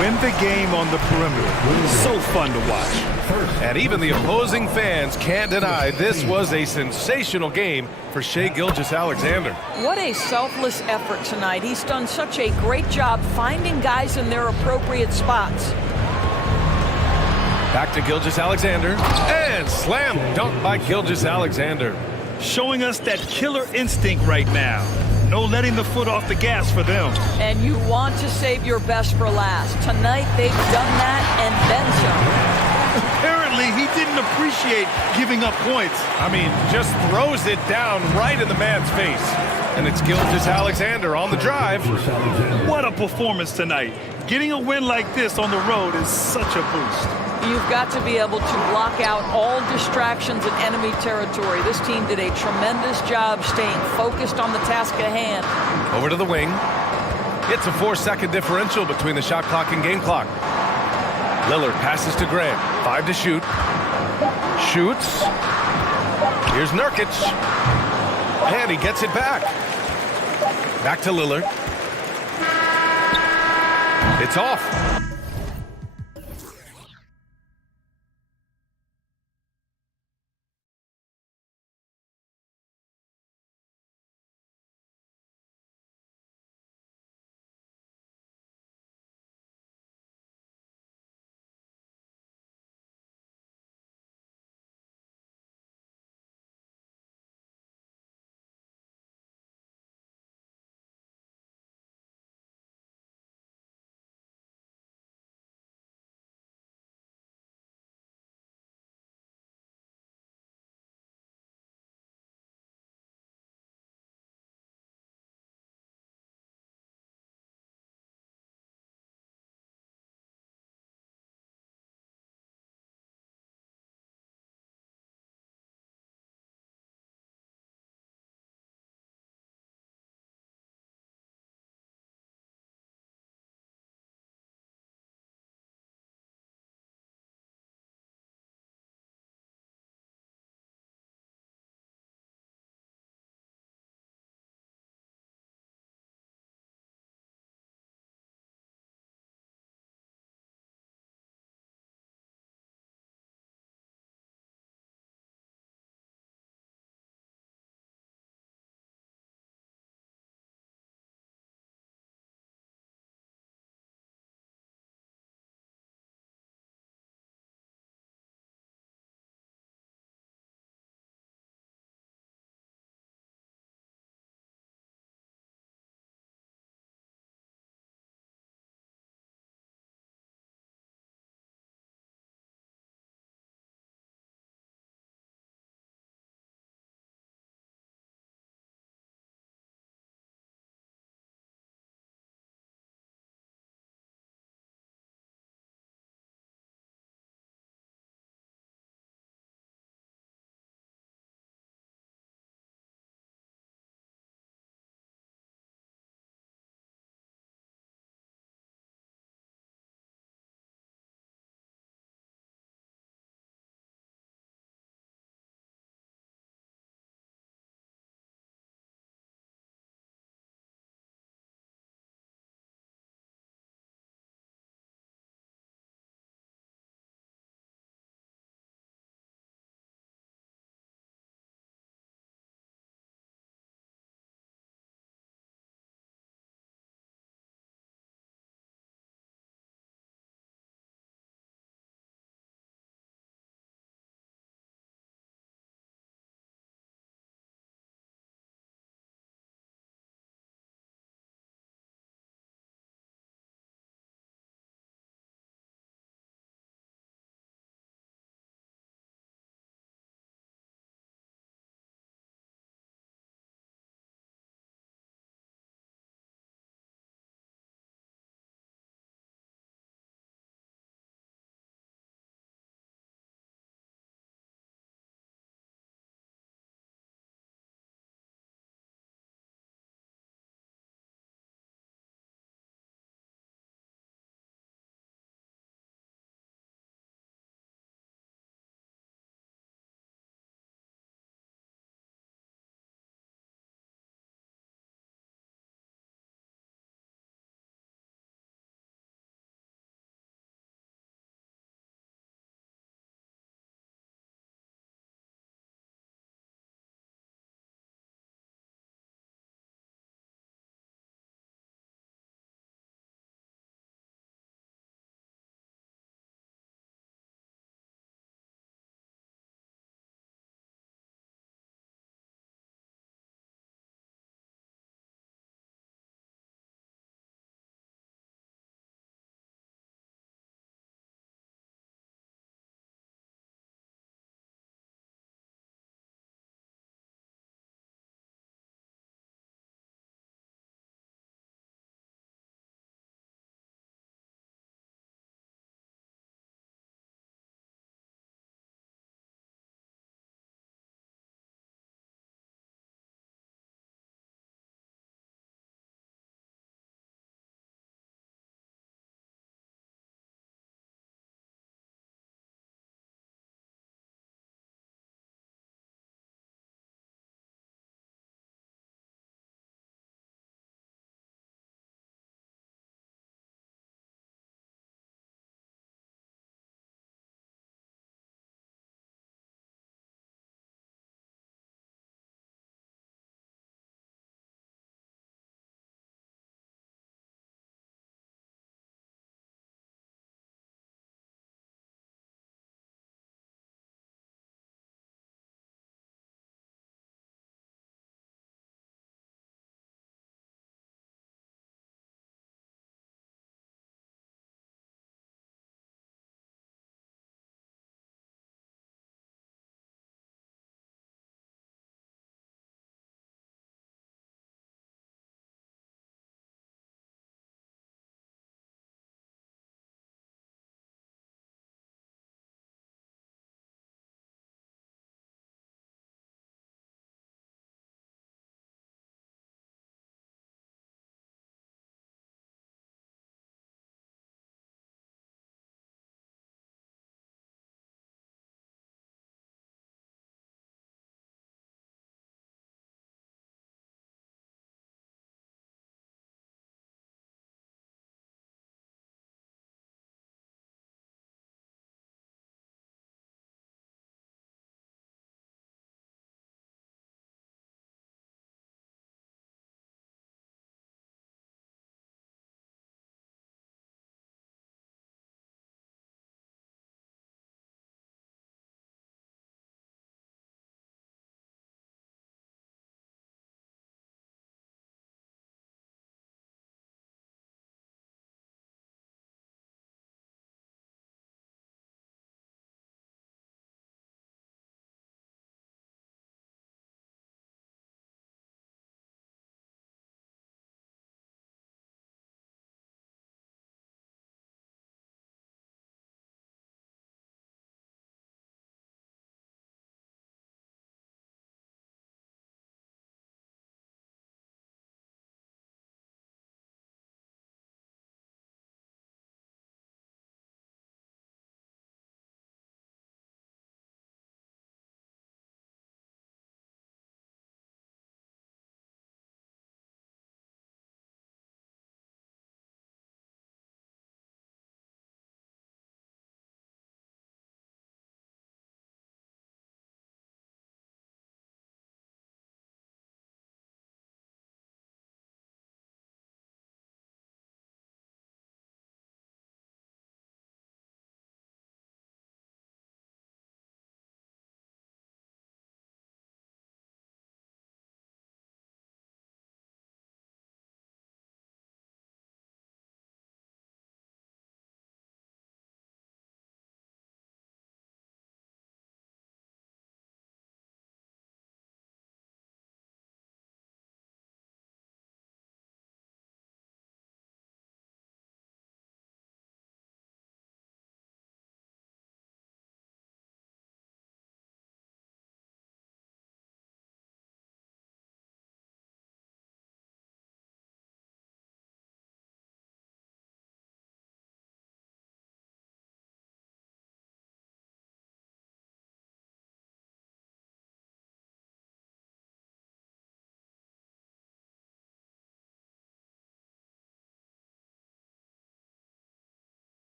Win the game on the perimeter. So fun to watch. And even the opposing fans can't deny this was a sensational game for Shai Gilgeous-Alexander. What a selfless effort tonight. He's done such a great job finding guys in their appropriate spots. Back to Gilgeous-Alexander. And slam dunk by Gilgeous-Alexander. Showing us that killer instinct right now. No letting the foot off the gas for them. And you want to save your best for last. Tonight they've done that and then some. Apparently he didn't appreciate giving up points. I mean, just throws it down right in the man's face. And it's Gilgeous-Alexander on the drive. What a performance tonight. Getting a win like this on the road is such a boost. You've got to be able to block out all distractions in enemy territory. This team did a tremendous job staying focused on the task at hand. Over to the wing. It's a 4-second differential between the shot clock and game clock. Lillard passes to Grant. 5 to shoot. Shoots. Here's Nurkic. And he gets it back. Back to Lillard. It's off.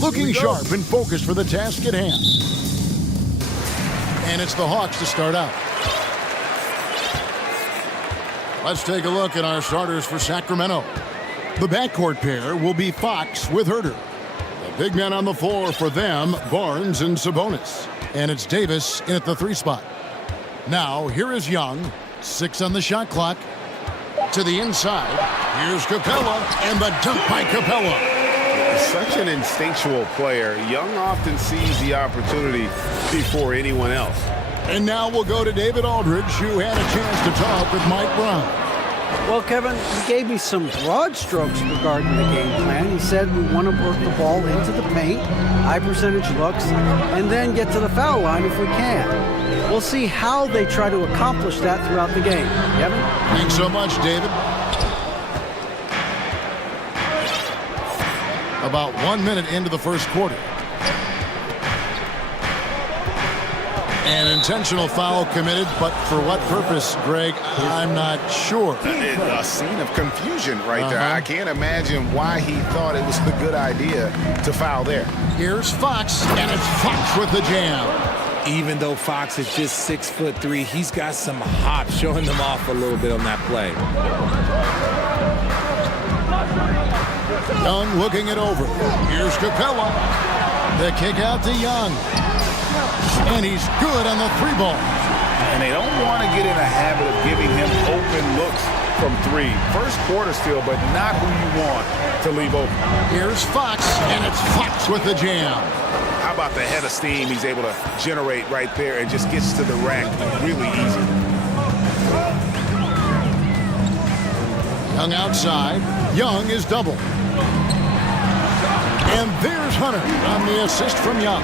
looking sharp and focused for the task at hand. And it's the Hawks to start out. Let's take a look at our starters for Sacramento. The backcourt pair will be Fox with Herter. The big men on the floor for them, Barnes and Sabonis. And it's Davis in at the 3 spot. Now, here is Young. 6 on the shot clock. To the inside. Here's Capella, and the dunk by Capella. Such an instinctual player. Young often sees the opportunity before anyone else. And now we'll go to David Aldridge, who had a chance to talk with Mike Brown. Well, Kevin, he gave me some broad strokes regarding the game plan. He said we want to work the ball into the paint, high percentage looks, and then get to the foul line if we can. We'll see how they try to accomplish that throughout the game. Kevin? Thanks so much, David. About 1 minute into the first quarter. An intentional foul committed, but for what purpose, Greg, I'm not sure. A scene of confusion right there. I can't imagine why he thought it was a good idea to foul there. Here's Fox, and it's Fox with the jam. Even though Fox is just 6'3", he's got some hop, showing them off a little bit on that play. Young looking it over. Here's Capella. The kick out to Young. And he's good on the 3 ball. And they don't want to get in a habit of giving him open looks from 3. First quarter still, but not who you want to leave open. Here's Fox, and it's Fox with the jam. How about the head of steam he's able to generate right there and just gets to the rack really easy. Young outside. Young is double. And there's Hunter on the assist from Young.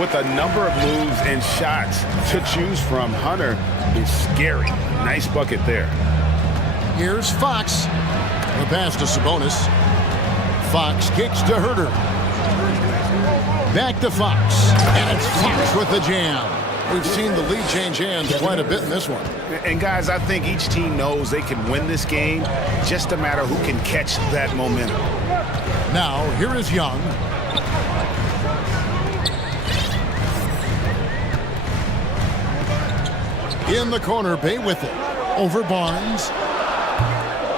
With a number of moves and shots to choose from, Hunter is scary. Nice bucket there. Here's Fox. The pass to Sabonis. Fox kicks to Herter. Back to Fox. And it's Fox with the jam. We've seen the lead change hands quite a bit in this one. And guys, I think each team knows they can win this game. Just a matter who can catch that momentum. Now, here is Young. In the corner, Bay with it. Over Barnes.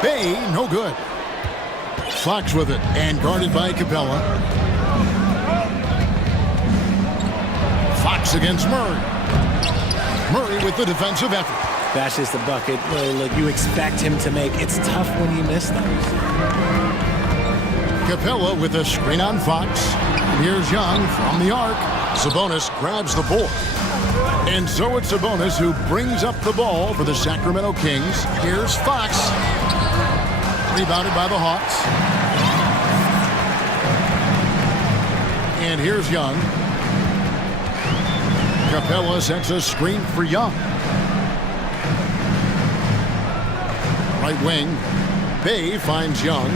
Bay, no good. Fox with it, and guarded by Capella. Fox against Murray. Murray with the defensive effort. That's just the bucket. Look, you expect him to make. It's tough when you miss those. Capella with a screen on Fox. Here's Young from the arc. Sabonis grabs the board. And so it's Sabonis who brings up the ball for the Sacramento Kings. Here's Fox. Rebounded by the Hawks. And here's Young. Capella sets a screen for Young. Right wing. Bay finds Young.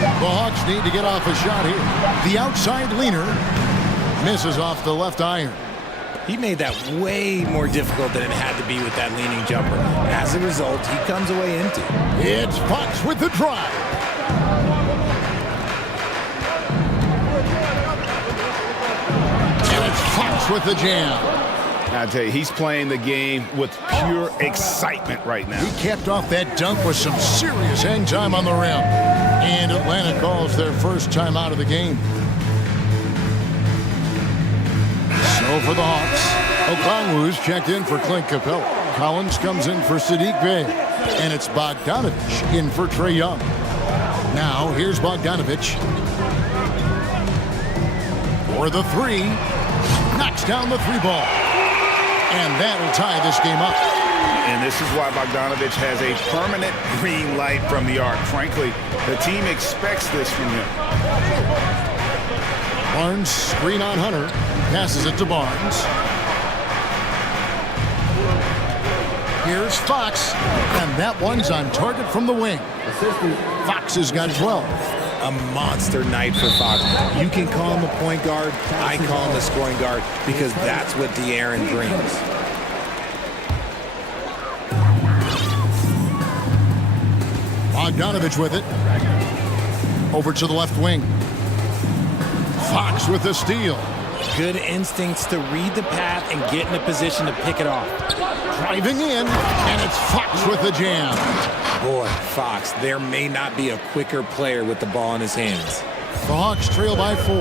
The Hawks need to get off a shot here. The outside leaner misses off the left iron. He made that way more difficult than it had to be with that leaning jumper. As a result, he comes away empty. It's Fox with the drive. And it's Fox with the jam. I tell you, he's playing the game with pure excitement right now. He capped off that dunk with some serious hang time on the rim. And Atlanta calls their first time out of the game. So for the Hawks, Okongwu's checked in for Clint Capella. Collins comes in for Sadiq Bey. And it's Bogdanovich in for Trae Young. Now here's Bogdanovich. For the 3. Knocks down the 3 ball. And that'll tie this game up. And this is why Bogdanovich has a permanent green light from the arc. Frankly, the team expects this from him. Barnes, screen on Hunter. Passes it to Barnes. Here's Fox. And that one's on target from the wing. Fox has got 12. A monster night for Fox. You can call him a point guard. I call him a scoring guard because that's what De'Aaron brings. Bogdanovich with it. Over to the left wing. Fox with the steal. Good instincts to read the path and get in a position to pick it off. Driving in, and it's Fox with the jam. Boy, Fox, there may not be a quicker player with the ball in his hands. The Hawks trail by 4.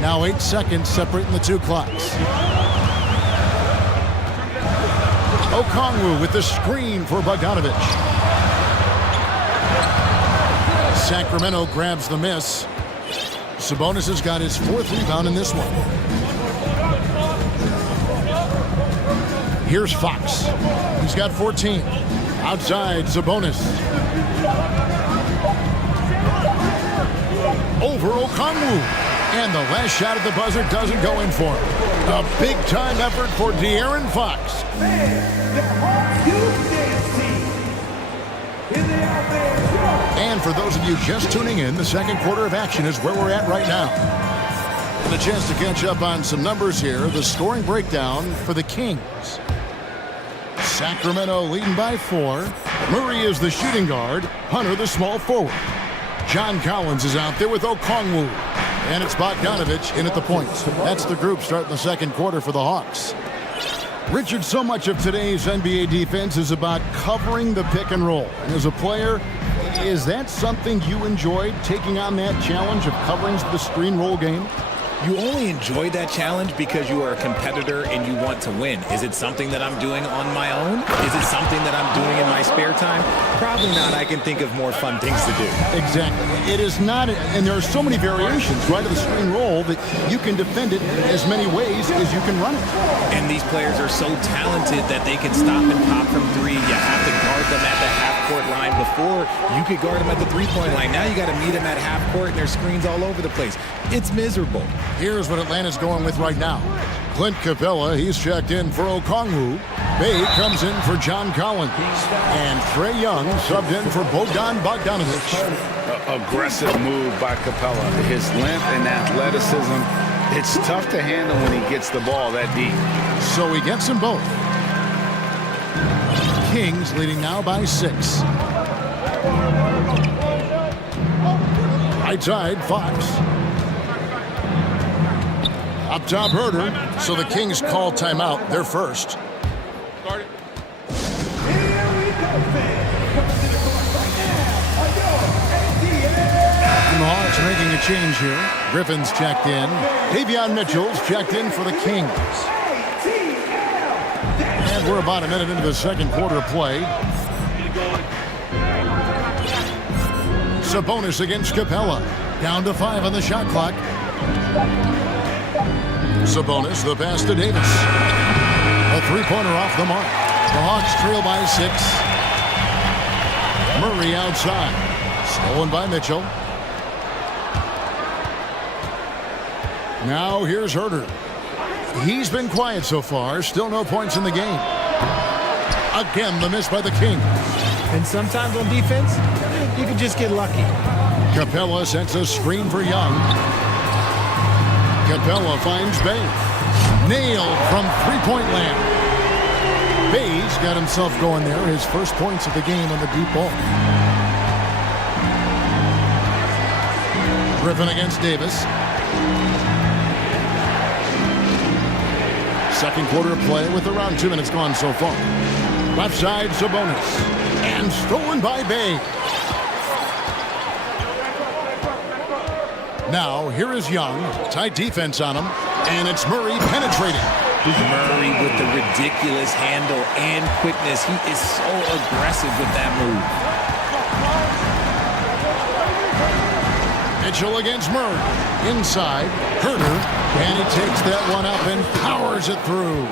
Now 8 seconds separating the two clocks. Okongwu with the screen for Bogdanovic. Sacramento grabs the miss. Sabonis has got his 4th rebound in this one. Here's Fox. He's got 14. Outside, Sabonis. Over Okongwu. And the last shot at the buzzer doesn't go in for him. A big-time effort for De'Aaron Fox. And for those of you just tuning in, the second quarter of action is where we're at right now. And a chance to catch up on some numbers here. The scoring breakdown for the Kings. Sacramento leading by 4. Murray is the shooting guard. Hunter the small forward. John Collins is out there with Okongwu. And it's Bogdanovic in at the points. That's the group starting the second quarter for the Hawks. Richard, so much of today's NBA defense is about covering the pick and roll. And as a player, is that something you enjoyed, taking on that challenge of covering the screen roll game? You only enjoy that challenge because you are a competitor and you want to win. Is it something that I'm doing on my own? Is it something that I'm doing in my spare time? Probably not. I can think of more fun things to do. Exactly. It is not, and there are so many variations right of the screen roll that you can defend it as many ways as you can run it. And these players are so talented that they can stop and pop from 3. You have to guard them at the half-court line. Before, you could guard them at the 3-point line. Now you got to meet them at half-court, and there's screens all over the place. It's miserable. Here's what Atlanta's going with right now. Clint Capella, he's checked in for Okongwu. Bay comes in for John Collins. And Trae Young subbed in for Bogdanovic. Aggressive move by Capella. His length and athleticism, it's tough to handle when he gets the ball that deep. So he gets them both. Kings leading now by 6. Right side, Fox. Up top, Herder. So the Kings call timeout. They're first. And the Hawks making a change here. Griffin's checked in. Davion Mitchell's checked in for the Kings. And we're about a minute into the second quarter play. Sabonis against Capella. Down to 5 on the shot clock. Sabonis, the pass to Davis. A 3-pointer off the mark. The Hawks trail by 6. Murray outside. Stolen by Mitchell. Now here's Herder. He's been quiet so far. Still no points in the game. Again, the miss by the Kings. And sometimes on defense, you can just get lucky. Capella sets a screen for Young. Capella finds Bay. Nailed from 3-point land. Bay's got himself going there. His first points of the game on the deep ball. Griffin against Davis. Second quarter of play with around 2 minutes gone so far. Left side, Sabonis. And stolen by Bay. Now, here is Young. Tight defense on him. And it's Murray penetrating. Murray with the ridiculous handle and quickness. He is so aggressive with that move. Mitchell against Murray. Inside, Herder. And he takes that one up and powers it through.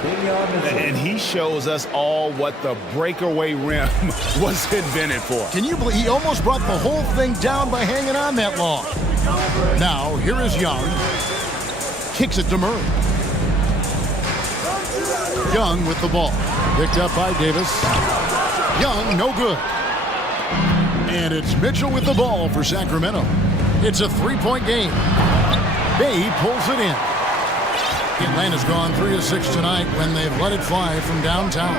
And he shows us all what the breakaway rim was invented for. Can you believe he almost brought the whole thing down by hanging on that long? Now, here is Young. Kicks it to Murray. Young with the ball. Picked up by Davis. Young, no good. And it's Mitchell with the ball for Sacramento. It's a 3-point game. Bay pulls it in. Atlanta's gone 3 of 6 tonight when they've let it fly from downtown.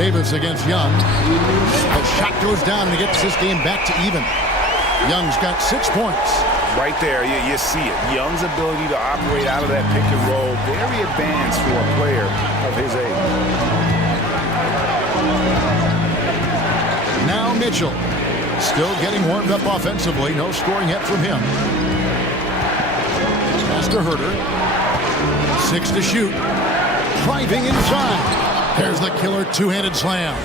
Davis against Young. The shot goes down and he gets this game back to even. Young's got 6 points. Right there, you see it. Young's ability to operate out of that pick and roll, very advanced for a player of his age. Now Mitchell, still getting warmed up offensively. No scoring yet from him. Pass to Herter. 6 to shoot. Driving inside. There's the killer two-handed slam.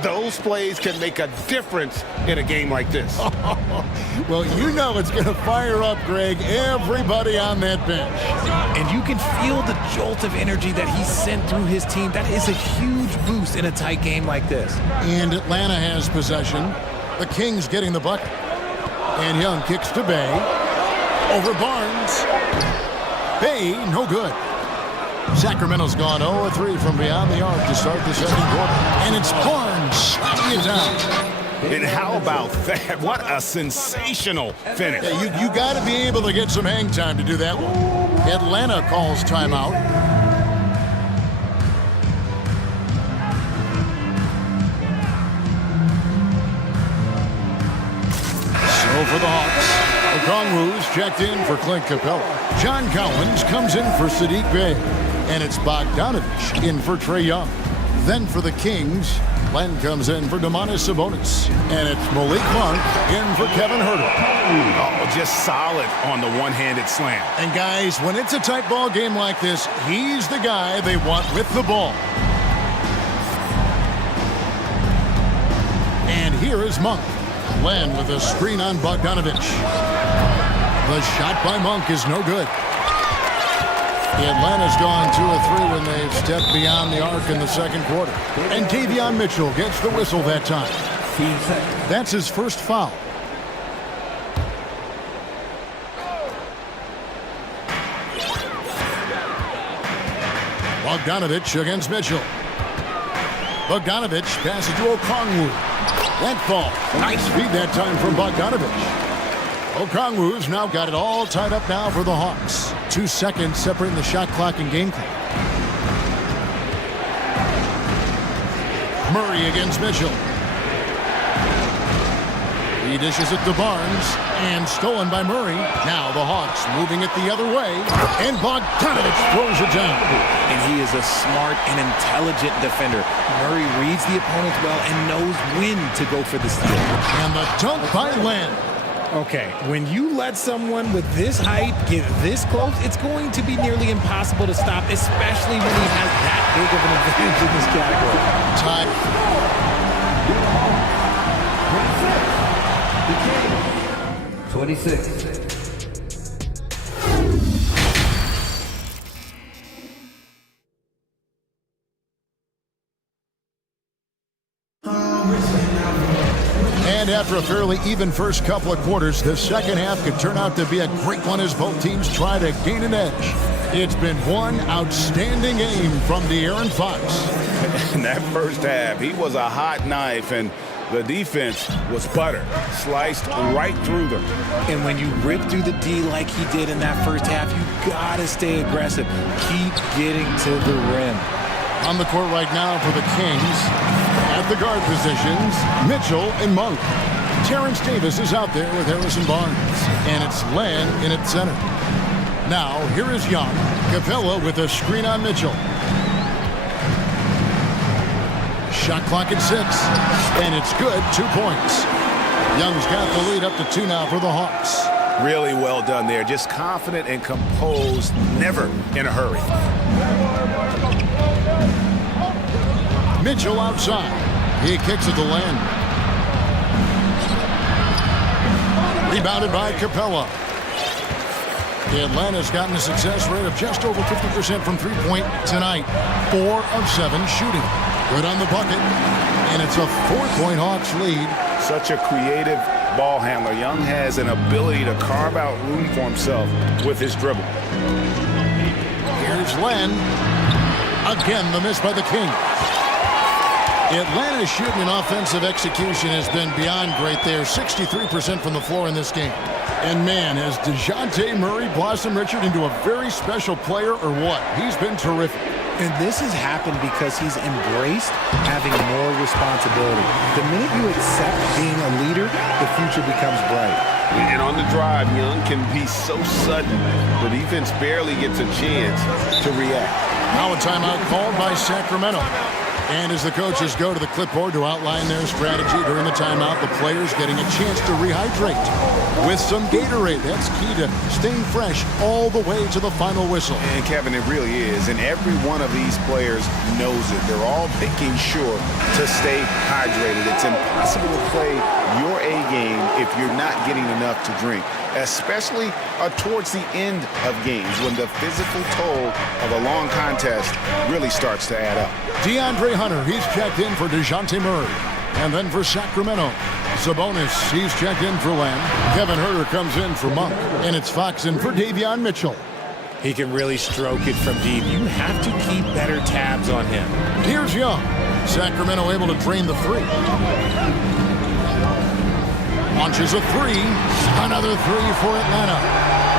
Those plays can make a difference in a game like this. Well, you know it's going to fire up, Greg, everybody on that bench. And you can feel the jolt of energy that he sent through his team. That is a huge boost in a tight game like this. And Atlanta has possession. The Kings getting the bucket. And Young kicks to Bay. Over Barnes. Bay, no good. Sacramento's gone 0-3 from beyond the arc to start the second quarter. And it's Barnes slamming it down. And how about that? What a sensational finish. Yeah, you got to be able to get some hang time to do that one. Atlanta calls timeout. So for the Hawks, Okongwu's checked in for Clint Capella. John Collins comes in for Sadiq Bey. And it's Bogdanovich in for Trae Young. Then for the Kings, Len comes in for Domantas Sabonis. And it's Malik Monk in for Kevin Herter. Oh, just solid on the one-handed slam. And guys, when it's a tight ball game like this, he's the guy they want with the ball. And here is Monk. Len with a screen on Bogdanovich. The shot by Monk is no good. Atlanta's gone 2 of 3 when they've stepped beyond the arc in the second quarter. And Davion Mitchell gets the whistle that time. That's his first foul. Bogdanovich against Mitchell. Bogdanovich passes to Okongwu. That ball. Nice feed that time from Bogdanovich. Okongwu's now got it all tied up now for the Hawks. 2 seconds separating the shot clock and game clock. Murray against Mitchell. He dishes it to Barnes, and stolen by Murray. Now the Hawks moving it the other way, and Bogdanovich throws it down. And he is a smart and intelligent defender. Murray reads the opponent well and knows when to go for the steal. And the dunk by Len. Okay, when you let someone with this height get this close, it's going to be nearly impossible to stop, especially when he has that big of an advantage in this category. The King, 26. And after a fairly even first couple of quarters, the second half could turn out to be a great one as both teams try to gain an edge. It's been one outstanding game from De'Aaron Fox. In that first half, he was a hot knife, and the defense was butter, sliced right through them. And when you rip through the D like he did in that first half, you gotta stay aggressive. Keep getting to the rim. On the court right now for the Kings, at the guard positions, Mitchell and Monk. Terrence Davis is out there with Harrison Barnes, and it's Len in at center. Now, here is Young. Capella with a screen on Mitchell. Shot clock at 6, and it's good, 2 points. Young's got the lead up to 2 now for the Hawks. Really well done there, just confident and composed, never in a hurry. Mitchell outside. He kicks it to Len. Rebounded by Capella. Atlanta's gotten a success rate of just over 50% from three-point tonight. 4 of 7 shooting. Good on the bucket. And it's a 4-point Hawks lead. Such a creative ball handler. Young has an ability to carve out room for himself with his dribble. Here's Len. Again, the miss by the King. Atlanta's shooting and offensive execution has been beyond great there. 63% from the floor in this game. And man, has DeJounte Murray blossomed, Richard, into a very special player or what? He's been terrific. And this has happened because he's embraced having more responsibility. The minute you accept being a leader, the future becomes bright. And on the drive, Young can be so sudden. The defense barely gets a chance to react. Now a timeout called by Sacramento. And as the coaches go to the clipboard to outline their strategy during the timeout, the players getting a chance to rehydrate with some Gatorade. That's key to staying fresh all the way to the final whistle. And Kevin, it really is. And every one of these players knows it. They're all making sure to stay hydrated. It's impossible to play your A game if you're not getting enough to drink, especially towards the end of games when the physical toll of a long contest really starts to add up. DeAndre Hunter, he's checked in for DeJounte Murray. And then for Sacramento, Sabonis, he's checked in for Lamb. Kevin Huerter comes in for Monk. And it's Fox in for Davion Mitchell. He can really stroke it from deep. You have to keep better tabs on him. Here's Young. Sacramento able to drain the three. Launches a three. Another three for Atlanta.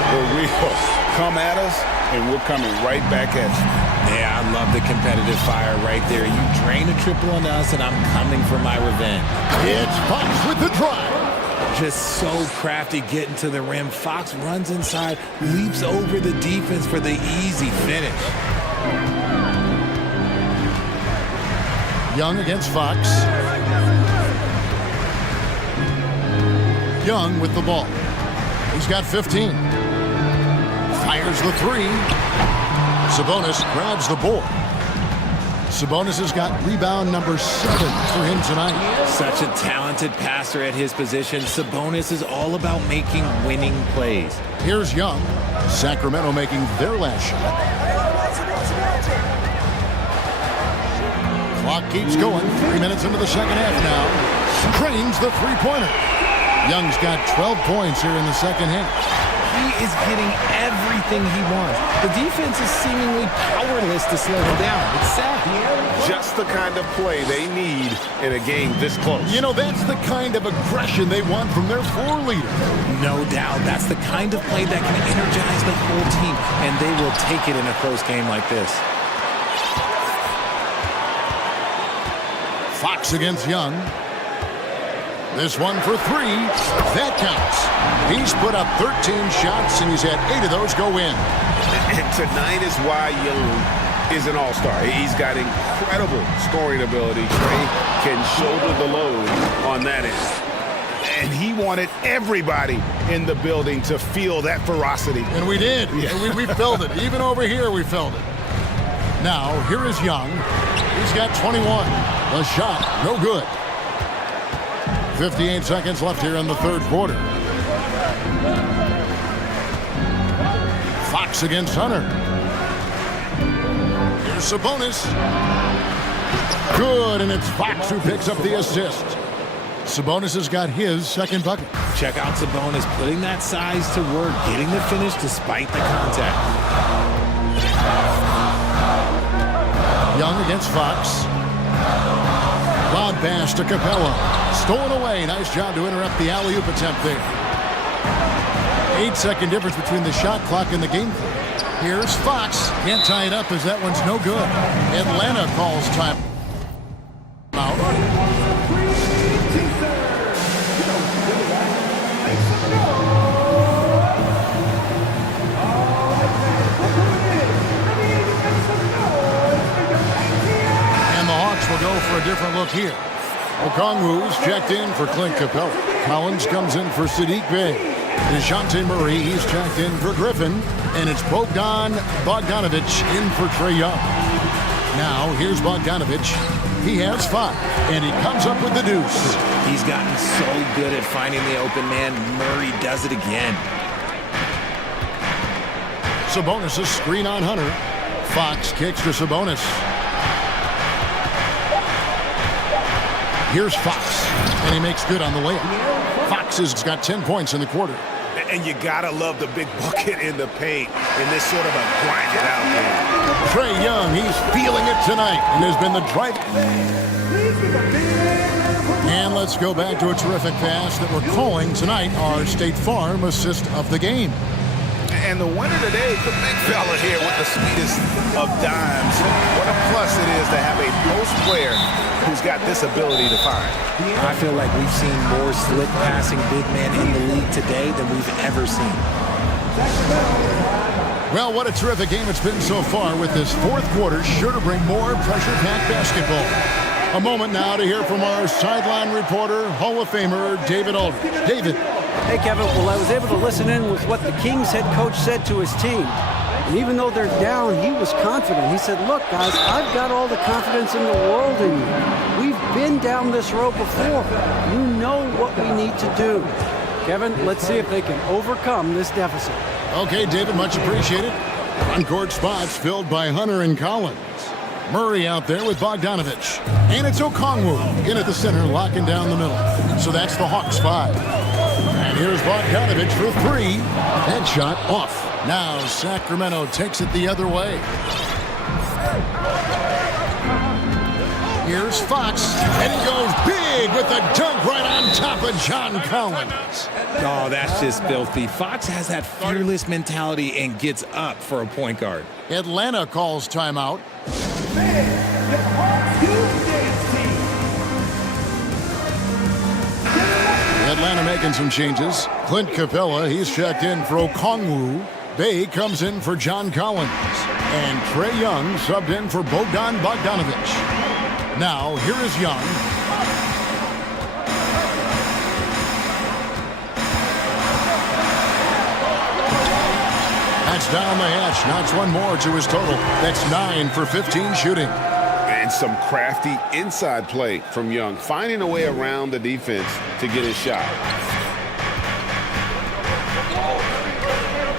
The wheels come at us, and we're coming right back at you. Yeah, I love the competitive fire right there. You drain a triple on us, and I'm coming for my revenge. It's Fox with the drive. Just so crafty getting to the rim. Fox runs inside, leaps over the defense for the easy finish. Young against Fox. Young with the ball. He's got 15. Fires the three. Sabonis grabs the board. Sabonis has got rebound number 7 for him tonight. Such a talented passer at his position. Sabonis is all about making winning plays. Here's Young. Sacramento making their last shot. Clock keeps going. 3 minutes into the second half now. Drains the three-pointer. Young's got 12 points here in the second half. He is getting everything he wants. The defense is seemingly powerless to slow him down. It's sad. Just the kind of play they need in a game this close. You know, that's the kind of aggression they want from their floor leader. No doubt. That's the kind of play that can energize the whole team, and they will take it in a close game like this. Fox against Young. This one for three. That counts. He's put up 13 shots, and he's had 8 of those go in. And tonight is why Young is an all-star. He's got incredible scoring ability. Trey can shoulder the load on that end. And he wanted everybody in the building to feel that ferocity. And we did. Yeah. We felt it. Even over here, we felt it. Now, here is Young. He's got 21. The shot, no good. 58 seconds left here in the third quarter. Fox against Hunter. Here's Sabonis. Good, and it's Fox who picks up the assist. Sabonis has got his second bucket. Check out Sabonis putting that size to work, getting the finish despite the contact. Young against Fox. Loud pass to Capella. Stolen away. Nice job to interrupt the alley-oop attempt there. 8-second difference between the shot clock and the game clock. Here's Fox. Can't tie it up as that one's no good. Atlanta calls time out. And the Hawks will go for a different look here. Okongwu's checked in for Clint Capella. Collins comes in for Sadiq Bey. DeJounte Murray, he's checked in for Griffin. And it's Bogdanovic in for Trae Young. Now, here's Bogdanovic. He has 5, and he comes up with the deuce. He's gotten so good at finding the open man. Murray does it again. Sabonis' screen on Hunter. Fox kicks to Sabonis. Here's Fox, and he makes good on the layup. Fox has got 10 points in the quarter. And you gotta love the big bucket in the paint in this sort of a grind it out game. Trae Young, he's feeling it tonight, and there's been the drive. And let's go back to a terrific pass that we're calling tonight our State Farm assist of the game. And the winner today, the big fella here with the sweetest of dimes. What a plus it is to have a post player who's got this ability to find. I feel like we've seen more slick passing big men in the league today than we've ever seen. Well, what a terrific game it's been so far, with this fourth quarter sure to bring more pressure-packed basketball. A moment now to hear from our sideline reporter, Hall of Famer David Aldridge. David. Hey, Kevin. Well, I was able to listen in with what the Kings head coach said to his team. And even though they're down, he was confident. He said, look, guys, I've got all the confidence in the world in you. We've been down this road before. You know what we need to do. Kevin, let's see if they can overcome this deficit. Okay, David, much appreciated. On-court spots filled by Hunter and Collins. Murray out there with Bogdanovich. And it's Okongwu in at the center, locking down the middle. So that's the Hawks 5. And here's Bogdanovich for 3. Headshot off. Now Sacramento takes it the other way. Here's Fox, and he goes big with the dunk right on top of John Collins. Oh, that's just filthy. Fox has that fearless mentality and gets up for a point guard. Atlanta calls timeout. Atlanta making some changes. Clint Capella, he's checked in for Okongwu. Bay comes in for John Collins. And Trae Young subbed in for Bogdan Bogdanovich. Now, here is Young. That's down the hatch. Knocks one more to his total. That's 9 for 15 shooting. And some crafty inside play from Young, finding a way around the defense to get his shot.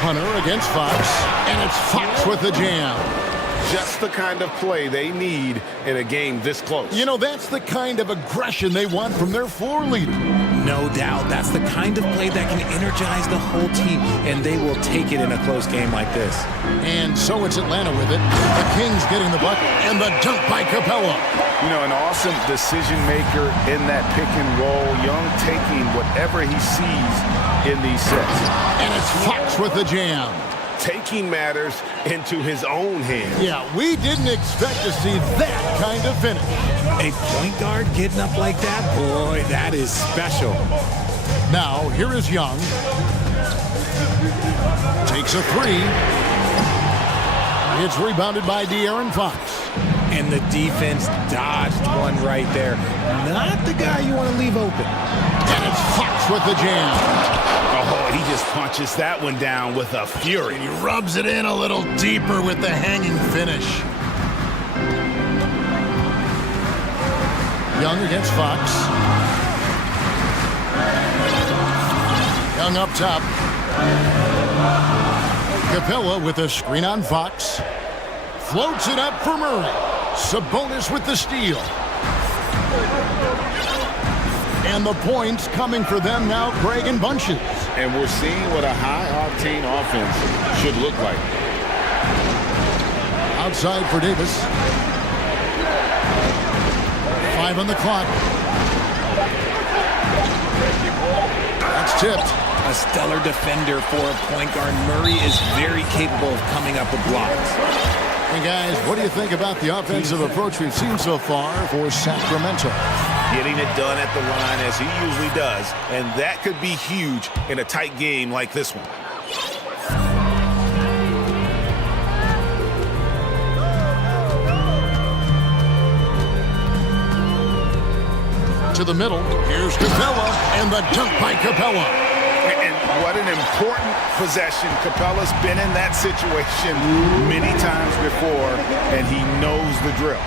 Hunter against Fox, and it's Fox with the jam. Just the kind of play they need in a game this close. You know, that's the kind of aggression they want from their floor leader. No doubt. That's the kind of play that can energize the whole team, and they will take it in a close game like this. And so it's Atlanta with it. The Kings getting the bucket, and the dunk by Capella. You know, an awesome decision maker in that pick and roll. Young taking whatever he sees in these sets. And it's Fox with the jam. Taking matters into his own hands. Yeah, we didn't expect to see that kind of finish. A point guard getting up like that? Boy, that is special. Now, here is Young. Takes a 3. It's rebounded by De'Aaron Fox. And the defense dodged one right there. Not the guy you want to leave open. And it's Fox with the jam. Oh, he just punches that one down with a fury. And he rubs it in a little deeper with the hanging finish. Young against Fox. Young up top. Capella with a screen on Fox. Floats it up for Murray. Sabonis with the steal. And the points coming for them now, Craig, in bunches. And we're seeing what a high-octane offense should look like. Outside for Davis. 5 on the clock. That's tipped. A stellar defender for a point guard. Murray is very capable of coming up with blocks. And guys, what do you think about the offensive approach we've seen so far for Sacramento? Getting it done at the line as he usually does, and that could be huge in a tight game like this one. To the middle, here's Capella, and the dunk by Capella. And what an important possession. Capella's been in that situation many times before, and he knows the drill.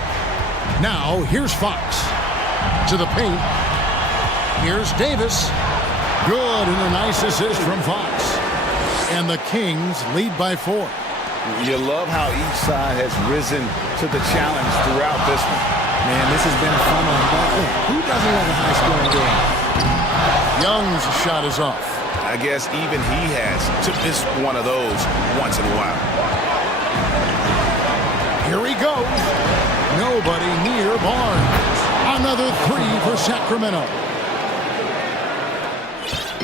Now, here's Fox. To the paint. Here's Davis. Good, and a nice assist from Fox. And the Kings lead by 4. You love how each side has risen to the challenge throughout this one. Man, this has been a fun one. But who doesn't love a high-scoring game? Young's shot is off. I guess even he has to miss one of those once in a while. Here he goes. Nobody near Barnes. Another 3 for Sacramento.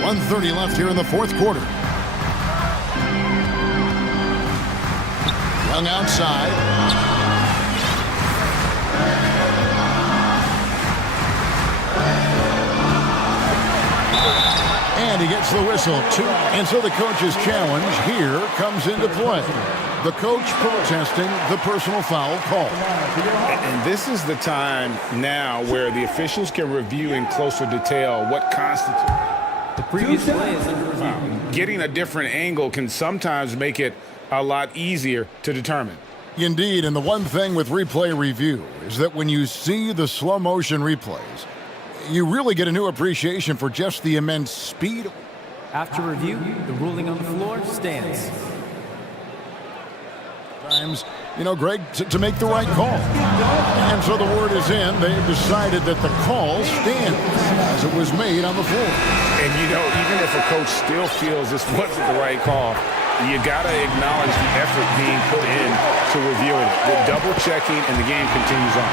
1:30 left here in the fourth quarter. Young outside. And he gets the whistle. And so the coach's challenge here comes into play. The coach protesting the personal foul call. And this is the time now where the officials can review in closer detail what constitutes. The previous play is under review. Getting a different angle can sometimes make it a lot easier to determine. Indeed, and the one thing with replay review is that when you see the slow motion replays, you really get a new appreciation for just the immense speed. After review, the ruling on the floor stands. Times, Greg, to make the right call. And so the word is in. They've decided that the call stands as it was made on the floor. And, even if a coach still feels this wasn't the right call, you got to acknowledge the effort being put in to reviewing it. The double checking, and the game continues on.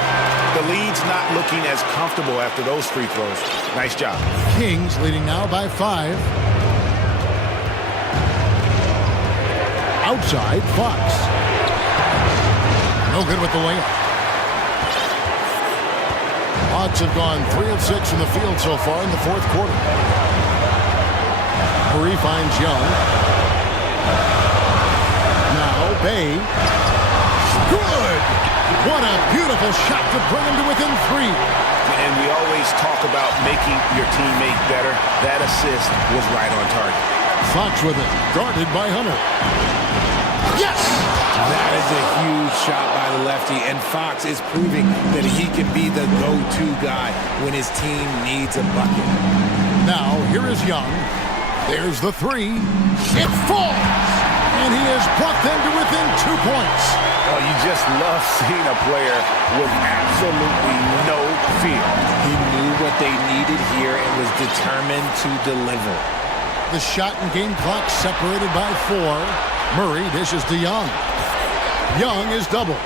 The lead's not looking as comfortable after those free throws. Nice job. Kings leading now by 5. Outside, Fox. No good with the layup. Hawks have gone 3 of 6 from the field so far in the fourth quarter. Murray finds Young. Now Bay. Good! What a beautiful shot to bring him to within 3. And we always talk about making your teammate better. That assist was right on target. Fox with it, guarded by Hunter. Yes! That is a huge shot by the lefty, and Fox is proving that he can be the go-to guy when his team needs a bucket. Now, here is Young. There's the 3. It falls! And he has brought them to within 2 points. Oh, you just love seeing a player with absolutely no fear. He knew what they needed here and was determined to deliver. The shot and game clock separated by 4. Murray dishes to Young. Young is double.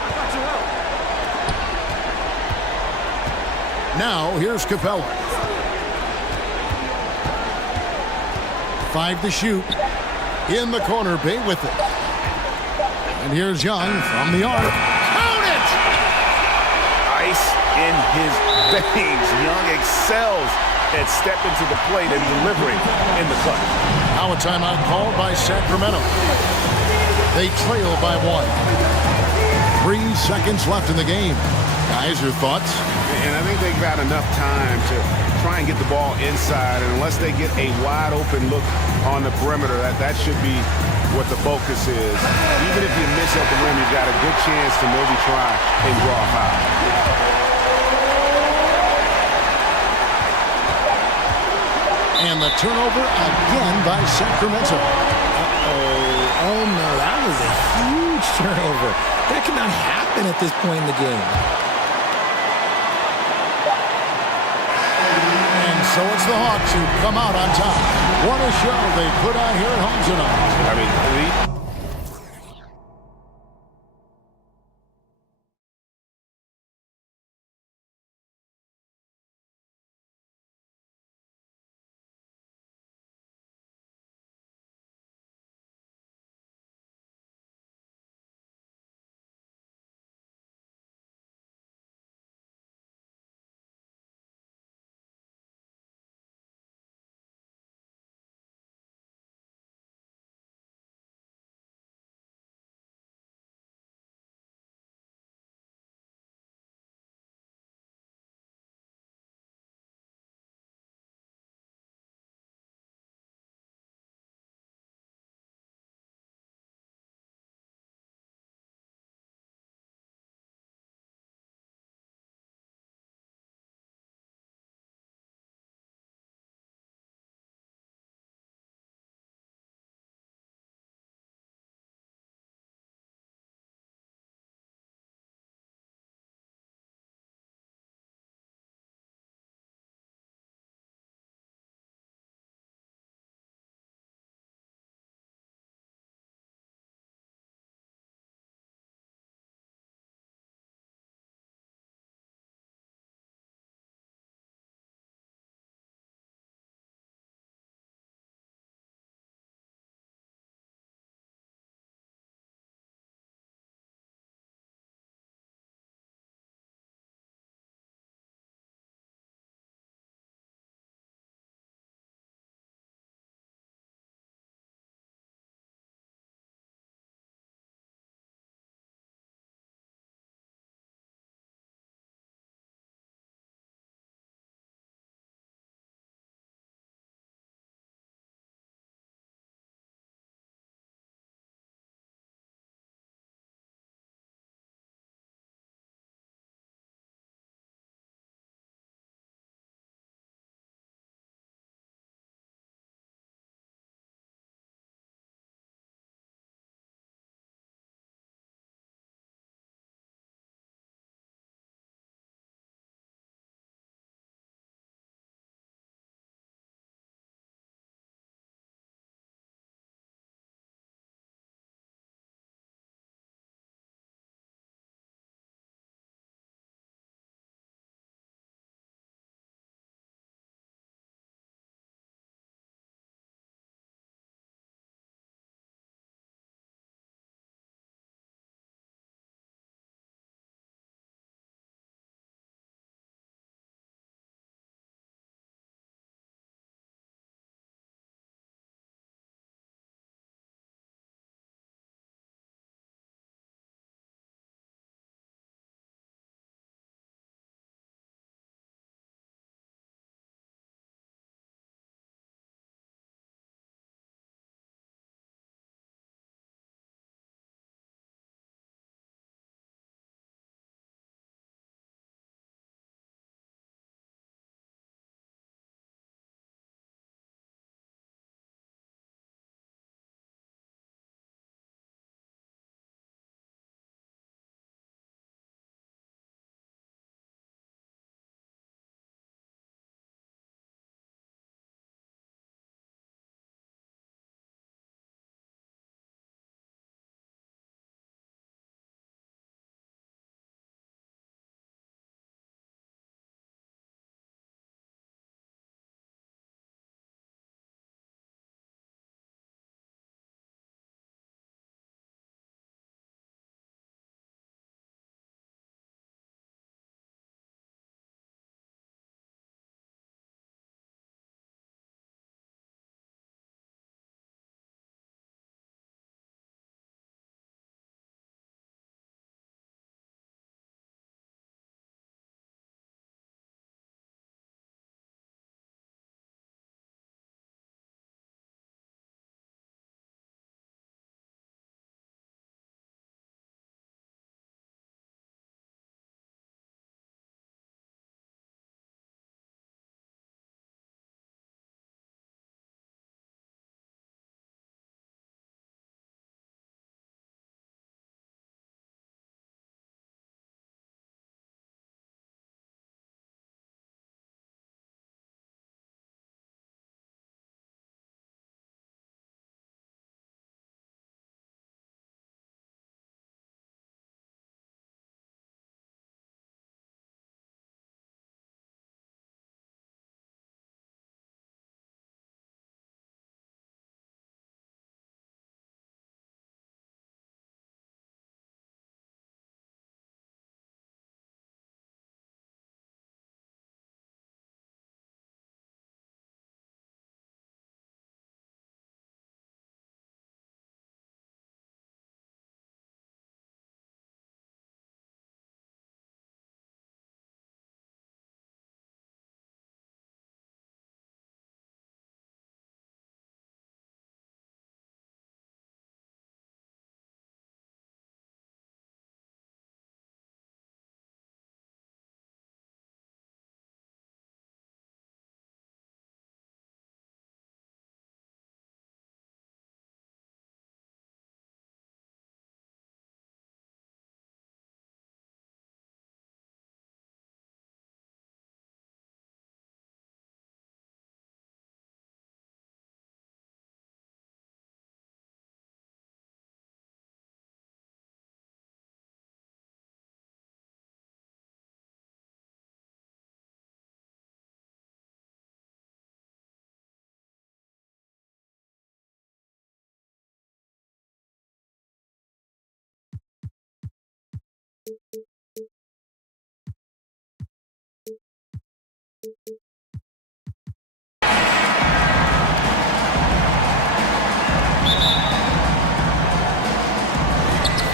Now here's Capella. 5 to shoot. In the corner, Bay with it. And here's Young from the arc. Count it! Ice in his veins. Young excels at stepping to the plate and delivering in the clutch. Now a timeout called by Sacramento. They trail by 1. 3 seconds left in the game. Guys, your thoughts? And I think they've got enough time to try and get the ball inside. And unless they get a wide open look on the perimeter, that should be what the focus is. Even if you miss at the rim, you've got a good chance to maybe try and draw a foul. And the turnover again by Sacramento. Oh no, that was a huge turnover. That cannot happen at this point in the game. And so it's the Hawks who come out on top. What a show they put on here at home tonight. I mean,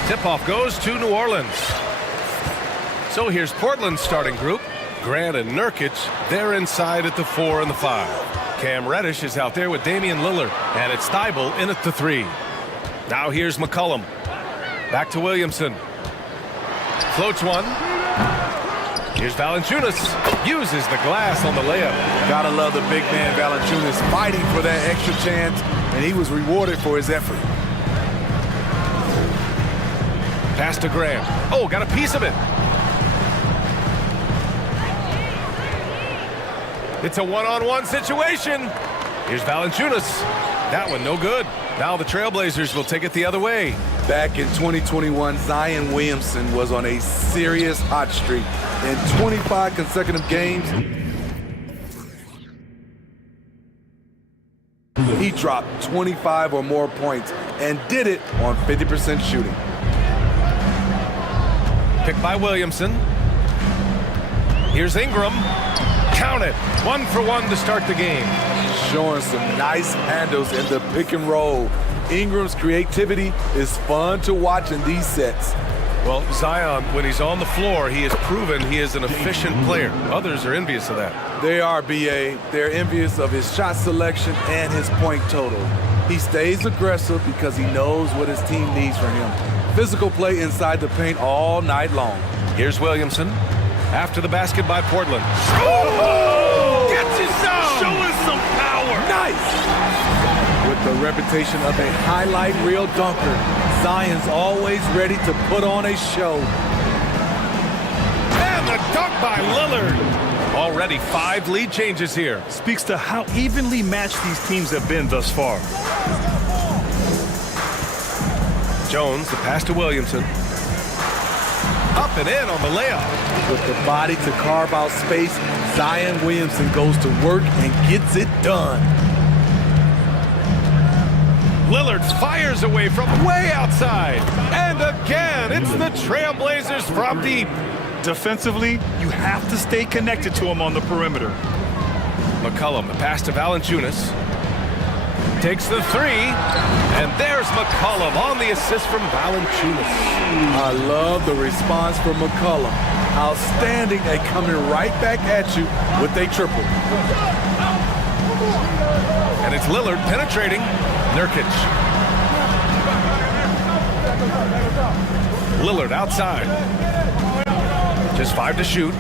Tip-off goes to New Orleans. So here's Portland's starting group. Grant and Nurkic, they're inside at the 4 and the 5. Cam Reddish is out there with Damian Lillard, and it's Thibault in at the 3. Now here's McCollum. Back to Williamson. Floats one. Here's Valanciunas. Uses the glass on the layup. Gotta love the big man Valanciunas fighting for that extra chance, and he was rewarded for his effort. Pass to Grant. Oh, got a piece of it. It's a one-on-one situation. Here's Valanciunas. That one no good. Now the Trailblazers will take it the other way. Back in 2021, Zion Williamson was on a serious hot streak. In 25 consecutive games, he dropped 25 or more points and did it on 50% shooting. Picked by Williamson. Here's Ingram. Count it. 1 for 1 to start the game. Showing some nice handles in the pick and roll. Ingram's creativity is fun to watch in these sets. Well, Zion, when he's on the floor, he has proven he is an efficient player. Others are envious of that. They are, B.A. They're envious of his shot selection and his point total. He stays aggressive because he knows what his team needs from him. Physical play inside the paint all night long. Here's Williamson. After the basket by Portland. Oh! Gets his zone! Showing some power! Nice! With the reputation of a highlight reel dunker, Zion's always ready to put on a show. And the dunk by Lillard. Already 5 lead changes here. Speaks to how evenly matched these teams have been thus far. Jones, the pass to Williamson. Up and in on the layup. With the body to carve out space, Zion Williamson goes to work and gets it done. Lillard fires away from way outside. And again, it's the Trailblazers from deep. Defensively, you have to stay connected to him on the perimeter. McCollum, the pass to Valanciunas. Takes the 3, and there's McCollum on the assist from Valanciunas. I love the response from McCollum. Outstanding at coming right back at you with a triple. And it's Lillard penetrating. Nurkic. Lillard outside. Just 5 to shoot.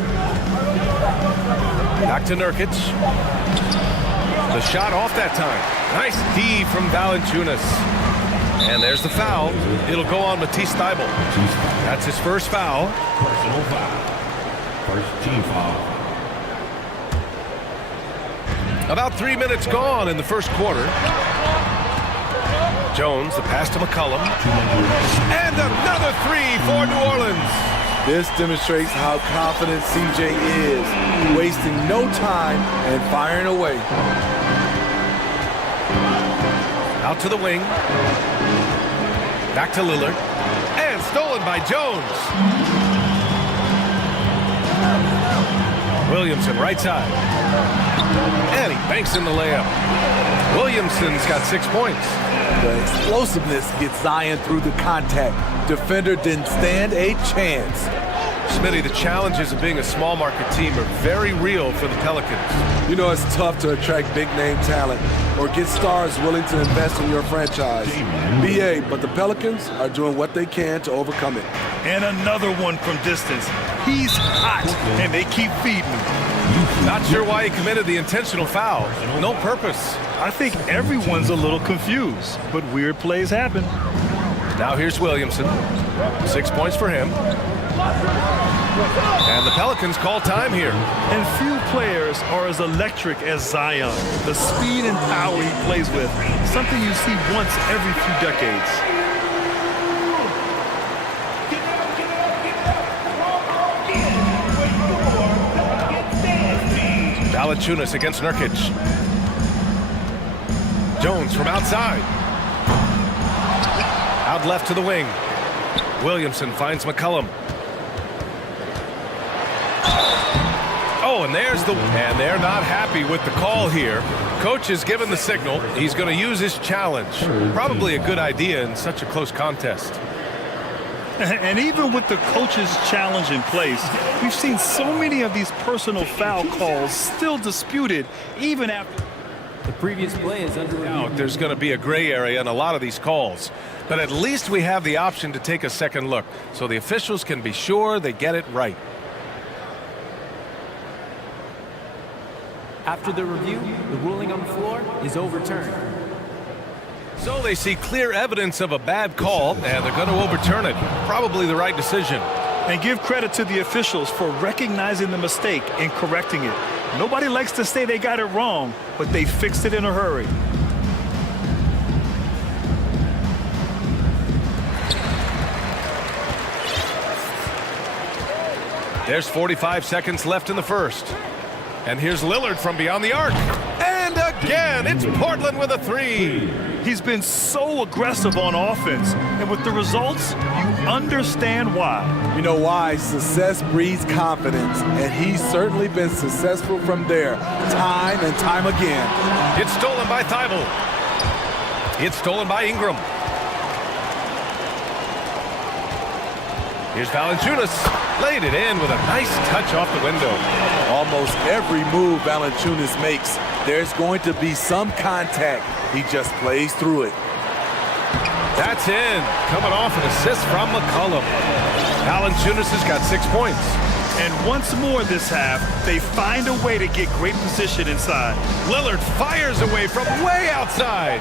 Back to Nurkic. The shot off that time. Nice D from Valanciunas. And there's the foul. It'll go on Matisse Thybulle. That's his first foul. Personal foul. First team foul. About 3 minutes gone in the first quarter. Jones, the pass to McCollum. And another 3 for New Orleans. This demonstrates how confident CJ is, wasting no time and firing away. Out to the wing. Back to Lillard. And stolen by Jones. Williamson, right side. And he banks in the layup. Williamson's got 6 points. The explosiveness gets Zion through the contact. Defender didn't stand a chance. Smitty, the challenges of being a small market team are very real for the Pelicans. You know, it's tough to attract big name talent or get stars willing to invest in your franchise. BA, but the Pelicans are doing what they can to overcome it. And another one from distance. He's hot, and they keep feeding him. Not sure why he committed the intentional foul. No purpose. I think everyone's a little confused, but weird plays happen. Now here's Williamson. 6 points for him. And the Pelicans call time here. And few players are as electric as Zion. The speed and power he plays with, something you see once every few decades. Valanciunas against Nurkic. Jones from outside. Out left to the wing. Williamson finds McCollum. Oh, and they're not happy with the call here. Coach has given the signal. He's going to use his challenge. Probably a good idea in such a close contest. And even with the coach's challenge in place, we've seen so many of these personal foul calls still disputed even after. The previous play is under review. There's going to be a gray area in a lot of these calls. But at least we have the option to take a second look, so the officials can be sure they get it right. After the review, the ruling on the floor is overturned. So they see clear evidence of a bad call, and they're going to overturn it. Probably the right decision. And give credit to the officials for recognizing the mistake and correcting it. Nobody likes to say they got it wrong, but they fixed it in a hurry. There's 45 seconds left in the first. And here's Lillard from beyond the arc. And again, it's Portland with a three. He's been so aggressive on offense, and with the results, you understand why. You know why? Success breeds confidence, and he's certainly been successful from there, time and time again. It's stolen by Thibault. It's stolen by Ingram. Here's Valanciunas. Laid it in with a nice touch off the window. Almost every move Valanciunas makes, there's going to be some contact. He just plays through it. That's in. Coming off an assist from McCollum. Valanciunas has got 6 points. And once more this half, they find a way to get great position inside. Lillard fires away from way outside.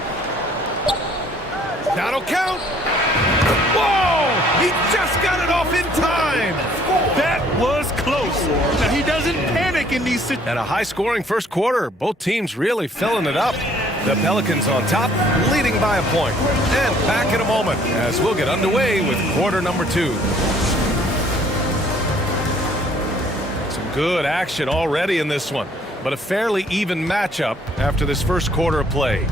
That'll count. Whoa! He just got it off in time. That was close. Now, he doesn't panic in these situations. And a high-scoring first quarter. Both teams really filling it up. The Pelicans on top, leading by a point. And back in a moment as we'll get underway with quarter number 2. Some good action already in this one, but a fairly even matchup after this first quarter of play.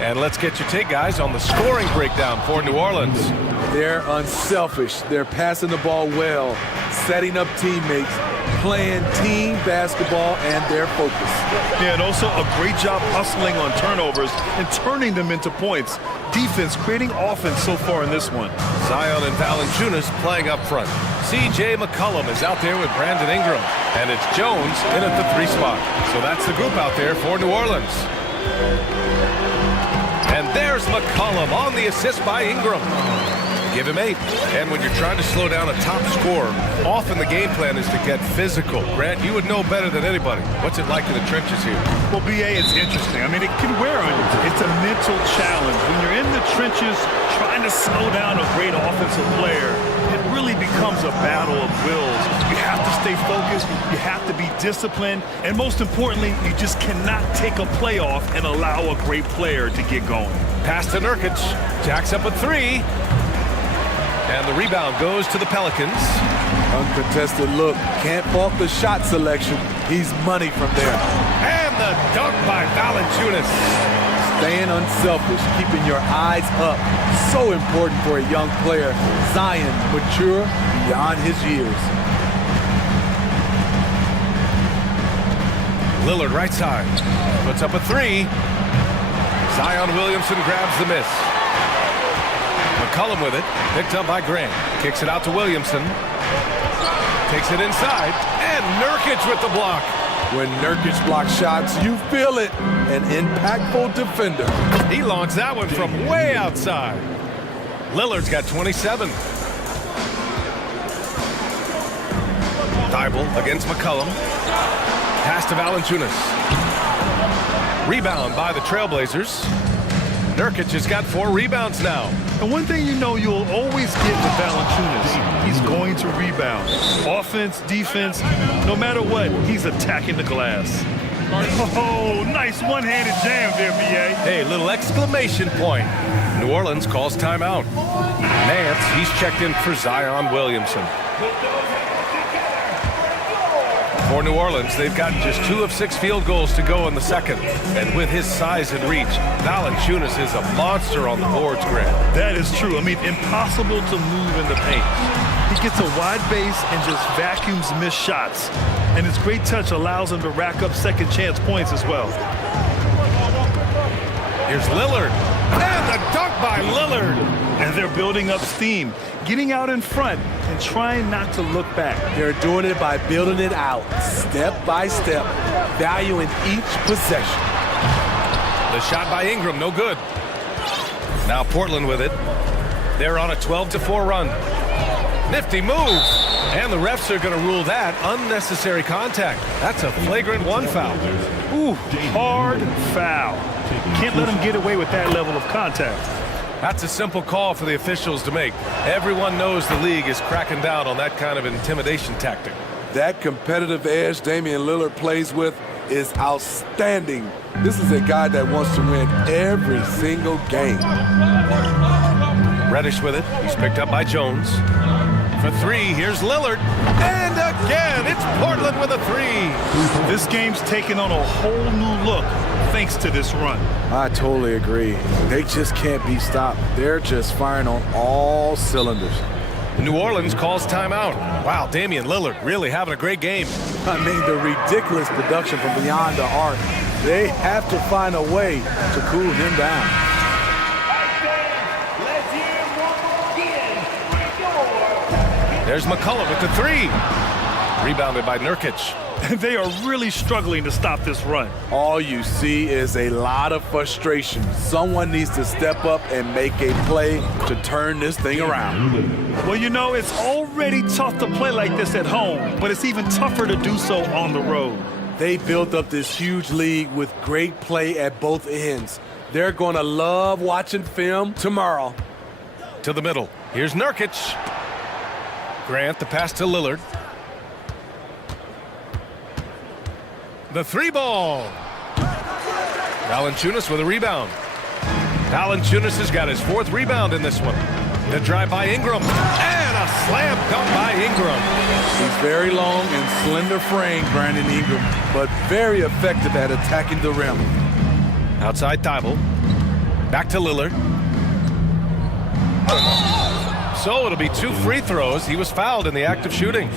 And let's get your take, guys, on the scoring breakdown for New Orleans. They're unselfish. They're passing the ball well, setting up teammates, playing team basketball, and their focus. Yeah, and also a great job hustling on turnovers and turning them into points. Defense creating offense so far in this one. Zion and Valanciunas playing up front. C.J. McCollum is out there with Brandon Ingram. And it's Jones in at the 3 spot. So that's the group out there for New Orleans. And there's McCollum on the assist by Ingram. Give him 8. And when you're trying to slow down a top scorer, often the game plan is to get physical. Grant, you would know better than anybody. What's it like in the trenches here? Well, B.A., it's interesting. I mean, it can wear on you. It's a mental challenge. When you're in the trenches trying to slow down a great offensive player, it really becomes a battle of wills. You have to stay focused. You have to be disciplined. And most importantly, you just cannot take a play off and allow a great player to get going. Pass to Nurkic. Jacks up a 3. And the rebound goes to the Pelicans. Uncontested look. Can't fault the shot selection. He's money from there. And the dunk by Valanciunas. Staying unselfish, keeping your eyes up. So important for a young player. Zion, mature beyond his years. Lillard right side. Puts up a 3. Zion Williamson grabs the miss. McCollum with it, picked up by Grant. Kicks it out to Williamson. Takes it inside, and Nurkic with the block. When Nurkic blocks shots, you feel it. An impactful defender. He launched that one from way outside. Lillard's got 27. Thibault against McCollum. Pass to Valanciunas. Rebound by the Trailblazers. Nurkic has got 4 rebounds now. And one thing you know you'll always get with Valanciunas, he's going to rebound. Offense, defense, no matter what, he's attacking the glass. Oh, nice one-handed jam there, B.A. Hey, little exclamation point. New Orleans calls timeout. Nance, he's checked in for Zion Williamson. For New Orleans, they've got just 2 of 6 field goals to go in the second. And with his size and reach, Valanciunas is a monster on the boards, Grant. That is true. I mean, impossible to move in the paint. He gets a wide base and just vacuums missed shots. And his great touch allows him to rack up second chance points as well. Here's Lillard. And the dunk by Lillard. And they're building up steam, getting out in front and trying not to look back. They're doing it by building it out, step by step, valuing each possession. The shot by Ingram, no good. Now Portland with it. They're on a 12-4 run. Nifty move. And the refs are going to rule that unnecessary contact. That's a flagrant one foul. Ooh, hard foul. Can't let him get away with that level of contact. That's a simple call for the officials to make. Everyone knows the league is cracking down on that kind of intimidation tactic. That competitive edge Damian Lillard plays with is outstanding. This is a guy that wants to win every single game. Reddish with it. He's picked up by Jones. For three, here's Lillard. And again, it's Portland with a three. This game's taken on a whole new look thanks to this run. I totally agree. They just can't be stopped. They're just firing on all cylinders. New Orleans calls timeout. Wow, Damian Lillard really having a great game. I mean, the ridiculous production from beyond the arc. They have to find a way to cool him down. There's McCullough with the three. Rebounded by Nurkic. They are really struggling to stop this run. All you see is a lot of frustration. Someone needs to step up and make a play to turn this thing around. Well, you know, it's already tough to play like this at home, but it's even tougher to do so on the road. They built up this huge league with great play at both ends. They're going to love watching film tomorrow. To the middle. Here's Nurkic. Grant, the pass to Lillard. The three ball. Valanciunas with a rebound. Valanciunas has got his fourth rebound in this one. The drive by Ingram. And a slam dunk by Ingram. He's very long and slender frame, Brandon Ingram, but very effective at attacking the rim. Outside Thibault. Back to Lillard. So it'll be two free throws. He was fouled in the act of shooting.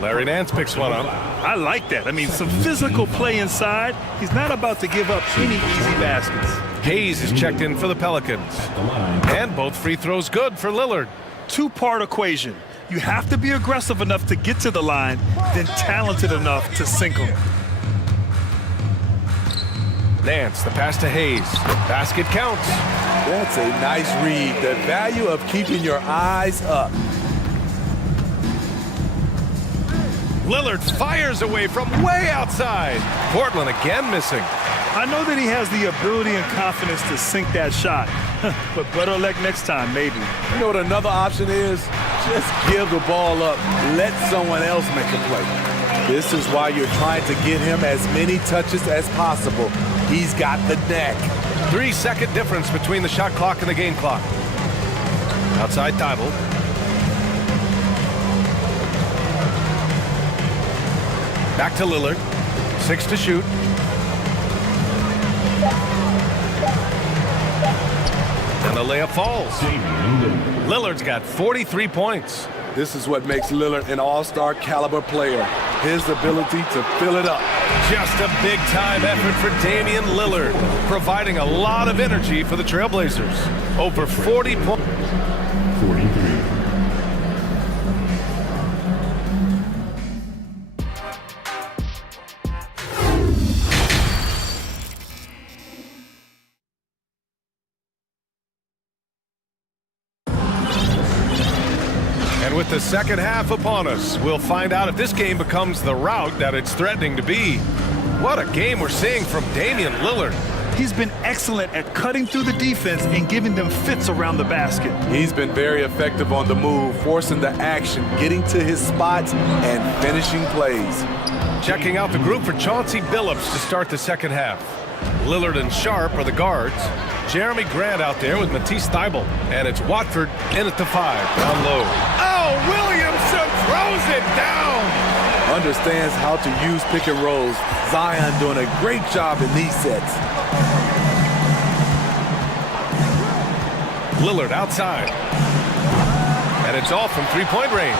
Larry Nance picks one up. I like that. I mean, some physical play inside. He's not about to give up any easy baskets. Hayes is checked in for the Pelicans. And both free throws good for Lillard. Two-part equation. You have to be aggressive enough to get to the line, then talented enough to sink them. Nance, the pass to Hayes. Basket counts. That's a nice read. The value of keeping your eyes up. Lillard fires away from way outside. Portland again missing. I know that he has the ability and confidence to sink that shot, but better luck next time, maybe. You know what another option is? Just give the ball up. Let someone else make a play. This is why you're trying to get him as many touches as possible. He's got the knack. 3-second difference between the shot clock and the game clock. Outside Thibault. Back to Lillard. 6 to shoot. And the layup falls. Lillard's got 43 points. This is what makes Lillard an all-star caliber player. His ability to fill it up. Just a big-time effort for Damian Lillard, providing a lot of energy for the Trailblazers. Over 40 points. 43. And with the second half upon us, we'll find out if this game becomes the rout that it's threatening to be. What a game we're seeing from Damian Lillard. He's been excellent at cutting through the defense and giving them fits around the basket. He's been very effective on the move, forcing the action, getting to his spots, and finishing plays. Checking out the group for Chauncey Billups to start the second half. Lillard and Sharp are the guards. Jeremy Grant out there with Matisse Thybulle. And it's Watford in at the 5, down low. Oh, Williamson throws it down! Understands how to use pick and rolls. Zion doing a great job in these sets. Lillard outside. And it's all from three-point range.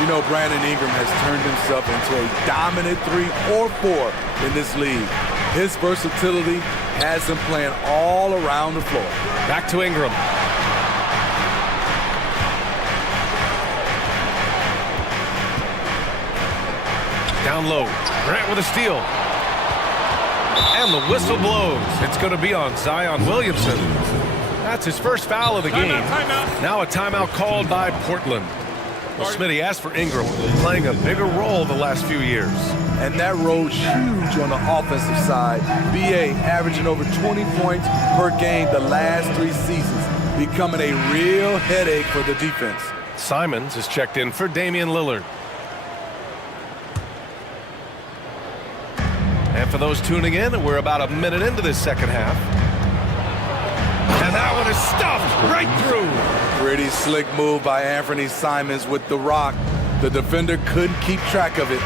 You know, Brandon Ingram has turned himself into a dominant 3 or 4 in this league. His versatility has him playing all around the floor. Back to Ingram. Down low. Grant with a steal. And the whistle blows. It's going to be on Zion Williamson. That's his first foul of the game. Now a timeout called by Portland. Well, Smitty, asked for Ingram, playing a bigger role the last few years. And that role's huge on the offensive side. BA averaging over 20 points per game the last 3 seasons, becoming a real headache for the defense. Simons is checked in for Damian Lillard. And for those tuning in, we're about a minute into this second half. And that one is stuffed right through. Pretty slick move by Anthony Simons with the rock. The defender couldn't keep track of it.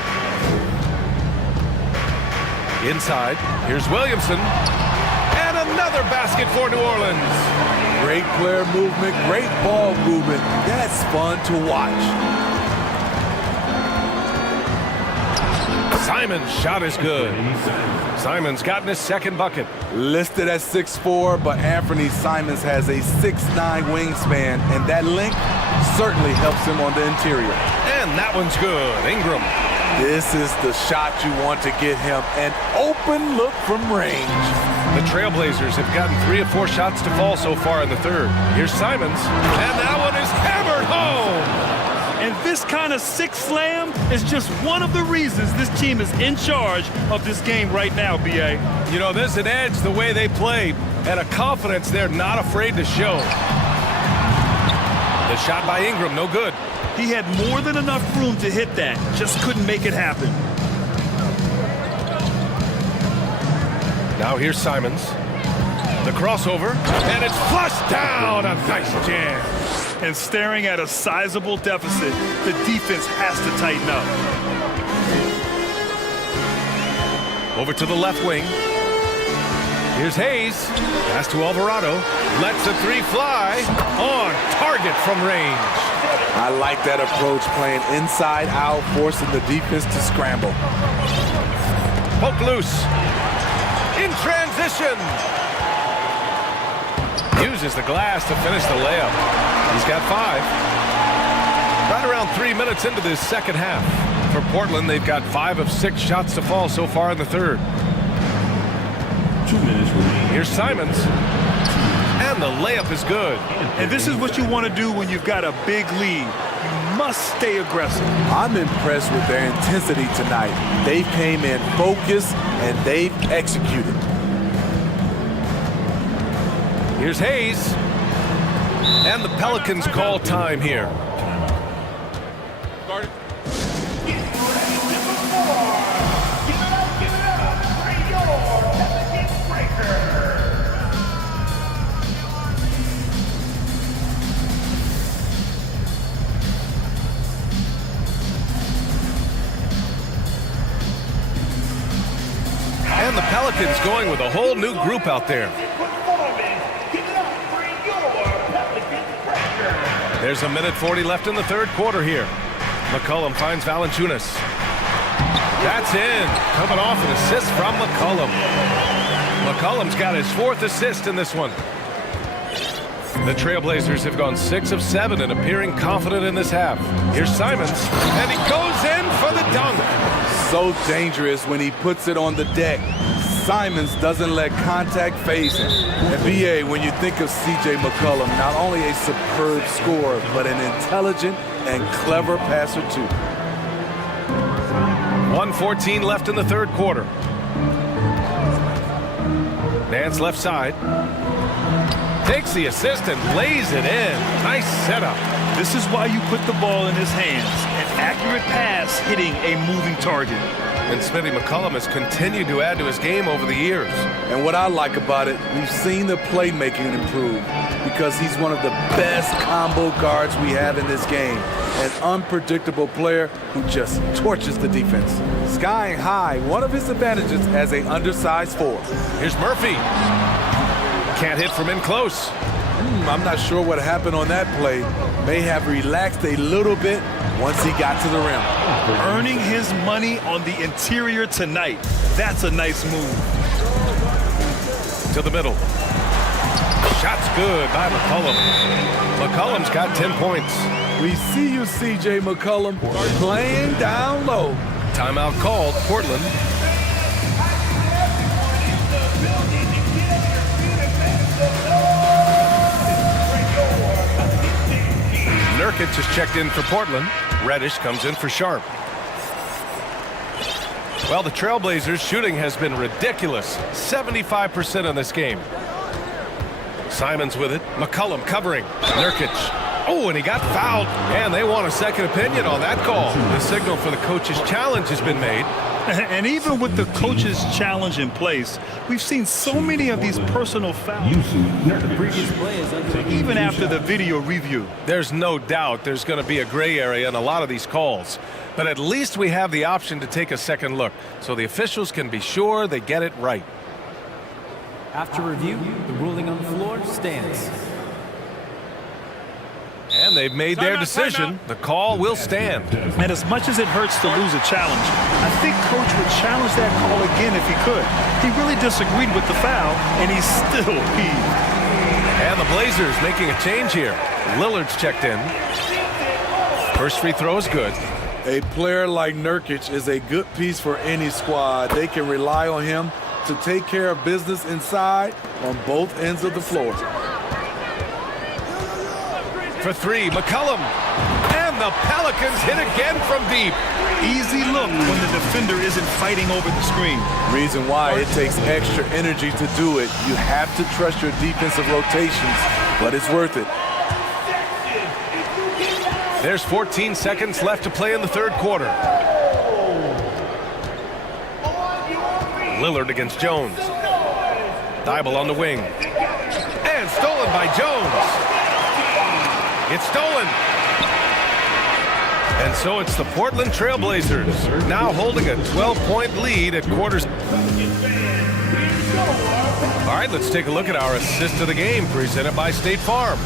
Inside, here's Williamson. And another basket for New Orleans. Great player movement, great ball movement. That's fun to watch. Simons' shot is good. Simons gotten his second bucket. Listed at 6'4", but Anthony Simons has a 6'9" wingspan, and that length certainly helps him on the interior. And that one's good. Ingram. This is the shot you want to get him, an open look from range. The Trailblazers have gotten 3 or 4 shots to fall so far in the third. Here's Simons, and that one is hammered home. And this kind of six slam is just one of the reasons this team is in charge of this game right now, B.A. You know, there's an edge the way they play and a confidence they're not afraid to show. The shot by Ingram, no good. He had more than enough room to hit that, just couldn't make it happen. Now here's Simons. The crossover, and it's flushed down. A nice jam. And staring at a sizable deficit, the defense has to tighten up. Over to the left wing. Here's Hayes. Pass to Alvarado. Lets the 3 fly. On target from range. I like that approach, playing inside out, forcing the defense to scramble. Poke loose. In transition. Uses the glass to finish the layup. He's got 5. Right around 3 minutes into this second half. For Portland, they've got 5 of 6 shots to fall so far in the third. 2 minutes remaining. Here's Simons. And the layup is good. And this is what you want to do when you've got a big lead. You must stay aggressive. I'm impressed with their intensity tonight. They came in focused and they've executed. Here's Hayes. And the Pelicans call time here. Get ready, number 4. Give it up for your Pelicans breaker. And the Pelicans going with a whole new group out there. There's a minute 40 left in the third quarter here. McCollum finds Valanciunas. That's in. Coming off an assist from McCollum. McCollum's got his 4th assist in this one. The Trailblazers have gone 6 of 7 and appearing confident in this half. Here's Simons, and he goes in for the dunk. So dangerous when he puts it on the deck. Simons doesn't let contact phase him. And BA, when you think of C.J. McCollum, not only a superb scorer, but an intelligent and clever passer too. 1:14 left in the third quarter. Nance left side. Takes the assist and lays it in. Nice setup. This is why you put the ball in his hands. An accurate pass hitting a moving target. And Smitty, McCollum has continued to add to his game over the years. And what I like about it, we've seen the playmaking improve because he's one of the best combo guards we have in this game. An unpredictable player who just torches the defense. Skying high, one of his advantages as an undersized 4. Here's Murphy. Can't hit from in close. I'm not sure what happened on that play. May have relaxed a little bit once he got to the rim. Earning his money on the interior tonight. That's a nice move. To the middle. Shot's good by McCollum. McCollum's got 10 points. We see you, C.J. McCollum, playing down low. Timeout called, Portland. Nurkic is checked in for Portland. Reddish comes in for Sharp. Well, the Trailblazers' shooting has been ridiculous. 75% in this game. Simon's with it. McCollum covering. Nurkic. Oh, and he got fouled. And they want a second opinion on that call. The signal for the coach's challenge has been made. And even with the coach's challenge in place, we've seen so many of these personal fouls. Even after the video review. There's no doubt there's going to be a gray area in a lot of these calls. But at least we have the option to take a second look, so the officials can be sure they get it right. After review, the ruling on the floor stands. And they've made their decision. The call will stand. And as much as it hurts to lose a challenge, I think Coach would challenge that call again if he could. He really disagreed with the foul, and he's still peeved. And the Blazers making a change here. Lillard's checked in. First free throw is good. A player like Nurkic is a good piece for any squad. They can rely on him to take care of business inside on both ends of the floor. For three, McCollum. And the Pelicans hit again from deep. Easy look when the defender isn't fighting over the screen. Reason why it takes extra energy to do it. You have to trust your defensive rotations, but it's worth it. There's 14 seconds left to play in the third quarter. Lillard against Jones. Thibault on the wing. And stolen by Jones. It's stolen. And so it's the Portland Trailblazers now holding a 12-point lead at quarters. All right, let's take a look at our assist of the game presented by State Farm.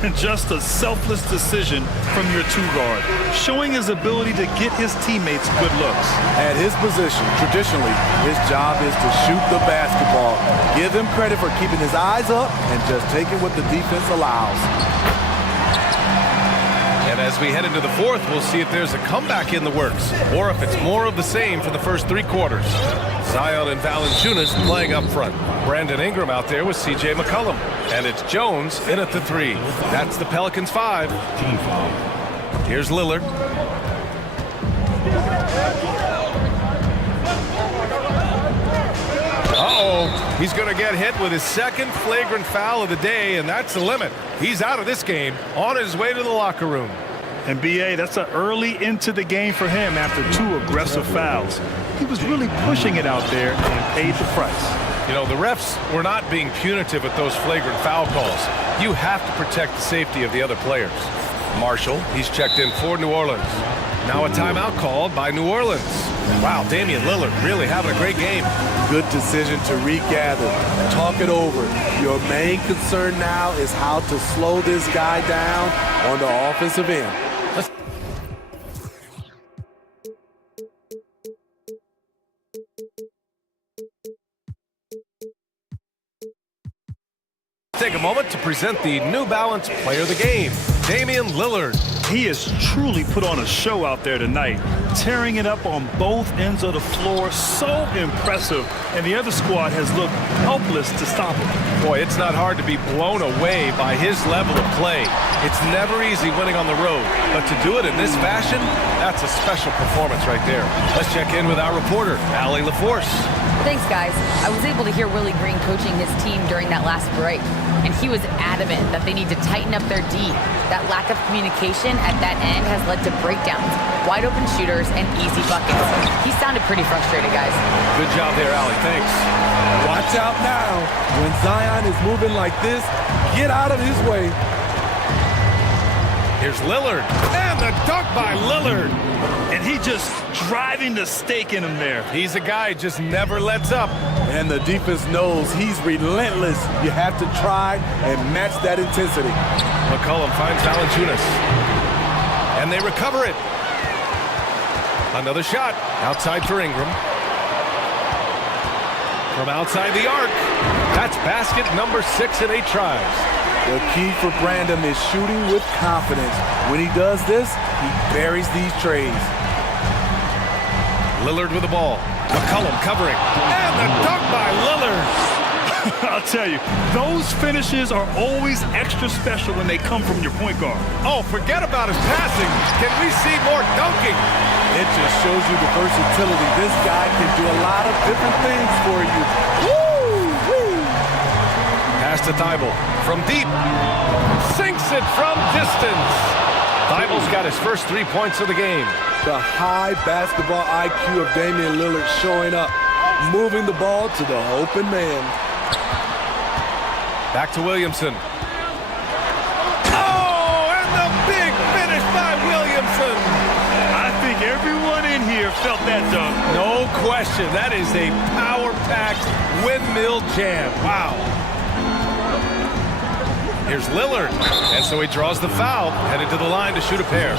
And just a selfless decision from your two-guard, showing his ability to get his teammates good looks. At his position, traditionally, his job is to shoot the basketball. Give him credit for keeping his eyes up and just taking what the defense allows. And as we head into the fourth, we'll see if there's a comeback in the works or if it's more of the same for the first three quarters. Zion and Valanciunas playing up front. Brandon Ingram out there with C.J. McCollum. And it's Jones in at the three. That's the Pelicans' 5. Here's Lillard. Uh-oh. He's going to get hit with his second flagrant foul of the day, and that's the limit. He's out of this game, on his way to the locker room. And B.A., that's an early into the game for him after two aggressive fouls. He was really pushing it out there and paid the price. You know, the refs were not being punitive with those flagrant foul calls. You have to protect the safety of the other players. Marshall, he's checked in for New Orleans. Now a timeout called by New Orleans. Wow, Damian Lillard really having a great game. Good decision to regather, talk it over. Your main concern now is how to slow this guy down on the offensive end. Take a moment to present the New Balance Player of the Game, Damian Lillard. He has truly put on a show out there tonight, tearing it up on both ends of the floor. So impressive, and the other squad has looked helpless to stop him. Boy, it's not hard to be blown away by his level of play. It's never easy winning on the road, but to do it in this fashion, that's a special performance right there. Let's check in with our reporter, Allie LaForce. Thanks, guys. I was able to hear Willie Green coaching his team during that last break, and he was adamant that they need to tighten up their D. That lack of communication at that end has led to breakdowns, wide open shooters, and easy buckets. He sounded pretty frustrated, guys. Good job there, Allie. Thanks. Watch out now. When Zion is moving like this, get out of his way. Here's Lillard, and the dunk by Lillard. And he just driving the stake in him there. He's a guy who just never lets up. And the defense knows he's relentless. You have to try and match that intensity. McCollum finds Valanciunas. And they recover it. Another shot outside for Ingram. From outside the arc. That's basket number 6 in 8 tries. The key for Brandon is shooting with confidence. When he does this, he buries these trays. Lillard with the ball. McCollum covering. And the dunk by Lillard. I'll tell you, those finishes are always extra special when they come from your point guard. Oh, forget about his passing. Can we see more dunking? It just shows you the versatility. This guy can do a lot of different things for you. Woo! Pass to Thibault from deep. Sinks it from distance. Thibault's got his first 3 points of the game. The high basketball IQ of Damian Lillard showing up, moving the ball to the open man. Back to Williamson. Oh, and the big finish by Williamson. I think everyone in here felt that dunk. No question. That is a power-packed windmill jam. Wow. Here's Lillard. And so he draws the foul, headed to the line to shoot a pair.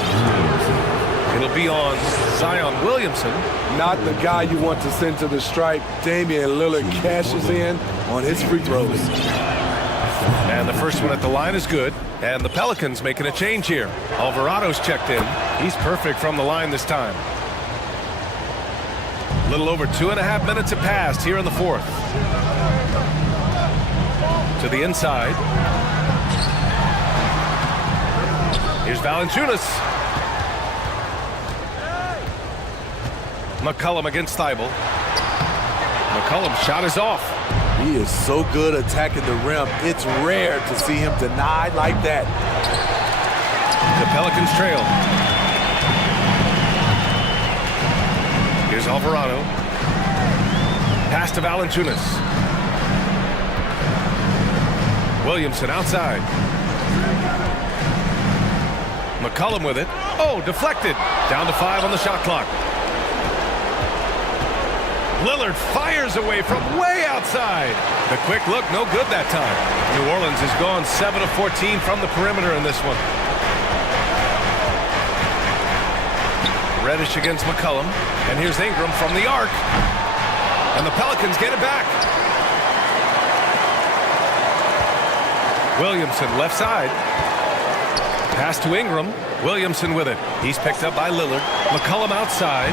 It'll be on Zion Williamson. Not the guy you want to send to the stripe. Damian Lillard cashes in on his free throws. And the first one at the line is good. And the Pelicans making a change here. Alvarado's checked in. He's perfect from the line this time. A little over 2.5 minutes have passed here in the fourth. To the inside. Here's Valanciunas. McCollum against Thibault. McCollum's shot is off. He is so good attacking the rim. It's rare to see him denied like that. The Pelicans trail. Here's Alvarado. Pass to Valanciunas. Williamson outside. McCollum with it. Oh, deflected. Down to 5 on the shot clock. Lillard fires away from way outside. The quick look, no good that time. New Orleans has gone 7 of 14 from the perimeter in this one. Reddish against McCollum. And here's Ingram from the arc. And the Pelicans get it back. Williamson left side. Pass to Ingram. Williamson with it. He's picked up by Lillard. McCollum outside.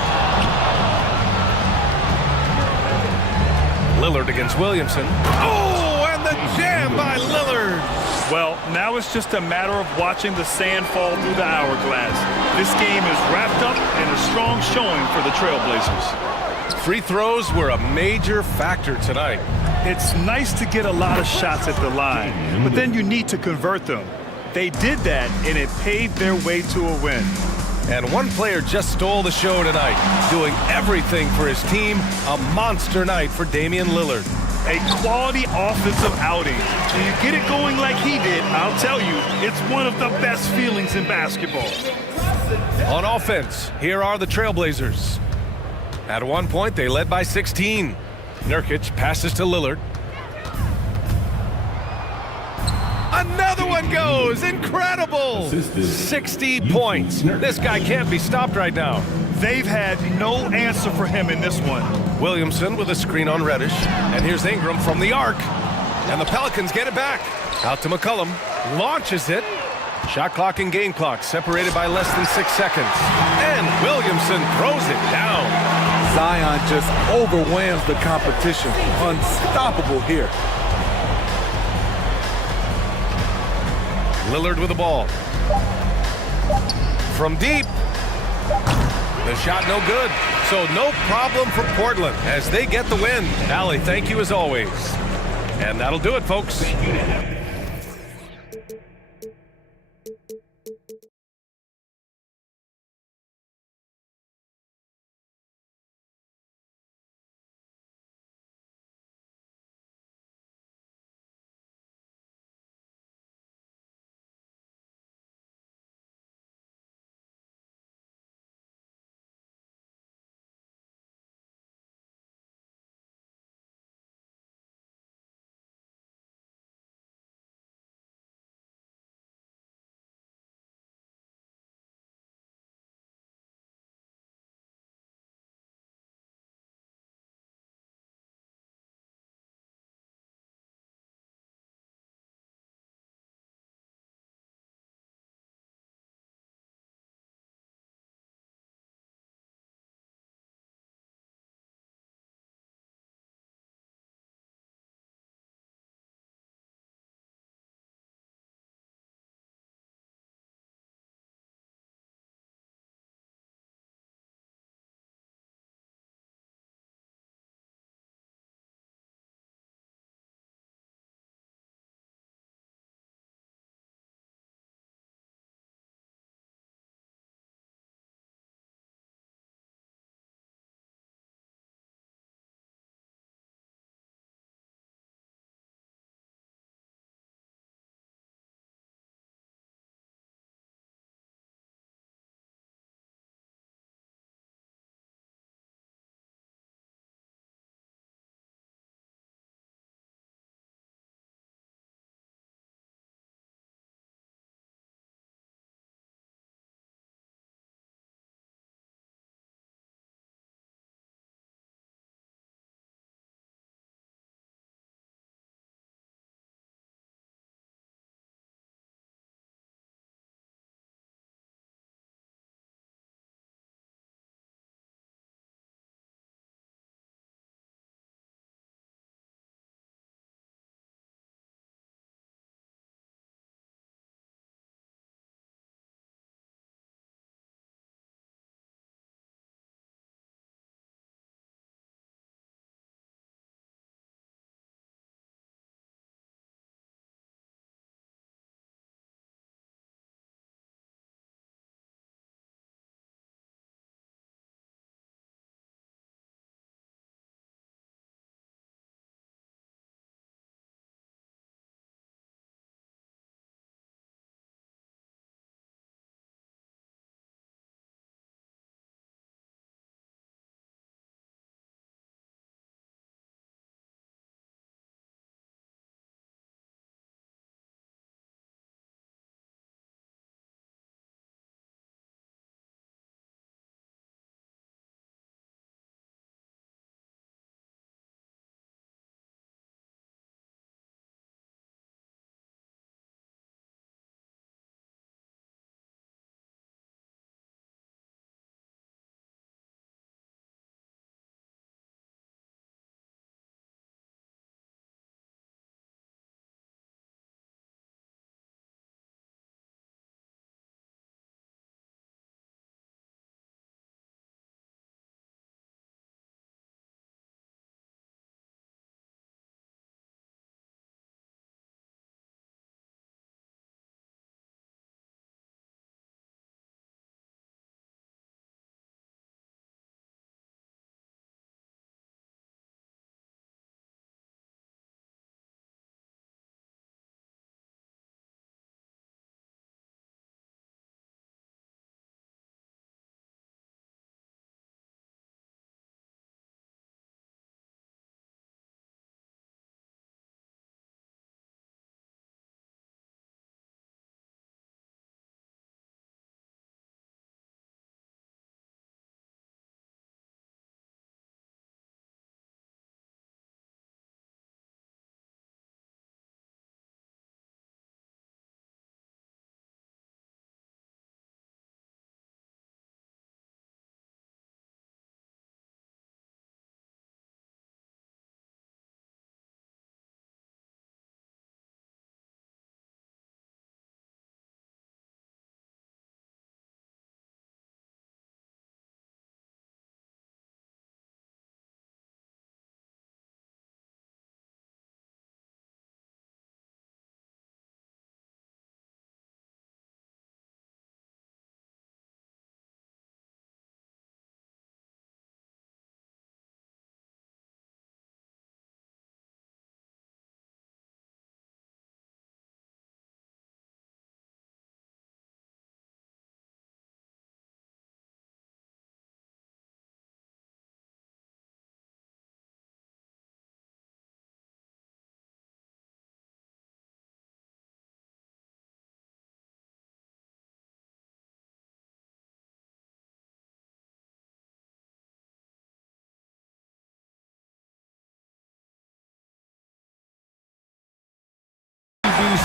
Lillard against Williamson. Oh, and the jam by Lillard. Well, now it's just a matter of watching the sand fall through the hourglass. This game is wrapped up in a strong showing for the Trailblazers. Free throws were a major factor tonight. It's nice to get a lot of shots at the line, but then you need to convert them. They did that, and it paved their way to a win. And one player just stole the show tonight, doing everything for his team. A monster night for Damian Lillard. A quality offensive outing. When you get it going like he did, I'll tell you, it's one of the best feelings in basketball. On offense, here are the Trailblazers. At one point, they led by 16. Nurkic passes to Lillard. Another one goes! Incredible! 60 points. This guy can't be stopped right now. They've had no answer for him in this one. Williamson with a screen on Reddish. And here's Ingram from the arc. And the Pelicans get it back. Out to McCollum. Launches it. Shot clock and game clock separated by less than 6 seconds. And Williamson throws it down. Zion just overwhelms the competition. Unstoppable here. Lillard with the ball. From deep. The shot no good. So no problem for Portland as they get the win. Allie, thank you as always. And that'll do it, folks.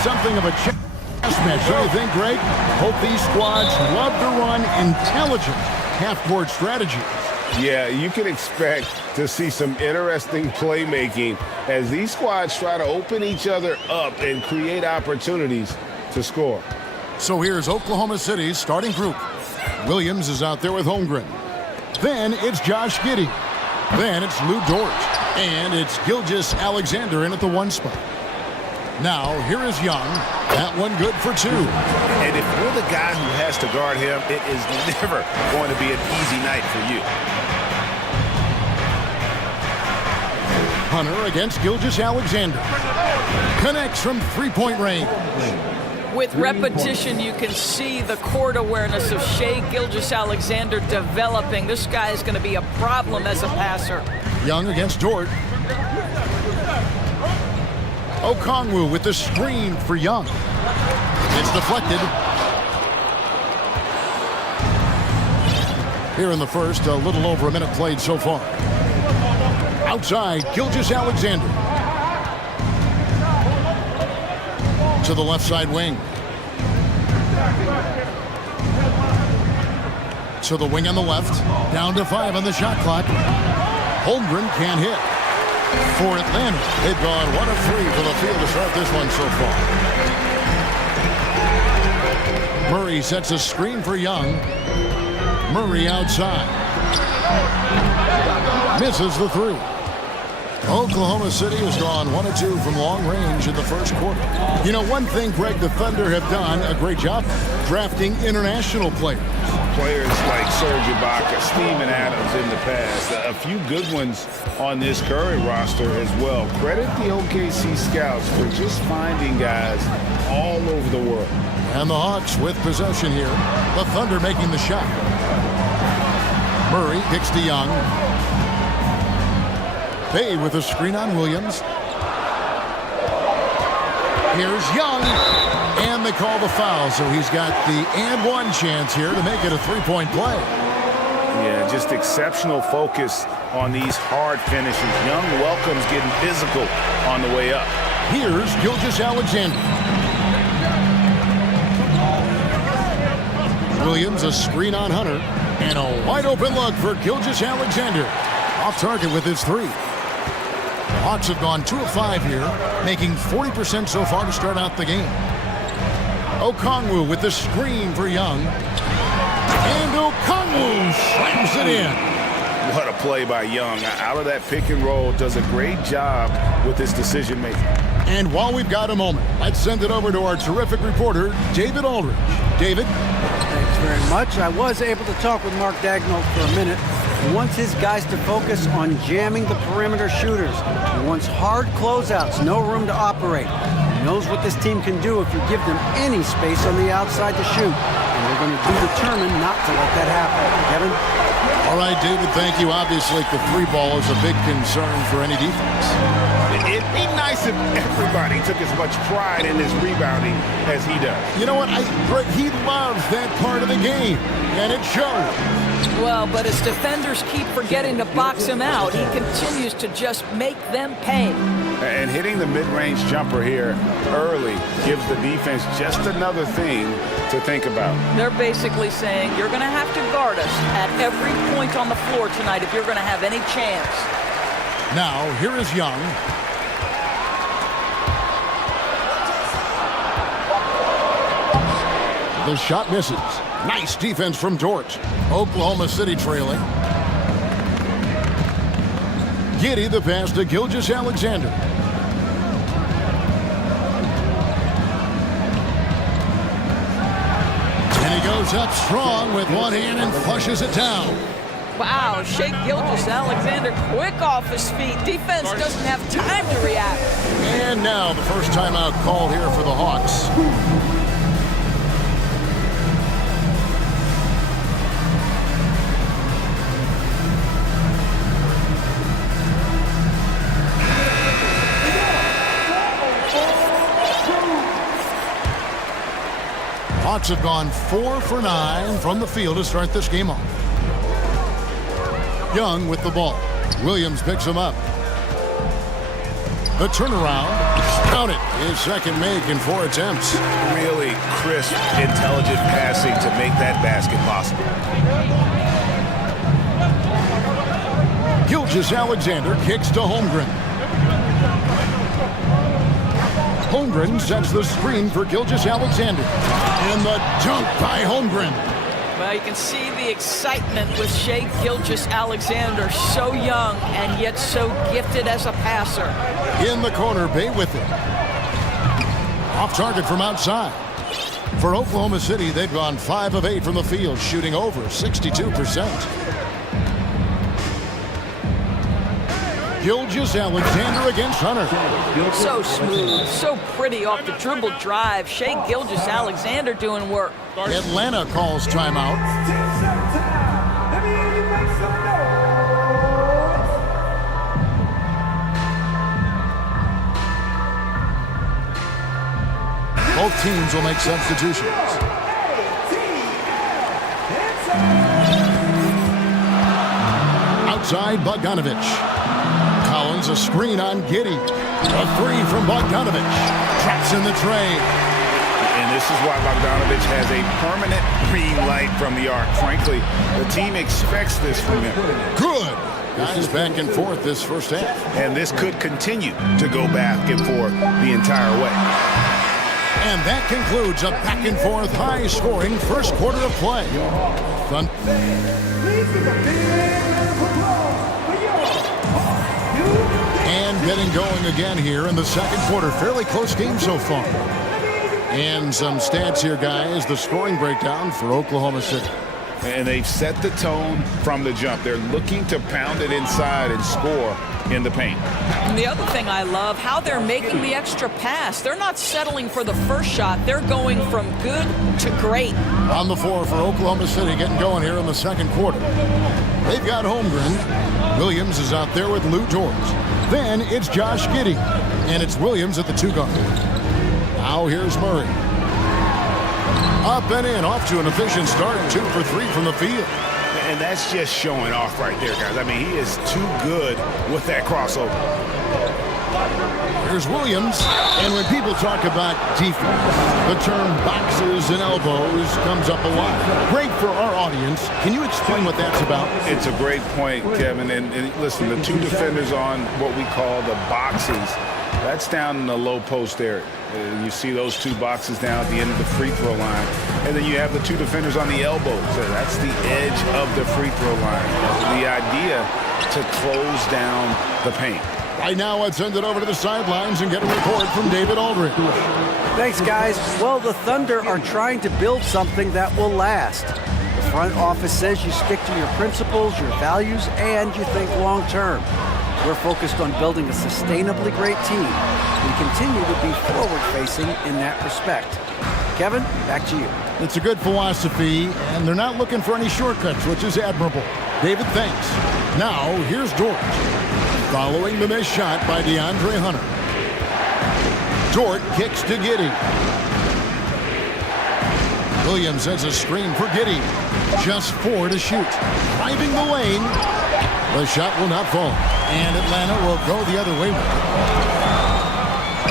something of a chess match, don't you think, Greg? Hope these squads love to run intelligent half-court strategies. Yeah, you can expect to see some interesting playmaking as these squads try to open each other up and create opportunities to score. So here's Oklahoma City's starting group. Williams is out there with Holmgren. Then it's Josh Giddey. Then it's Lou Dort. And it's Gilgeous Alexander in at the 1 spot. Now, here is Young. That one good for 2. And if you're the guy who has to guard him, it is never going to be an easy night for you. Hunter against Gilgeous Alexander. Connects from three-point range. With repetition, you can see the court awareness of Shai Gilgeous-Alexander developing. This guy is going to be a problem as a passer. Young against Dort. Okongwu with the screen for Young. It's deflected. Here in the first, a little over a minute played so far. Outside, Gilgeous-Alexander. To the left side wing. To the wing on the left. Down to 5 on the shot clock. Holmgren can't hit. For Atlanta, they've gone 1 of 3 for the field to start this one so far. Murray sets a screen for Young. Murray outside. Misses the 3. Oklahoma City has gone 1 of 2 from long range in the first quarter. You know, one thing, Greg, the Thunder have done a great job drafting international players. Players like Serge Ibaka, Steven Adams in the past. A few good ones on this current roster as well. Credit the OKC scouts for just finding guys all over the world. And the Hawks with possession here. The Thunder making the shot. Murray kicks to Young. Bay with a screen on Williams. Here's Young. And they call the foul, so he's got the and 1 chance here to make it a 3-point play. Yeah, just exceptional focus on these hard finishes. Young welcomes getting physical on the way up. Here's Gilgeous-Alexander. Williams a screen on Hunter. And a wide open look for Gilgeous-Alexander. Off target with his 3. Hawks have gone 2 of 5 here, making 40% so far to start out the game. Okongwu with the screen for Young. And Okongwu slams it in. What a play by Young. Out of that pick and roll, does a great job with his decision making. And while we've got a moment, let's send it over to our terrific reporter, David Aldridge. David? Thanks very much. I was able to talk with Mark Daigneault for a minute. He wants his guys to focus on jamming the perimeter shooters. He wants hard closeouts, no room to operate. He knows what this team can do if you give them any space on the outside to shoot. And they're going to be determined not to let that happen. Kevin? All right, David, thank you. Obviously, the 3 ball is a big concern for any defense. It'd be nice if everybody took as much pride in his rebounding as he does. You know what? Greg, he loves that part of the game, and it shows. Well, but as defenders keep forgetting to box him out, he continues to just make them pay. And hitting the mid-range jumper here early gives the defense just another thing to think about. They're basically saying, you're going to have to guard us at every point on the floor tonight if you're going to have any chance. Now, here is Young. The shot misses. Nice defense from Dort. Oklahoma City trailing. Giddey the pass to Gilgeous-Alexander. And he goes up strong with one hand and flushes it down. Wow, Shai Gilgeous-Alexander quick off his feet. Defense doesn't have time to react. And now the first timeout called here for the Hawks. Hawks have gone 4 for 9 from the field to start this game off. Young with the ball. Williams picks him up. The turnaround. Count it. His second make in 4 attempts. Really crisp, intelligent passing to make that basket possible. Gilgeous-Alexander kicks to Holmgren. Holmgren sets the screen for Gilgeous-Alexander. And the dunk by Holmgren. Well, you can see the excitement with Shai Gilgeous-Alexander, so young and yet so gifted as a passer. In the corner, Bay with it. Off target from outside. For Oklahoma City, they've gone 5 of 8 from the field, shooting over 62%. Gilgeous-Alexander against Hunter. So smooth, so pretty off the dribble drive. Shai Gilgeous-Alexander doing work. Atlanta calls timeout. Both teams will make substitutions. Outside, Bogdanovich. Collins a screen on Giddey. A 3 from Bogdanovich. Traps in the tray. And this is why Bogdanovich has a permanent green light from the arc. Frankly, the team expects this from him. Good. Guys back and forth this first half. And this could continue to go back and forth the entire way. And that concludes a back and forth high-scoring first quarter of play. And getting going again here in the second quarter. Fairly close game so far. And some stats here, guys. The scoring breakdown for Oklahoma City. And they've set the tone from the jump. They're looking to pound it inside and score in the paint. And the other thing I love, how they're making the extra pass. They're not settling for the first shot. They're going from good to great. On the floor for Oklahoma City, getting going here in the second quarter. They've got Holmgren. Williams is out there with Lou George. Then it's Josh Giddey. And it's Williams at the 2 guard. Now here's Murray. Up and in, off to an efficient start. 2 for 3 from the field. And that's just showing off right there, guys. I mean, he is too good with that crossover. Here's Williams. And when people talk about defense, the term boxes and elbows comes up a lot. Great for our audience. Can you explain what that's about? It's a great point, Kevin. And listen, the 2 defenders on what we call the boxes, that's down in the low post area. You see those 2 boxes down at the end of the free throw line. And then you have the 2 defenders on the elbows. That's the edge of the free throw line. The idea to close down the paint. Right now, let's send it over to the sidelines and get a report from David Aldridge. Thanks, guys. Well, the Thunder are trying to build something that will last. The front office says you stick to your principles, your values, and you think long term. We're focused on building a sustainably great team. We continue to be forward-facing in that respect. Kevin, back to you. It's a good philosophy, and they're not looking for any shortcuts, which is admirable. David, thanks. Now, here's George. Following the missed shot by DeAndre Hunter. Dort kicks to Giddey. Williams sets a screen for Giddey. Just 4 to shoot. Driving the lane. The shot will not fall. And Atlanta will go the other way with it.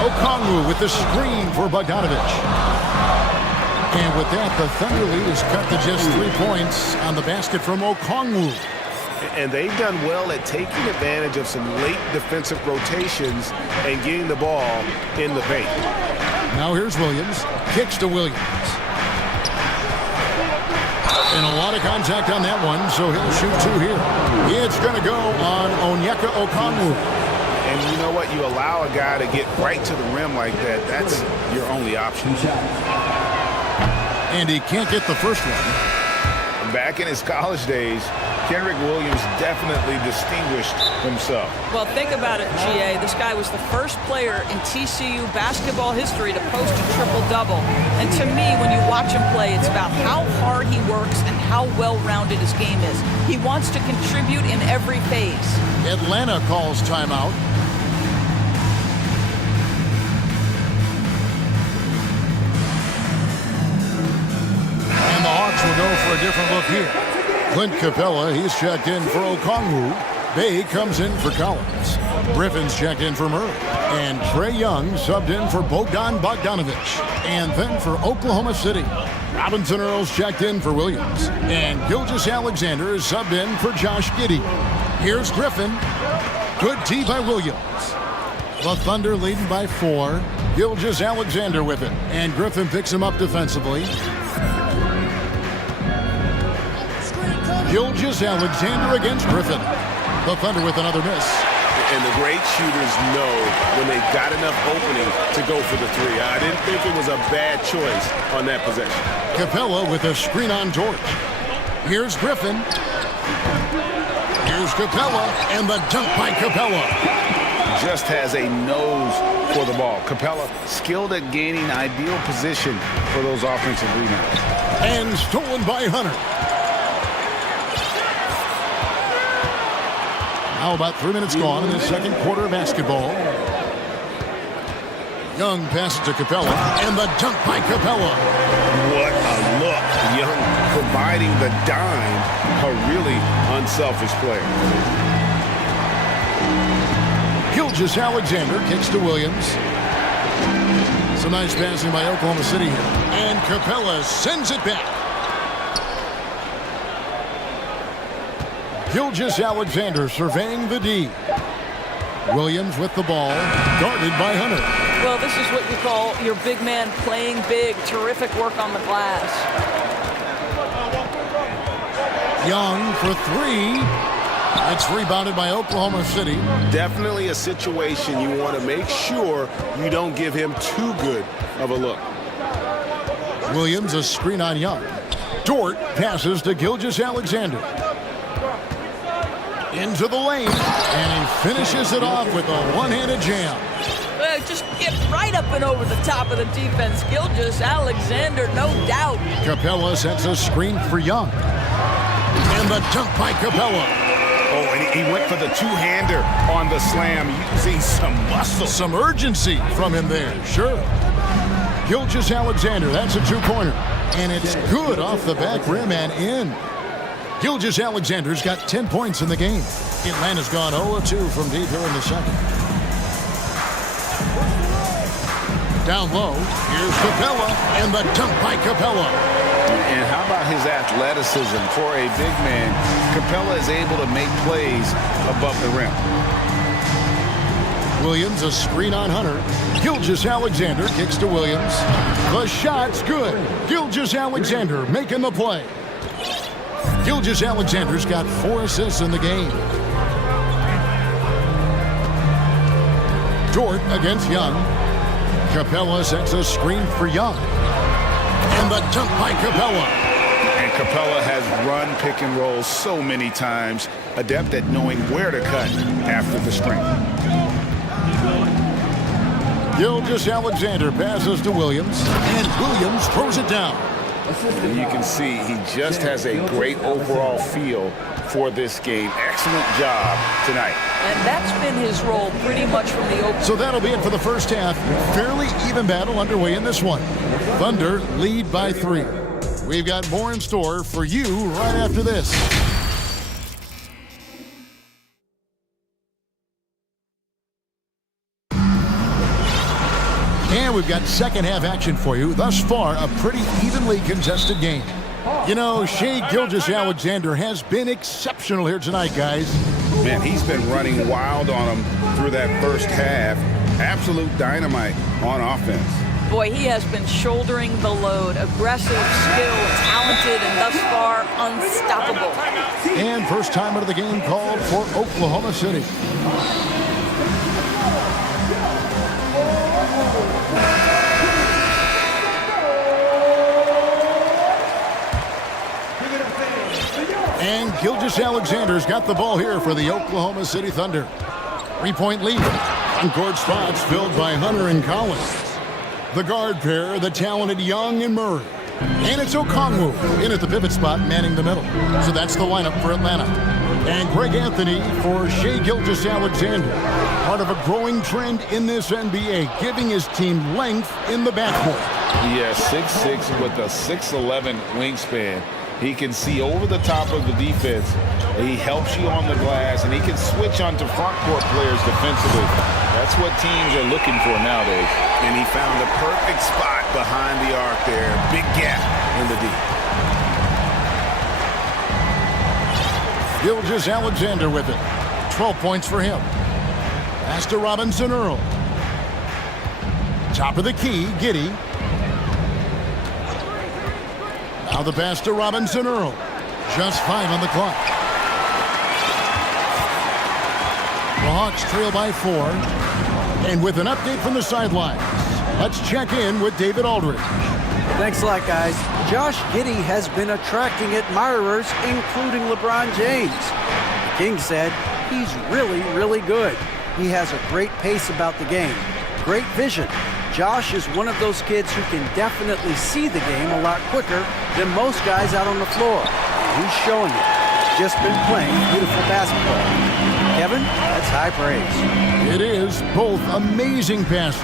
Okongwu with the screen for Bogdanovich. And with that, the Thunder lead is cut to just 3 points on the basket from Okongwu. And they've done well at taking advantage of some late defensive rotations and getting the ball in the paint. Now here's Williams. Kicks to Williams. And a lot of contact on that one, so he'll shoot 2 here. It's going to go on Onyeka Okongwu. And you know what? You allow a guy to get right to the rim like that, that's your only option. And he can't get the first one. Back in his college days, Kenrick Williams definitely distinguished himself. Well, think about it, GA. This guy was the first player in TCU basketball history to post a triple-double. And to me, when you watch him play, it's about how hard he works and how well-rounded his game is. He wants to contribute in every phase. Atlanta calls timeout. And the Hawks will go for a different look here. Clint Capella, he's checked in for Okongwu. Bay comes in for Collins. Griffin's checked in for Murray. And Trey Young subbed in for Bogdan Bogdanovic. And then for Oklahoma City, Robinson Earls checked in for Williams. And Gilgeous-Alexander is subbed in for Josh Giddey. Here's Griffin. Good D by Williams. The Thunder leading by 4. Gilgeous-Alexander with it. And Griffin picks him up defensively. Gilgeous-Alexander against Griffin. The Thunder with another miss. And the great shooters know when they've got enough opening to go for the three. I didn't think it was a bad choice on that possession. Capella with a screen on George. Here's Griffin. Here's Capella, and the dunk by Capella. Just has a nose for the ball. Capella skilled at gaining ideal position for those offensive rebounds. And stolen by Hunter. Now about 3 minutes gone in the second quarter of basketball. Young passes to Capella, and the dunk by Capella. What a look. Young providing the dime. A really unselfish player. Gilgeous-Alexander kicks to Williams. Some nice passing by Oklahoma City here. And Capella sends it back. Gilgeous-Alexander surveying the D. Williams with the ball, guarded by Hunter. Well, this is what you call your big man playing big. Terrific work on the glass. Young for 3. It's rebounded by Oklahoma City. Definitely a situation you want to make sure you don't give him too good of a look. Williams a screen on Young. Dort passes to Gilgeous-Alexander. Into the lane, and he finishes it off with a one-handed jam. Just get right up and over the top of the defense. Gilgeous-Alexander, no doubt. Capella sets a screen for Young. And the dunk by Capella. Oh, and he went for the two-hander on the slam. You can see some muscle. Some urgency from him there, sure. Gilgeous-Alexander, that's a two-pointer. And it's good off the back rim and in. Gilgeous-Alexander's got 10 points in the game. Atlanta's gone 0-2 from deep here in the second. Down low, here's Capella, and the dunk by Capella. And how about his athleticism? For a big man, Capella is able to make plays above the rim. Williams a screen on Hunter. Gilgeous-Alexander kicks to Williams. The shot's good. Gilgeous-Alexander making the play. Gilgeous-Alexander's got 4 assists in the game. Dort against Young. Capella sets a screen for Young. And the dunk by Capella. And Capella has run pick and roll so many times, adept at knowing where to cut after the screen. Gilgeous-Alexander passes to Williams, and Williams throws it down. And you can see he just has a great overall feel for this game. Excellent job tonight. And that's been his role pretty much from the open. So that'll be it for the first half. Fairly even battle underway in this one. Thunder lead by 3. We've got more in store for you right after this. And we've got second half action for you. Thus far, a pretty evenly contested game. You know, Shai Gilgeous-Alexander has been exceptional here tonight, guys. Man, he's been running wild on him through that first half. Absolute dynamite on offense. Boy, he has been shouldering the load. Aggressive, skilled, talented, and thus far unstoppable. And first time out of the game called for Oklahoma City. And Gilgeous-Alexander's got the ball here for the Oklahoma City Thunder. 3-point lead. On-court spots filled by Hunter and Collins. The guard pair, the talented Young and Murray. And it's Okongwu in at the pivot spot, manning the middle. So that's the lineup for Atlanta. And Greg Anthony for Shai Gilgeous-Alexander. Part of a growing trend in this NBA, giving his team length in the backcourt. Yeah, 6'6" with a 6'11" wingspan. He can see over the top of the defense He helps you on the glass, and he can switch onto front court players defensively. That's what teams are looking for nowadays. And he found the perfect spot behind the arc there. Big gap in the D. Gilgeous-Alexander with it. 12 points for him. Pass to Robinson-Earl. Top of the key, Giddey. Now the pass to Robinson-Earl. Just 5 on the clock. The Hawks trail by 4. And with an update from the sidelines, let's check in with David Aldridge. Thanks a lot, guys. Josh Giddey has been attracting admirers, including LeBron James. The King said he's really, really good. He has a great pace about the game, great vision. Josh is one of those kids who can definitely see the game a lot quicker than most guys out on the floor. He's showing it. Just been playing beautiful basketball. Kevin, that's high praise. It is both amazing passes.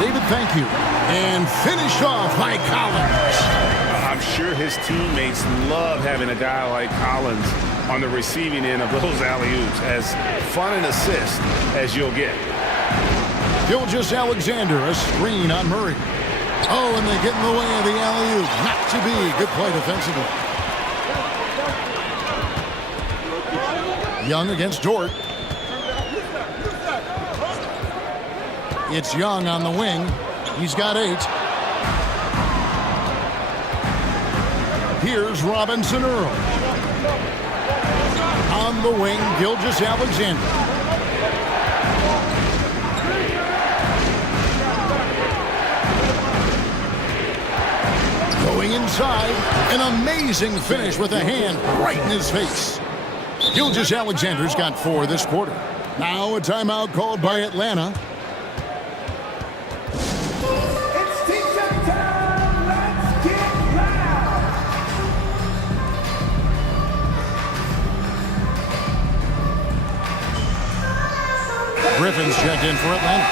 David, thank you. And finished off by Collins. I'm sure his teammates love having a guy like Collins on the receiving end of those alley-oops. As fun an assist as you'll get. Gilgeous-Alexander, a screen on Murray. Oh, and they get in the way of the alley-oop. Not to be. Good play defensively. Young against Dort. It's Young on the wing. He's got 8. Here's Robinson-Earl. On the wing, Gilgeous-Alexander. Going inside, an amazing finish with a hand right in his face. Gilgeous-Alexander's got 4 this quarter. Now a timeout called by Atlanta. It's T-shirt time. Let's get loud. Griffin's checked in for Atlanta.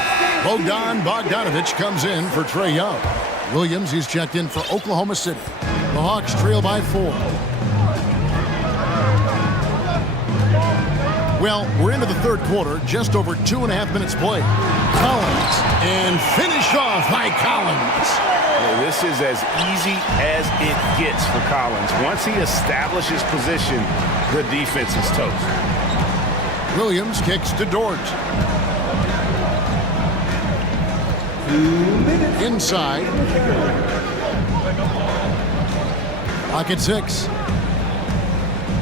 Bogdanovich comes in for Trae Young. Williams, he's checked in for Oklahoma City. The Hawks trail by 4. Well, we're into the third quarter, just over 2.5 minutes played. Collins, and finished off by Collins. Well, this is as easy as it gets for Collins. Once he establishes position, the defense is toast. Williams kicks to Dort. Inside. Pocket 6.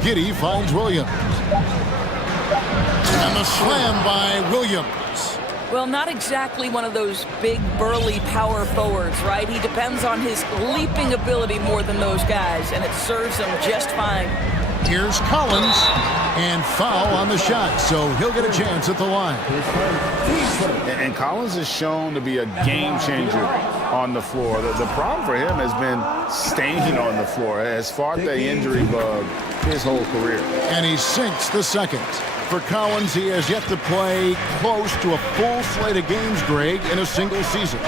Giddey finds Williams. And the slam by Williams. Well, not exactly one of those big, burly power forwards, right? He depends on his leaping ability more than those guys, and it serves him just fine. Here's Collins, and foul on the shot, so he'll get a chance at the line. And Collins is shown to be a game changer on the floor. The problem for him has been staying on the floor. Has fought the injury bug his whole career. And he sinks the second. For Collins, he has yet to play close to a full slate of games, Greg, in a single season.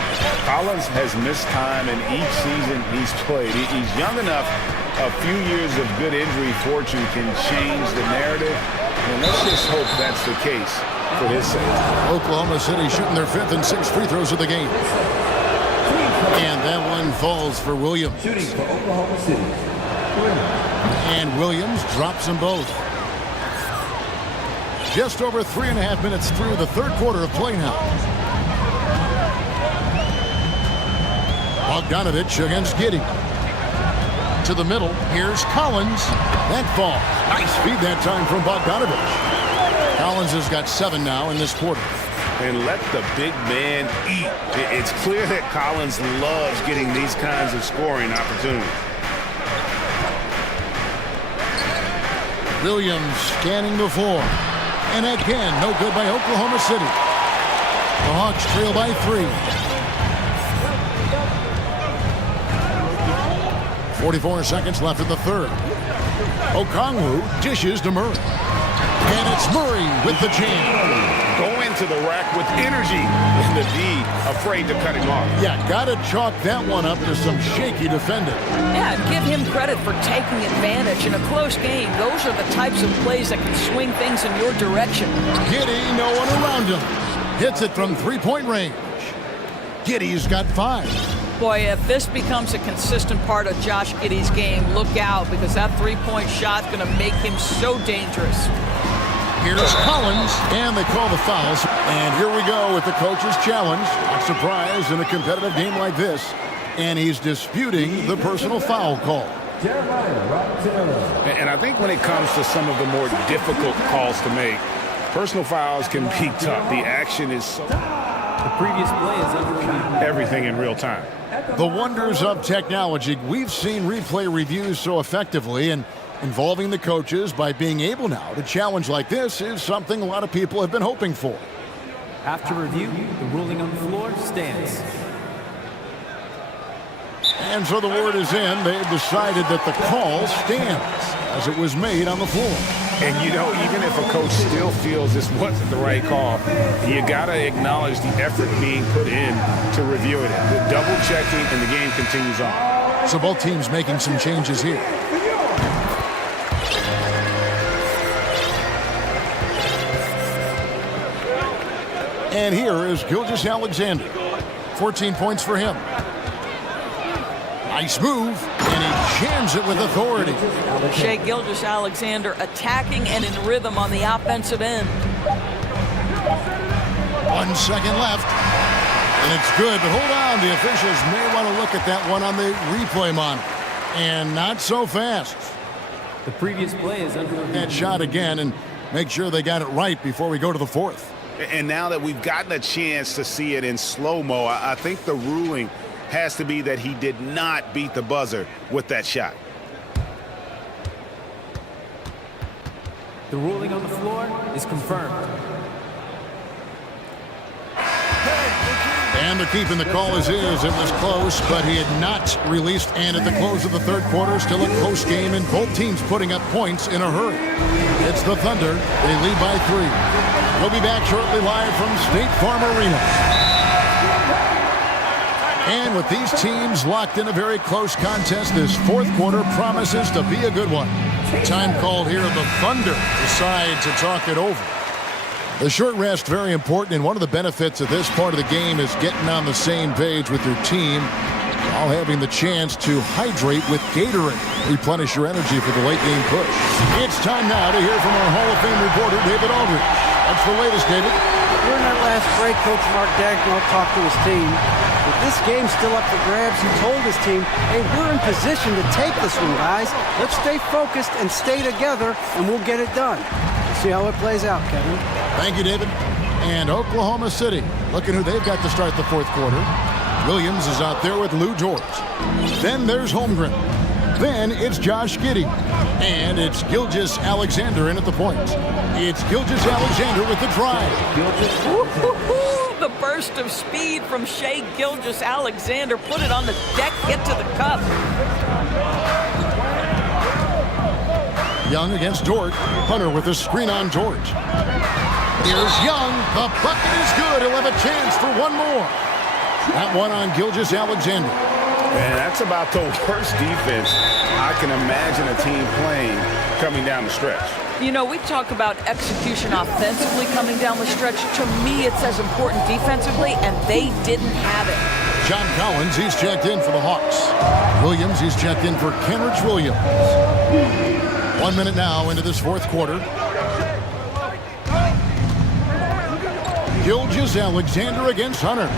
Collins has missed time in each season he's played. He's young enough. A few years of good injury fortune can change the narrative, and let's just hope that's the case for his sake. Oklahoma City shooting their 5th and 6th free throws of the game. And that one falls for Williams. Shooting for Oklahoma City. And Williams drops them both. Just over 3.5 minutes through the third quarter of play now. Bogdanovich against Giddey. To the middle, here's Collins. That fall. Nice feed that time from Bogdanovich. Collins has got 7 now in this quarter. And let the big man eat. It's clear that Collins loves getting these kinds of scoring opportunities. Williams scanning the floor. And again, no good by Oklahoma City. The Hawks trail by 3. 44 seconds left in the third. Okongwu dishes to Murray. And it's Murray with the jam. Going to the rack with energy and the D afraid to cut him off. Yeah, gotta chalk that one up to some shaky defending. Yeah, and give him credit for taking advantage in a close game. Those are the types of plays that can swing things in your direction. Giddy, no one around him. Hits it from three-point range. Giddy's got 5. Boy, if this becomes a consistent part of Josh Giddey's game, look out, because that three-point shot's going to make him so dangerous. Here's Collins, and they call the fouls. And here we go with the coach's challenge. Not surprised in a competitive game like this. And he's disputing the personal foul call. And I think when it comes to some of the more difficult calls to make, personal fouls can be tough. The action is so... The previous play is under everything in real time. The wonders of technology. We've seen replay reviews so effectively, and involving the coaches by being able now to challenge like this is something a lot of people have been hoping for. After review, the ruling on the floor stands. And so the word is in. They've decided that the call stands as it was made on the floor. And, you know, even if a coach still feels this wasn't the right call, you got to acknowledge the effort being put in to review it. The double checking, and the game continues on. So both teams making some changes here. And here is Gilgeous-Alexander. 14 points for him. Nice move, and he jams it with authority. Shai Gilgeous-Alexander attacking and in rhythm on the offensive end. 1 second left, and it's good, but hold on. The officials may want to look at that one on the replay monitor, and not so fast. The previous play is under that shot again, and make sure they got it right before we go to the fourth. And now that we've gotten a chance to see it in slow-mo, I think the ruling has to be that he did not beat the buzzer with that shot. The ruling on the floor is confirmed. And they're keeping the call as is. It was close, but he had not released. And at the close of the third quarter, still a close game, and both teams putting up points in a hurry. It's the Thunder. They lead by 3. We'll be back shortly live from State Farm Arena. And with these teams locked in a very close contest, this fourth quarter promises to be a good one. Time called here. The Thunder decide to talk it over. The short rest, very important, and one of the benefits of this part of the game is getting on the same page with your team while having the chance to hydrate with Gatorade. Replenish your energy for the late game push. It's time now to hear from our Hall of Fame reporter, David Aldridge. That's the latest, David. During that last break, Coach Mark Dagnall talked to his team. With this game still up for grabs, he told his team, hey, we're in position to take this one, guys. Let's stay focused and stay together, and we'll get it done. We'll see how it plays out, Kevin. Thank you, David. And Oklahoma City, looking who they've got to start the fourth quarter. Williams is out there with Lou George. Then there's Holmgren. Then it's Josh Giddey. And it's Gilgeous-Alexander in at the point. It's Gilgeous-Alexander with the drive. The burst of speed from Shai Gilgeous-Alexander. Put it on the deck, get to the cup. Young against Dort. Hunter with a screen on George. Here's Young. The bucket is good. He'll have a chance for one more. That one on Gilgeous-Alexander. And that's about the worst defense I can imagine a team playing coming down the stretch. You know, we talk about execution offensively coming down the stretch. To me, it's as important defensively, and they didn't have it. John Collins, he's checked in for the Hawks. Williams, he's checked in for Kenrich Williams. 1 minute now into this fourth quarter. Gilgeous-Alexander against Hunter.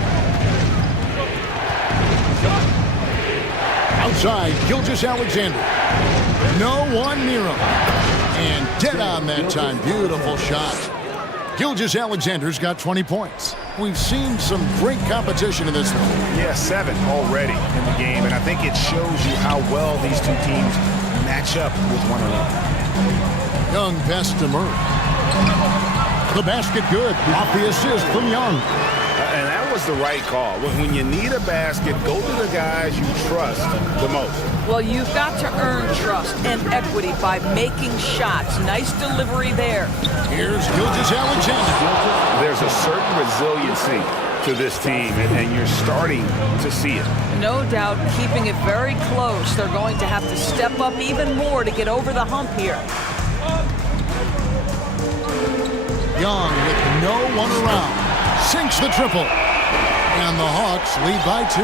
Outside, Gilgeous-Alexander. No one near him. And dead on that time. Beautiful shot. Gilgeous-Alexander's got 20 points. We've seen some great competition in this one. Yeah, 7 already in the game, and I think it shows you how well these two teams match up with one another. Young pass to Murray. The basket good. Off the assist from Young. And that was the right call. When you need a basket, go to the guys you trust the most. Well, you've got to earn trust and equity by making shots. Nice delivery there. Here's Gilgeous-Alexander. There's a certain resiliency to this team, and you're starting to see it. No doubt, keeping it very close. They're going to have to step up even more to get over the hump here. Young with no one around. Sinks the triple. And the Hawks lead by 2.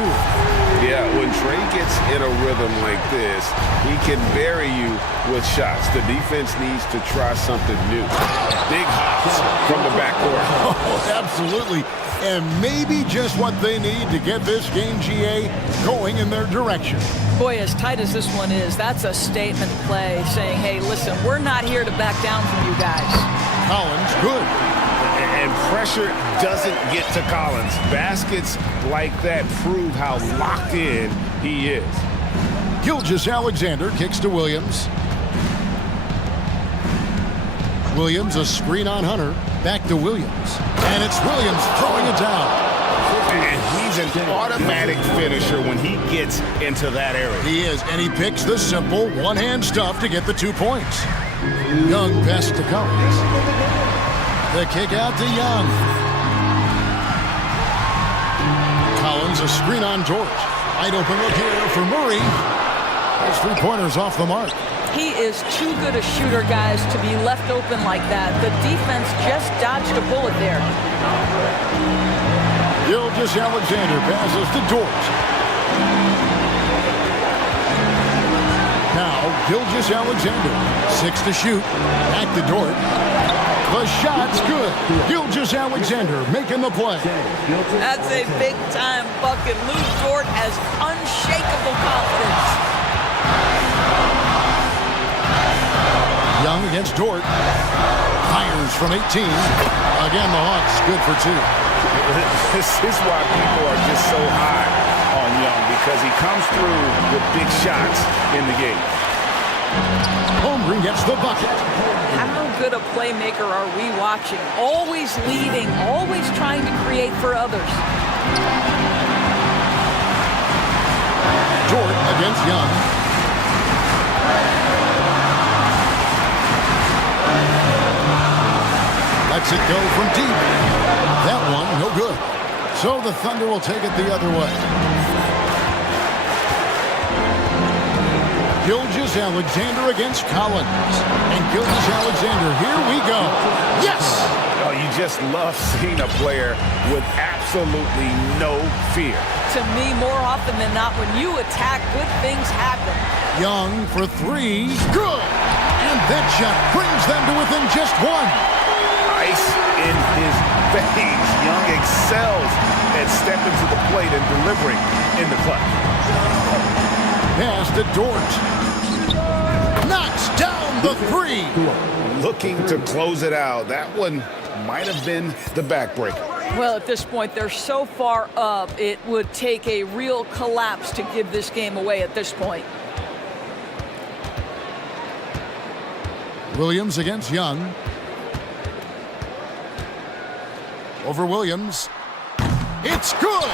Yeah, when Trey gets in a rhythm like this, he can bury you with shots. The defense needs to try something new. Big hops from the backcourt. Oh, absolutely. And maybe just what they need to get this game, GA, going in their direction. Boy, as tight as this one is, that's a statement play saying, hey, listen, we're not here to back down from you guys. Collins, good. And pressure doesn't get to Collins. Baskets like that prove how locked in he is. Gilgeous-Alexander kicks to Williams. Williams, a screen on Hunter. Back to Williams. And it's Williams throwing it down. And he's an automatic finisher when he gets into that area. He is, and he picks the simple one-hand stuff to get the 2 points. Young pass to Collins. The kick out to Young. Collins, a screen on George. Wide open look here for Murray. Those 3-pointers off the mark. He is too good a shooter, guys, to be left open like that. The defense just dodged a bullet there. Gilgeous-Alexander passes to Dort. Now, Gilgeous-Alexander. 6 to shoot. Back to Dort. The shot's good. Gilgeous-Alexander making the play. That's a big-time bucket. Lou Dort has unshakable confidence. Young against Dort. Fires from 18. Again, the Hawks good for 2. This is why people are just so high on Young, because he comes through with big shots in the game. Holmgren gets the bucket. How good a playmaker are we watching? Always leading, always trying to create for others. Dort against Young. Lets it go from deep. That one, no good. So the Thunder will take it the other way. Gilgeous-Alexander against Collins. And Gilgeous-Alexander, here we go. Yes! Oh, you just love seeing a player with absolutely no fear. To me, more often than not, when you attack, good things happen. Young for 3. Good! And that shot brings them to within just 1. Ice in his face. Young excels at stepping to the plate and delivering in the clutch. Pass to Dort. Knocks down the 3. Looking to close it out. That one might have been the backbreaker. Well, at this point, they're so far up, it would take a real collapse to give this game away at this point. Williams against Young. Over Williams. It's good!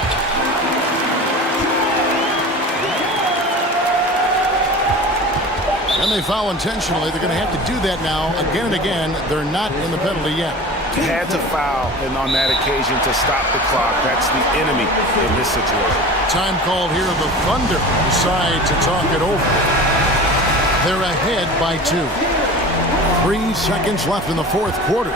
And they foul intentionally. They're going to have to do that now again and again. They're not in the penalty yet. Had to foul, and on that occasion to stop the clock. That's the enemy in this situation. Time called here. The Thunder decide to talk it over. They're ahead by 2. 3 seconds left in the 4th quarter.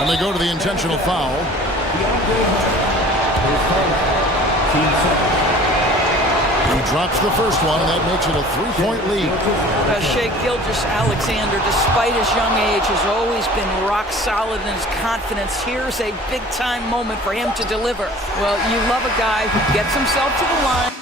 And they go to the intentional foul. He drops the first one, and that makes it a 3-point lead. Shai Gilgeous-Alexander, despite his young age, has always been rock solid in his confidence. Here's a big-time moment for him to deliver. Well, you love a guy who gets himself to the line.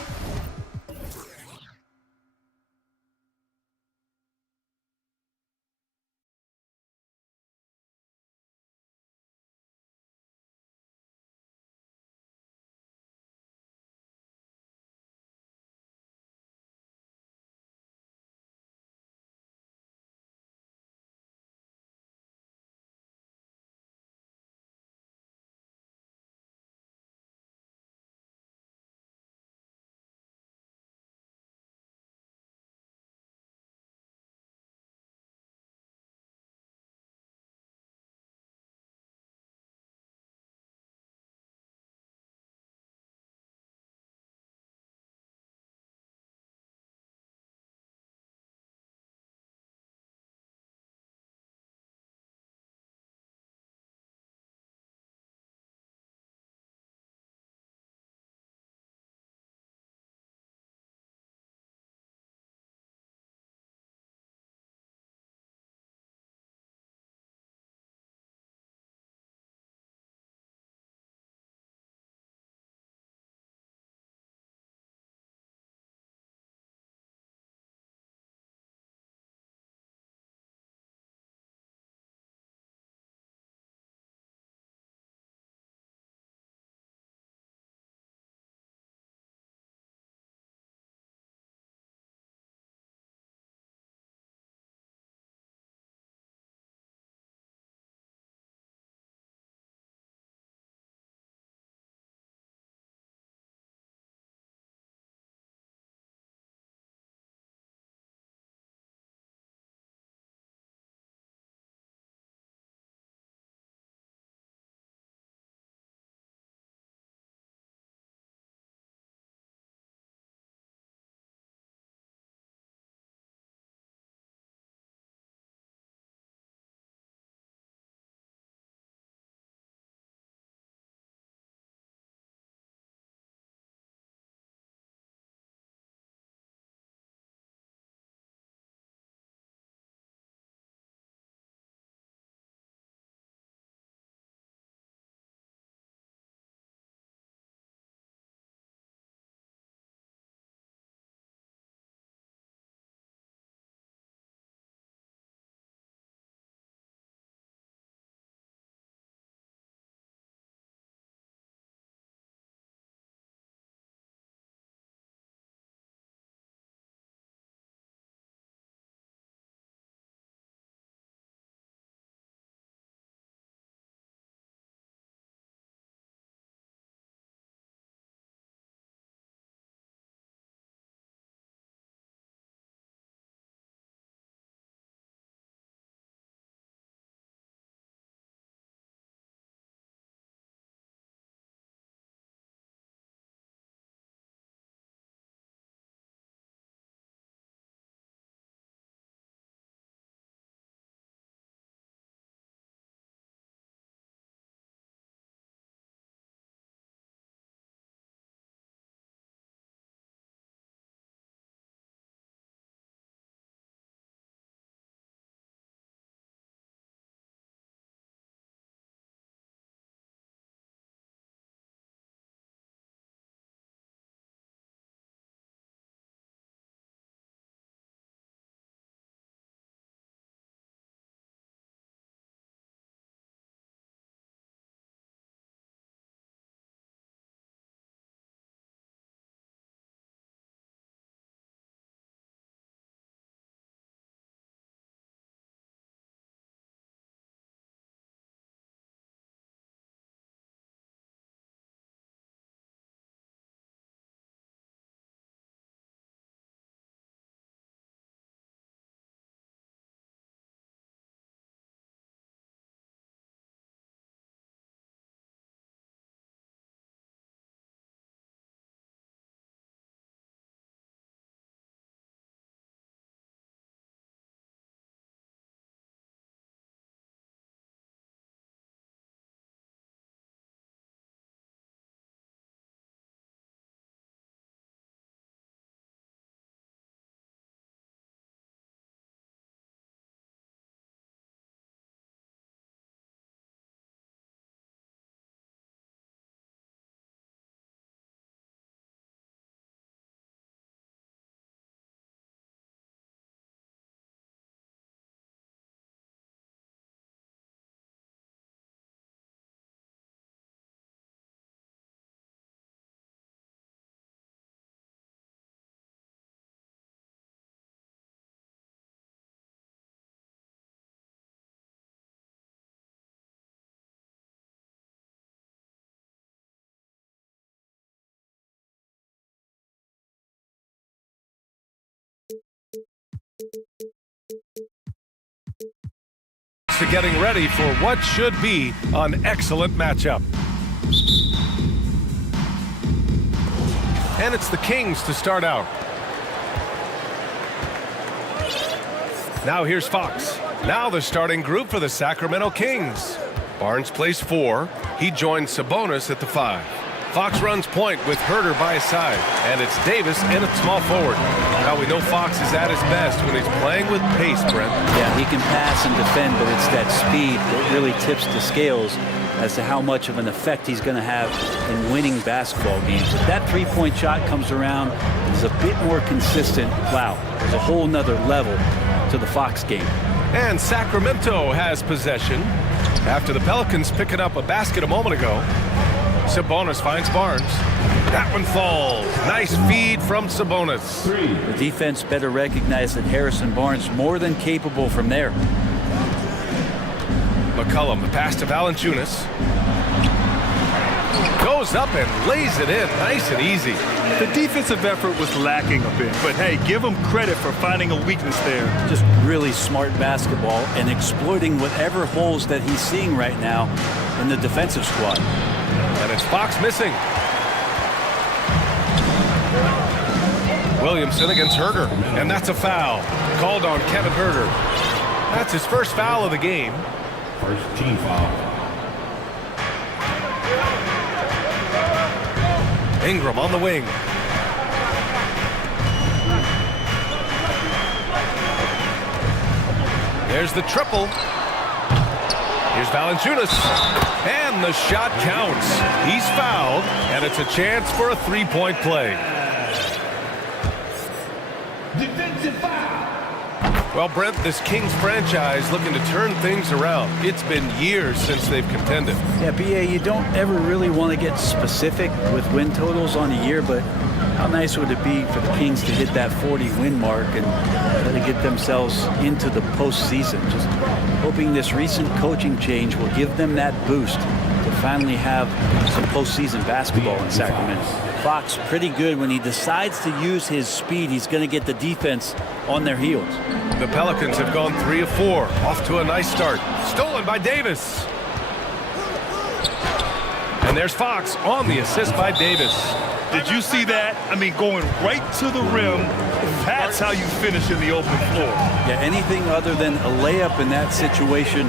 Fox are getting ready for what should be an excellent matchup. And it's the Kings to start out. Now here's Fox. Now the starting group for the Sacramento Kings. Barnes plays 4. He joins Sabonis at the 5. Fox runs point with Herder by his side. And it's Davis in at small forward. Now we know Fox is at his best when he's playing with pace, Brent. Yeah, he can pass and defend, but it's that speed that really tips the scales as to how much of an effect he's going to have in winning basketball games. If that three-point shot comes around and is a bit more consistent, wow, there's a whole nother level to the Fox game. And Sacramento has possession after the Pelicans picking up a basket a moment ago. Sabonis finds Barnes. That one falls. Nice feed from Sabonis. The defense better recognize that Harrison Barnes more than capable from there. McCollum, the pass to Valanciunas. Goes up and lays it in, nice and easy. The defensive effort was lacking a bit, but hey, give him credit for finding a weakness there. Just really smart basketball and exploiting whatever holes that he's seeing right now in the defensive squad. And it's Fox missing. Williamson against Herder, and that's a foul. Called on Kevin Herder. That's his first foul of the game. First team foul. Ingram on the wing. There's the triple. Here's Valanciunas. And the shot counts. He's fouled, and it's a chance for a three-point play. Defensive foul. Well, Brent, this Kings franchise looking to turn things around. It's been years since they've contended. Yeah, BA, you don't ever really want to get specific with win totals on a year, but how nice would it be for the Kings to hit that 40-win mark and try to get themselves into the postseason? Just hoping this recent coaching change will give them that boost to finally have some postseason basketball in Sacramento. Fox pretty good when he decides to use his speed. He's going to get the defense on their heels. The Pelicans have gone 3 of 4, off to a nice start. Stolen by Davis. And there's Fox on the assist by Davis. Did you see that? I mean, going right to the rim. That's how you finish in the open floor. Yeah, anything other than a layup in that situation,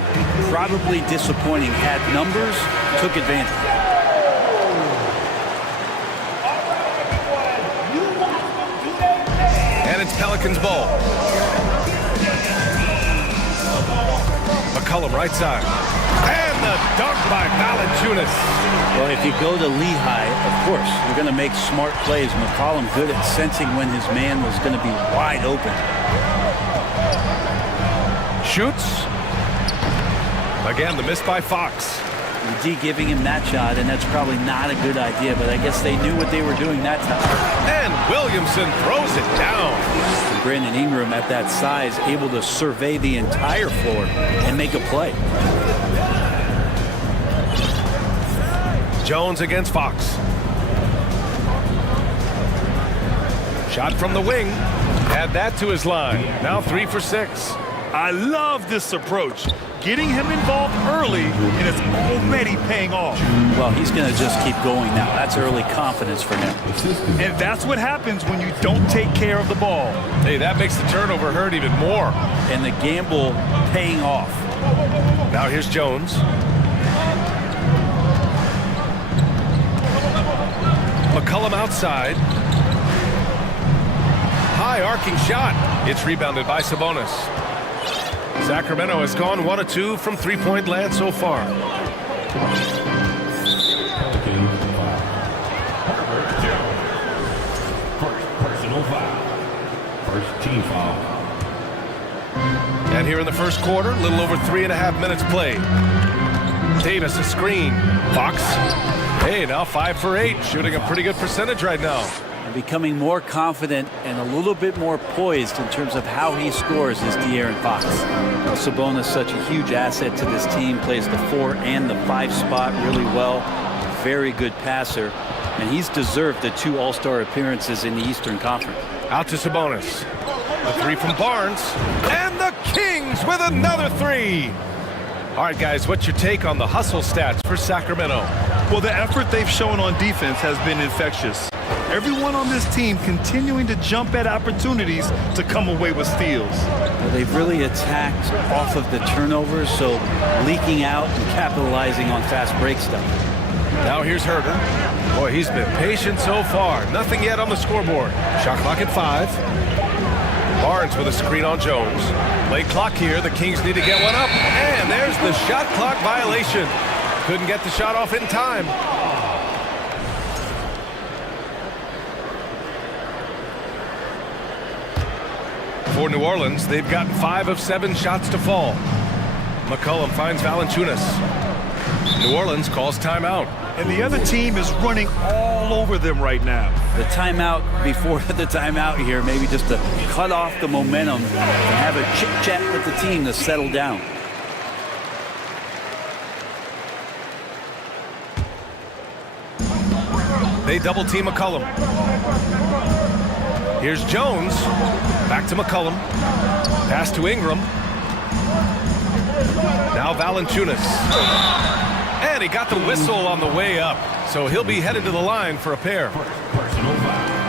probably disappointing. Had numbers, took advantage. And it's Pelicans ball. McCollum right side. And the dunk by Valanciunas. Well, if you go to Lehigh, of course, you're going to make smart plays. McCollum good at sensing when his man was going to be wide open. Shoots. Again, the miss by Fox. D giving him that shot, and that's probably not a good idea, but I guess they knew what they were doing that time. And Williamson throws it down. And Brandon Ingram at that size, able to survey the entire floor and make a play. Jones against Fox. Shot from the wing. Add that to his line. Now 3 for 6. I love this approach. Getting him involved early, and it's already paying off. Well, he's going to just keep going now. That's early confidence for him. And that's what happens when you don't take care of the ball. Hey, that makes the turnover hurt even more. And the gamble paying off. Now here's Jones. McCollum outside. High arcing shot. It's rebounded by Sabonis. Sacramento has gone 1 of 2 from three-point land so far. First personal foul. First team foul. And here in the first quarter, a little over 3.5 minutes played. Davis a screen. Fox. Hey, now 5 for 8, shooting a pretty good percentage right now. Becoming more confident and a little bit more poised in terms of how he scores is De'Aaron Fox. Sabonis, such a huge asset to this team, plays the 4 and the 5 spot really well. Very good passer, and he's deserved the 2 All-Star appearances in the Eastern Conference. Out to Sabonis. The 3 from Barnes. And the Kings with another 3. All right, guys, what's your take on the hustle stats for Sacramento? Well, the effort they've shown on defense has been infectious. Everyone on this team continuing to jump at opportunities to come away with steals. Well, they've really attacked off of the turnovers, so leaking out and capitalizing on fast break stuff. Now here's Herder. Boy, he's been patient so far. Nothing yet on the scoreboard. Shot clock at 5. Barnes with a screen on Jones. Late clock here. The Kings need to get one up. And there's the shot clock violation. Couldn't get the shot off in time. For New Orleans, they've gotten 5 of 7 shots to fall. McCollum finds Valanciunas. New Orleans calls timeout. And the other team is running all over them right now. The timeout before the timeout here, maybe just to cut off the momentum and have a chit-chat with the team to settle down. They double team McCollum. Here's Jones. Back to McCollum. Pass to Ingram. Now Valanciunas. And he got the whistle on the way up. So he'll be headed to the line for a pair.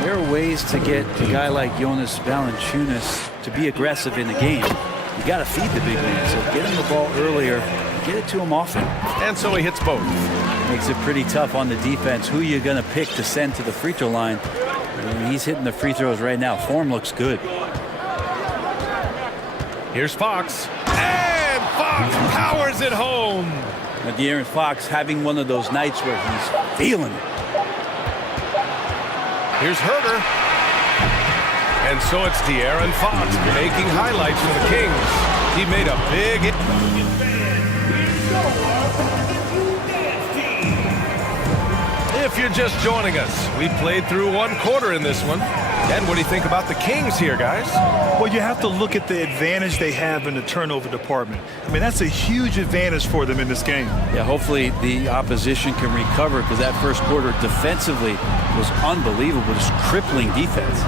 There are ways to get a guy like Jonas Valanciunas to be aggressive in the game. You got to feed the big man. So get him the ball earlier. Get it to him often. And so he hits both. Makes it pretty tough on the defense. Who are you going to pick to send to the free throw line? He's hitting the free throws right now. Form looks good. Here's Fox. And Fox powers it home. De'Aaron Fox having one of those nights where he's feeling it. Here's Herder. And so it's De'Aaron Fox making highlights for the Kings. He made a big... If you're just joining us, we played through 1 quarter in this one. And what do you think about the Kings here, guys? Well, you have to look at the advantage they have in the turnover department. I mean, that's a huge advantage for them in this game. Yeah, hopefully the opposition can recover because that first quarter defensively was unbelievable, just crippling defense.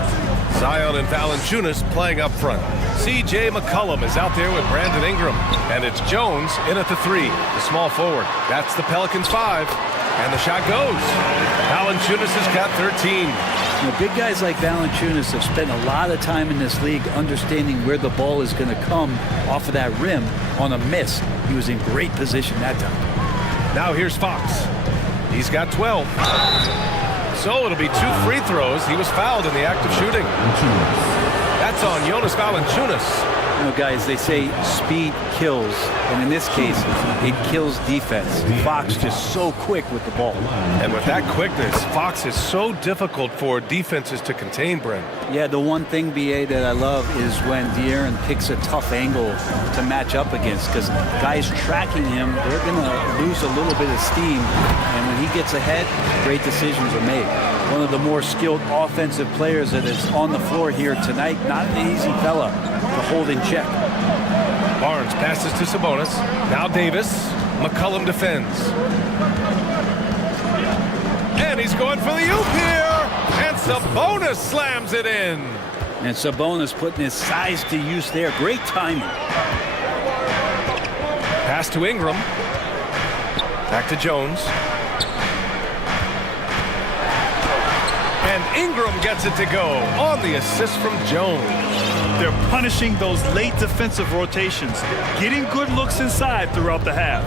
Zion and Valanciunas playing up front. C.J. McCollum is out there with Brandon Ingram. And it's Jones in at the 3, the small forward. That's the Pelicans' 5. And the shot goes. Valanciunas has got 13. You know, big guys like Valanciunas have spent a lot of time in this league understanding where the ball is going to come off of that rim on a miss. He was in great position that time. Now here's Fox. He's got 12. So it'll be 2 free throws. He was fouled in the act of shooting. That's on Jonas Valanciunas. You know, guys, they say speed kills, and in this case, it kills defense. Fox just so quick with the ball. And with that quickness, Fox is so difficult for defenses to contain, Brent. Yeah, the one thing, B.A., that I love is when De'Aaron picks a tough angle to match up against, because guys tracking him, they're going to lose a little bit of steam, and when he gets ahead, great decisions are made. One of the more skilled offensive players that is on the floor here tonight, not an easy fella to hold in check. Barnes passes to Sabonis. Now Davis. McCollum defends. And he's going for the oop here. And Sabonis slams it in. And Sabonis putting his size to use there. Great timing. Pass to Ingram. Back to Jones. And Ingram gets it to go on the assist from Jones. They're punishing those late defensive rotations, getting good looks inside throughout the half.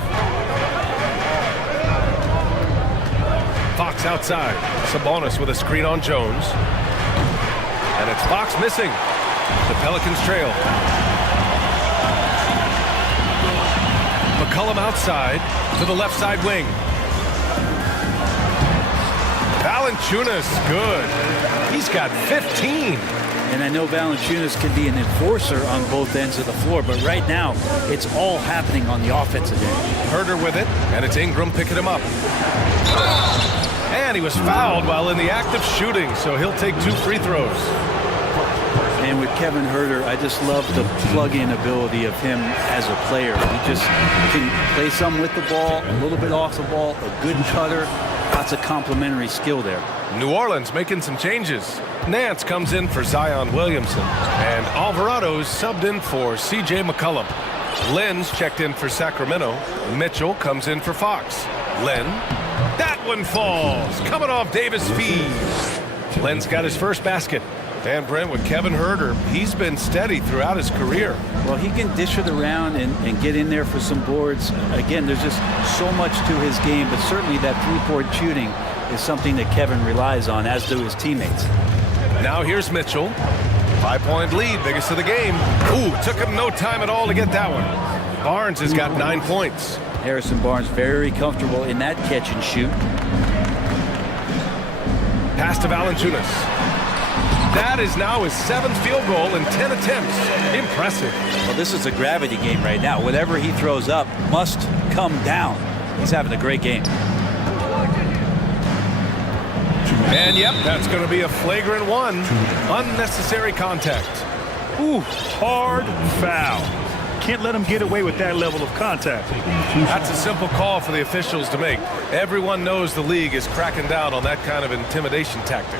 Fox outside. Sabonis with a screen on Jones. And it's Fox missing. The Pelicans trail. McCollum outside to the left side wing. Valanciunas, good. He's got 15. And I know Valanciunas can be an enforcer on both ends of the floor, but right now, it's all happening on the offensive end. Herder with it, and it's Ingram picking him up. And he was fouled while in the act of shooting, so he'll take 2 free throws. And with Kevin Herder, I just love the plug-in ability of him as a player. He just can play some with the ball, a little bit off the ball, a good cutter, lots of complementary skill there. New Orleans making some changes. Nance comes in for Zion Williamson, and Alvarado's subbed in for C.J. McCollum. Lynn's checked in for Sacramento. Mitchell comes in for Fox. Lynn. That one falls. Coming off Davis' feed. Lynn's got his first basket. And Brent, with Kevin Herter, he's been steady throughout his career. Well, he can dish it around and get in there for some boards. Again, there's just so much to his game, but certainly that three-point shooting is something that Kevin relies on, as do his teammates. Now here's Mitchell. 5-point lead, biggest of the game. Ooh, took him no time at all to get that one. Barnes has got 9 points. Harrison Barnes very comfortable in that catch and shoot. Pass to Valanciunas. That is now his 7th field goal in 10 attempts. Impressive. Well, this is a gravity game right now. Whatever he throws up must come down. He's having a great game. And yep, that's going to be a flagrant one. Unnecessary contact. Ooh, hard foul. Can't let him get away with that level of contact. That's a simple call for the officials to make. Everyone knows the league is cracking down on that kind of intimidation tactic.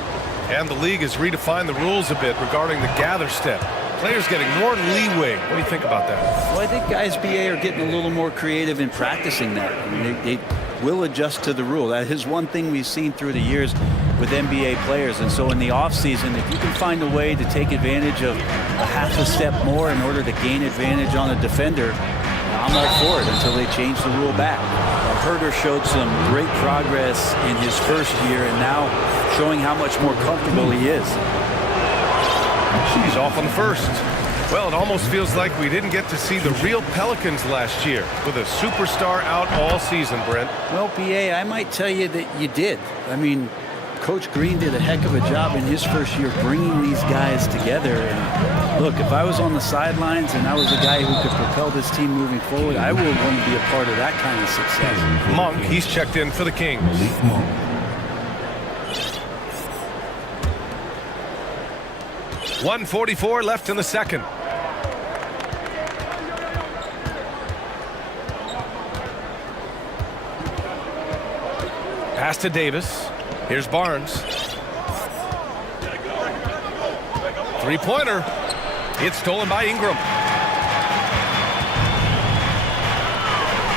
And the league has redefined the rules a bit regarding the gather step. Players getting more leeway. What do you think about that? Well, I think guys, BA, are getting a little more creative in practicing that. I mean, they will adjust to the rule. That is one thing we've seen through the years with NBA players. And so in the offseason, if you can find a way to take advantage of a half a step more in order to gain advantage on a defender, I'm all for it until they change the rule back. Herter showed some great progress in his first year and now showing how much more comfortable he is. He's off on the first. Well, it almost feels like we didn't get to see the real Pelicans last year with a superstar out all season, Brent. Well, BA, I might tell you that you did. I mean, Coach Green did a heck of a job in his first year bringing these guys together. And look, if I was on the sidelines and I was a guy who could propel this team moving forward, I would want to be a part of that kind of success. Monk, he's checked in for the Kings. 1:44 left in the second. Pass to Davis. Here's Barnes. Three-pointer. It's stolen by Ingram.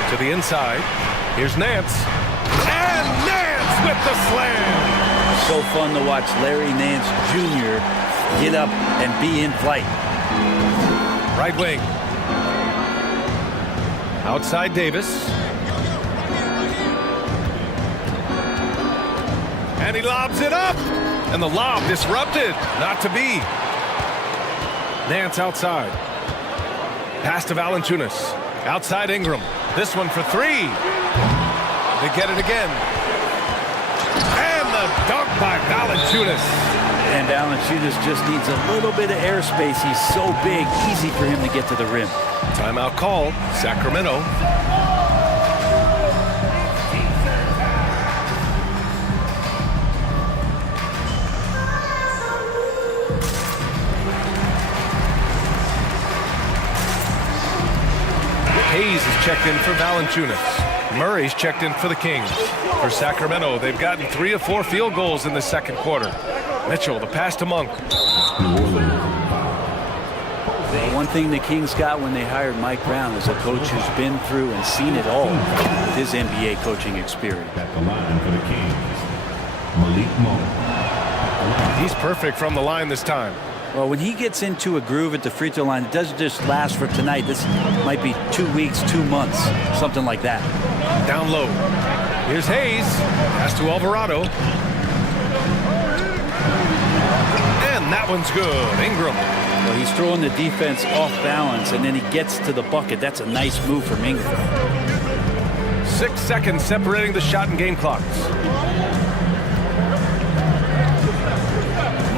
To the inside. Here's Nance. And Nance with the slam. So fun to watch Larry Nance Jr. get up and be in flight. Right wing. Outside Davis. And he lobs it up. And the lob disrupted. Not to be. Nance outside. Pass to Valanciunas. Outside Ingram. This one for three. They get it again. And the dunk by Valanciunas. And Valanciunas just needs a little bit of airspace. He's so big, easy for him to get to the rim. Timeout called. Sacramento. Hayes is checked in for Valanciunas. Murray's checked in for the Kings. For Sacramento, they've gotten 3 of 4 field goals in the second quarter. Mitchell, the pass to Monk. One thing the Kings got when they hired Mike Brown is a coach who's been through and seen it all with his NBA coaching experience. At the line for the Kings, Malik Monk. He's perfect from the line this time. Well, when he gets into a groove at the free throw line, it doesn't just last for tonight. This might be 2 weeks, 2 months, something like that. Down low. Here's Hayes. Pass to Alvarado. And that one's good. Ingram. Well, he's throwing the defense off balance, and then he gets to the bucket. That's a nice move from Ingram. 6 seconds separating the shot and game clocks.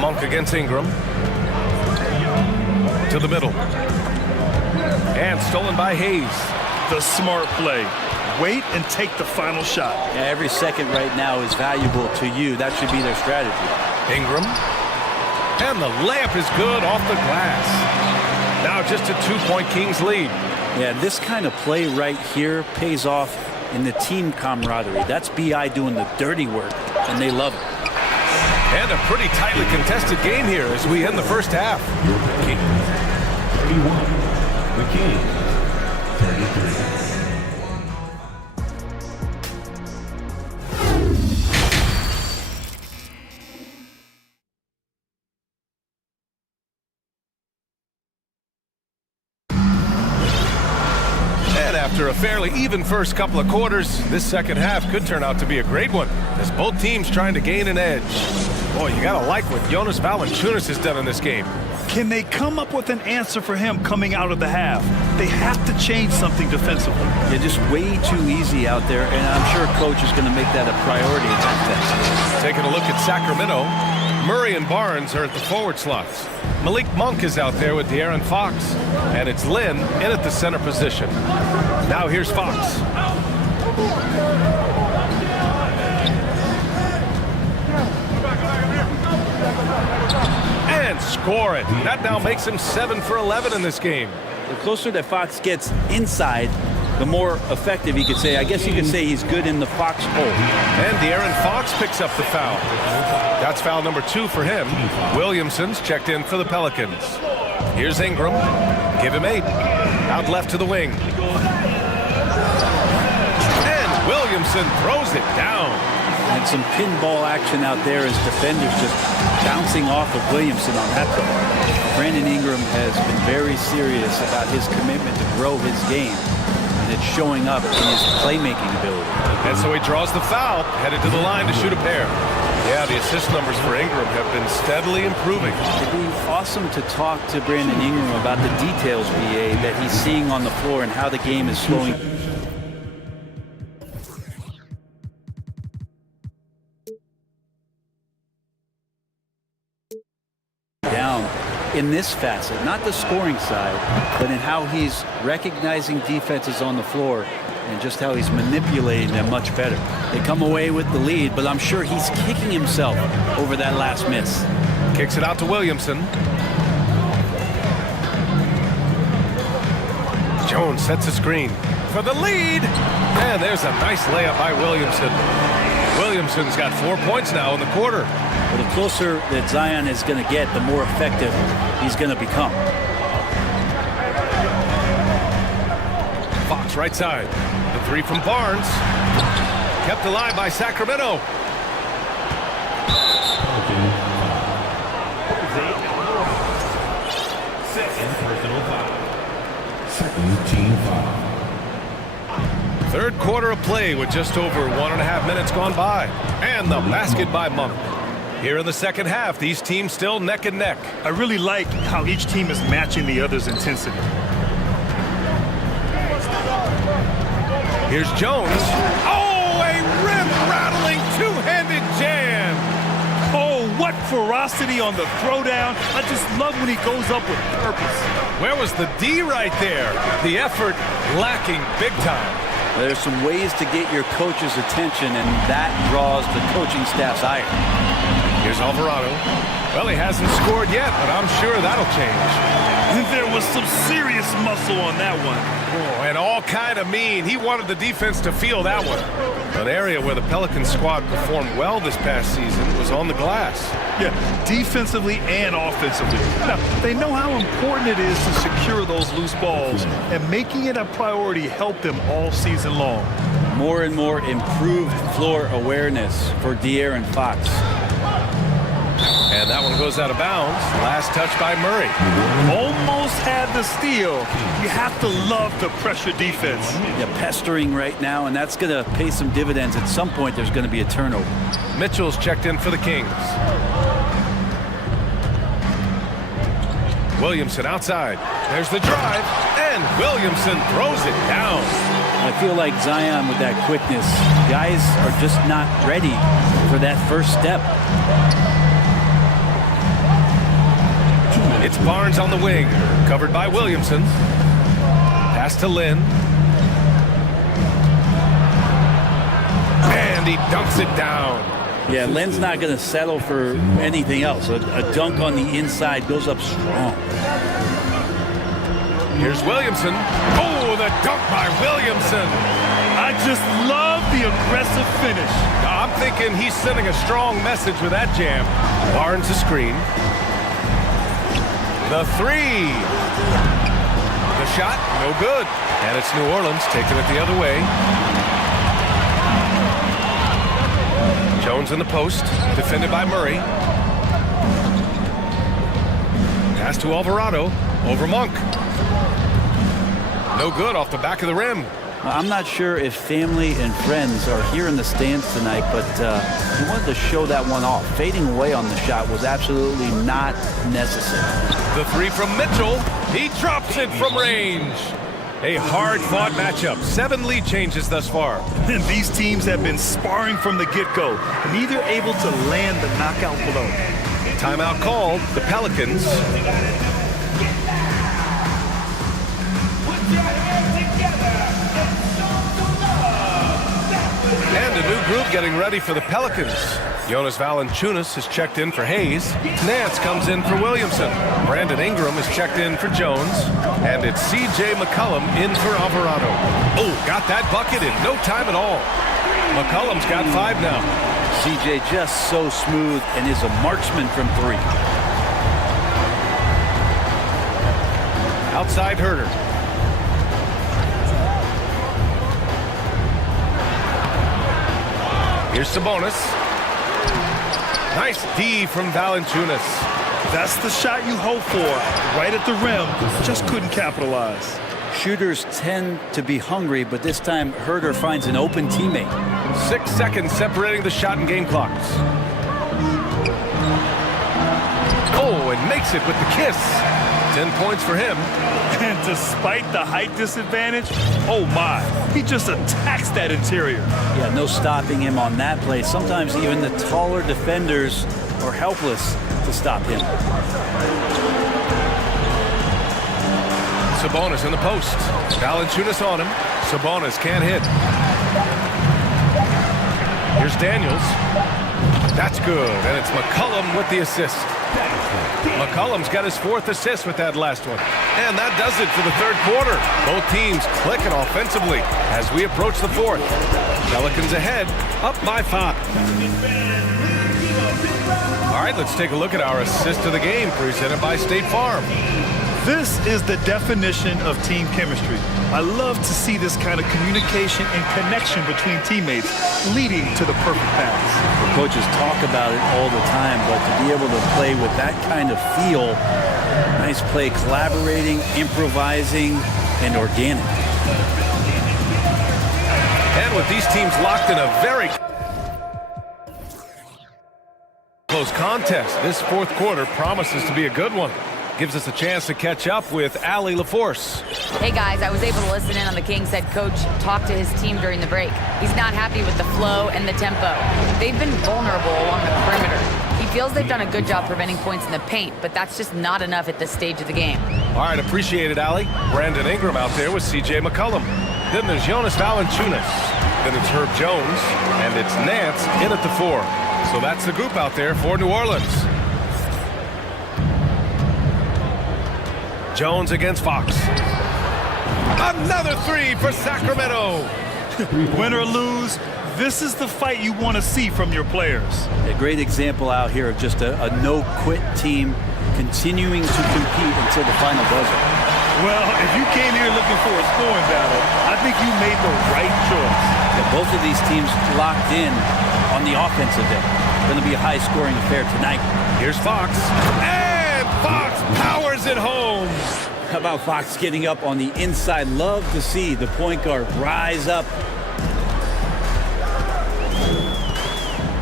Monk against Ingram. To the middle. And stolen by Hayes. The smart play. Wait and take the final shot. Yeah, every second right now is valuable to you. That should be their strategy. Ingram. And the layup is good off the glass. Now just a 2-point Kings lead. Yeah, this kind of play right here pays off in the team camaraderie. That's B.I. doing the dirty work, and they love it. And a pretty tightly contested game here as we end the first half. 31, the Kings. And after a fairly even first couple of quarters, this second half could turn out to be a great one, as both teams trying to gain an edge. Boy, you gotta like what Jonas Valanciunas has done in this game. Can they come up with an answer for him coming out of the half? They have to change something defensively. They're just way too easy out there, and I'm sure coach is going to make that a priority in defense. Taking a look at Sacramento, Murray and Barnes are at the forward slots. Malik Monk is out there with De'Aaron Fox, and it's Lynn in at the center position. Now here's Fox. And score it. That now makes him 7 for 11 in this game. The closer that Fox gets inside, the more effective he could say. I guess you could say he's good in the Fox hole. And De'Aaron Fox picks up the foul. That's foul number 2 for him. Williamson's checked in for the Pelicans. Here's Ingram. Give him 8. Out left to the wing. And Williamson throws it down. And some pinball action out there as defenders just bouncing off of Williamson on that play. Brandon Ingram has been very serious about his commitment to grow his game, and it's showing up in his playmaking ability. And so he draws the foul, headed to the line to shoot a pair. Yeah, the assist numbers for Ingram have been steadily improving. It'd be awesome to talk to Brandon Ingram about the details, BA, that he's seeing on the floor and how the game is slowing. Down in this facet, not the scoring side, but in how he's recognizing defenses on the floor and just how he's manipulating them much better. They come away with the lead, but I'm sure he's kicking himself over that last miss. Kicks it out to Williamson. Jones sets a screen for the lead. And there's a nice layup by Williamson. Williamson's got 4 points now in the quarter. Well, the closer that Zion is going to get, the more effective he's going to become. Fox right side. The 3 from Barnes. Kept alive by Sacramento. Second personal foul. Second team foul. Third quarter of play with just over 1.5 minutes gone by. And the basket by Monk. Here in the second half, these teams still neck and neck. I really like how each team is matching the other's intensity. Here's Jones. Oh, a rim-rattling two-handed jam. Oh, what ferocity on the throwdown. I just love when he goes up with purpose. Where was the D right there? The effort lacking big time. There's some ways to get your coach's attention, and that draws the coaching staff's ire. Here's Alvarado. Well, he hasn't scored yet, but I'm sure that'll change. There was some serious muscle on that one. Oh, and all kind of mean. He wanted the defense to feel that one. An area where the Pelicans squad performed well this past season was on the glass. Yeah, defensively and offensively. Now, they know how important it is to secure those loose balls, and making it a priority helped them all season long. More and more improved floor awareness for De'Aaron Fox. And that one goes out of bounds. Last touch by Murray. Almost had the steal. You have to love the pressure defense. Yeah, pestering right now, and that's going to pay some dividends. At some point, there's going to be a turnover. Mitchell's checked in for the Kings. Williamson outside. There's the drive, and Williamson throws it down. I feel like Zion with that quickness, guys are just not ready for that first step. It's Barnes on the wing, covered by Williamson. Pass to Lynn. And he dunks it down. Yeah, Lynn's not going to settle for anything else. A dunk on the inside goes up strong. Here's Williamson. Oh, the dunk by Williamson. I just love the aggressive finish. I'm thinking he's sending a strong message with that jam. Barnes a screen. The 3. The shot, no good. And it's New Orleans taking it the other way. Jones in the post, defended by Murray. Pass to Alvarado, over Monk. No good off the back of the rim. I'm not sure if family and friends are here in the stands tonight, but he wanted to show that one off. Fading away on the shot was absolutely not necessary. The three from Mitchell. He drops it from range. A hard-fought matchup. 7 lead changes thus far. And these teams have been sparring from the get-go, neither able to land the knockout blow. Timeout called. The Pelicans. And a new group getting ready for the Pelicans. Jonas Valanciunas is checked in for Hayes. Nance comes in for Williamson. Brandon Ingram is checked in for Jones. And it's C.J. McCollum in for Alvarado. Oh, got that bucket in no time at all. McCollum's got 5 now. C.J. just so smooth and is a marksman from 3. Outside Herter. Here's Sabonis. Nice D from Valanciunas. That's the shot you hope for. Right at the rim. Just couldn't capitalize. Shooters tend to be hungry, but this time Herter finds an open teammate. 6 seconds separating the shot and game clocks. Oh, and makes it with the kiss. 10 points for him. And despite the height disadvantage, oh my, he just attacks that interior. Yeah, no stopping him on that play. Sometimes even the taller defenders are helpless to stop him. Sabonis in the post. Valanciunas on him. Sabonis can't hit. Here's Daniels. That's good, and it's McCollum with the assist. McCollum's got his 4th assist with that last one. And that does it for the 3rd quarter. Both teams clicking offensively as we approach the 4th. Pelicans ahead, up by 5. All right, let's take a look at our assist of the game presented by State Farm. This is the definition of team chemistry. I love to see this kind of communication and connection between teammates leading to the perfect pass. The coaches talk about it all the time, but to be able to play with that kind of feel, nice play, collaborating, improvising, and organic. And with these teams locked in a very close contest, this 4th quarter promises to be a good one. Gives us a chance to catch up with Allie LaForce. Hey guys, I was able to listen in on the Kings head coach talk to his team during the break. He's not happy with the flow and the tempo. They've been vulnerable along the perimeter. He feels they've done a good job preventing points in the paint, but that's just not enough at this stage of the game. All right, appreciate it, Allie. Brandon Ingram out there with C.J. McCollum. Then there's Jonas Valanciunas. Then it's Herb Jones, and it's Nance in at the 4. So that's the group out there for New Orleans. Jones against Fox. Another 3 for Sacramento. Win or lose, this is the fight you want to see from your players. A great example out here of just a no-quit team continuing to compete until the final buzzer. Well, if you came here looking for a scoring battle, I think you made the right choice. Yeah, both of these teams locked in on the offensive end. Going to be a high-scoring affair tonight. Here's Fox. And Fox powers it home. How about Fox getting up on the inside? Love to see the point guard rise up.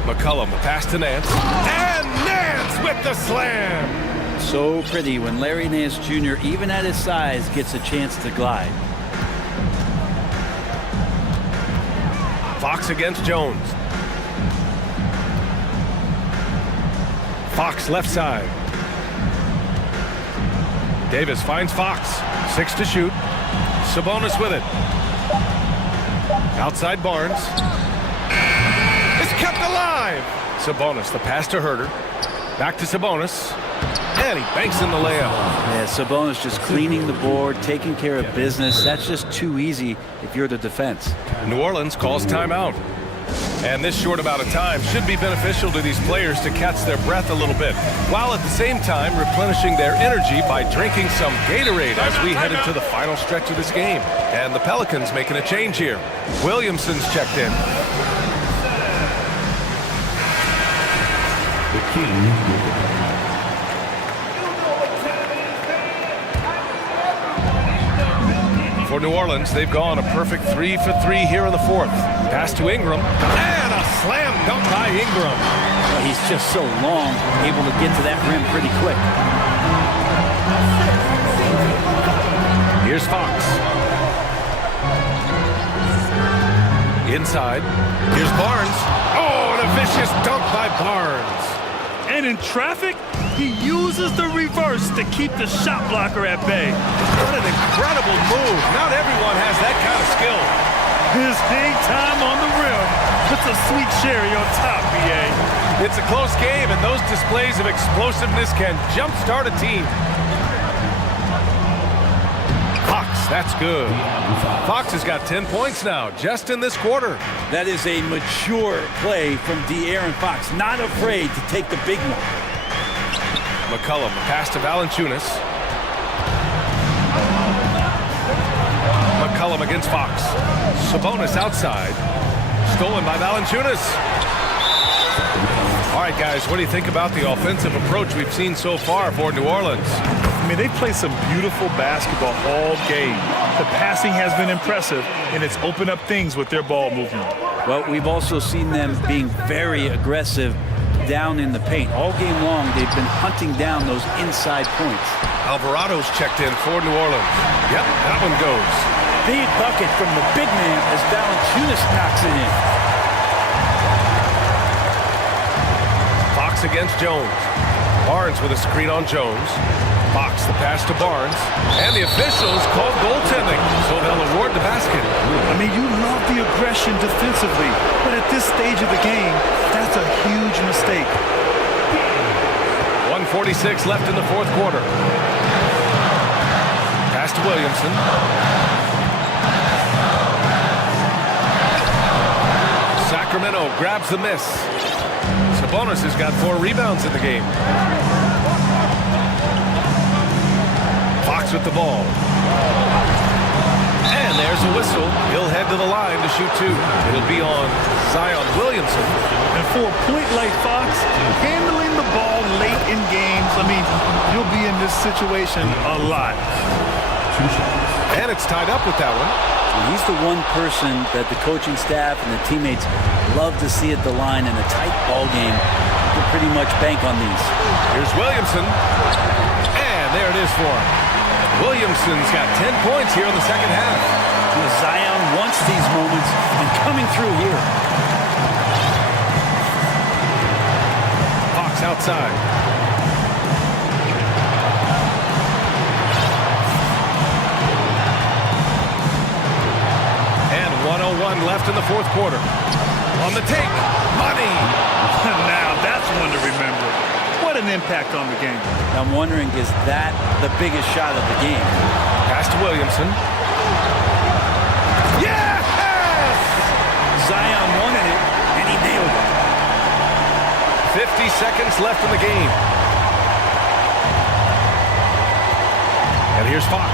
McCollum, the pass to Nance. And Nance with the slam. So pretty when Larry Nance Jr., even at his size, gets a chance to glide. Fox against Jones. Fox left side. Davis finds Fox. 6 to shoot. Sabonis with it. Outside Barnes. It's kept alive. Sabonis, the pass to Herter. Back to Sabonis. And he banks in the layup. Yeah, Sabonis just cleaning the board, taking care of business. That's just too easy if you're the defense. New Orleans calls timeout. And this short amount of time should be beneficial to these players to catch their breath a little bit, while at the same time replenishing their energy by drinking some Gatorade as we head into the final stretch of this game. And the Pelicans making a change here. Williamson's checked in. The Kings. For New Orleans, they've gone a perfect 3 for 3 here in the fourth. Pass to Ingram, and a slam dunk by Ingram. Well, he's just so long, able to get to that rim pretty quick. Here's Fox. Inside. Here's Barnes. Oh, and a vicious dunk by Barnes. And in traffic, he uses the reverse to keep the shot blocker at bay. What an incredible move. Not everyone has that kind of skill. His hang time on the rim puts a sweet cherry on top, BA. It's a close game, and those displays of explosiveness can jumpstart a team. Fox, that's good. Fox has got 10 points now, just in this quarter. That is a mature play from De'Aaron Fox. Not afraid to take the big one. McCollum, pass to Valanciunas. McCollum against Fox. Sabonis outside. Stolen by Valanciunas. All right, guys, what do you think about the offensive approach we've seen so far for New Orleans? I mean, they play some beautiful basketball all game. The passing has been impressive, and it's opened up things with their ball movement. Well, we've also seen them being very aggressive down in the paint. All game long, they've been hunting down those inside points. Alvarado's checked in for New Orleans. Yep, that one goes. Big bucket from the big man as Valanciunas knocks it in. Fox against Jones. Barnes with a screen on Jones. Fox, the pass to Barnes. And the officials called goaltending, so they'll award the basket. I mean, you love the aggression defensively, but at this stage of the game, that's a huge mistake. 1:46 left in the fourth quarter. Pass to Williamson. Sacramento grabs the miss. Sabonis has got 4 rebounds in the game. Fox with the ball. And there's a whistle. He'll head to the line to shoot 2. It'll be on Zion Williamson. And for a point like Fox, handling the ball late in games, I mean, you'll be in this situation a lot. And it's tied up with that one. He's the one person that the coaching staff and the teammates love to see at the line in a tight ball game. You can pretty much bank on these. Here's Williamson. And there it is for him. Williamson's got 10 points here in the second half. Zion wants these moments and coming through here. Fox outside. And 1:01 left in the fourth quarter. On the take, money. Now that's one to remember. What an impact on the game. I'm wondering, is that the biggest shot of the game? Pass to Williamson. Yes! Zion wanted it, and he nailed it. 50 seconds left in the game. And here's Fox.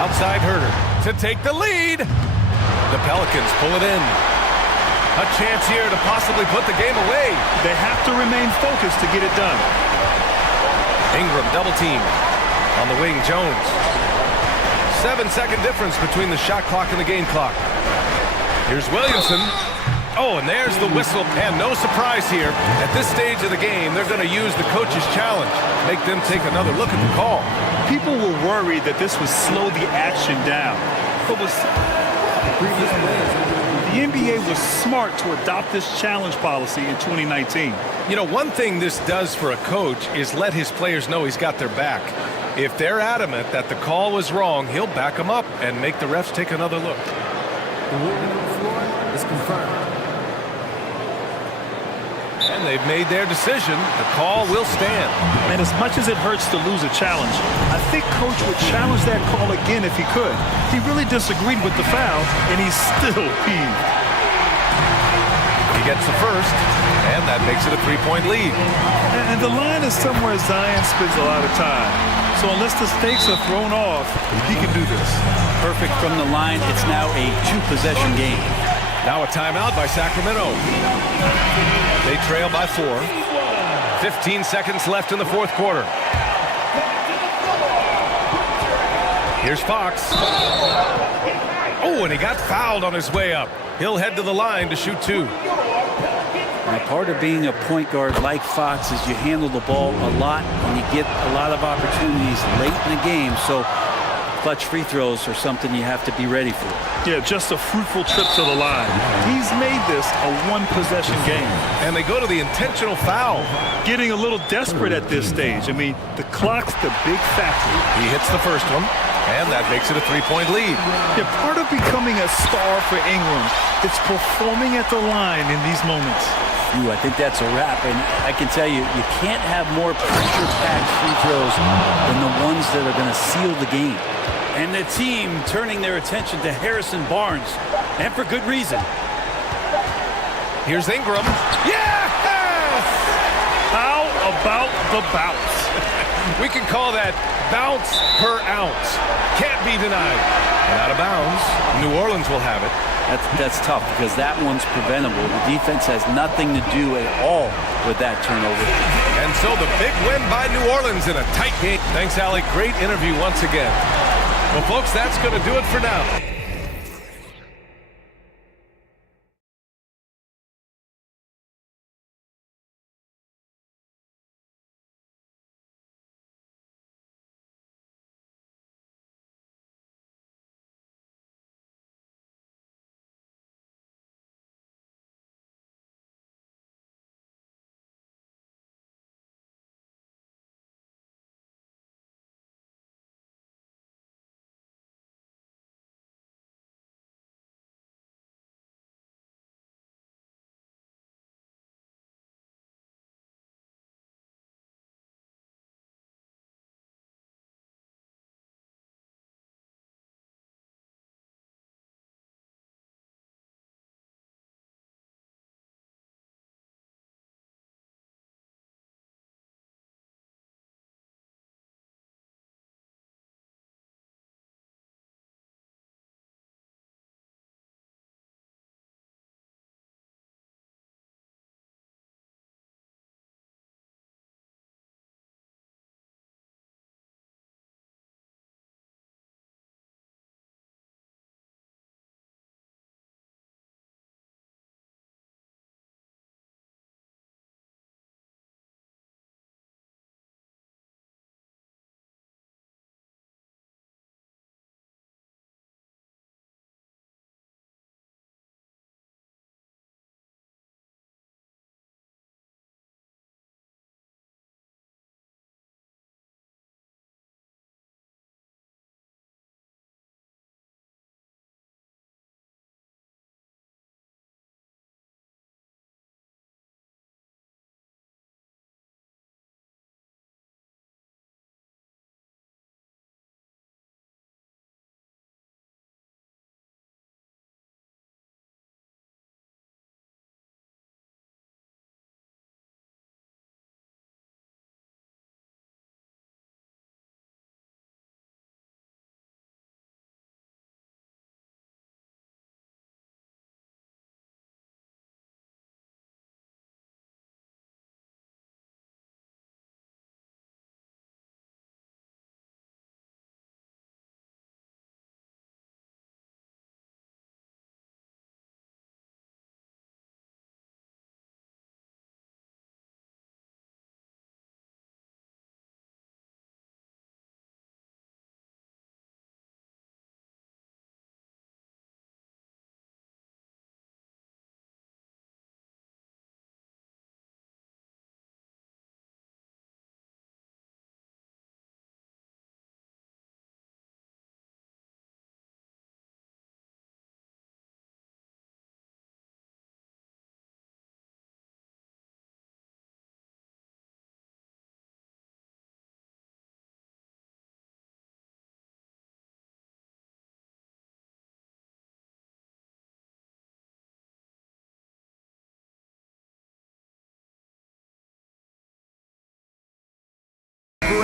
Outside Herter to take the lead. The Pelicans pull it in. A chance here to possibly put the game away. They have to remain focused to get it done. Ingram double team. On the wing, Jones. 7-second difference between the shot clock and the game clock. Here's Williamson. Oh, and there's the whistle. And no surprise here. At this stage of the game, they're going to use the coach's challenge. Make them take another look at the call. People were worried that this would slow the action down. But the NBA was smart to adopt this challenge policy in 2019. You know, one thing this does for a coach is let his players know he's got their back. If they're adamant that the call was wrong, he'll back them up and make the refs take another look. The ruling on the floor is confirmed. And they've made their decision. The call will stand. And as much as it hurts to lose a challenge, I think Coach would challenge that call again if he could. He really disagreed with the foul, and he's still peeved. He gets the first, and that makes it a 3-point lead. And the line is somewhere Zion spends a lot of time. So unless the stakes are thrown off, he can do this. Perfect from the line. It's now a 2-possession game. Now a timeout by Sacramento. They trail by 4. 15 seconds left in the fourth quarter. Here's Fox. Oh, and he got fouled on his way up. He'll head to the line to shoot 2. Now, part of being a point guard like Fox is you handle the ball a lot and you get a lot of opportunities late in the game. So clutch free throws are something you have to be ready for. Yeah, just a fruitful trip to the line. He's made this a 1-possession game. And they go to the intentional foul. Getting a little desperate at this stage. I mean, the clock's the big factor. He hits the first one, and that makes it a 3-point lead. Yeah, part of becoming a star for England, it's performing at the line in these moments. Ooh, I think that's a wrap, and I can tell you, you can't have more pressure-packed free throws than the ones that are going to seal the game. And the team turning their attention to Harrison Barnes, and for good reason. Here's Ingram. Yes! How about the bounce? We can call that bounce per ounce. Can't be denied. And out of bounds, New Orleans will have it. That's tough because that one's preventable. The defense has nothing to do at all with that turnover. And so the big win by New Orleans in a tight game. Thanks, Allie. Great interview once again. Well, folks, that's going to do it for now.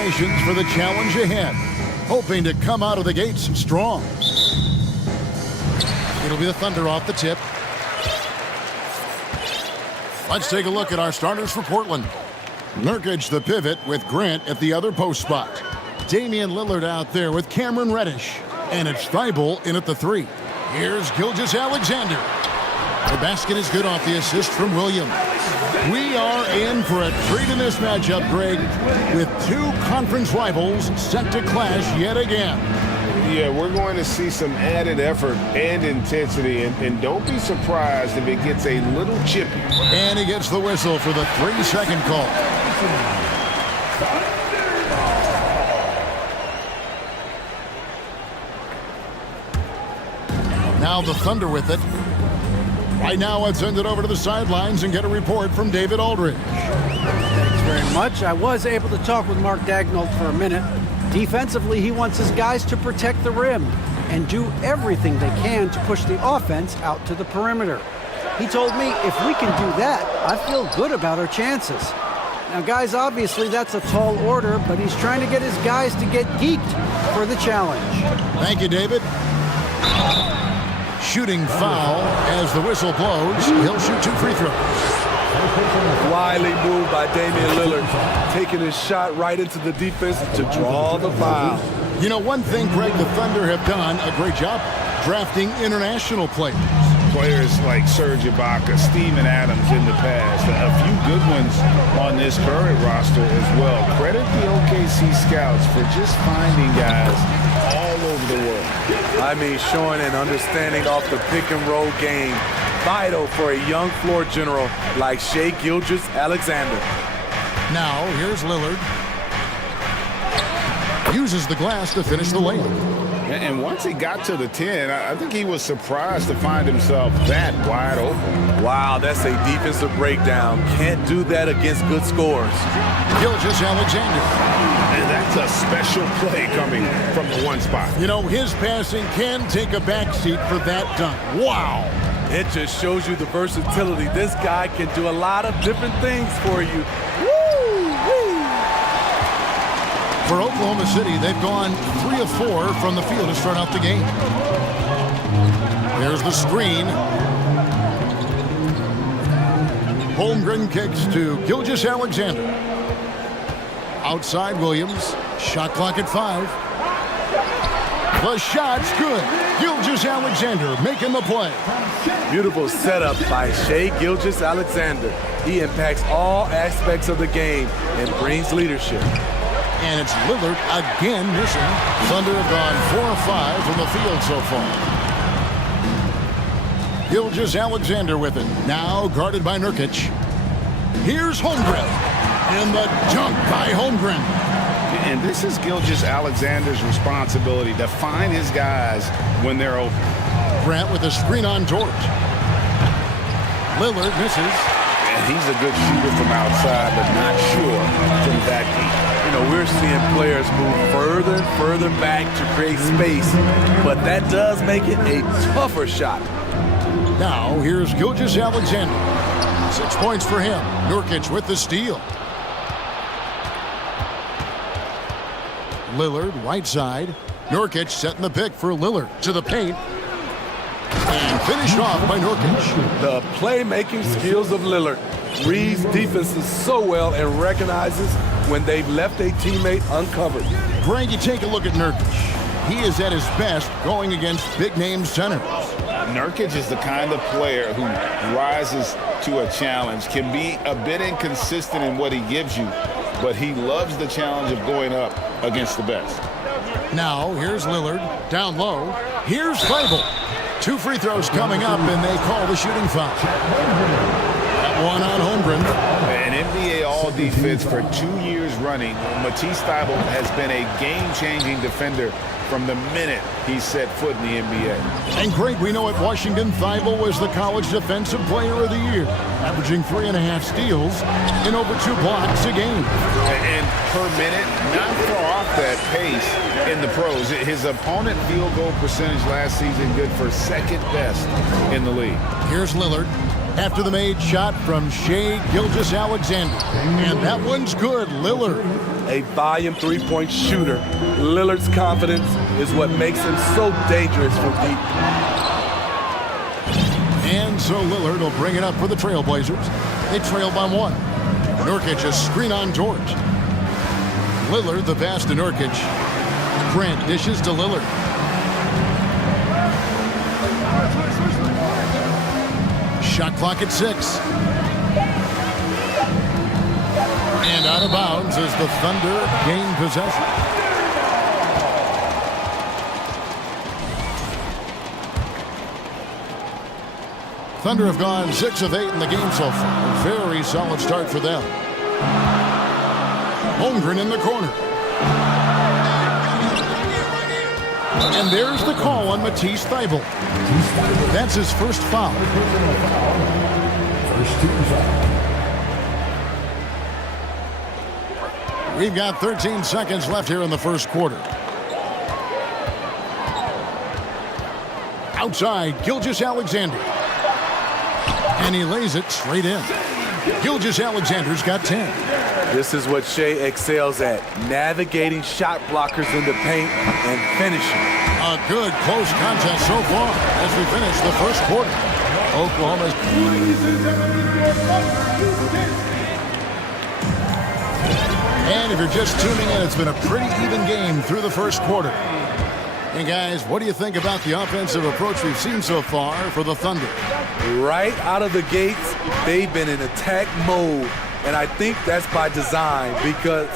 preparations for the challenge ahead, hoping to come out of the gates strong. It'll be the Thunder off the tip. Let's take a look at our starters for Portland. Nurkic the pivot with Grant at the other post spot. Damian Lillard out there with Cameron Reddish. And it's Thibault in at the 3. Here's Gilgeous-Alexander. The basket is good off the assist from Williams. We are in for a treat in this matchup, Greg, with two conference rivals set to clash yet again. Yeah, we're going to see some added effort and intensity, and don't be surprised if it gets a little chippy. And he gets the whistle for the 3-second call. Now the Thunder with it. Right now, let's send it over to the sidelines and get a report from David Aldridge. Thanks very much. I was able to talk with Mark Daigneault for a minute. Defensively, he wants his guys to protect the rim and do everything they can to push the offense out to the perimeter. He told me if we can do that, I feel good about our chances. Now, guys, obviously that's a tall order, but he's trying to get his guys to get geeked for the challenge. Thank you, David. Shooting foul as the whistle blows. He'll shoot 2 free throws. Wily move by Damian Lillard, taking his shot right into the defense to draw the foul. You know, one thing, Greg, the Thunder have done a great job drafting international players. Players like Serge Ibaka, Steven Adams in the past, a few good ones on this current roster as well. Credit the OKC scouts for just finding guys all over the world. I mean, showing an understanding off the pick and roll game. Vital for a young floor general like Shai Gilgeous-Alexander. Now, here's Lillard. Uses the glass to finish the layup. And once he got to the 10, I think he was surprised to find himself that wide open. Wow, that's a defensive breakdown. Can't do that against good scores. Gilgeous-Alexander. And that's a special play coming from the one spot. You know, his passing can take a backseat for that dunk. Wow. It just shows you the versatility. This guy can do a lot of different things for you. For Oklahoma City, they've gone 3 of 4 from the field to start out the game. There's the screen. Holmgren kicks to Gilgeous-Alexander. Outside Williams. Shot clock at 5. The shot's good. Gilgeous-Alexander making the play. Beautiful setup by Shai Gilgeous-Alexander. He impacts all aspects of the game and brings leadership. And it's Lillard again missing. Thunder have gone 4 of 5 from the field so far. Gilgeous-Alexander with it. Now guarded by Nurkic. Here's Holmgren. And the dunk by Holmgren. And this is Gilgeous-Alexander's responsibility to find his guys when they're open. Grant with a screen on George. Lillard misses. And he's a good shooter from outside, but not sure from that deep. You know, we're seeing players move further and further back to create space, but that does make it a tougher shot. Now, here's Gilgeous-Alexander. 6 points for him. Nurkic with the steal. Lillard, right side. Nurkic setting the pick for Lillard to the paint. And finished off by Nurkic. The playmaking skills of Lillard. Reads defenses so well and recognizes when they've left a teammate uncovered. Greg, you take a look at Nurkic. He is at his best going against big-name centers. Nurkic is the kind of player who rises to a challenge, can be a bit inconsistent in what he gives you, but he loves the challenge of going up against the best. Now, here's Lillard, down low. Here's Thibault. 2 free throws coming up, and they call the shooting foul. That one on Holmgren. An NBA All-Defense for 2 years running, Matisse Thybulle has been a game-changing defender from the minute he set foot in the NBA. And Greg, we know at Washington, Thybulle was the College Defensive Player of the Year, averaging 3.5 steals and over 2 blocks a game. And per minute, not far off that pace in the pros. His opponent field goal percentage last season good for 2nd best in the league. Here's Lillard after the made shot from Shai Gilgeous-Alexander. And that one's good. Lillard a volume three-point shooter. Lillard's confidence is what makes him so dangerous from deep. And so Lillard will bring it up for the Trailblazers. They trail by 1. Nurkic a screen on George. Lillard the pass to Nurkic. Grant dishes to Lillard. Shot clock at 6. And out of bounds as the Thunder gain possession. Thunder have gone 6 of 8 in the game so far. A very solid start for them. Holmgren in the corner. And there's the call on Matisse Thybulle. That's his first foul. First team foul. We've got 13 seconds left here in the first quarter. Outside, Gilgeous-Alexander. And he lays it straight in. Gilgeous-Alexander's got 10. This is what Shea excels at, navigating shot blockers in the paint and finishing. A good close contest so far as we finish the first quarter. Oklahoma's... And if you're just tuning in, it's been a pretty even game through the first quarter. And guys, what do you think about the offensive approach we've seen so far for the Thunder? Right out of the gates, they've been in attack mode. And I think that's by design because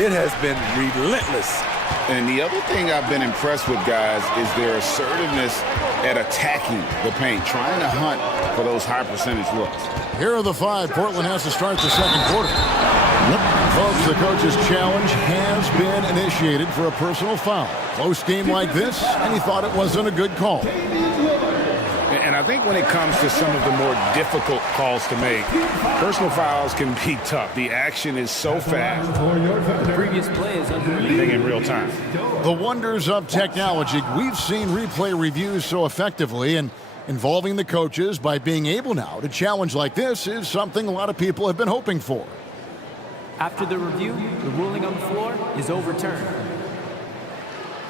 it has been relentless. And the other thing I've been impressed with, guys, is their assertiveness at attacking the paint, trying to hunt for those high percentage looks. Here are the 5 Portland has to start the second quarter. Folks, the coach's challenge has been initiated for a personal foul. Close game like this, and he thought it wasn't a good call. And I think when it comes to some of the more difficult calls to make, personal fouls can be tough. The action is so fast. The previous play is Everything in real time. The wonders of technology. We've seen replay reviews so effectively, and involving the coaches by being able now to challenge like this is something a lot of people have been hoping for. After the review, the ruling on the floor is overturned.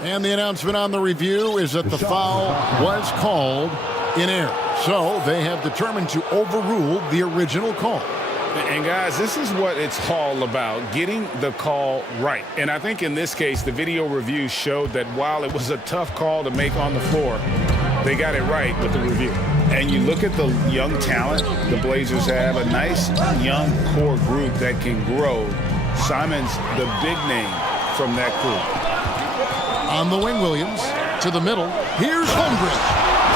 And the announcement on the review is that the foul was called in error. So they have determined to overrule the original call. And guys, this is what it's all about, getting the call right. And I think in this case, the video review showed that while it was a tough call to make on the floor, they got it right with the review. And you look at the young talent the Blazers have, a nice young core group that can grow. Simon's the big name from that group. On the wing, Williams, to the middle. Here's Holmgren.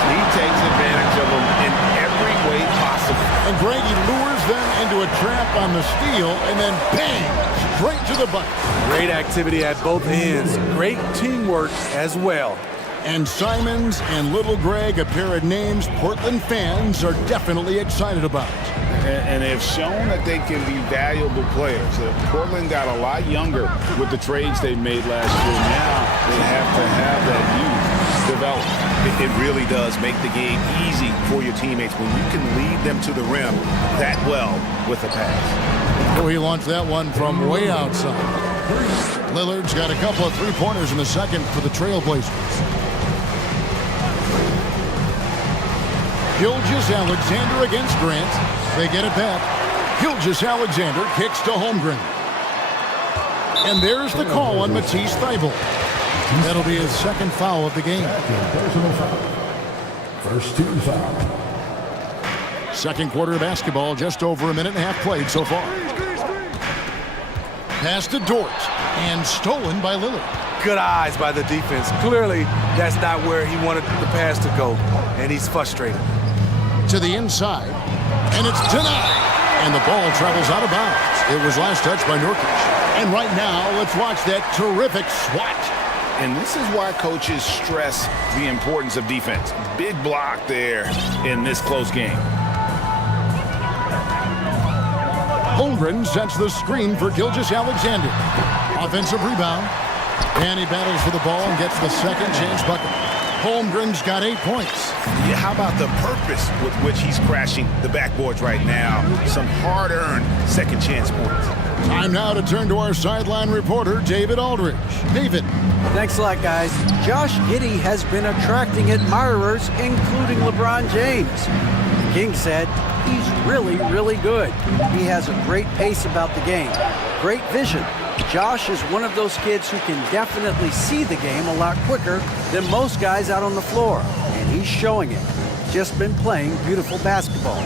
He takes advantage of them in every way possible. And Greggy lures them into a trap on the steal, and then bang, straight to the bucket. Great activity at both ends. Great teamwork as well. And Simons and Little Greg, a pair of names Portland fans are definitely excited about. And they've shown that they can be valuable players. Portland got a lot younger with the trades they made last year. Now they have to have that youth develop. It really does make the game easy for your teammates when you can lead them to the rim that well with a pass. Oh, he launched that one from way outside. Lillard's got a couple of three-pointers in the second for the Trailblazers. Gilgeous-Alexander against Grant. They get it back. Gilgeous-Alexander kicks to Holmgren. And there's the call on Matisse Thybulle. That'll be his second foul of the game. First team foul. Second quarter of basketball, just over a minute and a half played so far. Pass to Dort, and stolen by Lillard. Good eyes by the defense. Clearly, that's not where he wanted the pass to go, and he's frustrated. To the inside, and it's denied. And the ball travels out of bounds. It was last touched by Nurkic. And right now, let's watch that terrific swat. And this is why coaches stress the importance of defense. Big block there in this close game. Holmgren sets the screen for Gilgeous-Alexander. Offensive rebound. And he battles for the ball and gets the second chance bucket. Holmgren's got 8 points. Yeah, how about the purpose with which he's crashing the backboards right now? Some hard-earned second chance points. Time now to turn to our sideline reporter, David Aldridge. David. Thanks a lot, guys. Josh Giddey has been attracting admirers, including LeBron James. The King said he's really, really good. He has a great pace about the game, great vision. Josh is one of those kids who can definitely see the game a lot quicker than most guys out on the floor, and he's showing it. Just been playing beautiful basketball.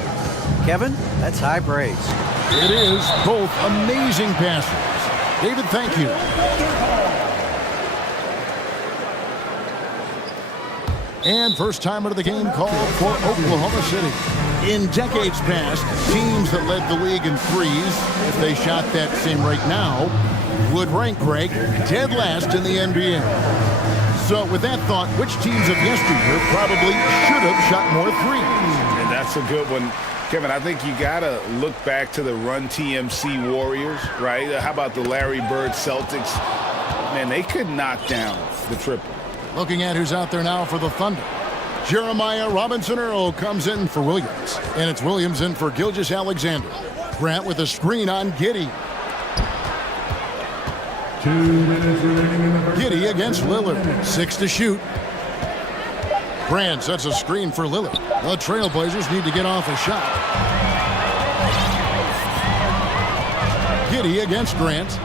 Kevin, that's high praise. It is both amazing passes. David, thank you. And first time out of the game called for Oklahoma City. In decades past, teams that led the league in threes, if they shot that same rate now, would rank, Greg, dead last in the NBA. So with that thought, which teams of yesteryear probably should have shot more threes? And that's a good one. Kevin, I think you got to look back to the Run TMC Warriors, right? How about the Larry Bird Celtics? Man, they could knock down the triple. Looking at who's out there now for the Thunder. Jeremiah Robinson-Earl comes in for Williams. And it's Williams in for Gilgeous-Alexander. Grant with a screen on Giddey. 2 minutes remaining in the first. Giddey against Lillard. 6 to shoot. Grant sets a screen for Lillard. The Trailblazers need to get off a shot. Giddey against Grant.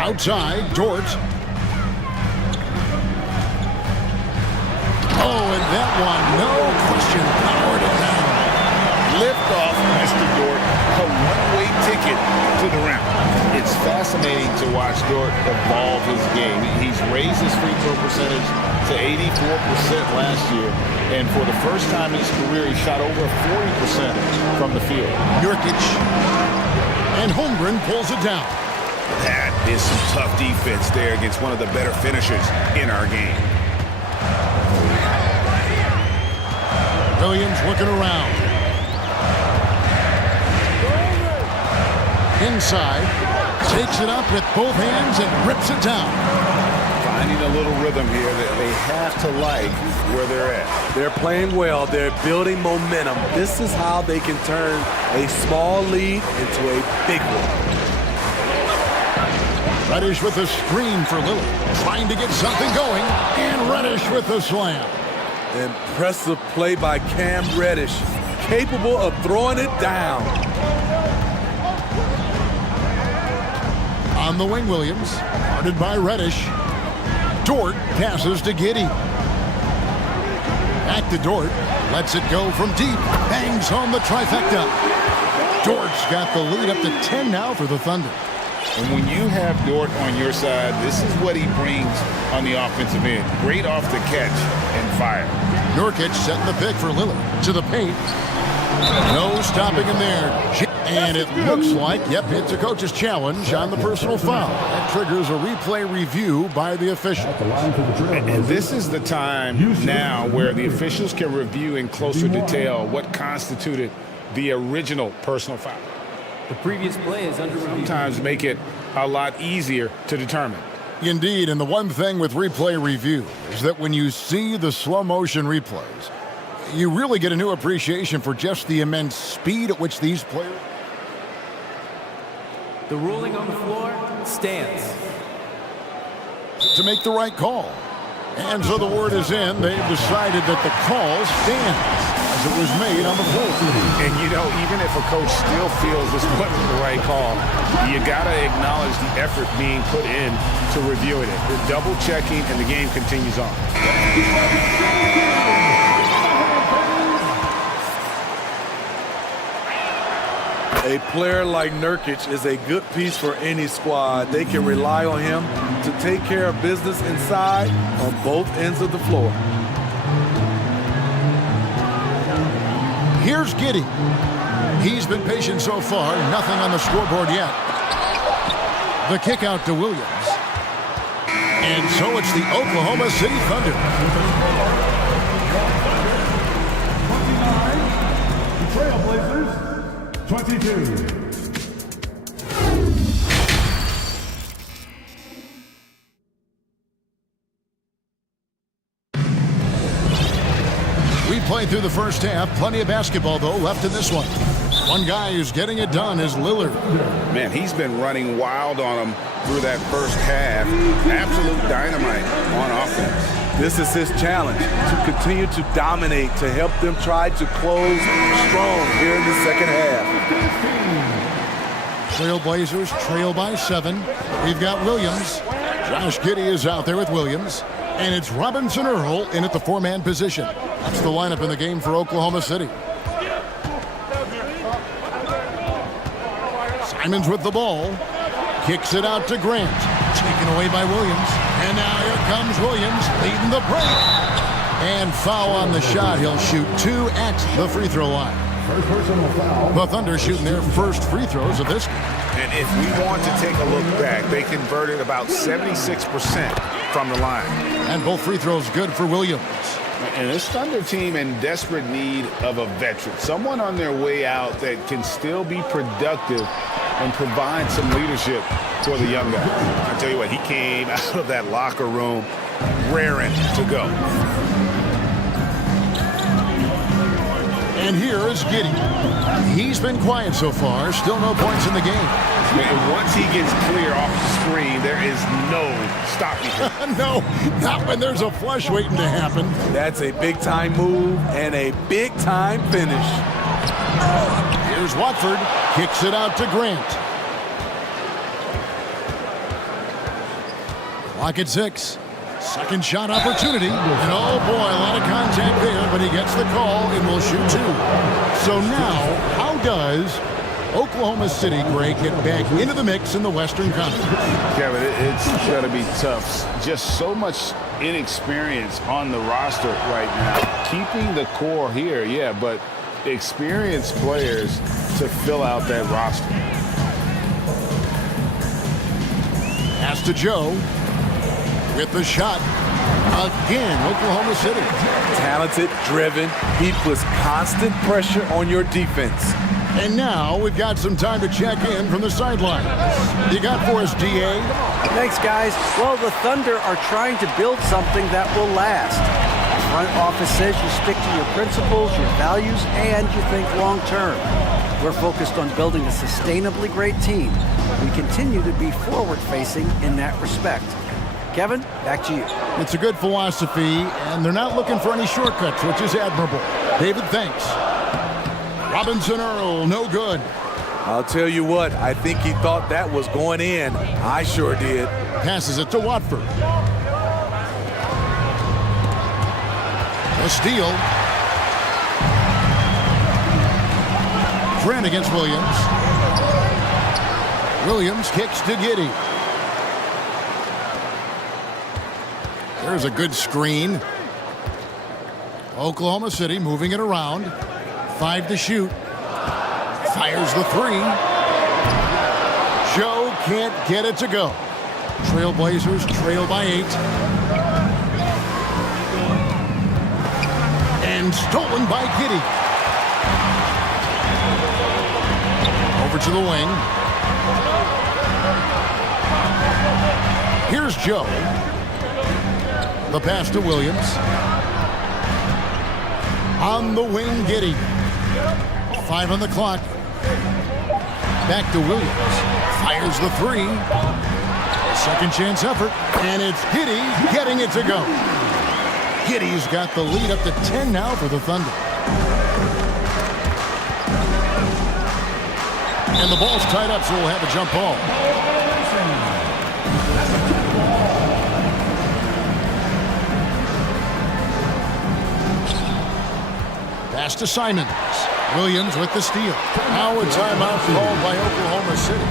Outside, Dort. Oh, and that one, no question, powered it down. Lift off Mr. Dort, a one-way ticket to the rim. It's fascinating to watch Dort evolve his game. He's raised his free throw percentage to 84% last year, and for the first time in his career, he shot over 40% from the field. Nurkic, and Holmgren pulls it down. That is some tough defense there against one of the better finishers in our game. Williams looking around. Inside, takes it up with both hands and rips it down. Finding a little rhythm here that they have to like where they're at. They're playing well. They're building momentum. This is how they can turn a small lead into a big one. Reddish with a screen for Lillard. Trying to get something going. And Reddish with the slam. Impressive play by Cam Reddish. Capable of throwing it down. On the wing, Williams. Guarded by Reddish. Dort passes to Giddey. Back to Dort. Lets it go from deep. Bangs home the trifecta. Dort's got the lead up to 10 now for the Thunder. And when you have Dort on your side, this is what he brings on the offensive end. Great off the catch and fire. Nurkic setting the pick for Lillard. To the paint. No stopping him there. And it looks like, yep, it's a coach's challenge on the personal foul. That triggers a replay review by the official. And this is the time now where the officials can review in closer detail what constituted the original personal foul. The previous play is under review. Sometimes make it a lot easier to determine. Indeed, and the one thing with replay review is that when you see the slow motion replays, you really get a new appreciation for just the immense speed at which these players... The ruling on the floor stands. To make the right call. And so the word is in. They've decided that the call stands as it was made on the floor. And, you know, even if a coach still feels this wasn't the right call, you got to acknowledge the effort being put in to reviewing it. The double checking, and the game continues on. A player like Nurkic is a good piece for any squad. They can rely on him to take care of business inside on both ends of the floor. Here's Giddey. He's been patient so far. Nothing on the scoreboard yet. The kick out to Williams. And so it's the Oklahoma City Thunder. 29, the Trailblazers, 22. Midway through the first half, plenty of basketball, though, left in this one. One guy who's getting it done is Lillard. Man, he's been running wild on him through that first half. Absolute dynamite on offense. This is his challenge, to continue to dominate, to help them try to close strong here in the second half. Trailblazers trail by 7. We've got Williams. Josh Giddey is out there with Williams. And it's Robinson Earl in at the 4-man position. That's the lineup in the game for Oklahoma City. Simons with the ball. Kicks it out to Grant. Taken away by Williams. And now here comes Williams leading the break. And foul on the shot. He'll shoot 2 at the free throw line. First personal foul. The Thunder shooting their first free throws of this game. And if we want to take a look back, they converted about 76% from the line. And both free throws good for Williams. And this Thunder team in desperate need of a veteran, someone on their way out that can still be productive and provide some leadership for the young guy. I tell you what, he came out of that locker room raring to go. And here is Giddey. He's been quiet so far. Still no points in the game. And once he gets clear off the screen, there is no stopping him. No, not when there's a flush waiting to happen. That's a big-time move and a big-time finish. Here's Watford. Kicks it out to Grant. Clock at 6. Second shot opportunity. And oh boy, a lot of contact there, but he gets the call and will shoot 2. So now, how does Oklahoma City, Greg, get back into the mix in the Western Conference? Kevin, it's going to be tough. Just so much inexperience on the roster right now. Keeping the core here, yeah, but experienced players to fill out that roster. Pass to Joe. With the shot, again, Oklahoma City. Talented, driven. He puts constant pressure on your defense. And now we've got some time to check in from the sidelines. You got for us, DA? Thanks, guys. Well, the Thunder are trying to build something that will last. The front office says you stick to your principles, your values, and you think long term. We're focused on building a sustainably great team. We continue to be forward-facing in that respect. Kevin, back to you. It's a good philosophy, and they're not looking for any shortcuts, which is admirable. David, thanks. Robinson Earl, no good. I'll tell you what, I think he thought that was going in. I sure did. Passes it to Watford. A steal. Grant against Williams. Williams kicks to Giddey. There's a good screen. Oklahoma City moving it around. 5 to shoot. Fires the 3. Joe can't get it to go. Trailblazers trail by 8. And stolen by Giddey. Over to the wing. Here's Joe. The pass to Williams. On the wing, Giddey. 5 on the clock. Back to Williams. Fires the 3. Second chance effort. And it's Giddey getting it to go. Giddey's got the lead up to 10 now for the Thunder. And the ball's tied up, so we'll have a jump ball. Pass to Simons. Williams with the steal. Now a timeout called by Oklahoma City.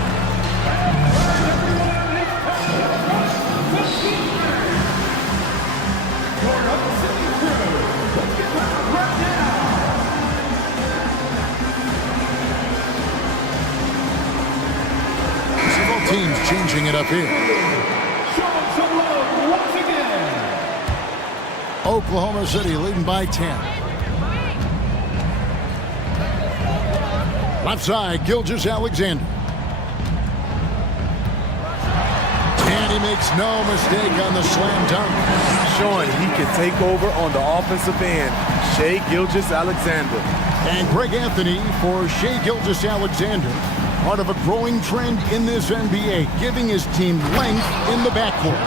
Several teams changing it up here. Oklahoma City leading by 10. Left side, Gilgeous Alexander. 10 And he makes no mistake on the slam dunk. Showing he can take over on the offensive end. Shai Gilgeous-Alexander. And Greg Anthony for Shai Gilgeous-Alexander. Part of a growing trend in this NBA, giving his team length in the backcourt.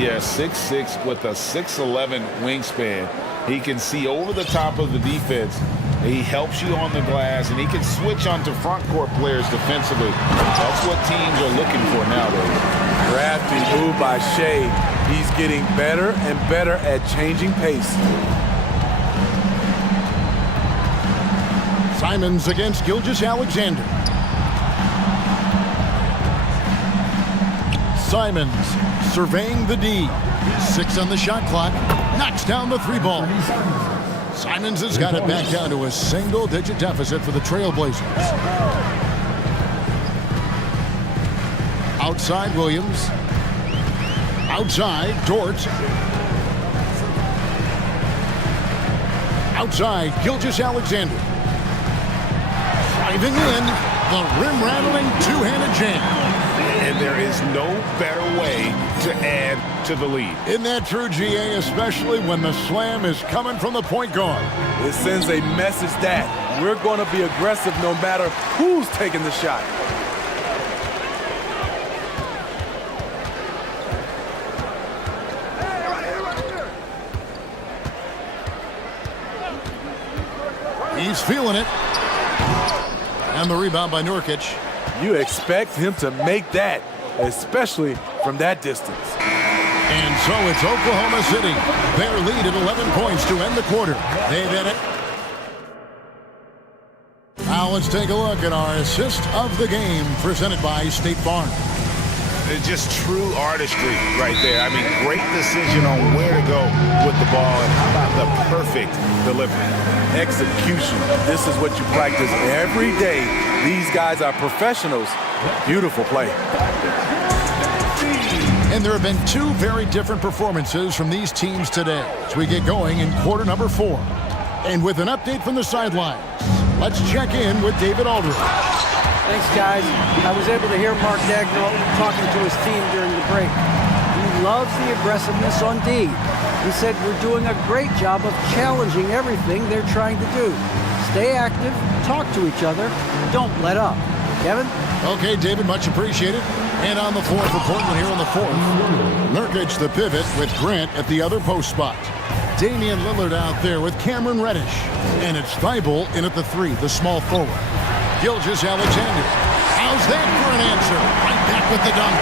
Yeah, 6'6" with a 6'11" wingspan. He can see over the top of the defense. He helps you on the glass, and he can switch onto front court players defensively. That's what teams are looking for nowadays. Crafty move by Shai. He's getting better and better at changing pace. Simons against Gilgeous-Alexander. Simons surveying the D. 6 on the shot clock. Knocks down the 3 ball. Simons has got it back down to a single-digit deficit for the Trailblazers. Outside Williams. Outside Dort. Outside Gilgeous-Alexander. Driving in, the rim-rattling two-handed jam. And there is no better way to add to the lead. Isn't that true, GA, especially when the slam is coming from the point guard? It sends a message that we're going to be aggressive no matter who's taking the shot. He's feeling it. And the rebound by Nurkic. You expect him to make that, especially from that distance. And so it's Oklahoma City. Their lead at 11 points to end the quarter. They've hit it. Now let's take a look at our assist of the game presented by State Farm. It's just true artistry right there. I mean, great decision on where to go with the ball, and how about the perfect delivery. Execution. This is what you practice every day. These guys are professionals. Beautiful play. And there have been 2 very different performances from these teams today as we get going in quarter number 4. And with an update from the sidelines, let's check in with David Aldridge. Thanks, guys. I was able to hear Mark Dagnall talking to his team during the break. He loves the aggressiveness on D. He said we're doing a great job of challenging everything they're trying to do. Stay active, talk to each other, don't let up. Kevin? Okay, David, much appreciated. And on the floor for Portland here on the 4th. Nurkic the pivot with Grant at the other post spot. Damian Lillard out there with Cameron Reddish. And it's Thibault in at the 3, the small forward. Gilgeous-Alexander. How's that for an answer? Right back with the dunk.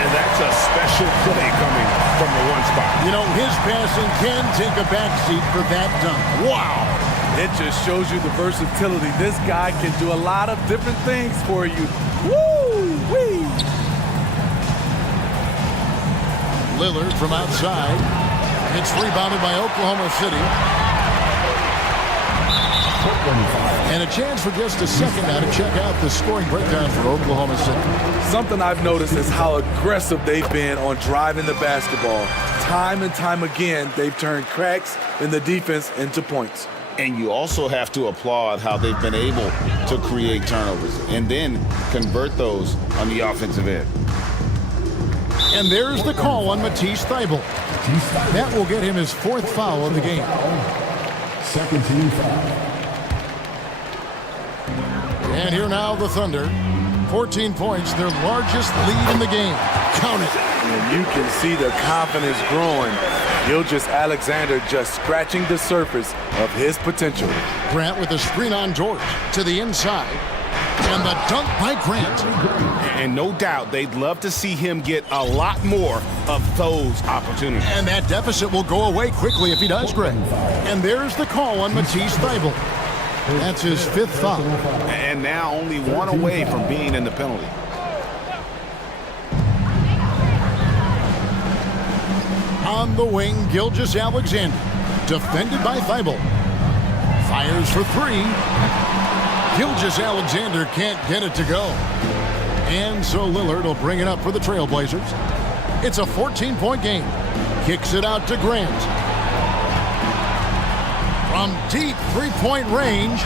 And that's a special play coming from the 1 spot. You know, his passing can take a backseat for that dunk. Wow. It just shows you the versatility. This guy can do a lot of different things for you. Woo-wee! Lillard from outside. It's rebounded by Oklahoma City. And a chance for just a second now to check out the scoring breakdown for Oklahoma City. Something I've noticed is how aggressive they've been on driving the basketball. Time and time again, they've turned cracks in the defense into points. And you also have to applaud how they've been able to create turnovers and then convert those on the offensive end. And there's the call on Matisse Thibault. That will get him his 4th foul of the game. Second team foul. And here now the Thunder. 14 points, their largest lead in the game. Count it. And you can see the confidence growing. Gilgeous-Alexander just scratching the surface of his potential. Grant with a screen on Dort to the inside. And the dunk by Grant. And no doubt they'd love to see him get a lot more of those opportunities. And that deficit will go away quickly if he does, Greg. And there's the call on Matisse Thibault. That's his 5th foul. And now only 1 away from being in the penalty. On the wing, Gilgeous-Alexander. Defended by Thibault. Fires for 3. Gilgeous-Alexander can't get it to go. And so Lillard will bring it up for the Trailblazers. It's a 14-point game. Kicks it out to Grant. From deep 3-point range.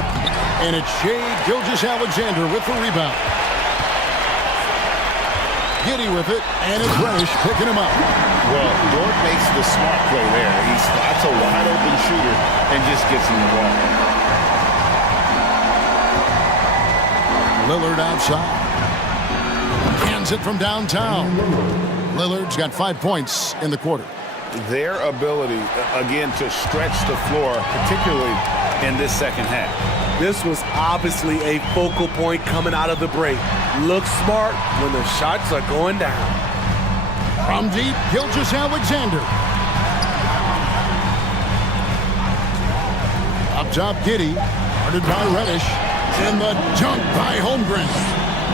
And it's Shai Gilgeous-Alexander with the rebound. Giddy with it, and it's Reddish picking him up. Well, Dort makes the smart play there. He spots a wide-open shooter and just gets him the ball. Lillard outside. Hands it from downtown. Lillard's got 5 points in the quarter. Their ability, again, to stretch the floor, particularly in this second half. This was obviously a focal point coming out of the break. Look smart when the shots are going down. From deep, Gilgeous-Alexander. Up top, Giddy, guarded by Reddish, and the dunk by Holmgren.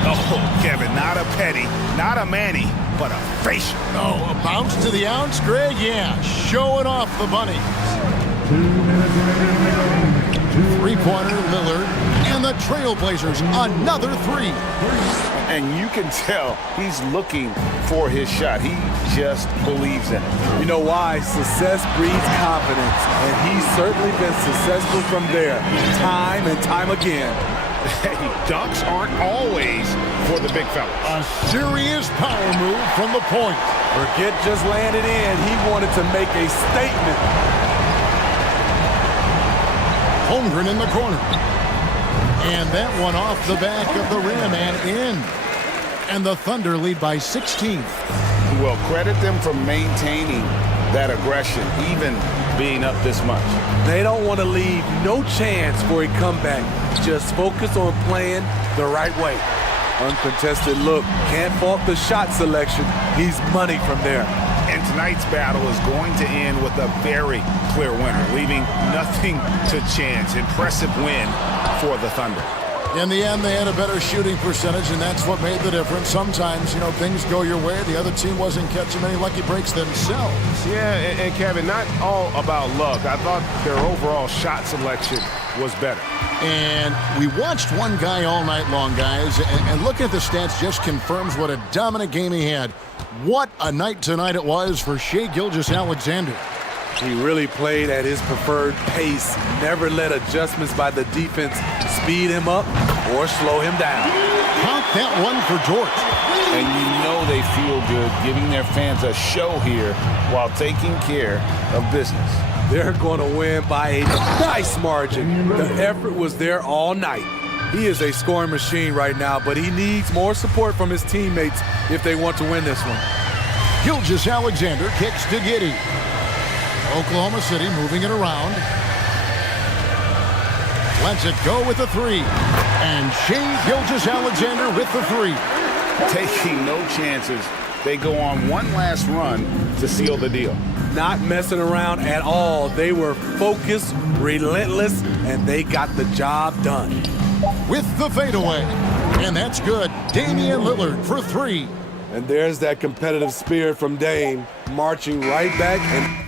Oh, Kevin, not a Petty, not a Manny, but a facial. No, a bounce to the ounce, Greg, yeah, showing off the bunny. 3-pointer, Lillard, and the Trailblazers, another three. And you can tell he's looking for his shot. He just believes in it. You know why? Success breeds confidence, and he's certainly been successful from there, time and time again. Hey, dunks aren't always for the big fellas. A serious power move from the point. Forget just landed in. He wanted to make a statement. Holmgren in the corner. And that one off the back of the rim and in. And the Thunder lead by 16. Well, credit them for maintaining that aggression, even being up this much. They don't want to leave no chance for a comeback. Just focus on playing the right way. Uncontested look. Can't fault the shot selection. He's money from there. And tonight's battle is going to end with a very clear winner, leaving nothing to chance. Impressive win for the Thunder. In the end, they had a better shooting percentage, and that's what made the difference. Sometimes, you know, things go your way. The other team wasn't catching many lucky breaks themselves. Yeah, and Kevin, not all about luck. I thought their overall shot selection was better. And we watched one guy all night long, guys, and looking at the stats just confirms what a dominant game he had. What a night tonight it was for Shai Gilgeous-Alexander. He really played at his preferred pace, never let adjustments by the defense speed him up or slow him down. Count that one for Dort. And you know they feel good giving their fans a show here while taking care of business. They're going to win by a nice margin. The effort was there all night. He is a scoring machine right now, but he needs more support from his teammates if they want to win this one. Gilgeous-Alexander kicks to Giddy. Oklahoma City moving it around. Lets it go with the three. And Shai Gilgeous-Alexander with the three. Taking no chances. They go on one last run to seal the deal. Not messing around at all. They were focused, relentless, and they got the job done. With the fadeaway. And that's good. Damian Lillard for three. And there's that competitive spirit from Dame, marching right back and